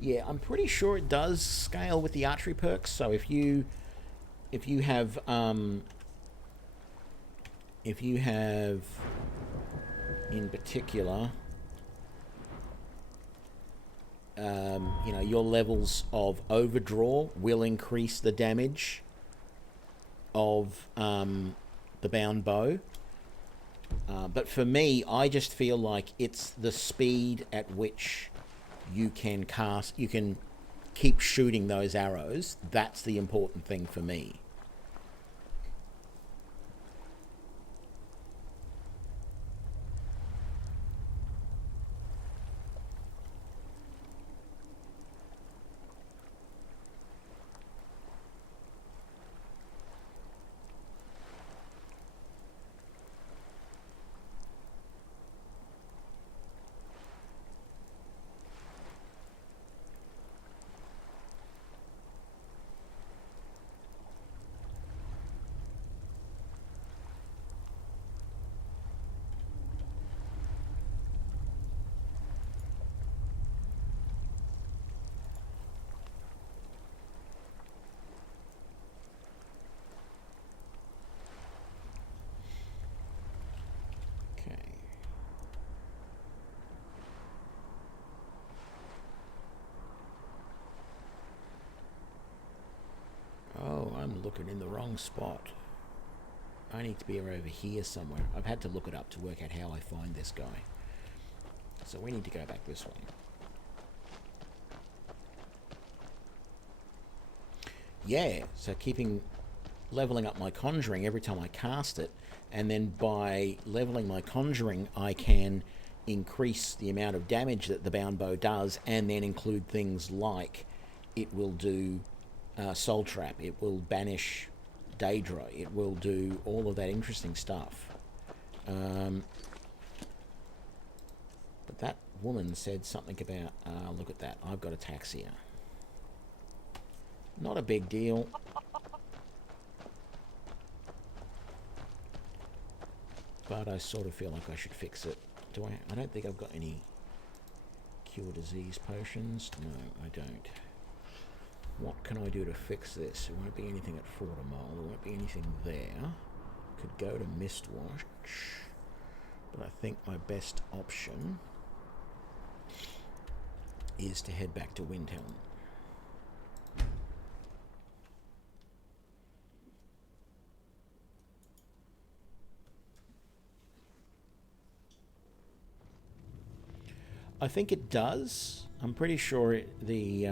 Yeah, I'm pretty sure it does scale with the archery perks, so if you have in particular you know, your levels of overdraw will increase the damage of the bound bow. But for me, I just feel like it's the speed at which you can keep shooting those arrows. That's the important thing for me. I'm looking in the wrong spot. I need to be over here somewhere. I've had to look it up to work out how I find this guy. So we need to go back this way. Yeah, so leveling up my conjuring every time I cast it, and then by leveling my conjuring I can increase the amount of damage that the bound bow does, and then include things like it will do Soul Trap, it will banish Daedra, it will do all of that interesting stuff. But that woman said something about, look at that, I've got ataxia. Not a big deal. But I sort of feel like I should fix it. Do I? I don't think I've got any cure disease potions. No, I don't. What can I do to fix this? There won't be anything at Fortimole. There won't be anything there. Could go to Mistwatch. But I think my best option is to head back to Windhelm. I think it does. I'm pretty sure the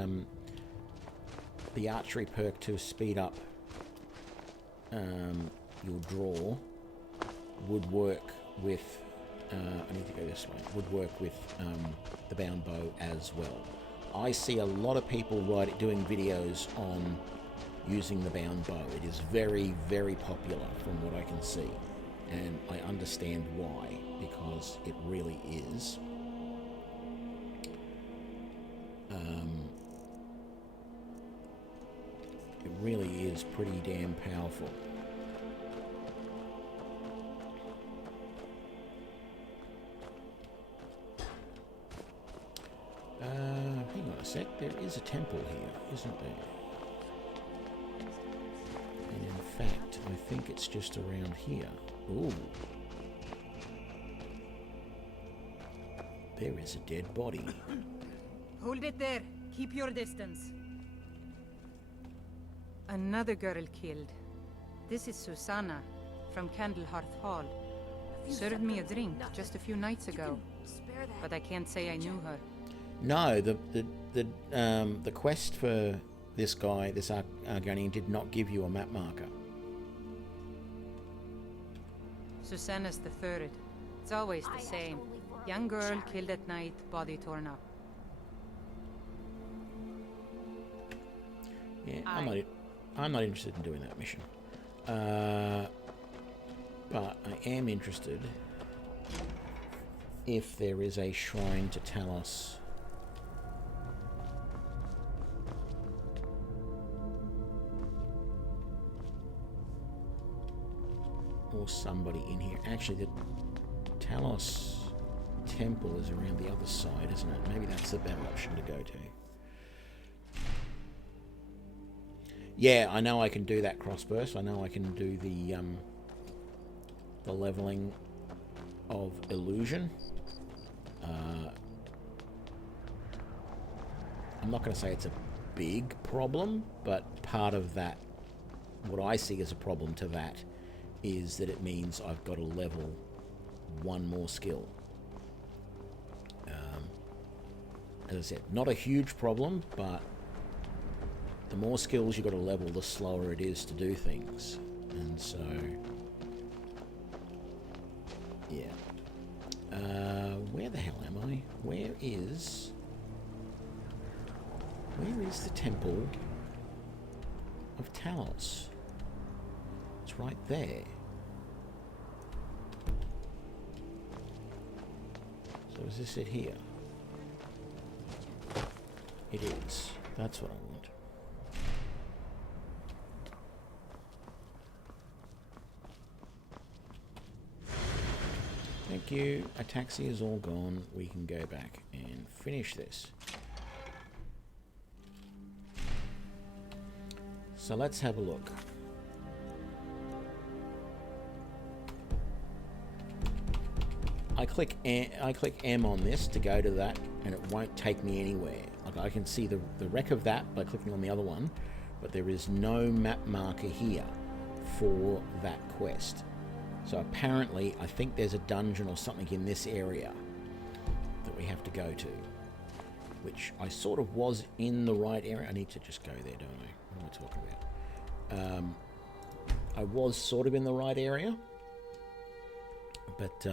archery perk to speed up your draw would work with. I need to go this way. Would work with the bound bow as well. I see a lot of people doing videos on using the bound bow. It is very, very popular from what I can see, and I understand why, because it really is. It really is pretty damn powerful. Hang on a sec, there is a temple here, isn't there? And in fact, I think it's just around here. Ooh. There is a dead body. Hold it there. Keep your distance. Another girl killed. This is Susanna from Candlehearth Hall. Served me a drink just a few nights ago, but I can't say I knew her. No, the quest for this guy, this Argonian, did not give you a map marker. Susanna's the third. It's always the same. Young girl killed at night, body torn up. Yeah, I'm not interested in doing that mission. But I am interested if there is a shrine to Talos. Or somebody in here. Actually, the Talos temple is around the other side, isn't it? Maybe that's the better option to go to. Yeah, I know I can do that crossburst. I know I can do the leveling of illusion. I'm not going to say it's a big problem, but part of that, what I see as a problem to that, is that it means I've got to level one more skill. As I said, not a huge problem, but the more skills you've got to level, the slower it is to do things. And so, yeah. Where the hell am I? Where is the temple of Talos? It's right there. So is this it here? It is. That's what I want. Thank you. Ataxia is all gone. We can go back and finish this. So let's have a look. I click M on this to go to that, and it won't take me anywhere. Like I can see the wreck of that by clicking on the other one, but there is no map marker here for that quest. So apparently, I think there's a dungeon or something in this area that we have to go to, which I sort of was in the right area. I need to just go there, don't I? What am I talking about? I was sort of in the right area, but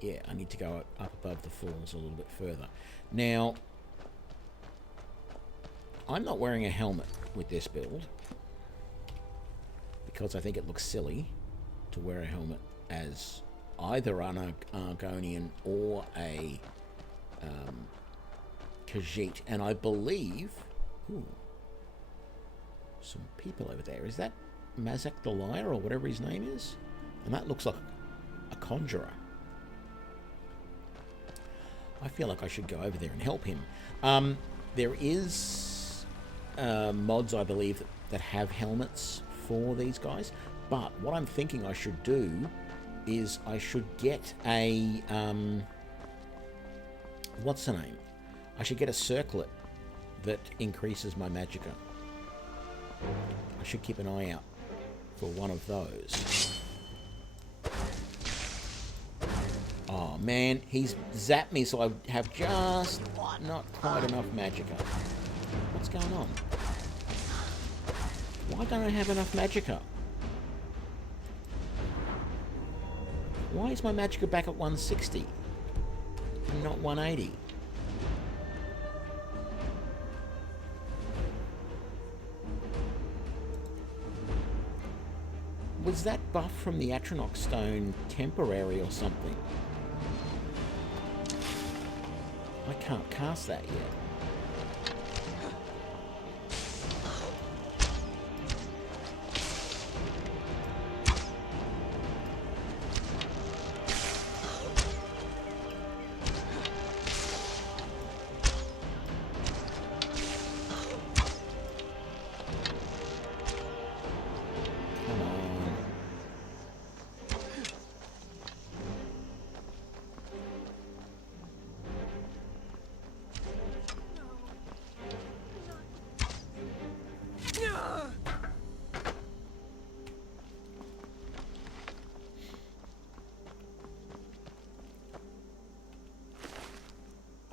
yeah, I need to go up above the falls a little bit further. Now, I'm not wearing a helmet with this build because I think it looks silly to wear a helmet as either an Argonian or a Khajiit. And I believe... Ooh, some people over there. Is that Mazak the Liar or whatever his name is? And that looks like a conjurer. I feel like I should go over there and help him. There is mods, I believe, that have helmets for these guys. But what I'm thinking I should do is I should get a... what's the name? I should get a circlet that increases my magicka. I should keep an eye out for one of those. Oh man, he's zapped me, so I have just not quite enough magicka. What's going on? Why don't I have enough magicka? Why is my magicka back at 160 and not 180? Was that buff from the Atronach stone temporary or something? I can't cast that yet.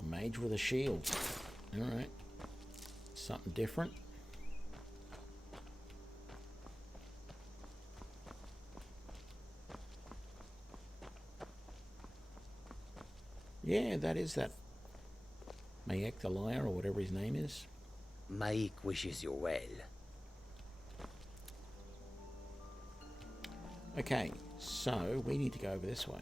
Mage with a shield. Alright. Something different. Yeah, that is that. Mayek the Liar, or whatever his name is. Maik wishes you well. Okay, so we need to go over this way.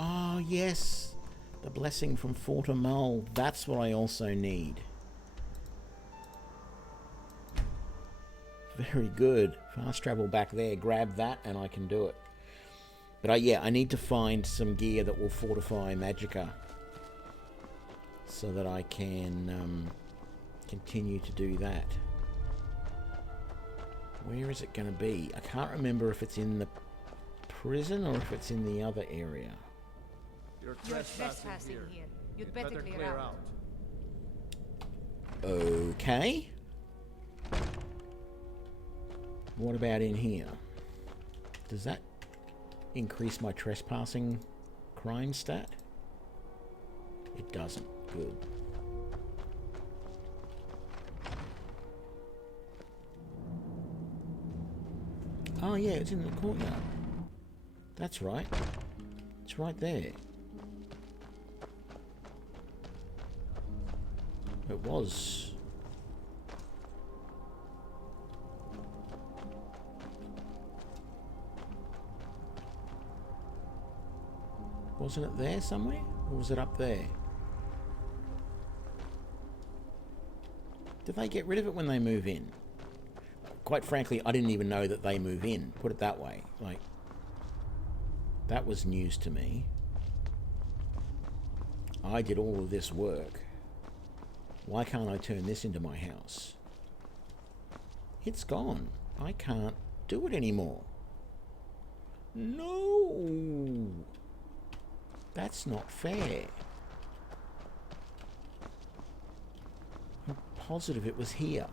Oh, yes. The blessing from Fortamull. That's what I also need. Very good. Fast travel back there. Grab that and I can do it. But yeah, I need to find some gear that will fortify magicka so that I can continue to do that. Where is it going to be? I can't remember if it's in the prison or if it's in the other area. You're trespassing here. You'd better clear out. Okay. What about in here? Does that increase my trespassing crime stat? It doesn't. Good. Oh yeah, it's in the courtyard. That's right. It's right there. It was. Wasn't it there somewhere? Or was it up there? Did they get rid of it when they move in? Quite frankly, I didn't even know that they move in. Put it that way. Like, that was news to me. I did all of this work. Why can't I turn this into my house? It's gone. I can't do it anymore. No! That's not fair. positive it was here.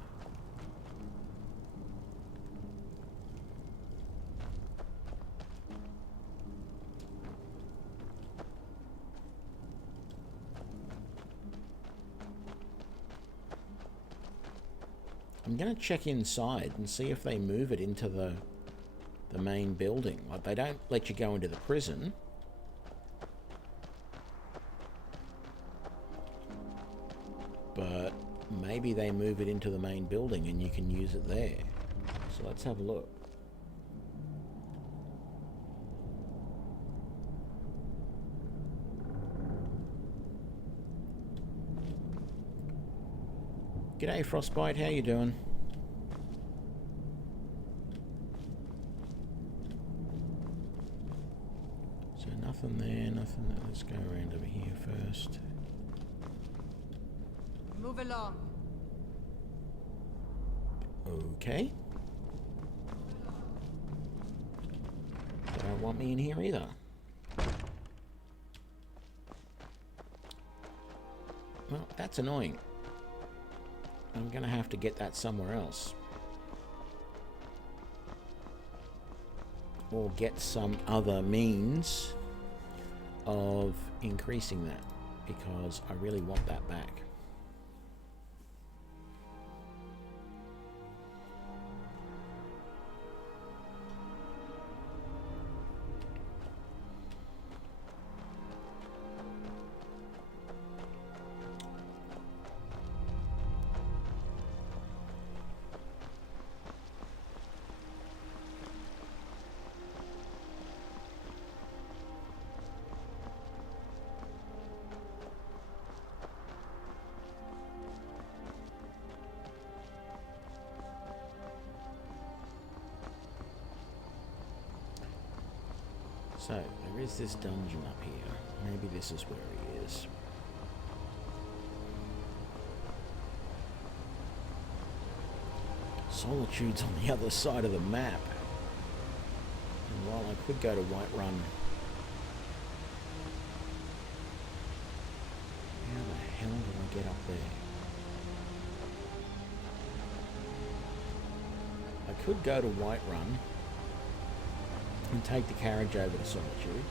I'm going to check inside and see if they move it into the main building. Like, they don't let you go into the prison. But maybe they move it into the main building and you can use it there. So let's have a look. G'day Frostbite, how you doing? So nothing there, nothing there. Let's go around over here first. Move along. Okay. They don't want me in here either. Well, that's annoying. I'm gonna have to get that somewhere else. Or get some other means of increasing that, because I really want that back. So, there is this dungeon up here. Maybe this is where he is. Solitude's on the other side of the map. And while I could go to Whiterun, how the hell do I get up there? I could go to Whiterun and take the carriage over to Solitude.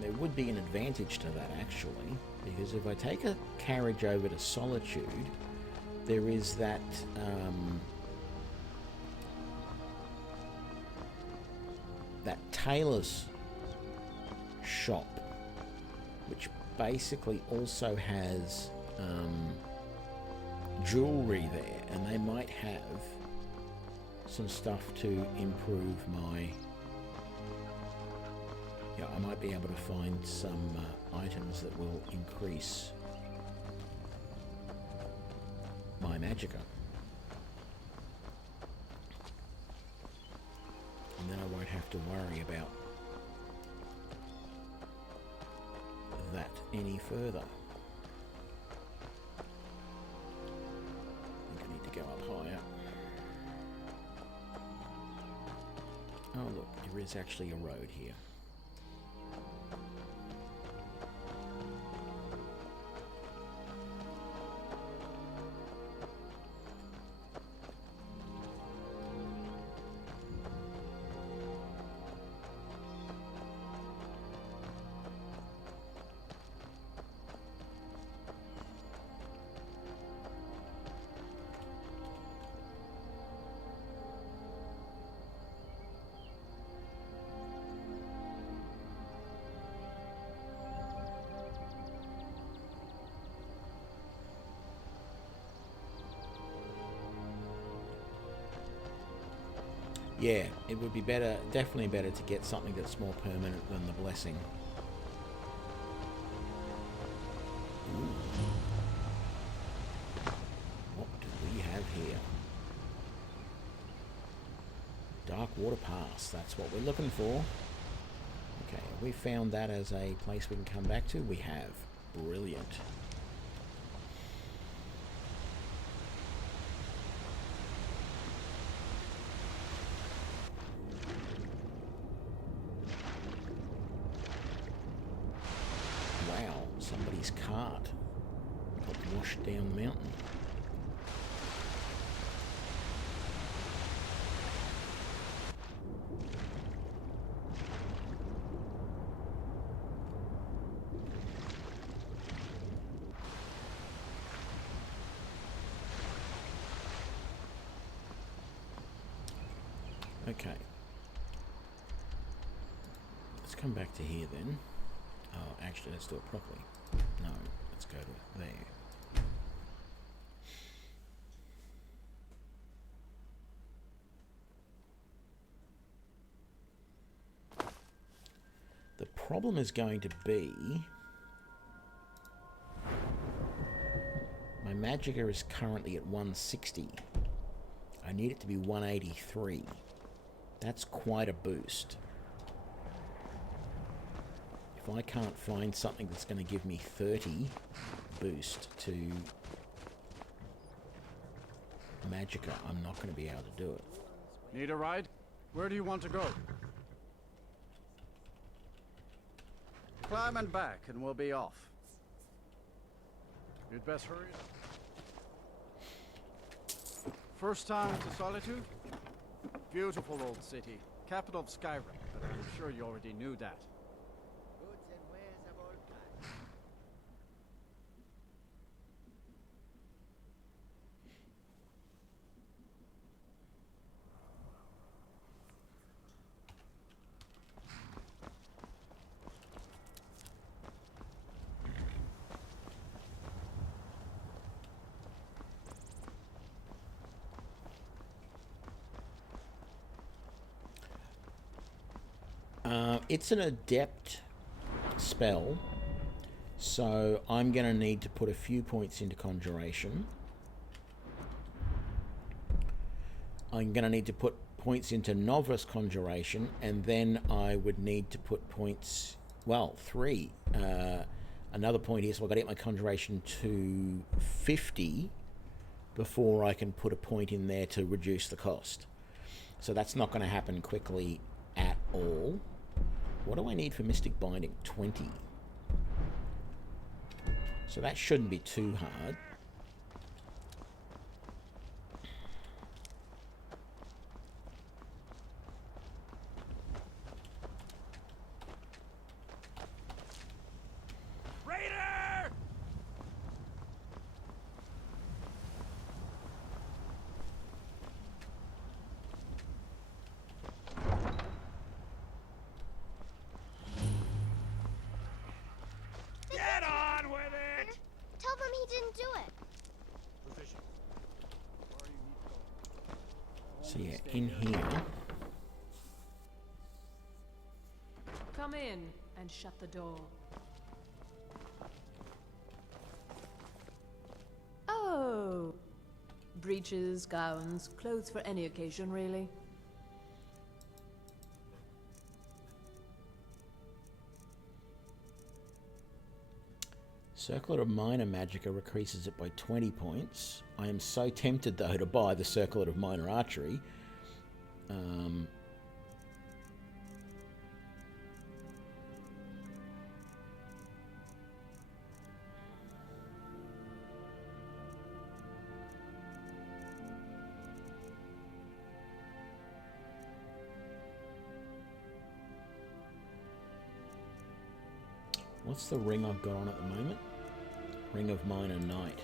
There would be an advantage to that, actually, because if I take a carriage over to Solitude, there is that that tailor's shop, which basically also has jewelry there, and they might have some stuff to improve my... Yeah, I might be able to find some items that will increase my magicka. And then I won't have to worry about that any further. Go up higher. Oh look, there is actually a road here. Yeah, it would be better, definitely better to get something that's more permanent than the blessing. Ooh. What do we have here? Dark Water Pass, that's what we're looking for. Okay, have we found that as a place we can come back to? We have. Brilliant. Somebody's cart got washed down the mountain. Okay. Let's come back to here then. Oh, actually, let's do it properly. No, let's go to there. The problem is going to be my magicka is currently at 160. I need it to be 183. That's quite a boost. If I can't find something that's going to give me 30 boost to magicka, I'm not going to be able to do it. Need a ride? Where do you want to go? Climb and back and we'll be off. You'd best hurry. First time to Solitude? Beautiful old city. Capital of Skyrim, but I'm sure you already knew that. It's an adept spell, so I'm going to need to put a few points into conjuration. I'm going to need to put points into novice conjuration, and then I would need to put points, well, 3. Another point here, so I've got to get my conjuration to 50 before I can put a point in there to reduce the cost. So that's not going to happen quickly at all. What do I need for Mystic Binding? 20. So that shouldn't be too hard. Raider! Get on with it! Tell them he didn't do it. So yeah, in here. Come in and shut the door. Oh. Breeches, gowns, clothes for any occasion, really. Circlet of Minor Magicka increases it by 20 points. I am so tempted, though, to buy the Circlet of Minor Archery. What's the ring I've got on at the moment? Ring of Minor Knight.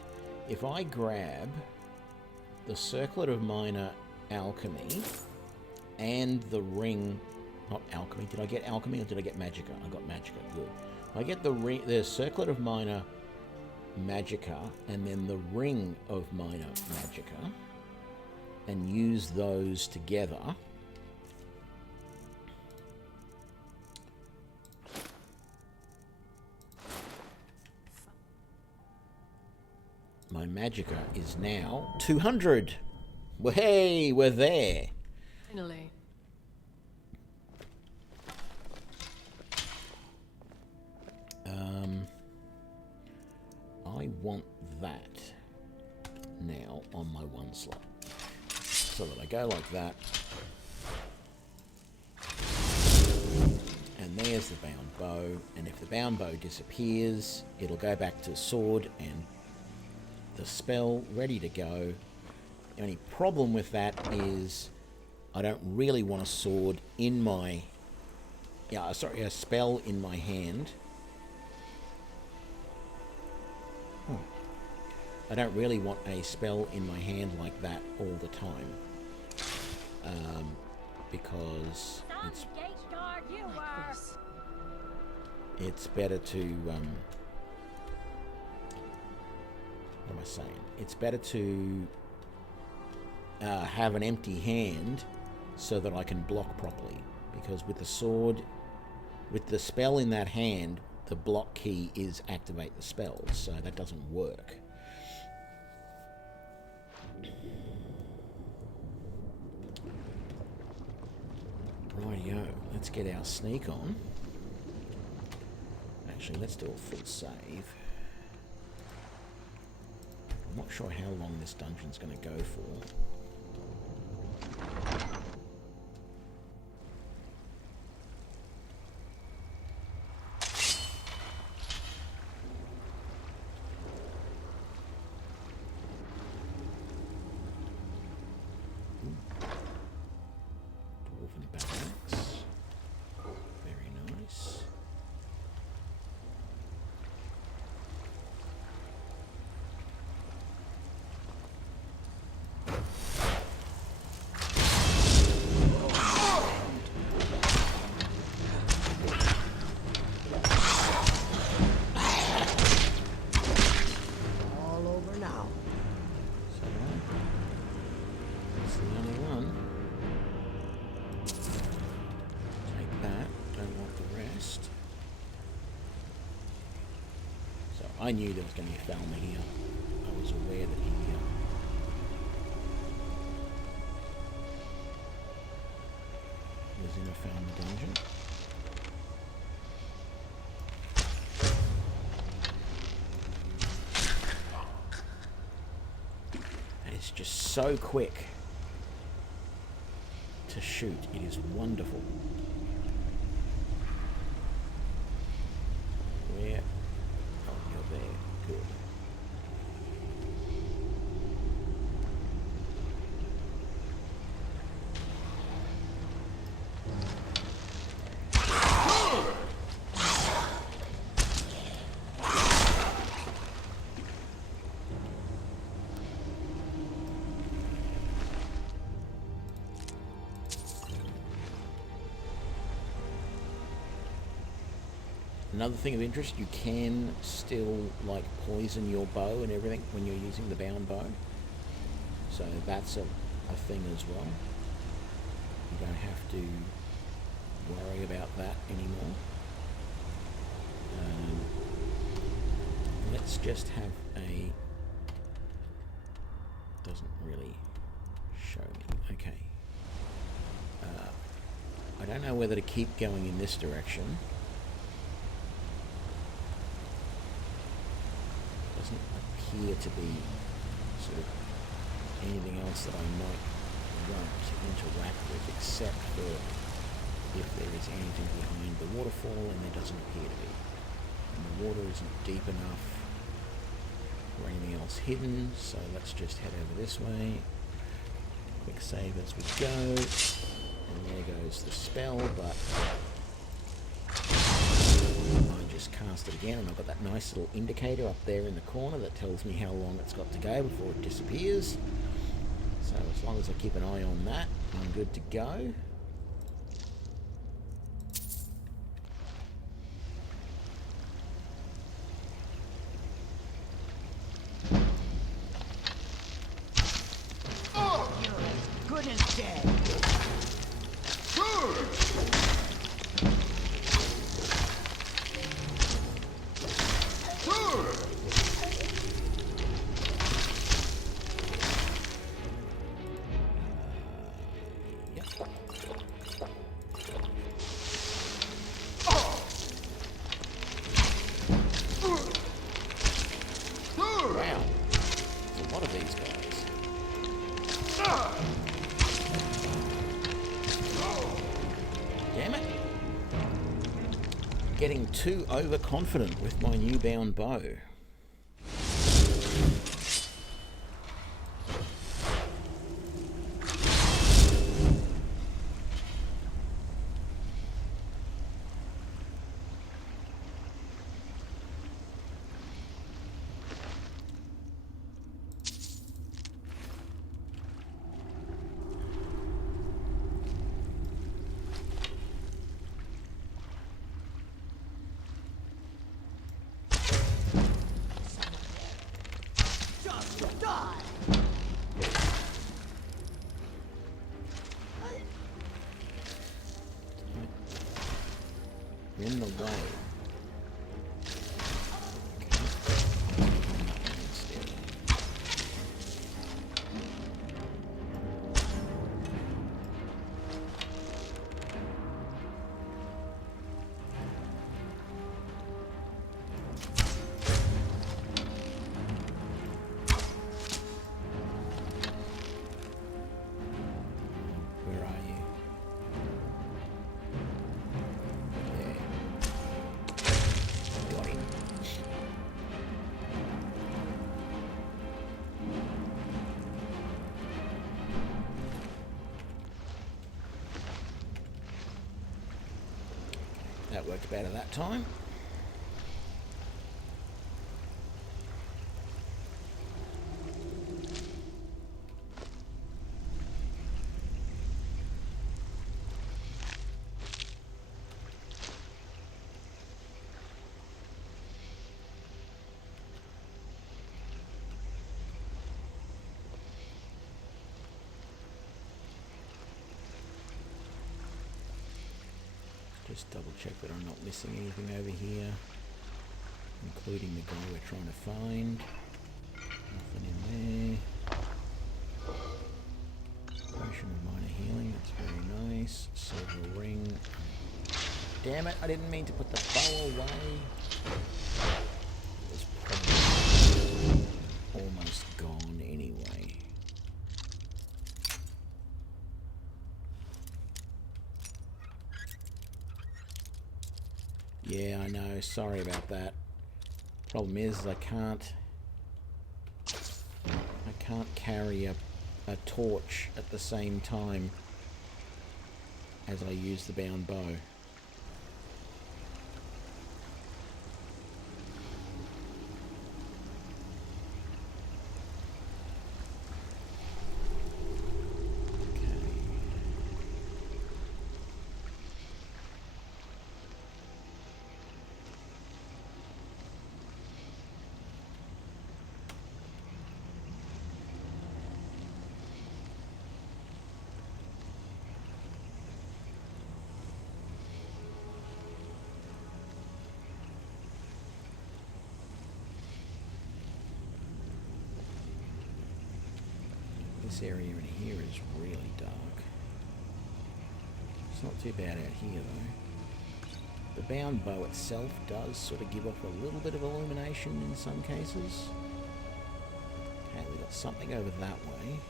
If I grab the Circlet of Minor Alchemy and the ring, not alchemy, did I get alchemy or did I get magicka? I got magicka, good. I get the ring, the Circlet of Minor Magicka and then the Ring of Minor Magicka and use those together. My magicka is now 200. Well, hey, we're there. Finally. I want that now on my one slot. So that I go like that. And there's the bound bow, and if the bound bow disappears, it'll go back to sword and the spell ready to go. The only problem with that is I don't really want a sword in my... Yeah, sorry, a spell in my hand. I don't really want a spell in my hand like that all the time. Because it's better to... what am I saying? It's better to have an empty hand so that I can block properly. Because with the sword, with the spell in that hand, the block key is activate the spell, so that doesn't work. Rightio, let's get our sneak on. Actually, let's do a full save. I'm not sure how long this dungeon's going to go for. I knew there was going to be a Falmer here. I was aware that he... was in a Falmer dungeon. And it's just so quick to shoot. It is wonderful. Where... there. Good. Another thing of interest, you can still like poison your bow and everything when you're using the bound bow. So that's a thing as well. You don't have to worry about that anymore. Let's just have a... doesn't really show me. Okay. I don't know whether to keep going in this direction. Doesn't appear to be sort of anything else that I might want to interact with, except for if there is anything behind the waterfall, and there doesn't appear to be. And the water isn't deep enough or anything else hidden, so let's just head over this way. Quick save as we go. And there goes the spell, but I just cast it again, and I've got that nice little indicator up there in the corner that tells me how long it's got to go before it disappears. So as long as I keep an eye on that, I'm good to go. Good as dead. getting too overconfident with my new bound bow. In the way. Where are you? Got him. That worked better that time. Just double check that I'm not missing anything over here, including the guy we're trying to find. Nothing in there. Potion of minor healing, that's very nice. Silver ring. Damn it, I didn't mean to put the bow away. It was probably almost gone anyway. Yeah, I know. Sorry about that. Problem is, I can't carry a torch at the same time as I use the bound bow. This area in here is really dark. It's not too bad out here though. The bound bow itself does sort of give off a little bit of illumination in some cases. Okay, we got something over that way.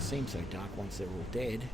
Seems so dark once they're all dead.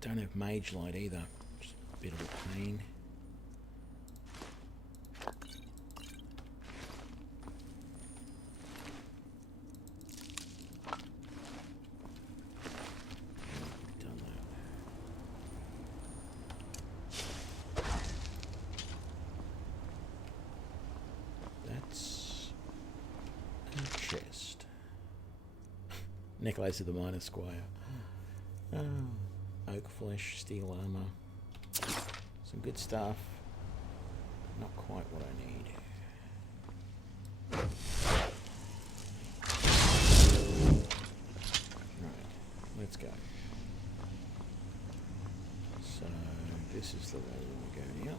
Don't have Mage Light either. Just a bit of a pain. Done that. That's a chest. Necklace of the Minor Squire. Oh. Oak flesh, steel armor, some good stuff, but not quite what I need. Right, let's go. So this is the way we're going up.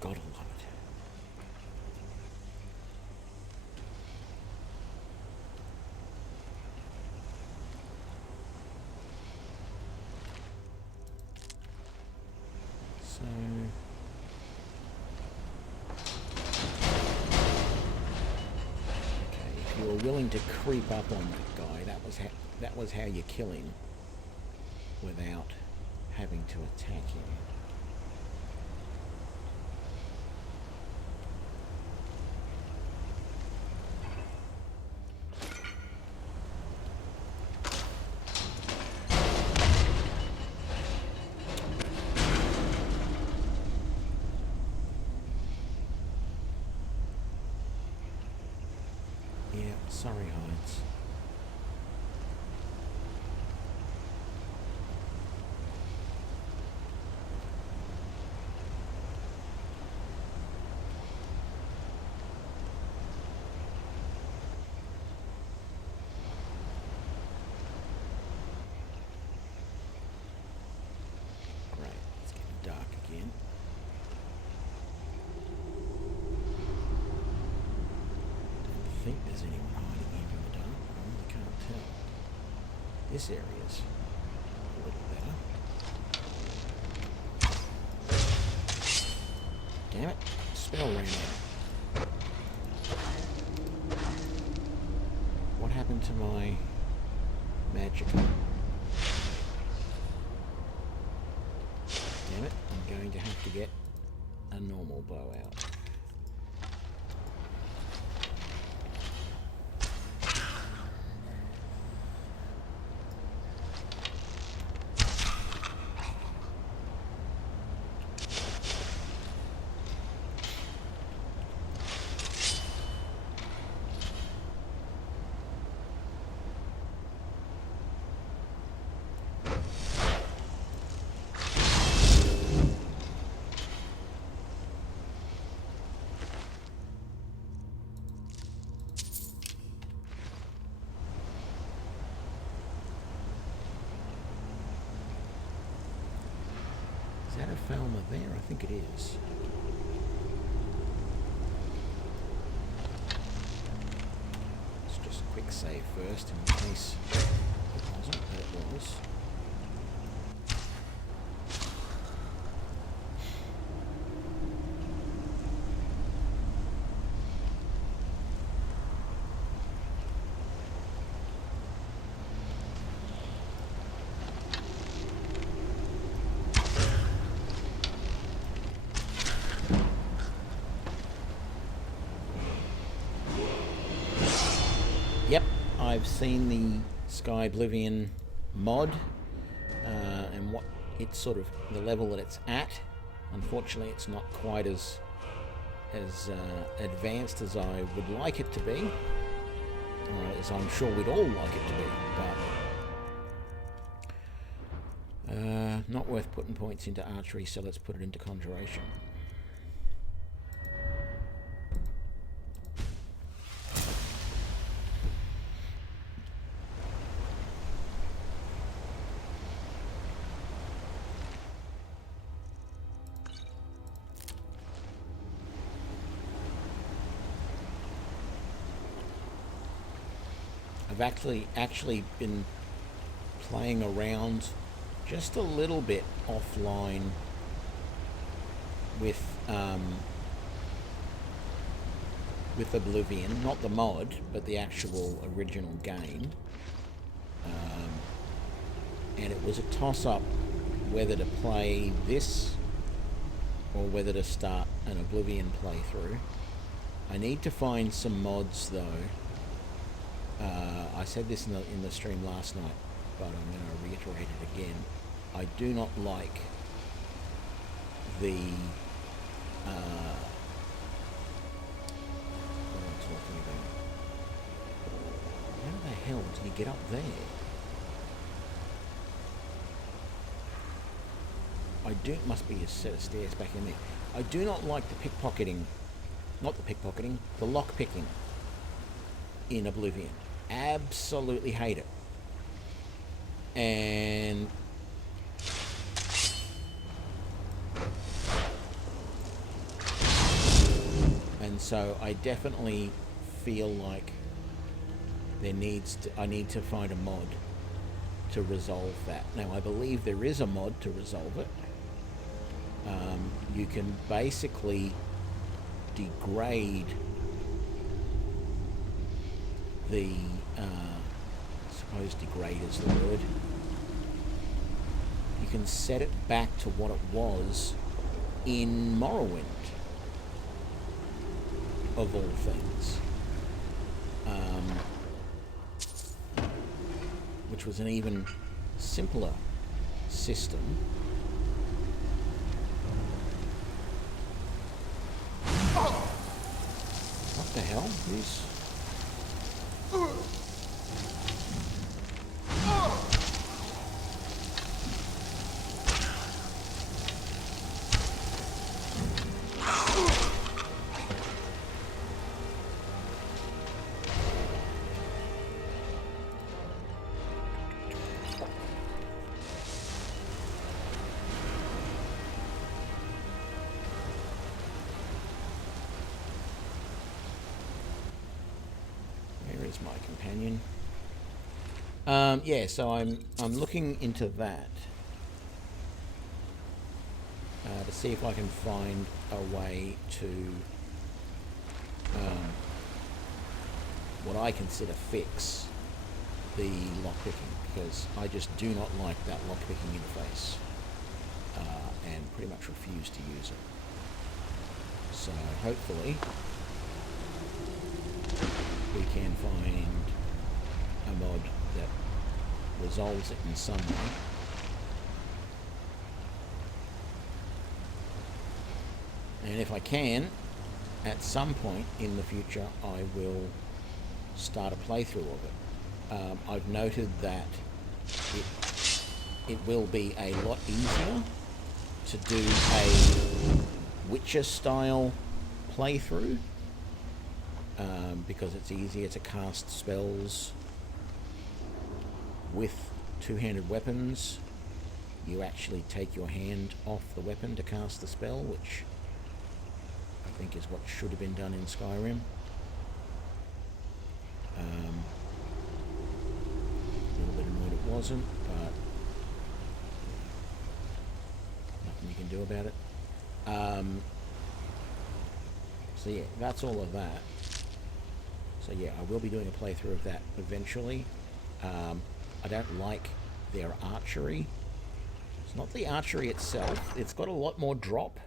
Gotta love it. So if you were willing to creep up on that guy, that was how you kill him without having to attack him. Sorry, Hides. Right, it's getting dark again. I think there's anyone hiding here in the dark. I really can't tell. This area's a little better. Damn it, spell ran out. What happened to my magic? Damn it, I'm going to have to get a normal bow out. Is that a Falmer there? I think it is. Let's just quick save first in case it wasn't, but it was. I've seen the Sky Oblivion mod and what it's sort of the level that it's at. Unfortunately, it's not quite as advanced as I would like it to be, or as I'm sure we'd all like it to be, but not worth putting points into archery, so let's put it into conjuration. I've actually been playing around just a little bit offline with Oblivion, not the mod, but the actual original game. And it was a toss-up whether to play this or whether to start an Oblivion playthrough. I need to find some mods though. I said this in the stream last night, but I'm going to reiterate it again. I do not like the what am I talking about? How the hell did he get up there? Must be a set of stairs back in there. I do not like the pickpocketing, the lockpicking in Oblivion. Absolutely hate it. And so I definitely feel like I need to find a mod to resolve that. Now I believe there is a mod to resolve it. You can basically degrade the, I suppose degrade is the word. You can set it back to what it was in Morrowind, of all things. Which was an even simpler system. What the hell? Who's... My companion. Yeah, so I'm looking into that to see if I can find a way to what I consider fix the lockpicking, because I just do not like that lockpicking interface and pretty much refuse to use it. So hopefully we can find a mod that resolves it in some way. And if I can, at some point in the future, I will start a playthrough of it. I've noted that it will be a lot easier to do a Witcher-style playthrough. Because it's easier to cast spells with two-handed weapons. You actually take your hand off the weapon to cast the spell, which I think is what should have been done in Skyrim. A little bit annoyed it wasn't, but nothing you can do about it. So yeah, that's all of that. So yeah, I will be doing a playthrough of that eventually. I don't like their archery. It's not the archery itself. It's got a lot more drop.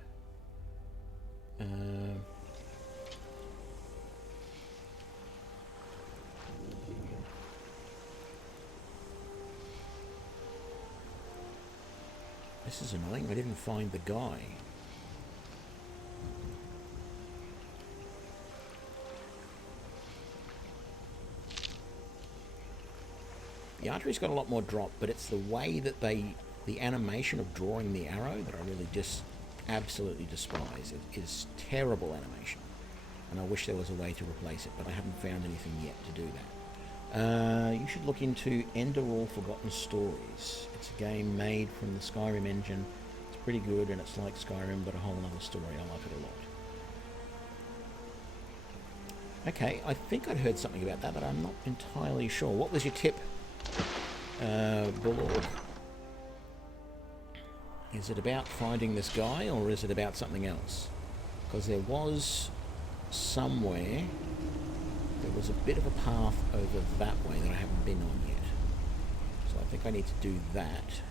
This is annoying. I didn't find the guy. The archery's got a lot more drop, but it's the way that the animation of drawing the arrow that I really absolutely despise. It is terrible animation, and I wish there was a way to replace it, but I haven't found anything yet to do that. You should look into End of All Forgotten Stories. It's a game made from the Skyrim engine. It's pretty good, and it's like Skyrim, but a whole other story. I like it a lot. Okay, I think I'd heard something about that, but I'm not entirely sure. What was your tip, Bullock? Is it about finding this guy, or is it about something else? Because there was somewhere, there was a bit of a path over that way that I haven't been on yet. So I think I need to do that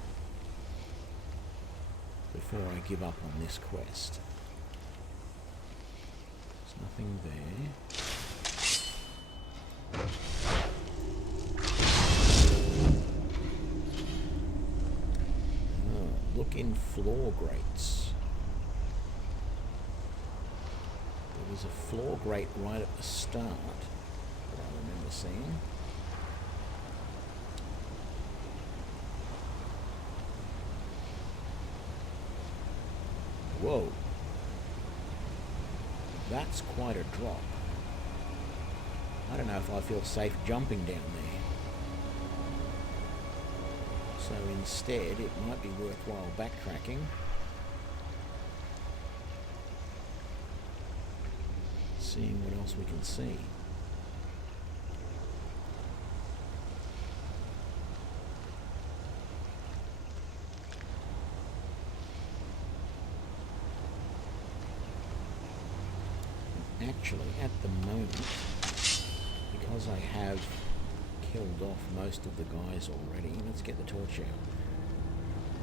before I give up on this quest. There's nothing there. Oh, look in floor grates. There was a floor grate right at the start that I remember seeing. Whoa. That's quite a drop. I don't know if I feel safe jumping down there. So instead, it might be worthwhile backtracking. Seeing what else we can see. Actually, at the moment, because I have killed off most of the guys already, let's get the torch out.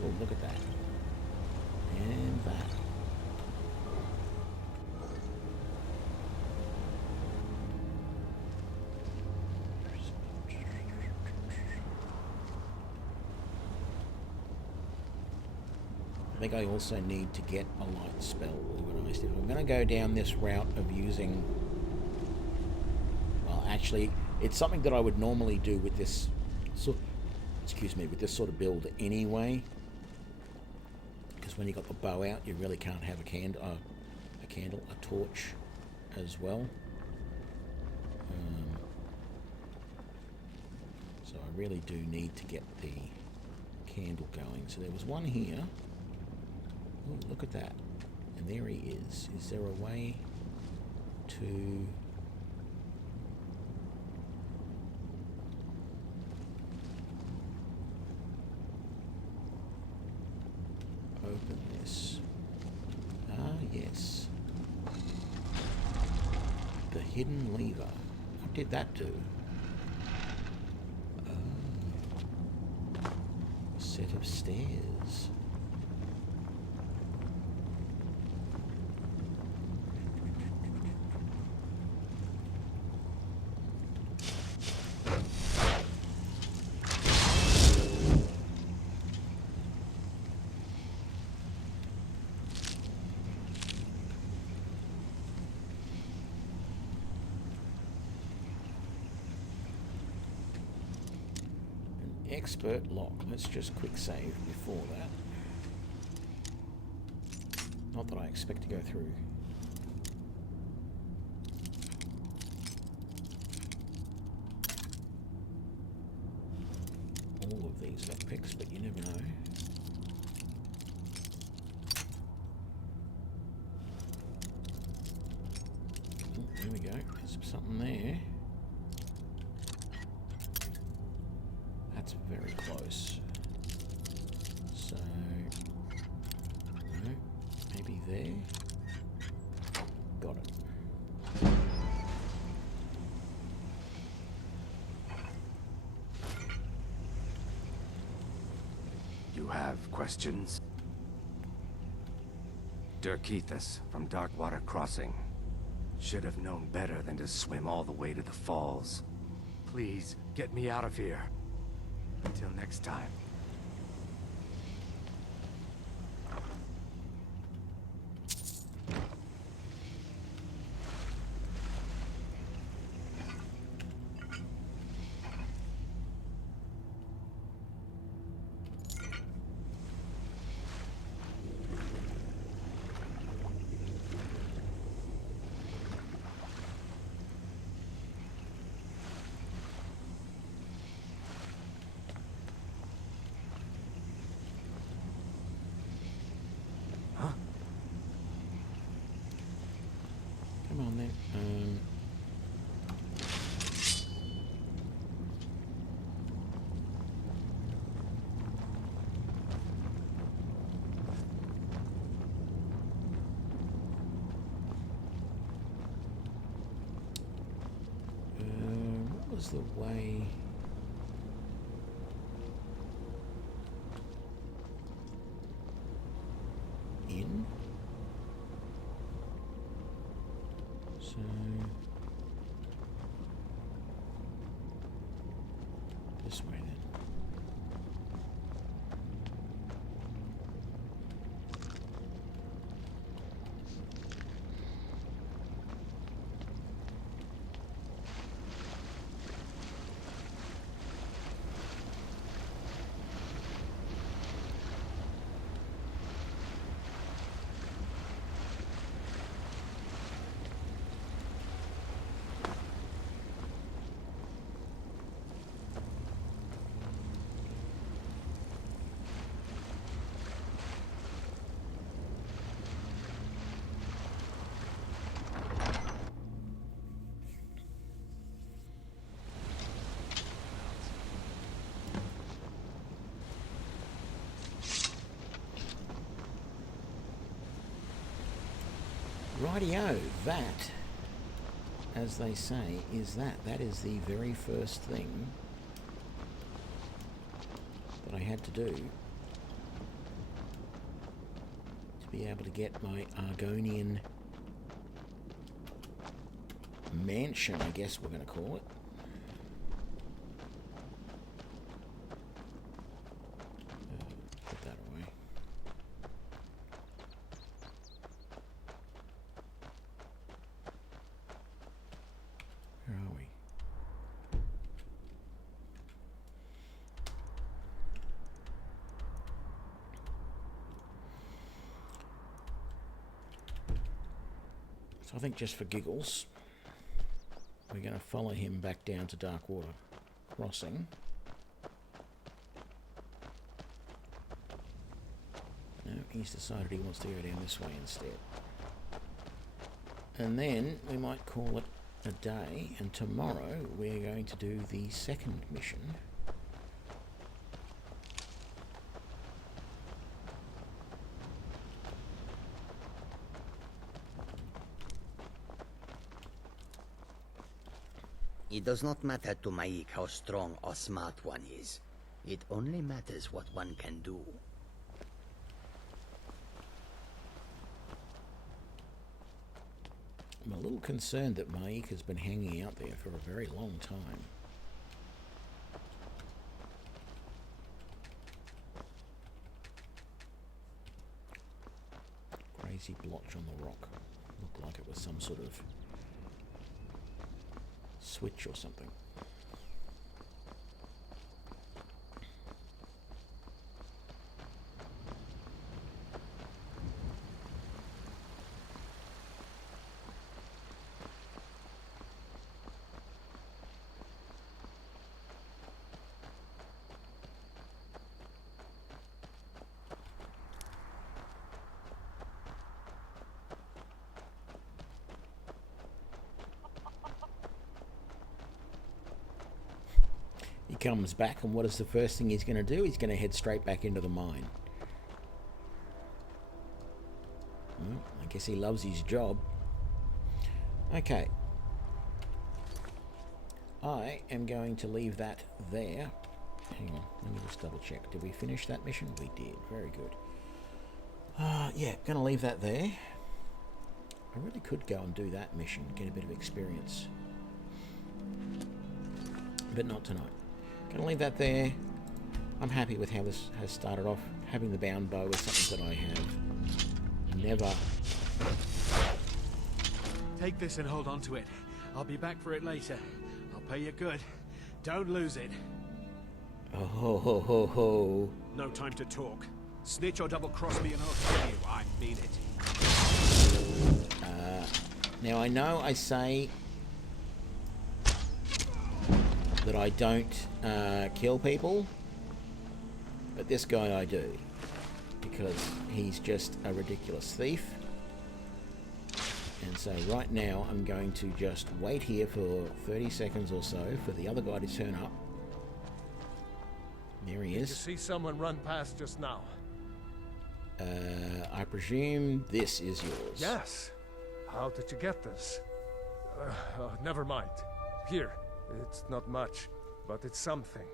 Oh, look at that. And that. I think I also need to get a light spell organised. If I'm going to go down this route of using... Well, actually, it's something that I would normally do with this sort of build anyway. Because when you got the bow out, you really can't have a torch as well. So I really do need to get the candle going. So there was one here. Oh, look at that. And there he is. Is there a way to... open this? Ah, yes. The hidden lever. What did that do? Oh. A set of stairs. Expert lock. Let's just quick save before that. Not that I expect to go through. All of these lockpicks, but you never know. Oh, there we go. There's something there. That's very close. So, no, maybe there. Got it. You have questions? Dirkethus from Darkwater Crossing. Should have known better than to swim all the way to the falls. Please, get me out of here. Until next time. was the way... in? So... this way then. Rightio, that, as they say, is that. That is the very first thing that I had to do to be able to get my Argonian mansion, I guess we're going to call it. Put that away. Where are we? So I think just for giggles, we're going to follow him back down to Darkwater Crossing. No, he's decided he wants to go down this way instead. And then we might call it a day, and tomorrow we're going to do the second mission. It does not matter to Maik how strong or smart one is. It only matters what one can do. I'm a little concerned that Maik has been hanging out there for a very long time. Crazy blotch on the rock. Looked like it was some sort of switch or something. He comes back, and what is the first thing he's going to do? He's going to head straight back into the mine. Well, I guess he loves his job. Okay. I am going to leave that there. Hang on, let me just double check. Did we finish that mission? We did. Very good. Yeah, going to leave that there. I really could go and do that mission, get a bit of experience. But not tonight. Gonna leave that there. I'm happy with how this has started off. Having the bound bow is something that I have never... Take this and hold on to it. I'll be back for it later. I'll pay you good. Don't lose it. Oh ho ho ho ho. No time to talk. Snitch or double-cross me and I'll kill you. I mean it. Now I know I say that I don't kill people, but this guy I do, because he's just a ridiculous thief. And so right now I'm going to just wait here for 30 seconds or so for the other guy to turn up. There he is. Did you see someone run past just now? I presume this is yours. Yes. How did you get this? Never mind. Here, It's not much, but it's something.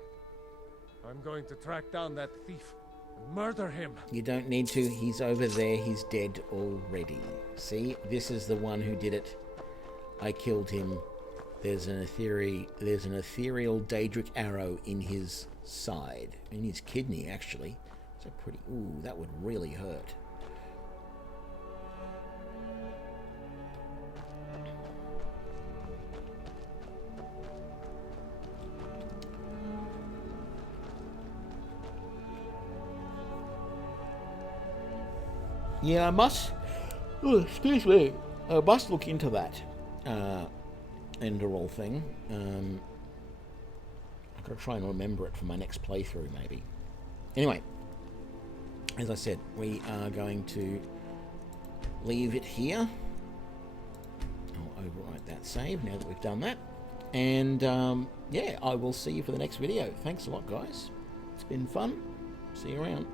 I'm going to track down that thief and murder him. You don't need to. He's over there. He's dead already. See? This is the one who did it. I killed him. There's an ethereal Daedric arrow in his side. In his kidney, actually. It's a pretty... Ooh, that would really hurt. Yeah, I must... Oh, excuse me. I must look into that Enderal thing. I've got to try and remember it for my next playthrough, maybe. Anyway, as I said, we are going to leave it here. I'll overwrite that save now that we've done that. And, yeah, I will see you for the next video. Thanks a lot, guys. It's been fun. See you around.